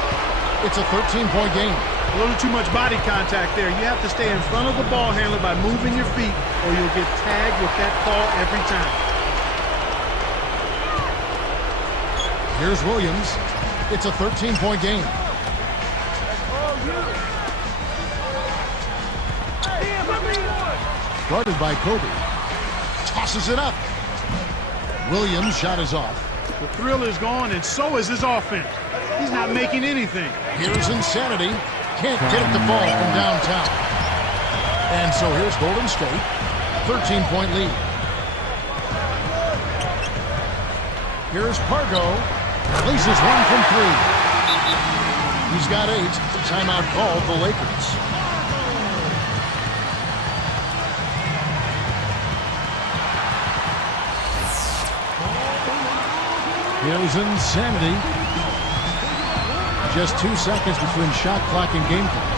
It's a 13-point game. A little too much body contact there. You have to stay in front of the ball handler by moving your feet, or you'll get tagged with that call every time. Here's Williams. It's a 13-point game. Guarded by Kobe. Tosses it up. Williams' shot is off. The thrill is gone, and so is his offense. He's not making anything. Here's Insanity. Can't get it to fall from downtown. And so here's Golden State. 13-point lead. Here's Pargo. Places one from 3. He's got 8. Timeout called the Lakers. Here's Insanity. Just 2 seconds between shot clock and game clock.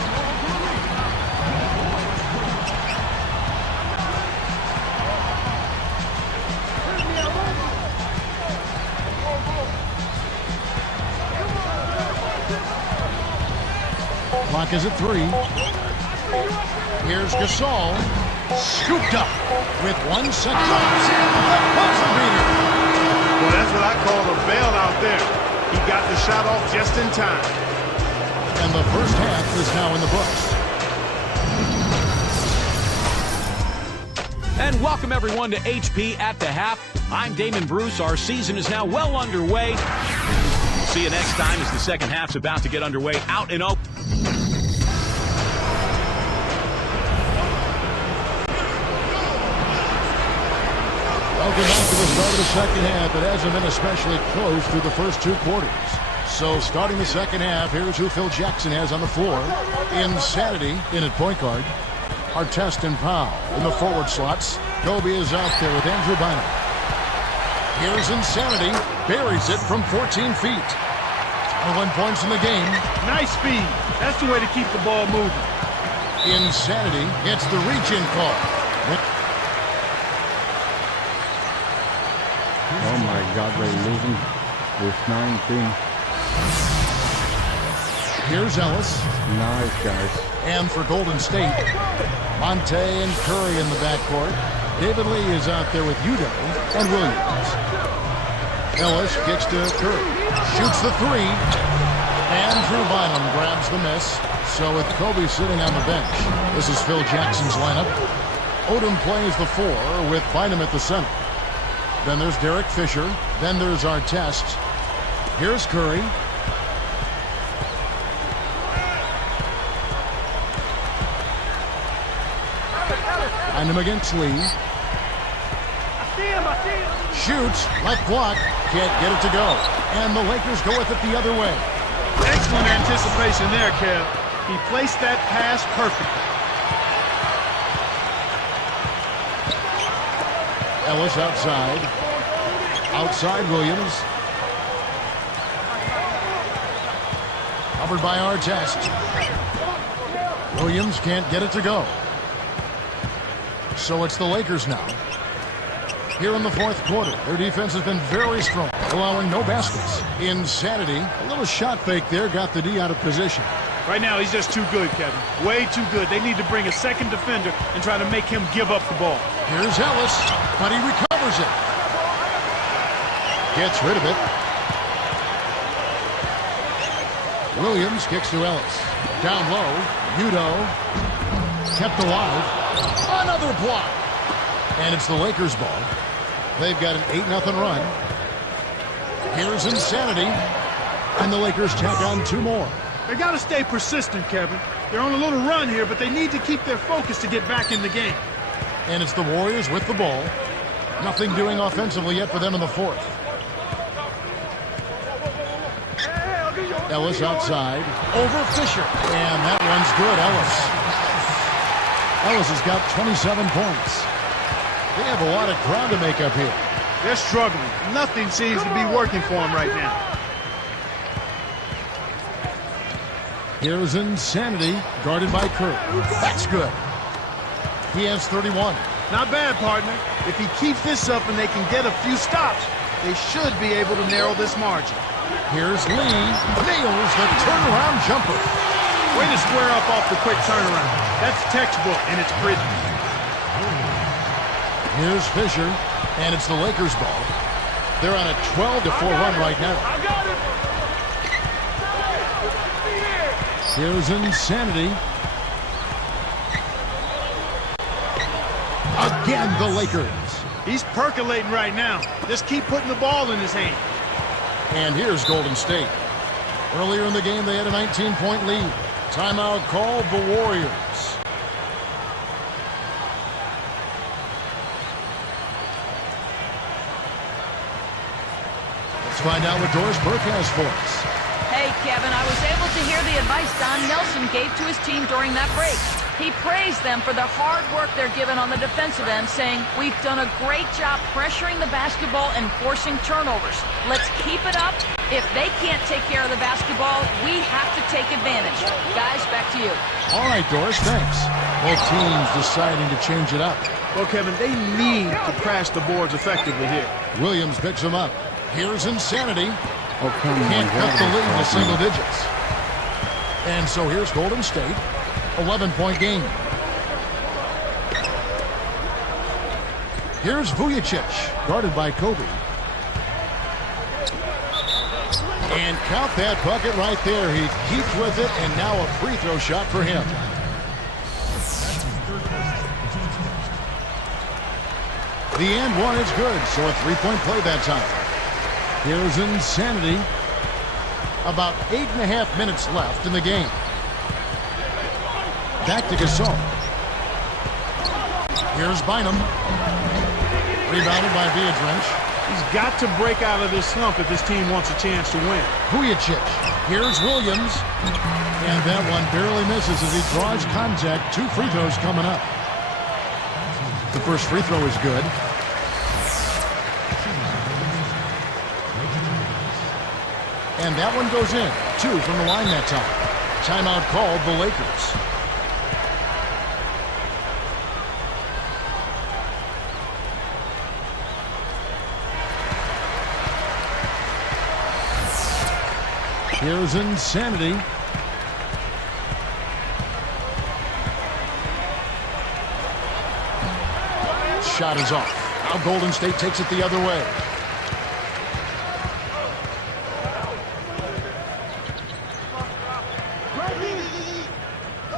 Clock is at 3. Here's Gasol. Scooped up with 1 second. The buzzer beater. Well, that's what I call a bailout there. He got the shot off just in time. And the first half is now in the books. And welcome everyone to HP at the Half. I'm Damon Bruce. Our season is now well underway. We'll see you next time as the second half's about to get underway out in open. Welcome back to the start of the second half. It hasn't been especially close through the first 2 quarters. So starting the second half, here's who Phil Jackson has on the floor. Insanity in at point guard. Artest and Powell in the forward slots. Kobe is out there with Andrew Bynum. Here's Insanity. Buries it from 14 feet. 21 points in the game. Nice speed. That's the way to keep the ball moving. Insanity gets the reach-in call. Oh my God, they're losing with 19. Here's Ellis. Nice, guys. And for Golden State, Monte and Curry in the backcourt. David Lee is out there with Udo and Williams. Ellis kicks to Curry. Shoots the 3. Andrew Bynum grabs the miss. So with Kobe sitting on the bench, this is Phil Jackson's lineup. Odom plays the 4 with Bynum at the center. Then there's Derek Fisher. Then there's Artest. Here's Curry. Bynum against Lee. Shoots, left block, can't get it to go. And the Lakers go with it the other way. Excellent anticipation there, Kev. He placed that pass perfectly. Ellis outside. Outside Williams. Covered by Artest. Williams can't get it to go. So it's the Lakers now. Here in the fourth quarter, their defense has been very strong, allowing no baskets. Insanity, a little shot fake there, got the D out of position. Right now, he's just too good, Kevin. Way too good. They need to bring a second defender and try to make him give up the ball. Here's Ellis, but he recovers it. Gets rid of it. Williams kicks to Ellis. Down low, Udo. Kept alive. Another block. And it's the Lakers' ball. They've got an 8-0 run. Here's Insanity. And the Lakers tack on 2 more. They got to stay persistent, Kevin. They're on a little run here, but they need to keep their focus to get back in the game. And it's the Warriors with the ball. Nothing doing offensively yet for them in the 4th. Ellis outside. Over Fisher. And that one's good, Ellis. Ellis has got 27 points. They have a lot of ground to make up here. They're struggling. Nothing seems to be working for them right now. Here's Insanity, guarded by Kerr. That's good. He has 31. Not bad, partner. If he keeps this up and they can get a few stops, they should be able to narrow this margin. Here's Lee. Nails the turnaround jumper. Way to square up off the quick turnaround. That's textbook, and it's gritty. Here's Fisher, and it's the Lakers' ball. They're on a 12-4 run right now. Here's Insanity. Again, the Lakers. He's percolating right now. Just keep putting the ball in his hand. And here's Golden State. Earlier in the game, they had a 19-point lead. Timeout called the Warriors. Let's find out what Doris Burke has for us. Hey, Kevin, I was able to hear the advice Don Nelson gave to his team during that break. He praised them for the hard work they're given on the defensive end, saying, "We've done a great job pressuring the basketball and forcing turnovers. Let's keep it up. If they can't take care of the basketball, we have to take advantage." Guys, back to you. All right, Doris, thanks. Both teams deciding to change it up. Well, Kevin, they need to crash the boards effectively here. Williams picks him up. Here's Insanity. Oh, come on. Can't cut the lead to single digits. And so here's Golden State. 11-point game. Here's Vujicic, guarded by Kobe. And count that bucket right there. He keeps with it, and now a free throw shot for him. The and one is good, so a three-point play that time. Here's Insanity. About 8.5 minutes left in the game. Back to Gasol. Here's Bynum. Rebounded by Viadrich. He's got to break out of this slump if this team wants a chance to win. Vujicic. Here's Williams. And that one barely misses as he draws contact. 2 free throws coming up. The first free throw is good. And that one goes in. 2 from the line that time. Timeout called the Lakers. Here's Insanity. Shot is off. Now Golden State takes it the other way.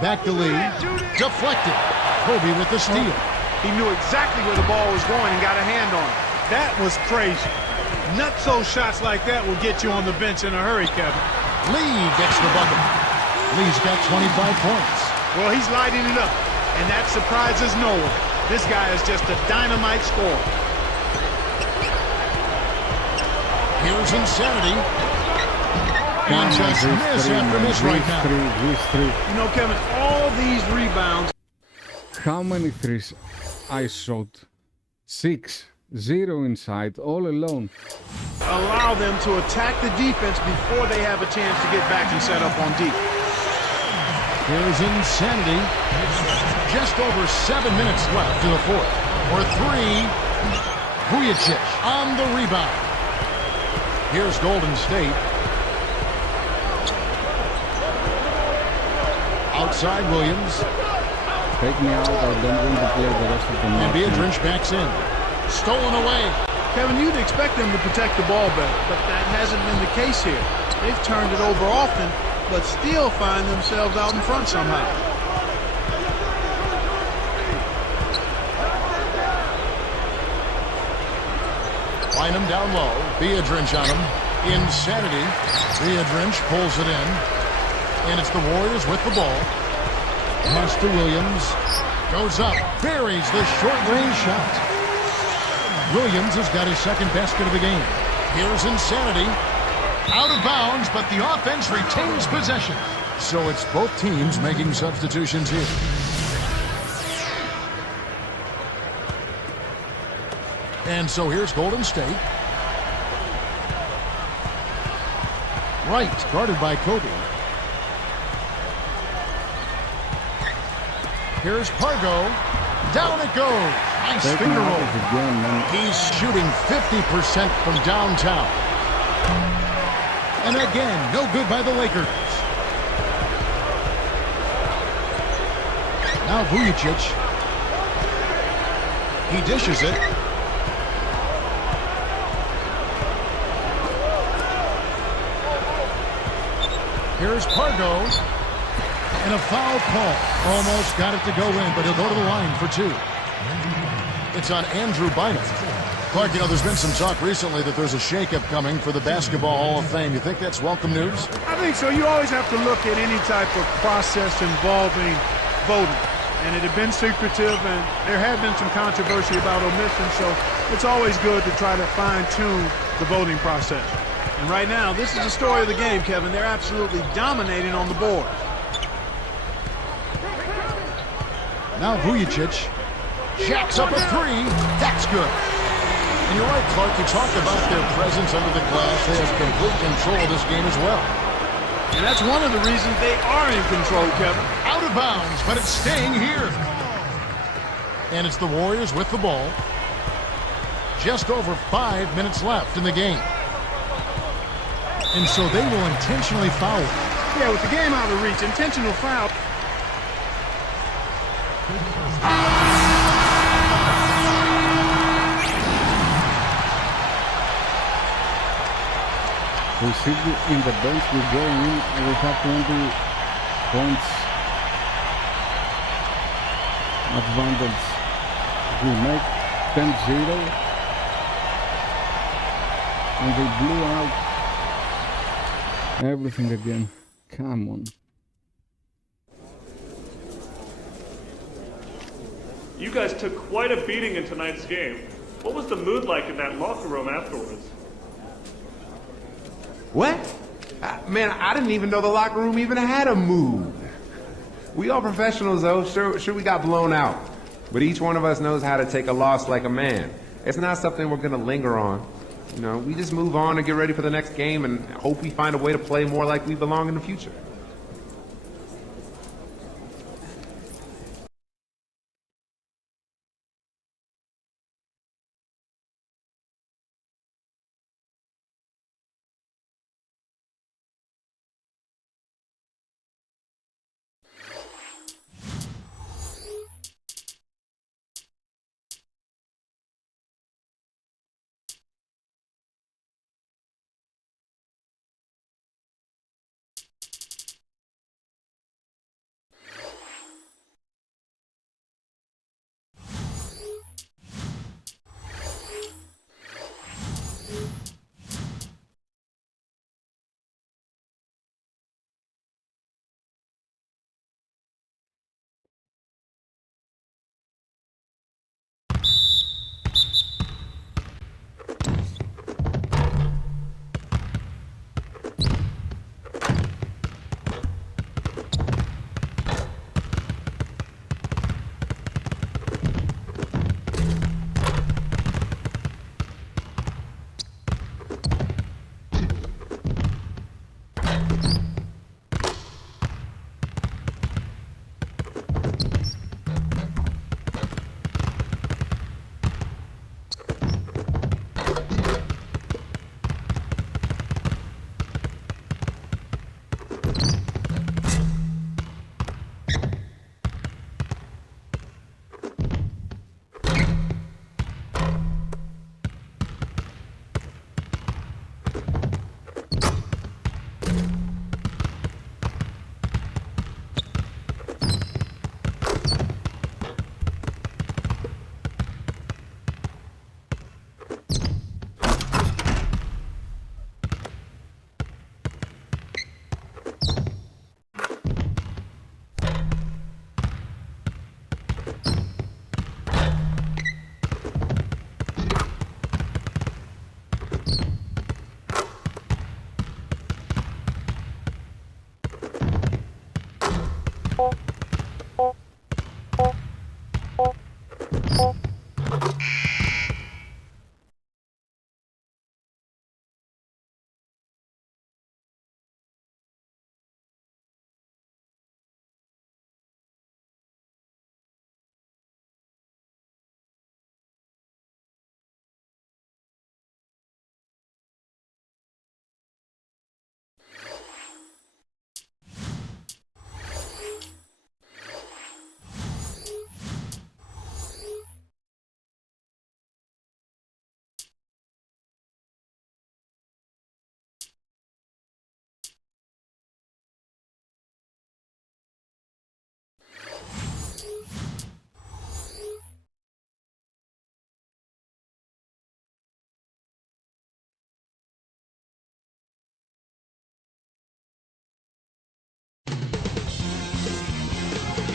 Back to Lee. Deflected. Kobe with the steal. He knew exactly where the ball was going and got a hand on it. That was crazy. Nutso shots like that will get you on the bench in a hurry, Kevin. Lee gets the bucket. Lee's got 25 points. Well, he's lighting it up, and that surprises no one. This guy is just a dynamite scorer. Here's Insanity. And just miss after miss right now. You know, Kevin, all these rebounds. How many threes I shot? 6. 0 inside, all alone. Allow them to attack the defense before they have a chance to get back and set up on deep. Here's Insanity. Just over 7 minutes left in the fourth. For 3, Vujicic on the rebound. Here's Golden State. Outside Williams. Take me out, I don't want to play the rest of the match. And Viadrich backs in. Stolen away. Kevin, you'd expect them to protect the ball better, but that hasn't been the case here. They've turned it over often, but still find themselves out in front somehow. find him down low. Beadrinch on him. Insanity. Beadrinch pulls it in. And it's the Warriors with the ball. Pass to Williams. Goes up. Buries the short-range shot. Williams has got his second basket of the game. Here's Insanity. Out of bounds, but the offense retains possession. So it's both teams making substitutions here. And so here's Golden State. Wright, guarded by Kobe. Here's Pargo. Down it goes. Nice finger roll. He's shooting 50% from downtown. And again, no good by the Lakers. Now Vujicic. He dishes it. Here's Pargo. And a foul call. Almost got it to go in, but he'll go to the line for two. It's on Andrew Bynum. Clark, you know, there's been some talk recently that there's a shakeup coming for the Basketball Hall of Fame. You think that's welcome news? I think so. You always have to look at any type of process involving voting. And it had been secretive, and there had been some controversy about omission, so it's always good to try to fine-tune the voting process. And right now, this is the story of the game, Kevin. They're absolutely dominating on the board. Now Vujicic jacks up a three. That's good. And you're right, Clark. You talked about their presence under the glass. They have complete control of this game as well. And that's one of the reasons they are in control, Kevin. Out of bounds, but it's staying here. And it's the Warriors with the ball. Just over 5 minutes left in the game. And so they will intentionally foul. Yeah, with the game out of reach, intentional foul. We see in the bench we go in and we have 20 points advantage. We make 10-0 and they blew out everything again. Come on. You guys took quite a beating in tonight's game. What was the mood like in that locker room afterwards? What? Man, I didn't even know the locker room even had a mood. We all professionals, though. Sure, we got blown out. But each one of us knows how to take a loss like a man. It's not something we're going to linger on. You know, we just move on and get ready for the next game and hope we find a way to play more like we belong in the future.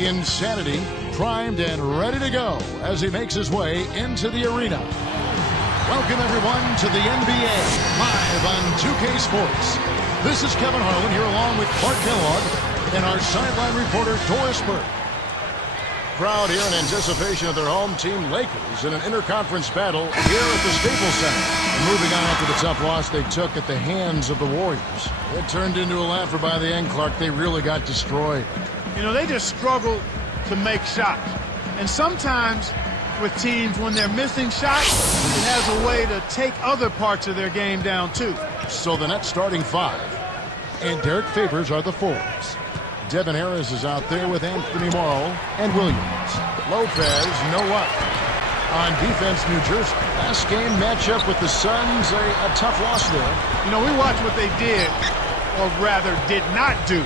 Insanity, primed and ready to go as he makes his way into the arena. Welcome, everyone, to the NBA, live on 2K Sports. This is Kevin Harlan here along with Clark Kellogg and our sideline reporter, Doris Burke. Crowd here in anticipation of their home team, Lakers, in an interconference battle here at the Staples Center. And moving on after the tough loss they took at the hands of the Warriors. It turned into a laugh, for by the end, Clark, they really got destroyed. You know, they just struggle to make shots. And sometimes with teams, when they're missing shots, it has a way to take other parts of their game down, too. So the Nets starting five. And Derek Favors are the forwards. Devin Harris is out there with Anthony Morrow and Williams. Lopez, no up. On defense, New Jersey. Last game matchup with the Suns, a tough loss there. You know, we watched what they did, or rather did not do.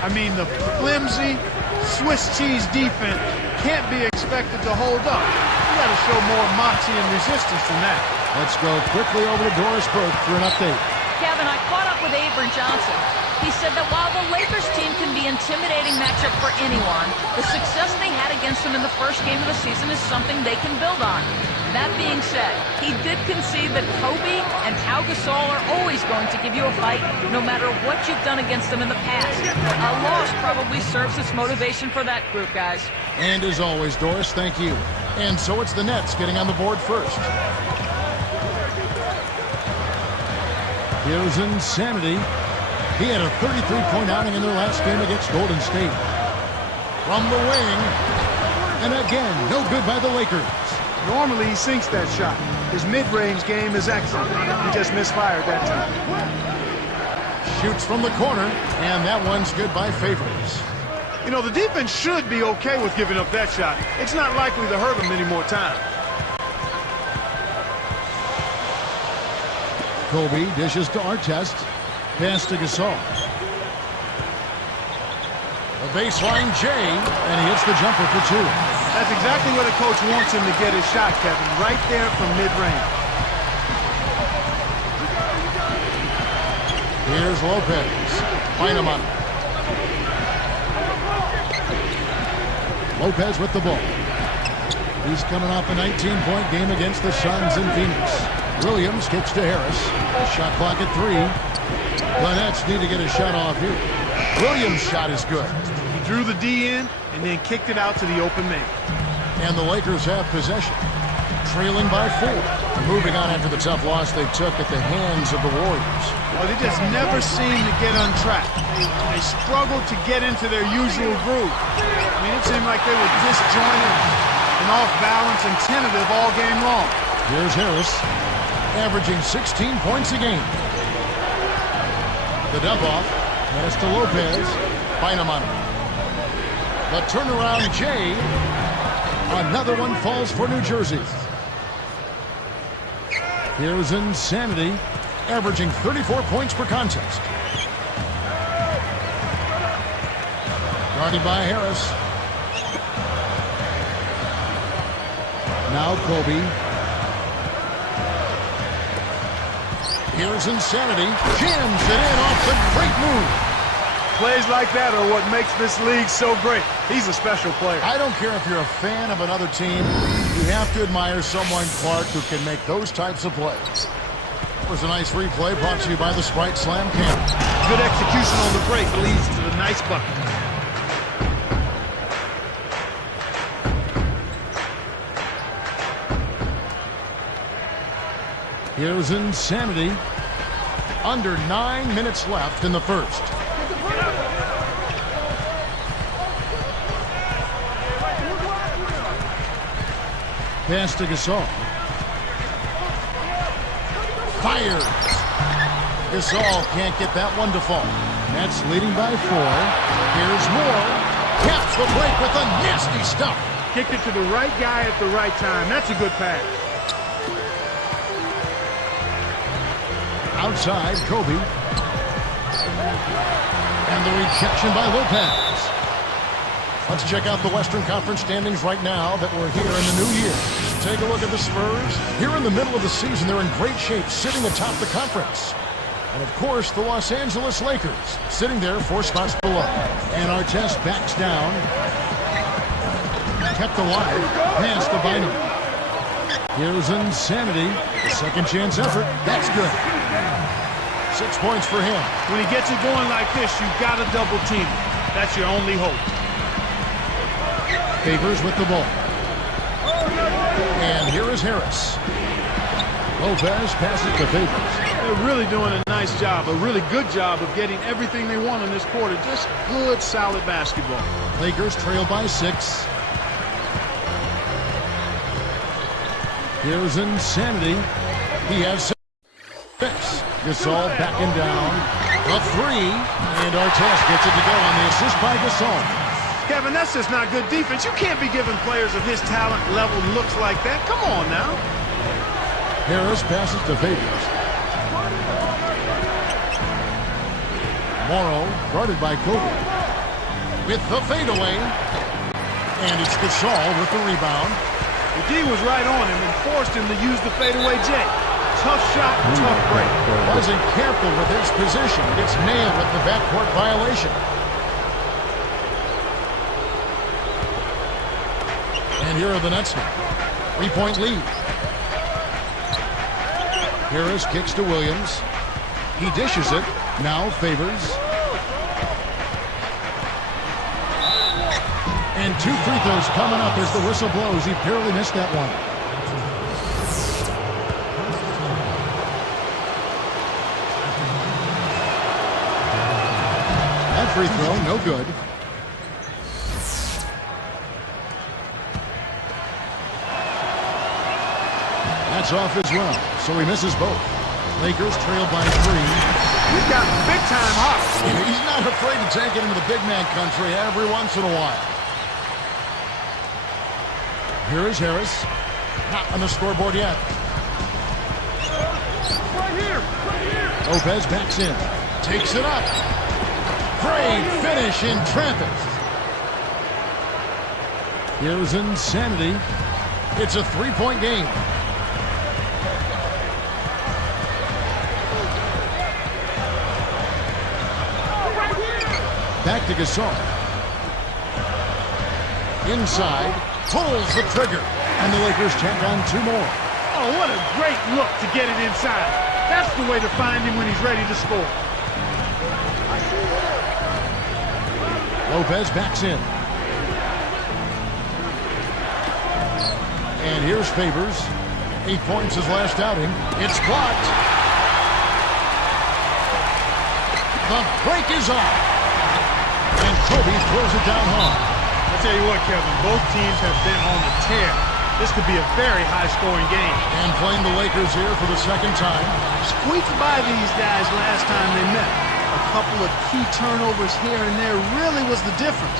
I mean, the flimsy Swiss cheese defense can't be expected to hold up. You got to show more moxie and resistance than that. Let's go quickly over to Doris Burke for an update. Kevin, I caught up with Avery Johnson. He said that while the Lakers team can be an intimidating matchup for anyone, the success they had against them in the first game of the season is something they can build on. That being said, he did concede that Kobe and Pau Gasol are always going to give you a fight, no matter what you've done against them in the past. A loss probably serves as motivation for that group, guys. And as always, Doris, thank you. And so it's the Nets getting on the board first. Here's Insanity. He had a 33-point outing in their last game against Golden State. From the wing, and again, no good by the Lakers. Normally, he sinks that shot. His mid-range game is excellent. He just misfired that time. Shoots from the corner, and that one's good by Favors. You know, the defense should be okay with giving up that shot. It's not likely to hurt them any more time. Kobe dishes to Artest. Pass to Gasol. A baseline J, and he hits the jumper for two. That's exactly where the coach wants him to get his shot, Kevin. Right there from mid-range. Here's Lopez. Find him on. Lopez with the ball. He's coming off a 19-point game against the Suns in Phoenix. Williams kicks to Harris. Shot clock at 3. The Nets need to get a shot off here. Williams' shot is good. He drew the D in and then kicked it out to the open man. And the Lakers have possession, trailing by 4. Moving on after the tough loss they took at the hands of the Warriors. Well, they just never seem to get on track. They struggled to get into their usual groove. I mean, it seemed like they were disjointed and off balance and tentative all game long. Here's Harris, averaging 16 points a game. The dump off, pass to Lopez, find him on it. The turnaround J, another one falls for New Jersey. Here's Insanity, averaging 34 points per contest. Guarded by Harris. Now Kobe. Here's Insanity, jams it in off the great move. Plays like that are what makes this league so great. He's a special player. I don't care if you're a fan of another team, you have to admire someone, Clark, who can make those types of plays. It was a nice replay brought to you by the Sprite Slam camera. Good execution on the break leads to the nice bucket. Here's Insanity. Under 9 minutes left in the first. Pass to Gasol. Fires. Gasol can't get that one to fall. Nets leading by 4. Here's Moore. Caps the break with a nasty stuff. Kicked it to the right guy at the right time. That's a good pass. Outside, Kobe. And the rejection by Lopez. Let's check out the Western Conference standings right now that we're here in the new year. Take a look at the Spurs. Here in the middle of the season, they're in great shape, sitting atop the conference. And, of course, the Los Angeles Lakers, sitting there 4 spots below. And Artest backs down. kept alive. Pass to Bynum. Here's Insanity. The second chance effort. That's good. 6 points for him. When he gets it going like this, you've got to double team him. That's your only hope. Favors with the ball. And here is Harris. Lopez passes to Favors. They're really doing a nice job, a really good job of getting everything they want in this quarter. Just good, solid basketball. Lakers trail by 6. Here's Insanity. He has 6. Gasol backing down. A 3. And Artest gets it to go on the assist by Gasol. Kevin, that's just not good defense. You can't be giving players of his talent level looks like that. Come on now. Harris passes to Favors. Morrow guarded by Kobe. With the fadeaway. And it's Gasol with the rebound. The D was right on him and forced him to use the fadeaway J. Tough shot, tough break. Wasn't careful with his position. Gets nailed with the backcourt violation. And here are the Nets now. 3-point lead. Harris kicks to Williams. He dishes it. Now Favors. And 2 free throws coming up as the whistle blows. He barely missed that one. That free throw, no good. That's off as well, so he misses both. Lakers trail by 3. He's got big-time hot. He's not afraid to take it into the big man country every once in a while. Here is Harris. Not on the scoreboard yet. Right here. Lopez backs in. Takes it up. Great finish in traffic. Here's Insanity. It's a 3-point game. Back to Gasol. Inside. Pulls the trigger. And the Lakers tack on 2 more. Oh, what a great look to get it inside. That's the way to find him when he's ready to score. Lopez backs in. And here's Favors. 8 points his last outing. It's blocked. The break is off. And Kobe throws it down hard. I'll tell you what, Kevin, both teams have been on the tear. This could be a very high-scoring game. And playing the Lakers here for the second time. Squeaked by these guys last time they met. A couple of key turnovers here and there really was the difference.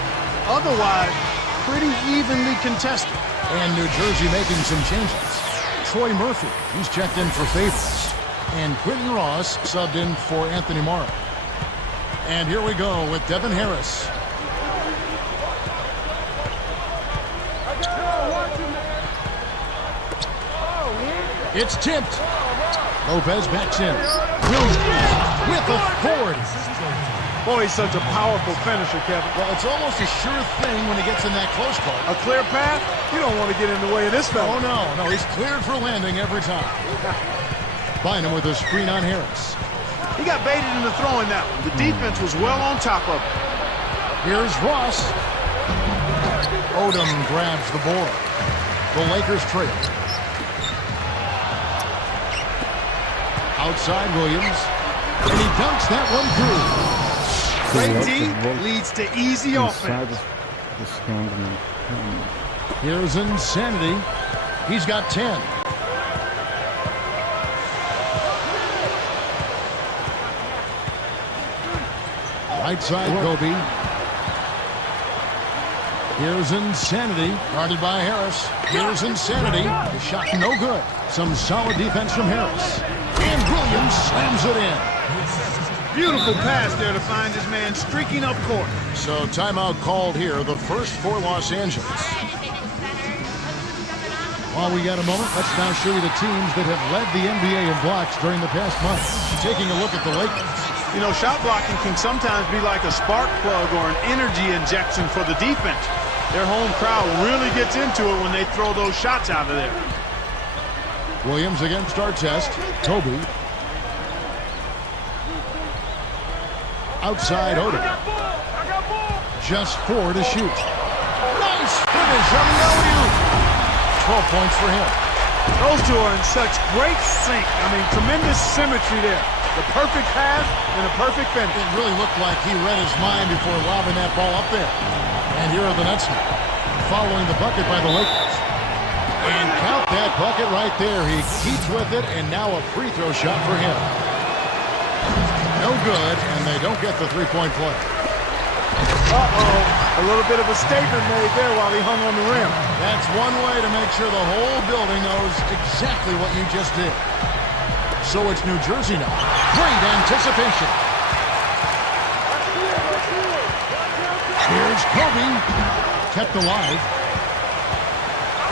Otherwise, pretty evenly contested. And New Jersey making some changes. Troy Murphy, he's checked in for Favors. And Quentin Ross subbed in for Anthony Morrow. And here we go with Devin Harris. It's tipped. Lopez backs in. Williams with authority. Boy, he's such a powerful finisher, Kevin. Well, it's almost a sure thing when he gets in that close call. A clear path? You don't want to get in the way of this fella. Oh, no. He's cleared for landing every time. Bynum with a screen on Harris. He got baited into throwing that one. The defense was well on top of it. Here's Ross. Odom grabs the board. The Lakers trail. Outside Williams. And he dunks that one through. Great D leads to easy offense. Here's Insanity. He's got 10. Right side, Kobe. Here's Insanity. Guarded by Harris. Here's Insanity. The shot no good. Some solid defense from Harris. And Williams slams it in. Beautiful pass there to find his man streaking up court. So timeout called here, the first for Los Angeles. While we got a moment, let's now show you the teams that have led the NBA in blocks during the past month. Taking a look at the Lakers. You know, shot blocking can sometimes be like a spark plug or an energy injection for the defense. Their home crowd really gets into it when they throw those shots out of there. Williams against our test. Kobe. Outside Odom. Just 4 to shoot. Nice finish on the alley-oop. 12 points for him. Those two are in such great sync. I mean, tremendous symmetry there. The perfect pass and a perfect finish. It really looked like he read his mind before lobbing that ball up there. And here are the Nets now, following the bucket by the Lakers. And count that bucket right there. He keeps with it, and now a free throw shot for him. No good, and they don't get the three-point play. Uh-oh. A little bit of a statement made there while he hung on the rim. That's one way to make sure the whole building knows exactly what you just did. So it's New Jersey now. Great anticipation. Here's Kobe. Kept alive.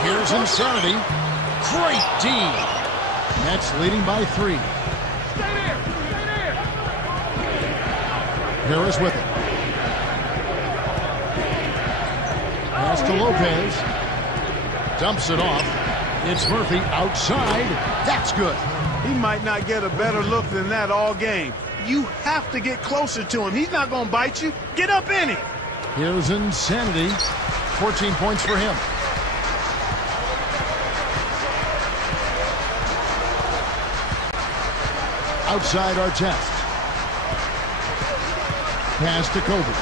Here's Insanity. Great D. Nets leading by 3. Harris with it. Pass to Lopez. Dumps it off. It's Murphy outside. That's good. He might not get a better look than that all game. You have to get closer to him. He's not going to bite you. Get up in it. Here's Insanity. 14 points for him. Outside our test. Pass to Kobe.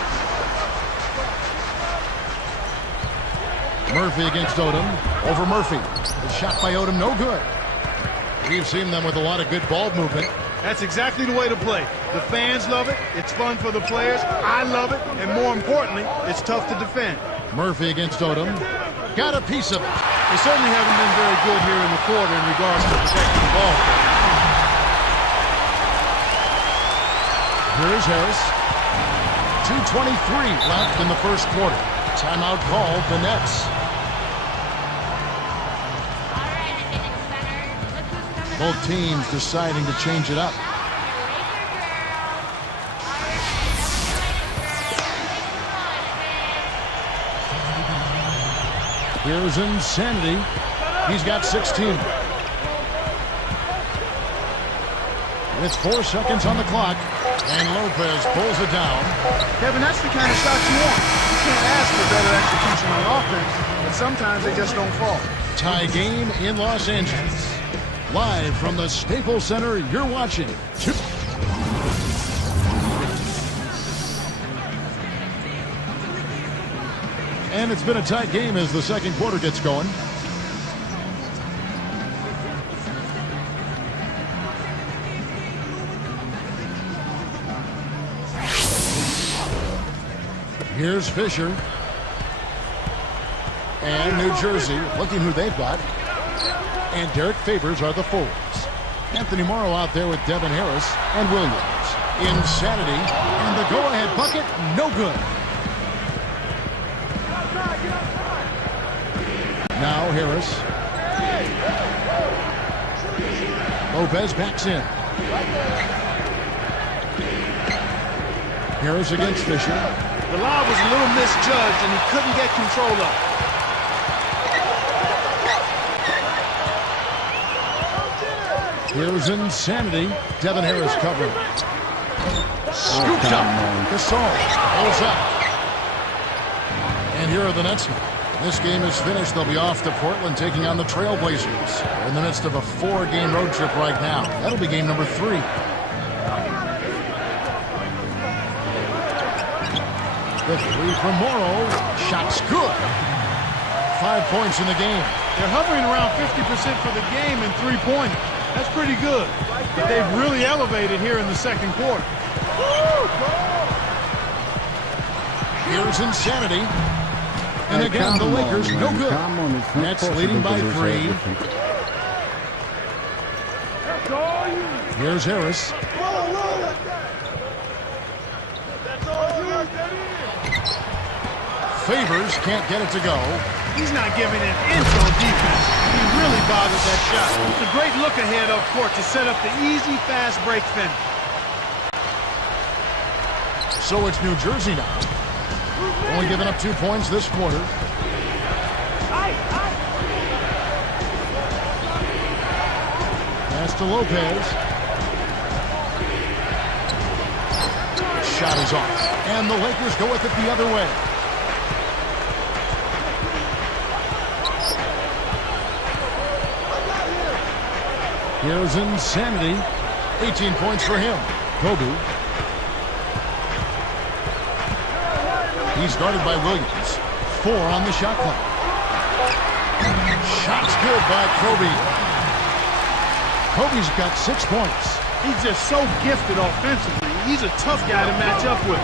Murphy against Odom. Over Murphy. The shot by Odom, no good. We've seen them with a lot of good ball movement. That's exactly the way to play. The fans love it. It's fun for the players. I love it. And more importantly, it's tough to defend. Murphy against Odom. Got a piece of it. They certainly haven't been very good here in the quarter in regards to protecting the ball. Here's Harris. 2:23 left in the first quarter. Timeout called the Nets. Both teams deciding to change it up. Here's Insanity. He's got 16. With 4 seconds on the clock, and Lopez pulls it down. Kevin, that's the kind of shot you want. You can't ask for better execution on offense, but sometimes they just don't fall. Tie game in Los Angeles. Live from the Staples Center, you're watching. And it's been a tight game as the second quarter gets going. Here's Fisher. And New Jersey, looking who they've got. And Derek Favors are the forwards. Anthony Morrow out there with Devin Harris and Williams. Insanity. And the go-ahead bucket, no good. Now Harris. Lopez backs in. Harris against Fisher. The lob was a little misjudged, and he couldn't get control of it. Here's Insanity. Devin Harris covering. Scooped up. Gasol holds up. And here are the Nets. This game is finished. They'll be off to Portland taking on the Trailblazers. They're in the midst of a 4-game road trip right now. That'll be game number 3. The 3 from Morrow. Shot's good. 5 points in the game. They're hovering around 50% for the game in three-pointers. That's pretty good. But they've really elevated here in the second quarter. Here's Insanity. And again, the Lakers, no good. Nets leading by 3. Here's Harris. Favors can't get it to go. He's not giving an inch on defense. He really bothered that shot. It's a great look ahead up court to set up the easy, fast break finish. So it's New Jersey now. Only giving up 2 points this quarter. Pass to Lopez. Shot is off. And the Lakers go with it the other way. Here's Insanity. 18 points for him. Kobe. He's guarded by Williams. 4 on the shot clock. Shot's good by Kobe. Kobe's got 6 points. He's just so gifted offensively. He's a tough guy to match up with.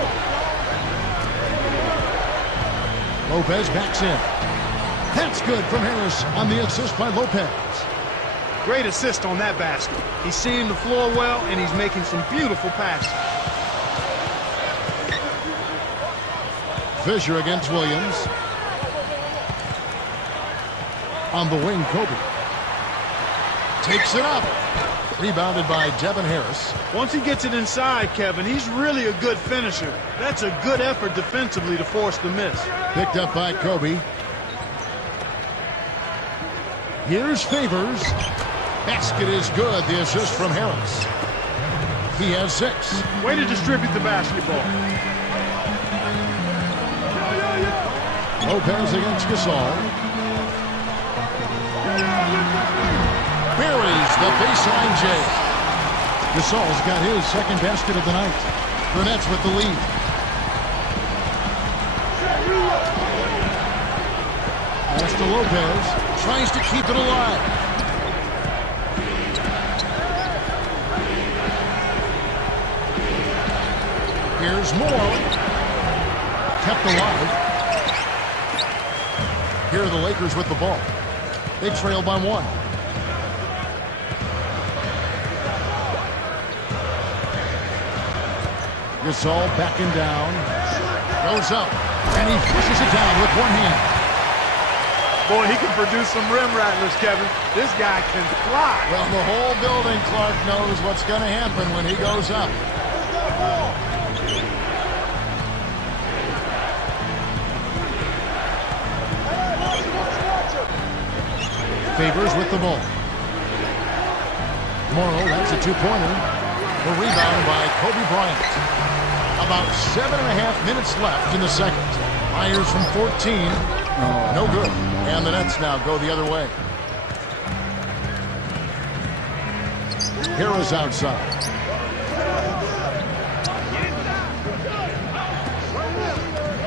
Lopez backs in. That's good from Harris on the assist by Lopez. Great assist on that basket. He's seeing the floor well, and he's making some beautiful passes. Fisher against Williams. On the wing, Kobe. Takes it up. Rebounded by Devin Harris. Once he gets it inside, Kevin, he's really a good finisher. That's a good effort defensively to force the miss. Picked up by Kobe. Here's Favors. Basket is good. The assist from Harris. He has 6. Way to distribute the basketball. Lopez against Gasol. Buries the baseline J. Gasol's got his second basket of the night. The Nets with the lead. Pass to Lopez. Tries to keep it alive. Here's Moore. Kept alive. Here are the Lakers with the ball. They trail by 1. Gasol backing down. Goes up. And he pushes it down with one hand. Boy, he can produce some rim rattlers, Kevin. This guy can fly. Well, the whole building, Clark, knows what's going to happen when he goes up. Favors with the ball. Morrow, that's a 2-pointer. The rebound by Kobe Bryant. About 7.5 minutes left in the second. Myers from 14. No good. And the Nets now go the other way. Harris outside.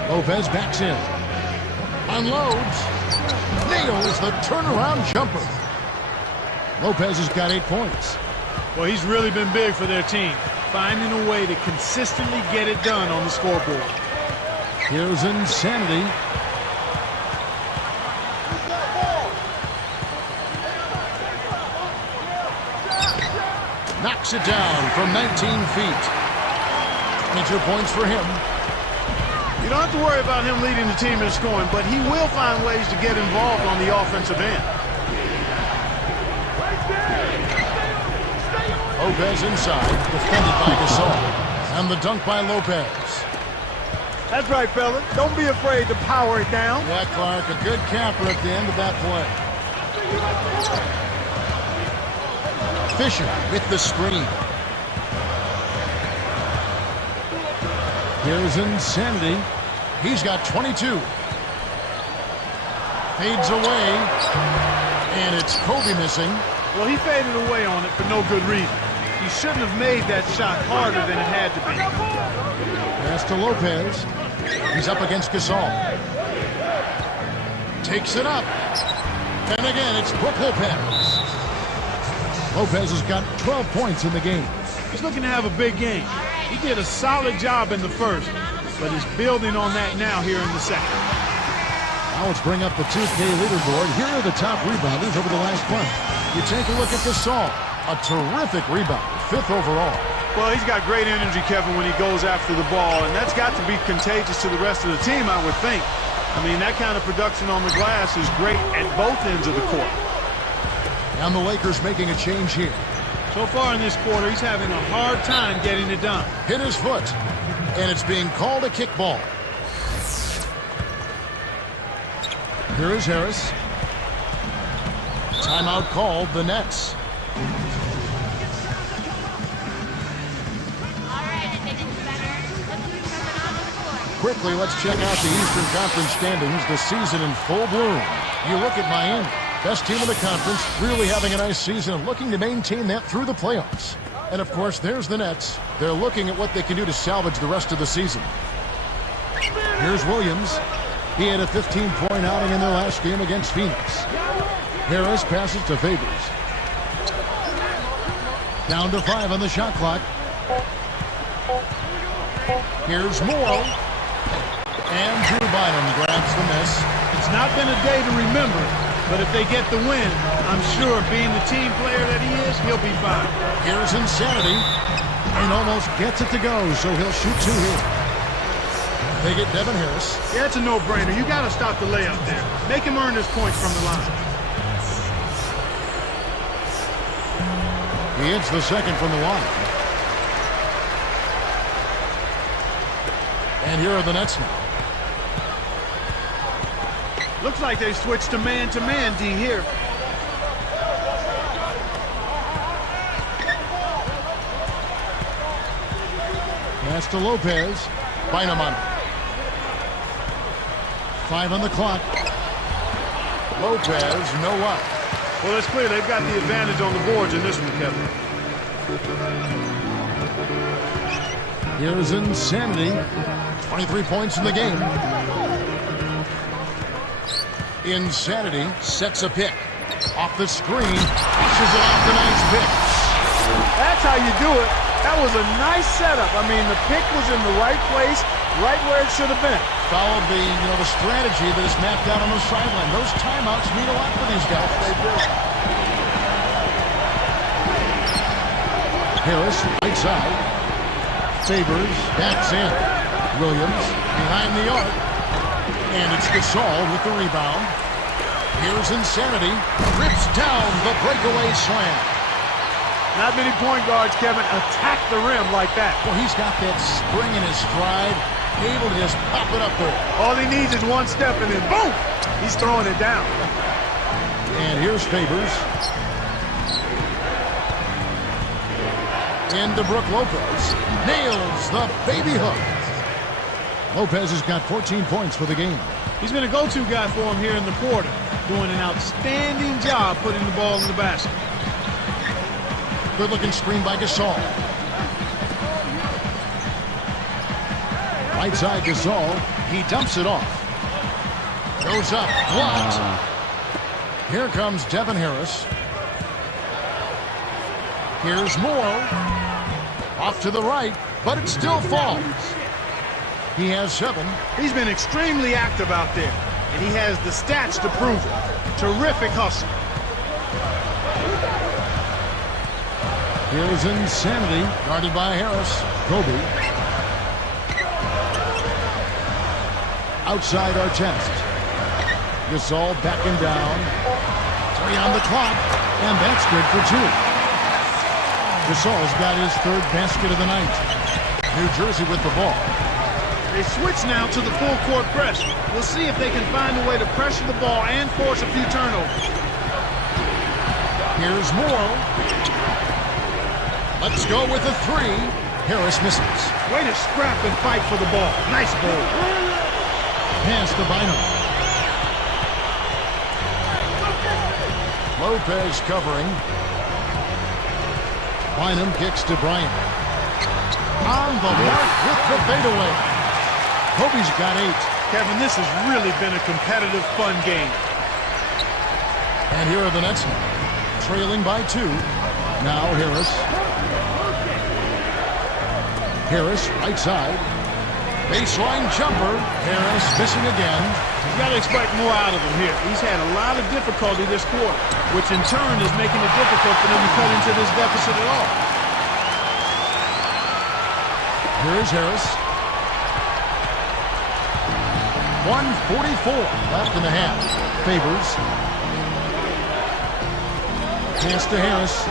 Lopez backs in. Unloads. Nails the turnaround jumper. Lopez has got 8 points. Well, he's really been big for their team, finding a way to consistently get it done on the scoreboard. Here's Insanity. Knocks it down from 19 feet. 22 points for him. You don't have to worry about him leading the team in scoring, but he will find ways to get involved on the offensive end. Lopez inside, defended by Gasol. And the dunk by Lopez. That's right, fella. Don't be afraid to power it down. Yeah, Clark, a good capper at the end of that play. Fisher with the screen. Here's Insanity. He's got 22. Fades away. And it's Kobe missing. Well, he faded away on it for no good reason. He shouldn't have made that shot harder than it had to be. Pass to Lopez. He's up against Gasol. Takes it up. And again, it's Brook Lopez. Lopez has got 12 points in the game. He's looking to have a big game. He did a solid job in the first, but is building on that now here in the second. Now let's bring up the 2K leaderboard. Here are the top rebounders over the last month. You take a look at Gasol, a terrific rebound, 5th overall. Well, he's got great energy, Kevin, when he goes after the ball, and that's got to be contagious to the rest of the team, I would think. I mean, that kind of production on the glass is great at both ends of the court. And the Lakers making a change here. So far in this quarter, he's having a hard time getting it done. Hit his foot, and it's being called a kickball. Here is Harris. Timeout called, the Nets. Quickly, let's check out the Eastern Conference standings, the season in full bloom. You look at Miami, best team in the conference, really having a nice season and looking to maintain that through the playoffs. And of course, there's the Nets. They're looking at what they can do to salvage the rest of the season. Here's Williams. He had a 15-point outing in their last game against Phoenix. Harris passes to Favors. Down to 5 on the shot clock. Here's Moore. And Drew Bynum grabs the miss. It's not been a day to remember, but if they get the win, I'm sure being the team player that he is, he'll be fine. Here's Insanity. And almost gets it to go, so he'll shoot 2 here. They get Devin Harris. Yeah, it's a no-brainer. You got to stop the layup there. Make him earn his points from the line. He hits the second from the line. And here are the Nets now. Looks like they switched to man-to-man D here. Pass to Lopez. Bynum on. 5 on the clock. Lopez, no up. Well, it's clear they've got the advantage on the boards in this one, Kevin. Here's Insanity. 23 points in the game. Insanity sets a pick. Off the screen. Pushes it off the nice pick. That's how you do it. That was a nice setup. I mean, the pick was in the right place, right where it should have been. Followed the strategy that is mapped out on the sideline. Those timeouts mean a lot for these guys. They do. Harris, right side. Favors, backs in. Williams, behind the arc. And it's Gasol with the rebound. Here's Insanity. Rips down the breakaway slam. Not many point guards, Kevin, attack the rim like that. Well, he's got that spring in his stride, able to just pop it up there. All he needs is one step and then boom, he's throwing it down. And here's Favors. Into Brook Lopez. Nails the baby hook. Lopez has got 14 points for the game. He's been a go-to guy for him here in the quarter, doing an outstanding job putting the ball in the basket. Good-looking screen by Gasol. Right side Gasol. He dumps it off. Goes up. Blocked. Here comes Devin Harris. Here's Moore. Off to the right, but it still falls. He has 7. He's been extremely active out there, and he has the stats to prove it. Terrific hustle. Here's Insanity, guarded by Harris. Kobe. Outside Artest. Gasol backing down. 3 on the clock, and that's good for 2. Gasol's got his 3rd basket of the night. New Jersey with the ball. They switch now to the full court press. We'll see if they can find a way to pressure the ball and force a few turnovers. Here's Moore. Let's go with a 3. Harris misses. Way to scrap and fight for the ball. Nice ball. Pass to Bynum. Lopez covering. Bynum kicks to Bryant. On the mark with the fadeaway. Kobe's got 8. Kevin, this has really been a competitive, fun game. And here are the Nets now, trailing by 2. Now Harris. Harris, right side. Baseline jumper. Harris missing again. You've got to expect more out of him here. He's had a lot of difficulty this quarter, which in turn is making it difficult for them to cut into this deficit at all. Here's Harris. 1:44 left in the half. Favors. Pass to Harris.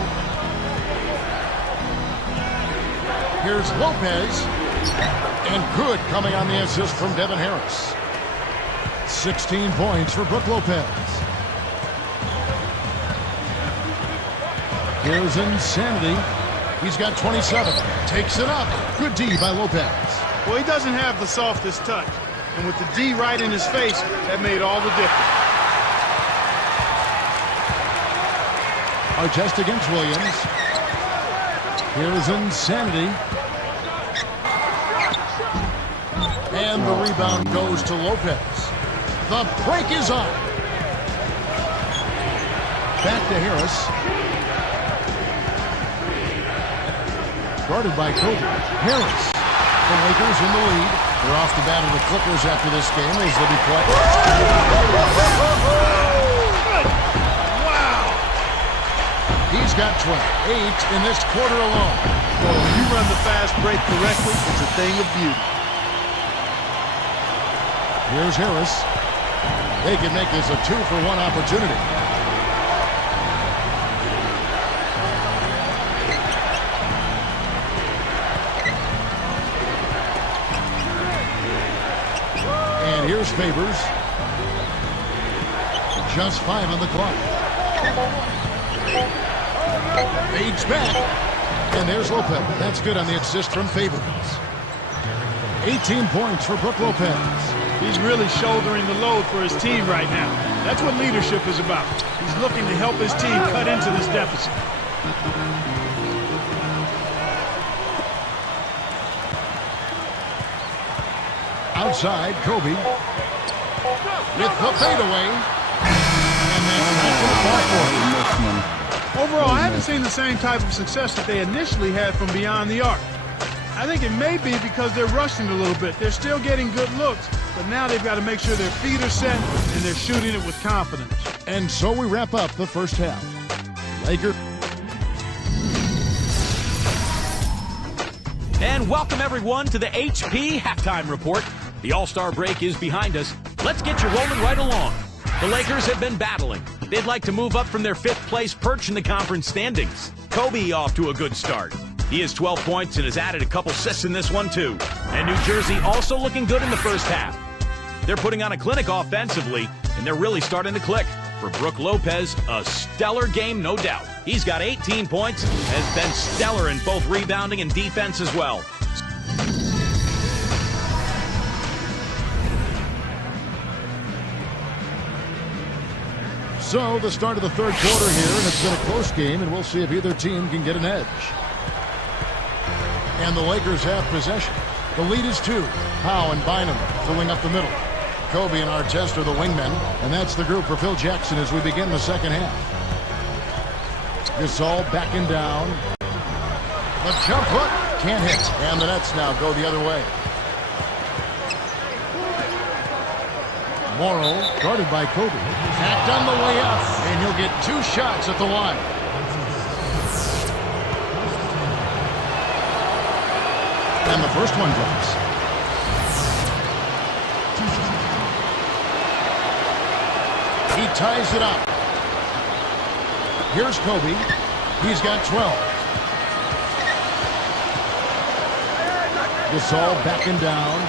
Here's Lopez. And good coming on the assist from Devin Harris. 16 points for Brook Lopez. Here's Insanity. He's got 27. Takes it up. Good D by Lopez. Well, he doesn't have the softest touch. And with the D right in his face, that made all the difference. Artest against Williams. Here's Insanity. And the rebound goes to Lopez. The break is on. Back to Harris. Guarded by Kobe. Harris. The Lakers in the lead. They're off the bat of the Clippers after this game as they'll be playing. Wow! He's got 8 in this quarter alone. Well, when you run the fast break correctly, it's a thing of beauty. Here's Harris. They can make this a 2-for-1 opportunity. And here's Favors. Just 5 on the clock. Fades back. And there's Lopez. That's good on the assist from Favors. 18 points for Brook Lopez. He's really shouldering the load for his team right now. That's what leadership is about. He's looking to help his team cut into this deficit. Outside, Kobe. With the fadeaway. And that's not going to fall for him. Overall, I haven't seen the same type of success that they initially had from beyond the arc. I think it may be because they're rushing a little bit. They're still getting good looks, but now they've got to make sure their feet are set and they're shooting it with confidence. And so we wrap up the first half. Lakers. And welcome everyone to the HP Halftime Report. The All-Star break is behind us. Let's get you rolling right along. The Lakers have been battling. They'd like to move up from their 5th place perch in the conference standings. Kobe off to a good start. He has 12 points and has added a couple assists in this one too. And New Jersey also looking good in the first half. They're putting on a clinic offensively, and they're really starting to click. For Brook Lopez, a stellar game, no doubt. He's got 18 points, has been stellar in both rebounding and defense as well. So the start of the third quarter here, and it's been a close game, and we'll see if either team can get an edge. And the Lakers have possession. The lead is 2. Howe and Bynum filling up the middle. Kobe and Artest are the wingmen, and that's the group for Phil Jackson as we begin the second half. Gasol backing down. The jump hook can't hit, and the Nets now go the other way. Morrow guarded by Kobe. Backed on the way up, and he'll get 2 shots at the line. And the first one drops. He ties it up. Here's Kobe. He's got 12. Gasol backing down.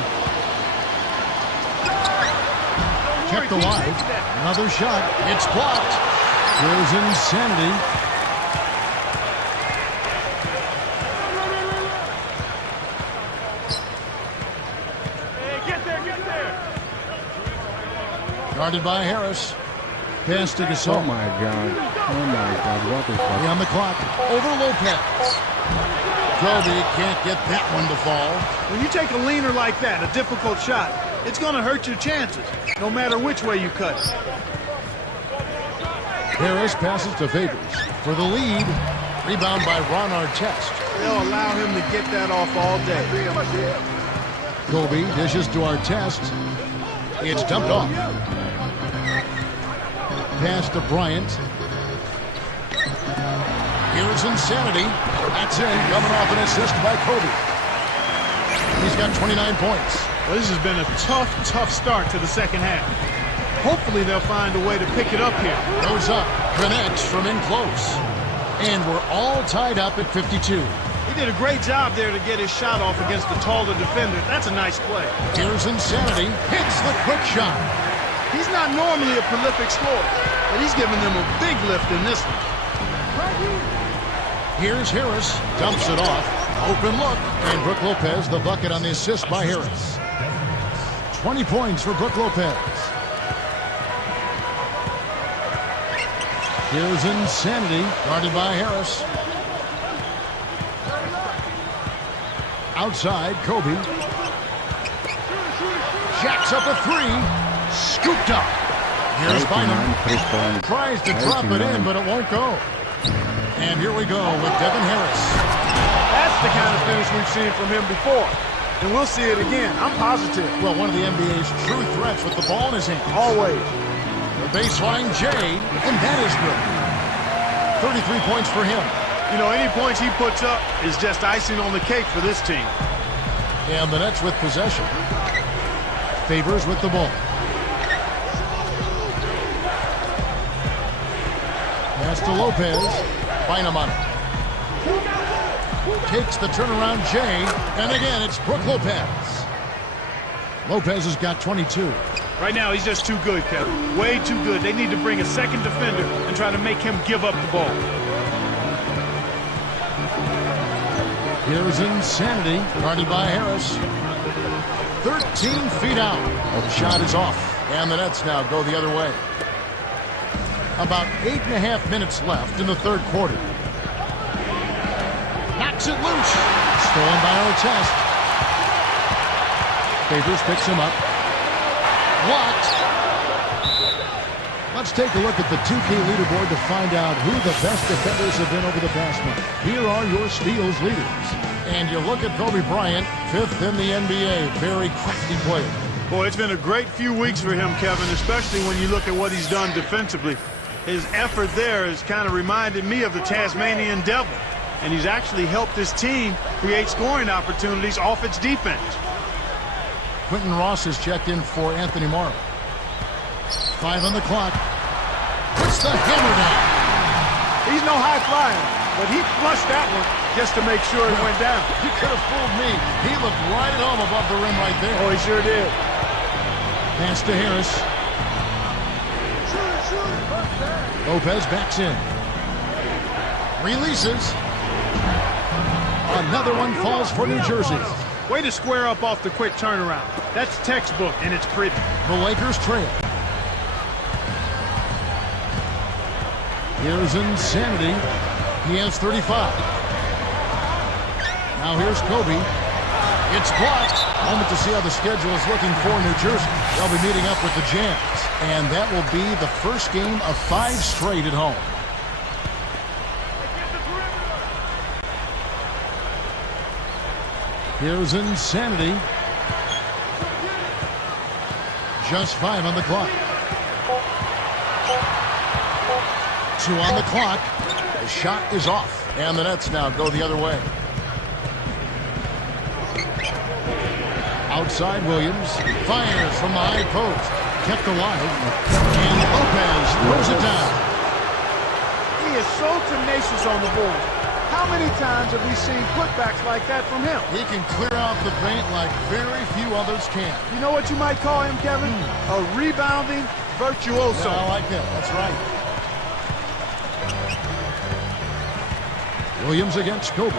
Kept alive. Another shot. It's blocked. Here's Insanity. Guarded by Harris. Pass to Gasol. Oh my God. Oh my God. What the fuck? On the clock. Over Lopez. Kobe can't get that one to fall. When you take a leaner like that, a difficult shot, it's going to hurt your chances, no matter which way you cut it. Harris passes to Favors for the lead. Rebound by Ron Artest. They'll allow him to get that off all day. Kobe dishes to Artest. It's dumped off. Pass to Bryant. Here's Insanity. That's in. Coming off an assist by Kobe. He's got 29 points. Well, this has been a tough start to the second half. Hopefully they'll find a way to pick it up here. Goes up. Connects from in close. And we're all tied up at 52. He did a great job there to get his shot off against the taller defender. That's a nice play. Here's Insanity. Hits the quick shot. He's not normally a prolific scorer, but he's giving them a big lift in this one. Here's Harris, dumps it off. Open look, and Brook Lopez the bucket on the assist by Harris. 20 points for Brook Lopez. Here's Insanity, guarded by Harris. Outside, Kobe. Jacks up a three. Scooped up. Here's Bynum. Tries to drop it in, but it won't go. And here we go with Devin Harris. That's the kind of finish we've seen from him before. And we'll see it again. I'm positive. Well, one of the NBA's true threats with the ball in his hand. Always. The baseline J, and that is good. 33 points for him. You know, any points he puts up is just icing on the cake for this team. And the Nets with possession. Favors with the ball. Pass to Lopez. Bynum on it. Takes the turnaround J, and again it's Brook Lopez. Lopez has got 22. Right now he's just too good, Kevin. Way too good. They need to bring a second defender and try to make him give up the ball. Here's Insanity, guarded by Harris. 13 feet out. The shot is off, and the Nets now go the other way. About 8.5 minutes left in the third quarter. Knocks it loose. Stolen by Artest. Favors picks him up. Blocked. Let's take a look at the 2K leaderboard to find out who the best defenders have been over the past month. Here are your steals leaders. And you look at Kobe Bryant, 5th in the NBA. Very crafty player. Boy, it's been a great few weeks for him, Kevin, especially when you look at what he's done defensively. His effort there has kind of reminded me of the Tasmanian Devil. And he's actually helped his team create scoring opportunities off its defense. Quentin Ross has checked in for Anthony Morrow. 5 on the clock. Puts the hammer down. He's no high flyer, but he flushed that one just to make sure it went down. He could have fooled me. He looked right at home above the rim right there. Oh, he sure did. Pass to Harris. Lopez backs in. Releases. Another one falls for New Jersey. Way to square up off the quick turnaround. That's textbook, and it's pretty. The Lakers trail. Here's Insanity. He has 35. Now here's Kobe. It's blocked. Moment to see how the schedule is looking for New Jersey. They'll be meeting up with the Jazz. And that will be the first game of 5 straight at home. Here's Insanity. Just 5 on the clock. 2 on the clock. The shot is off. And the Nets now go the other way. Outside Williams. Fires from the high post. Kept alive. And Lopez throws it down. He is so tenacious on the board. How many times have we seen putbacks like that from him? He can clear out the paint like very few others can. You know what you might call him, Kevin? A rebounding virtuoso. Yeah, I like that. That's right. Williams against Kobe.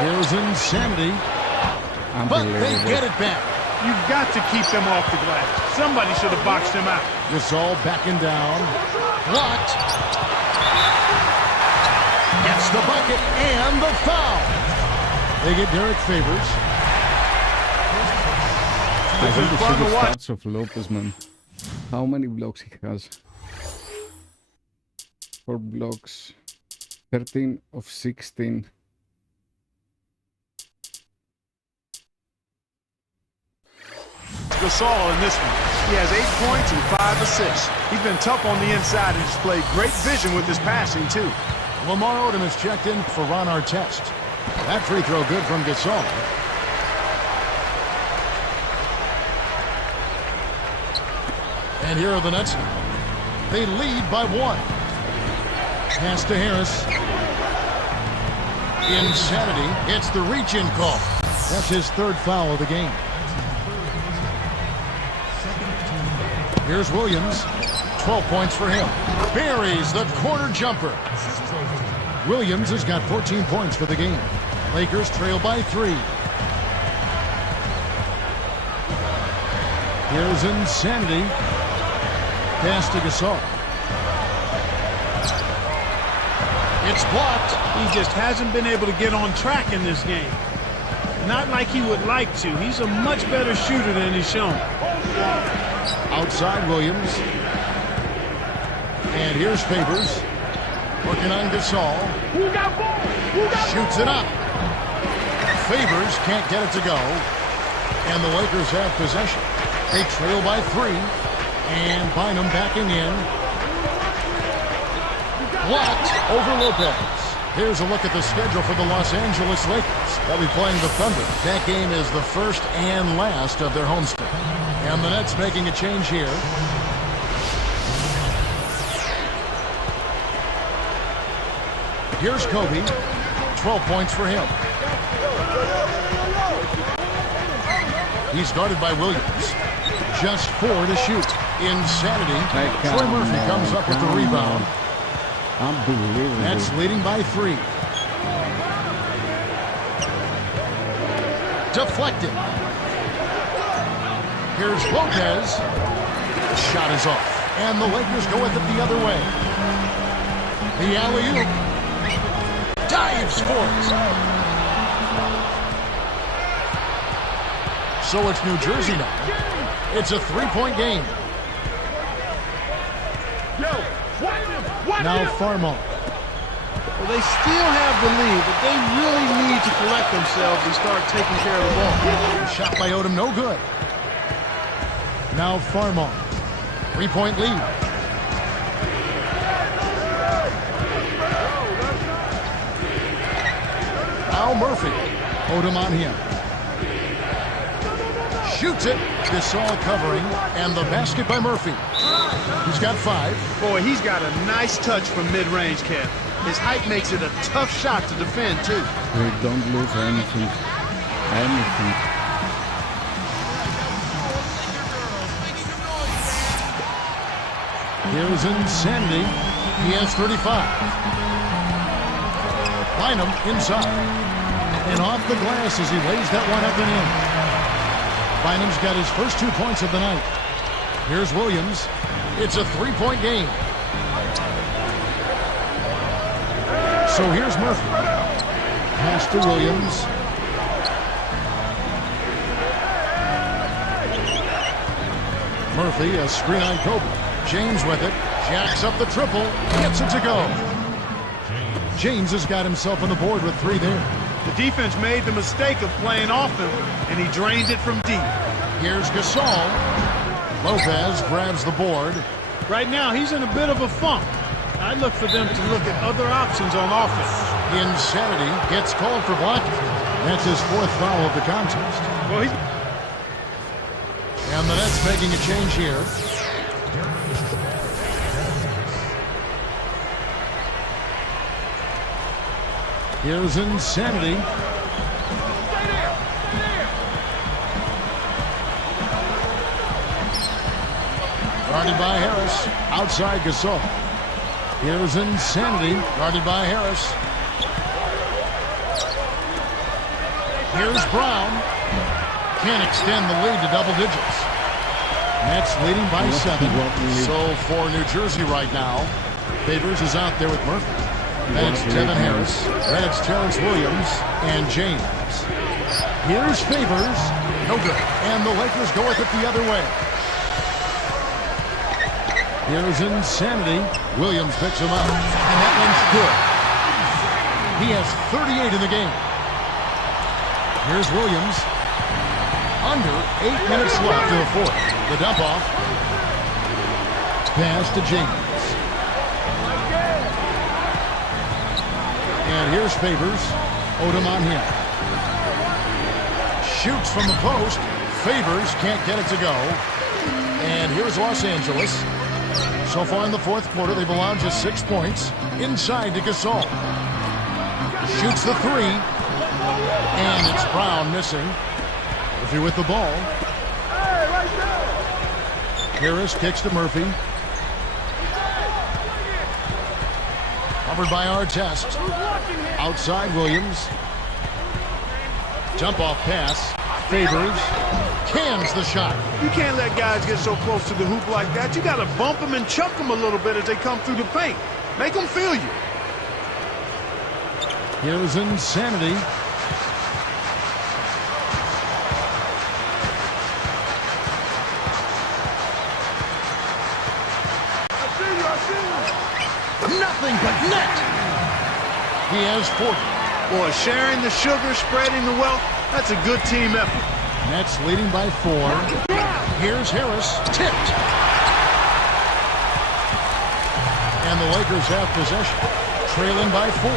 Here's Insanity. But they get it back. You've got to keep them off the glass. Somebody should have boxed him out. Gasol backing down. Blocked. Gets the bucket and the foul. They get Derek Favors. I want to see the stats of Lopez, man. How many blocks he has? 4 blocks. 13 of 16. Gasol in this one. He has 8 points and 5 assists. He's been tough on the inside and displayed great vision with his passing, too. Lamar Odom has checked in for Ron Artest. That free throw good from Gasol. And here are the Nets. They lead by 1. Pass to Harris. Insanity. It's the reach-in call. That's his 3rd foul of the game. Here's Williams. 12 points for him. Buries the corner jumper. Williams has got 14 points for the game. Lakers trail by 3. Here's Insanity. Pass to Gasol. It's blocked. He just hasn't been able to get on track in this game. Not like he would like to. He's a much better shooter than he's shown. Outside Williams. And here's Favors. Working on Gasol. Shoots it up. Favors can't get it to go. And the Lakers have possession. They trail by 3. And Bynum backing in. Blocked over Lopez. Here's a look at the schedule for the Los Angeles Lakers. They'll be playing the Thunder. That game is the first and last of their homestand. And the Nets making a change here. Here's Kobe. 12 points for him. He's guarded by Williams. Just 4 to shoot. Insanity. Troy Murphy comes up with the rebound. Unbelievable. Nets leading by 3. Deflected. Here's Lopez. Shot is off. And the Lakers go with it the other way. The alley-oop. Dives for it. So it's New Jersey now. It's a 3-point game. Now Farmall. Well, they still have the lead, but they really need to collect themselves and start taking care of the ball. Shot by Odom, no good. Now Farmall. 3-point lead. Now Murphy. Odom on him. Shoots it. Gasol covering. And the basket by Murphy. He's got 5. Boy, he's got a nice touch from mid-range, Kev. His height makes it a tough shot to defend, too. We don't lose anything. Here's Insanity. He has 35. Bynum inside. And off the glass as he lays that one up and in. Bynum's got his first 2 points of the night. Here's Williams. It's a 3-point game. So here's Murphy. Pass to Williams. Murphy, a screen on Kobe. James with it. Jacks up the triple. Gets it to go. James has got himself on the board with 3 there. The defense made the mistake of playing off him, and he drained it from deep. Here's Gasol. Lopez grabs the board. Right now, he's in a bit of a funk. I look for them to look at other options on offense. Insanity gets called for blocking. That's his 4th foul of the contest. Well, and the Nets making a change here. Here's Insanity. Guarded by Harris. Outside Gasol. Here's Insanity. Guarded by Harris. Here's Brown. Can't extend the lead to double digits. Nets leading by 7. So for New Jersey right now, Favors is out there with Murphy. Then it's Devin Harris. Then it's Terrence Williams and James. Here's Favors. No good. And the Lakers go with it the other way. Here's Insanity. Williams picks him up. And that one's good. He has 38 in the game. Here's Williams. Under 8 minutes left in the 4th. The dump off. Pass to James. And here's Favors. Odom on him. Shoots from the post. Favors can't get it to go. And here's Los Angeles. So far in the 4th quarter, they've allowed just 6 points. Inside to Gasol. Shoots the 3. And it's Brown missing. Murphy with the ball. Harris kicks to Murphy. Covered by Artest. Outside Williams. Jump off pass. Favors. Cans the shot. You can't let guys get so close to the hoop like that. You got to bump them and chuck them a little bit as they come through the paint. Make them feel you. Here's Insanity. Nothing but net. He has 40. Boy, sharing the sugar, spreading the wealth, that's a good team effort. Nets leading by 4. Here's Harris. Tipped. And the Lakers have possession. Trailing by 4.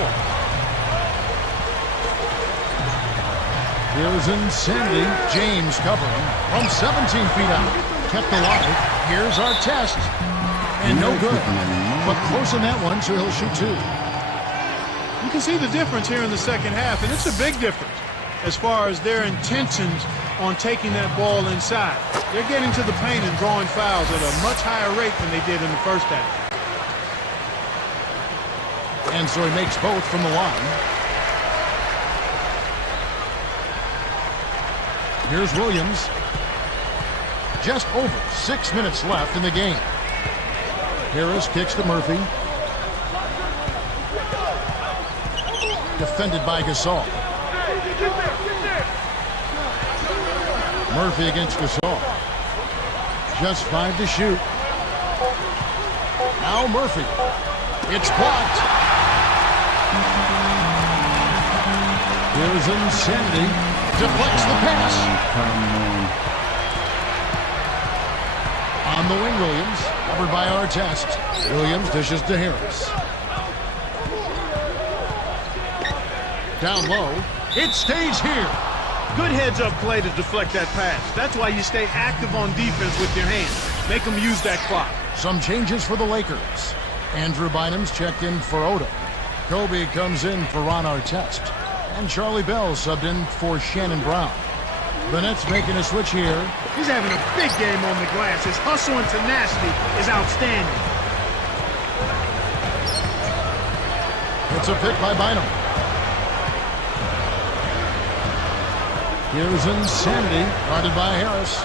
Here's Insanity. James covering from 17 feet out. Kept alive. Here's Artest. And no good. But close in that one, so he'll shoot 2. You can see the difference here in the second half, and it's a big difference as far as their intentions on taking that ball inside. They're getting to the paint and drawing fouls at a much higher rate than they did in the first half. And so he makes both from the line. Here's Williams. Just over 6 minutes left in the game. Harris kicks to Murphy. Defended by Gasol. Murphy against Gasol. Just 5 to shoot. Now Murphy. It's blocked. Here's Insanity. Deflects the pass. On the wing, Williams. Covered by Artest. Williams dishes to Harris. Down low. It stays here. Good heads-up play to deflect that pass. That's why you stay active on defense with your hands. Make them use that clock. Some changes for the Lakers. Andrew Bynum's checked in for Odo. Kobe comes in for Ron Artest. And Charlie Bell subbed in for Shannon Brown. The Nets making a switch here. He's having a big game on the glass. His hustle and tenacity is outstanding. It's a pick by Bynum. Here's Insanity, guarded by Harris.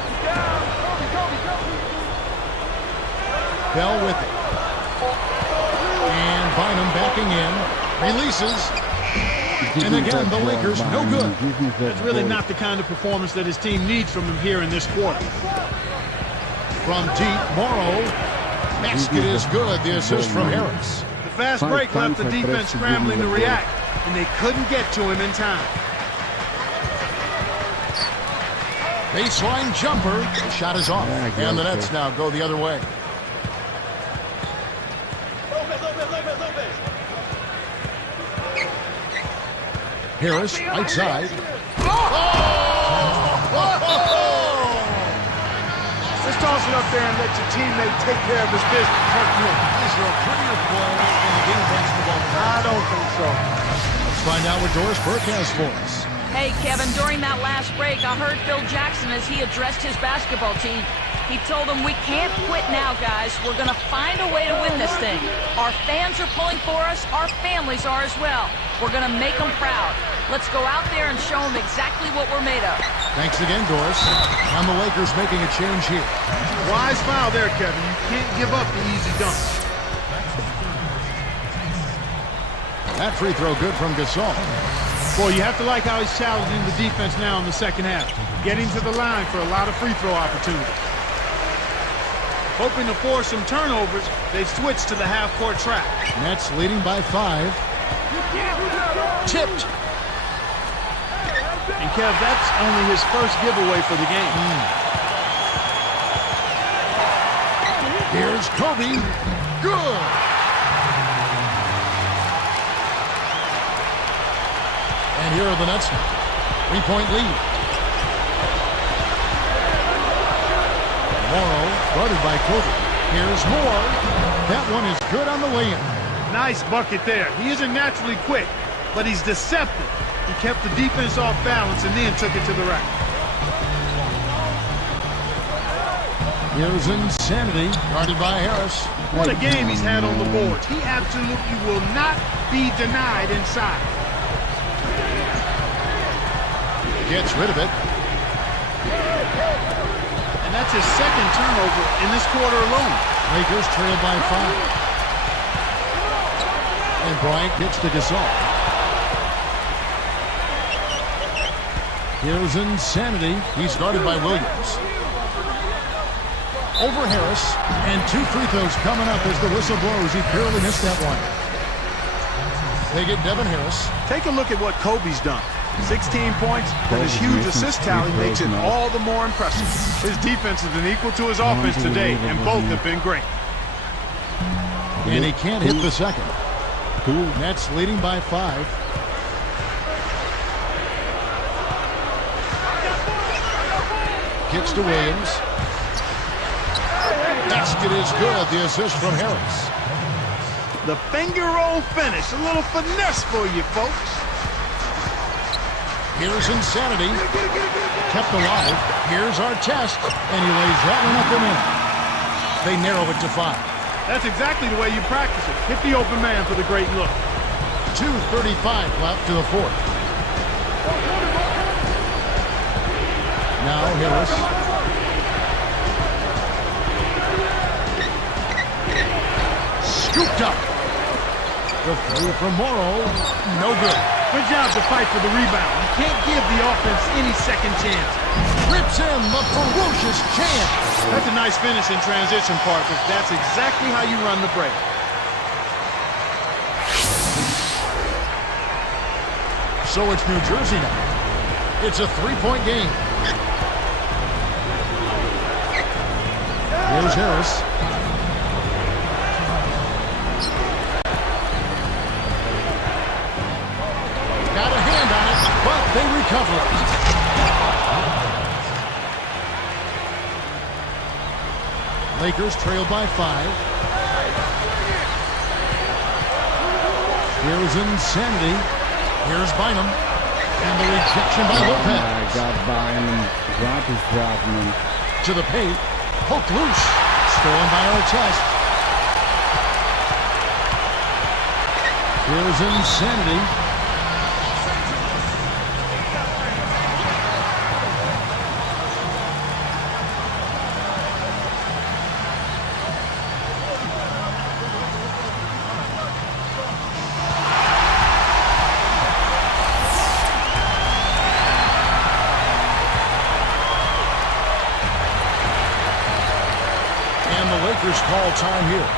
Bell with it. And Bynum backing in. Releases. And again, the Lakers no good. That's really not the kind of performance that his team needs from him here in this quarter. From deep, Morrow. Basket is good. The assist from Harris. The fast break left the defense scrambling to react, and they couldn't get to him in time. Baseline jumper. The shot is off. And the Nets now go the other way. Harris, right side. Just toss it up there and let your teammate take care of his business. Is there a prettier play in the game of basketball? I don't think so. Let's find out what Doris Burke has for us. Hey, Kevin, during that last break, I heard Phil Jackson as he addressed his basketball team. He told them, we can't quit now, guys. We're going to find a way to win this thing. Our fans are pulling for us. Our families are as well. We're going to make them proud. Let's go out there and show them exactly what we're made of. Thanks again, Doris. And the Lakers making a change here. Wise foul there, Kevin. You can't give up the easy dunk. That free throw good from Gasol. Boy, you have to like how he's challenging the defense now in the second half. Getting to the line for a lot of free throw opportunities. Hoping to force some turnovers, they've switched to the half-court trap. Nets leading by 5. Tipped. And Kev, that's only his first giveaway for the game. Here's Kobe. Good. And here are the Nets now. 3-point lead. Morrow, guarded by Kobe. Here's Moore. That one is good on the lay-in. Nice bucket there. He isn't naturally quick, but he's deceptive. He kept the defense off balance and then took it to the rack. Here's Insanity, guarded by Harris. What a game he's had on the boards. He absolutely will not be denied inside. Gets rid of it. And that's his second turnover in this quarter alone. Lakers trail by 5. And Bryant gets to Gasol. Here's Insanity. He's guarded by Williams. Over Harris. And 2 free throws coming up as the whistle blows. He barely missed that one. They get Devin Harris. Take a look at what Kobe's done. 16 points, and his huge assist tally makes it all the more impressive. His defense has been equal to his offense today, and both have been great. And he can't hit the second. Nets leading by 5. Kicks to Williams. Basket is good. The assist from Harris. The finger roll finish. A little finesse for you, folks. Here's Insanity. Kept alive. Here's our test. And he lays that one up and in. They narrow it to 5. That's exactly the way you practice it. Hit the open man for the great look. 2:35 left to the 4th. Now Harris. Scooped up. The three from Morrow. No good. Good job to fight for the rebound. You can't give the offense any second chance. Rips in the ferocious chance. That's a nice finish in transition, Parker. That's exactly how you run the break. So it's New Jersey now. It's a 3-point game. Here's Harris. Got a hand on it, but they recover it. Lakers trail by 5. Here's Insanity. Here's Bynum. And the rejection by Lopez. Oh my God, Bynum. What is that, man? To the paint. Poked loose. Stolen by Artest. Here's Insanity. Call time here.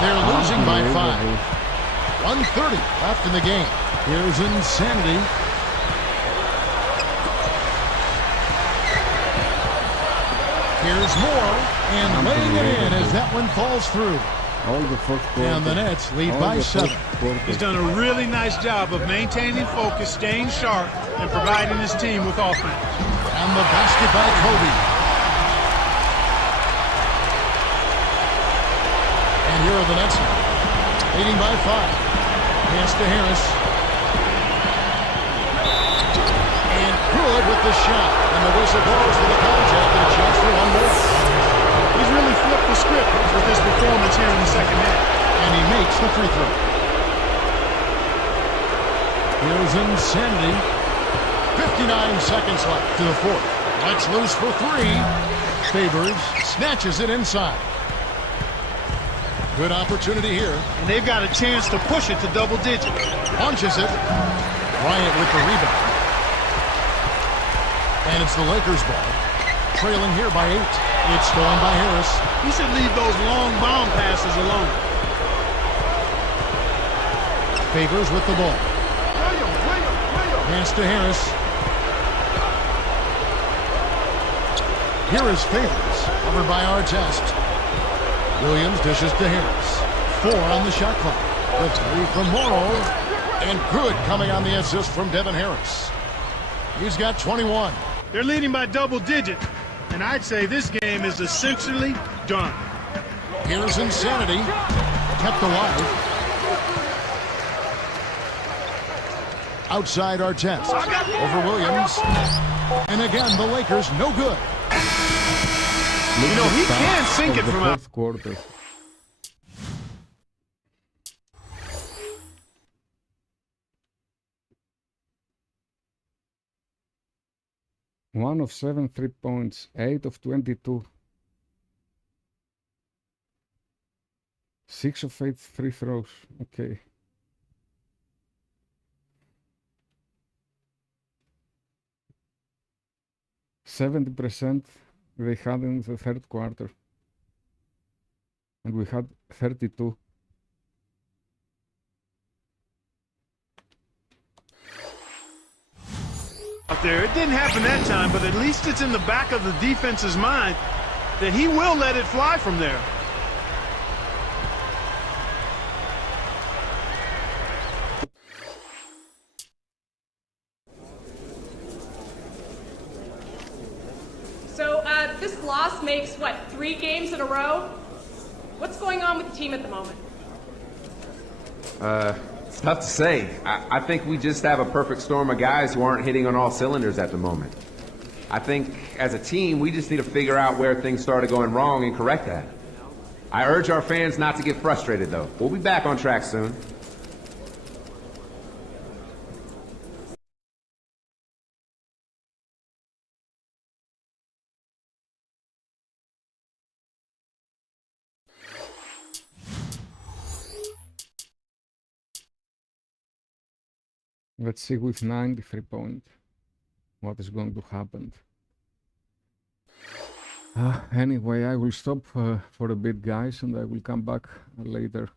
They're losing by 5. 1:30 left in the game. Here's Insanity. Here's Moore, and laying it in as that one falls through. All the first quarter. And the Nets lead by 7. He's done a really nice job of maintaining focus, staying sharp, and providing his team with offense. And the basket by Kobe. And here are the Nets leading by 5. Pass to Harris. And good with the shot. And the whistle blows for the contact and a chance for one more. He's really flipped the script with his performance here in the second half. And he makes the free throw. Here's Insanity. 59 seconds left to the 4th. Let's loose for 3. Favors snatches it inside. Good opportunity here. And they've got a chance to push it to double digits. Launches it. Bryant with the rebound. And it's the Lakers ball. Trailing here by 8. It's stolen by Harris. He should leave those long bomb passes alone. Favors with the ball. Pass to Harris. Here is Favors. Covered by Artest. Williams dishes to Harris. 4 on the shot clock. The 3 from Morrow. And good coming on the assist from Devin Harris. He's got 21. They're leading by double digits. And I'd say this game is essentially done. Here's Insanity. Kept alive. Outside Artest. Over Williams. And again, the Lakers no good. You know, he can sink it from out. Fourth quarter. One of 7 3-points, 8 of 22. 6 of 8 free throws. Okay. %70% they had in the third quarter. And we had 32. Out there. It didn't happen that time, but at least it's in the back of the defense's mind that he will let it fly from there. So, this loss makes, what, 3 games in a row? What's going on with the team at the moment? It's tough to say. I think we just have a perfect storm of guys who aren't hitting on all cylinders at the moment. I think, as a team, we just need to figure out where things started going wrong and correct that. I urge our fans not to get frustrated, though. We'll be back on track soon. Let's see with 93 points what is going to happen. Anyway, I will stop for a bit, guys, and I will come back later.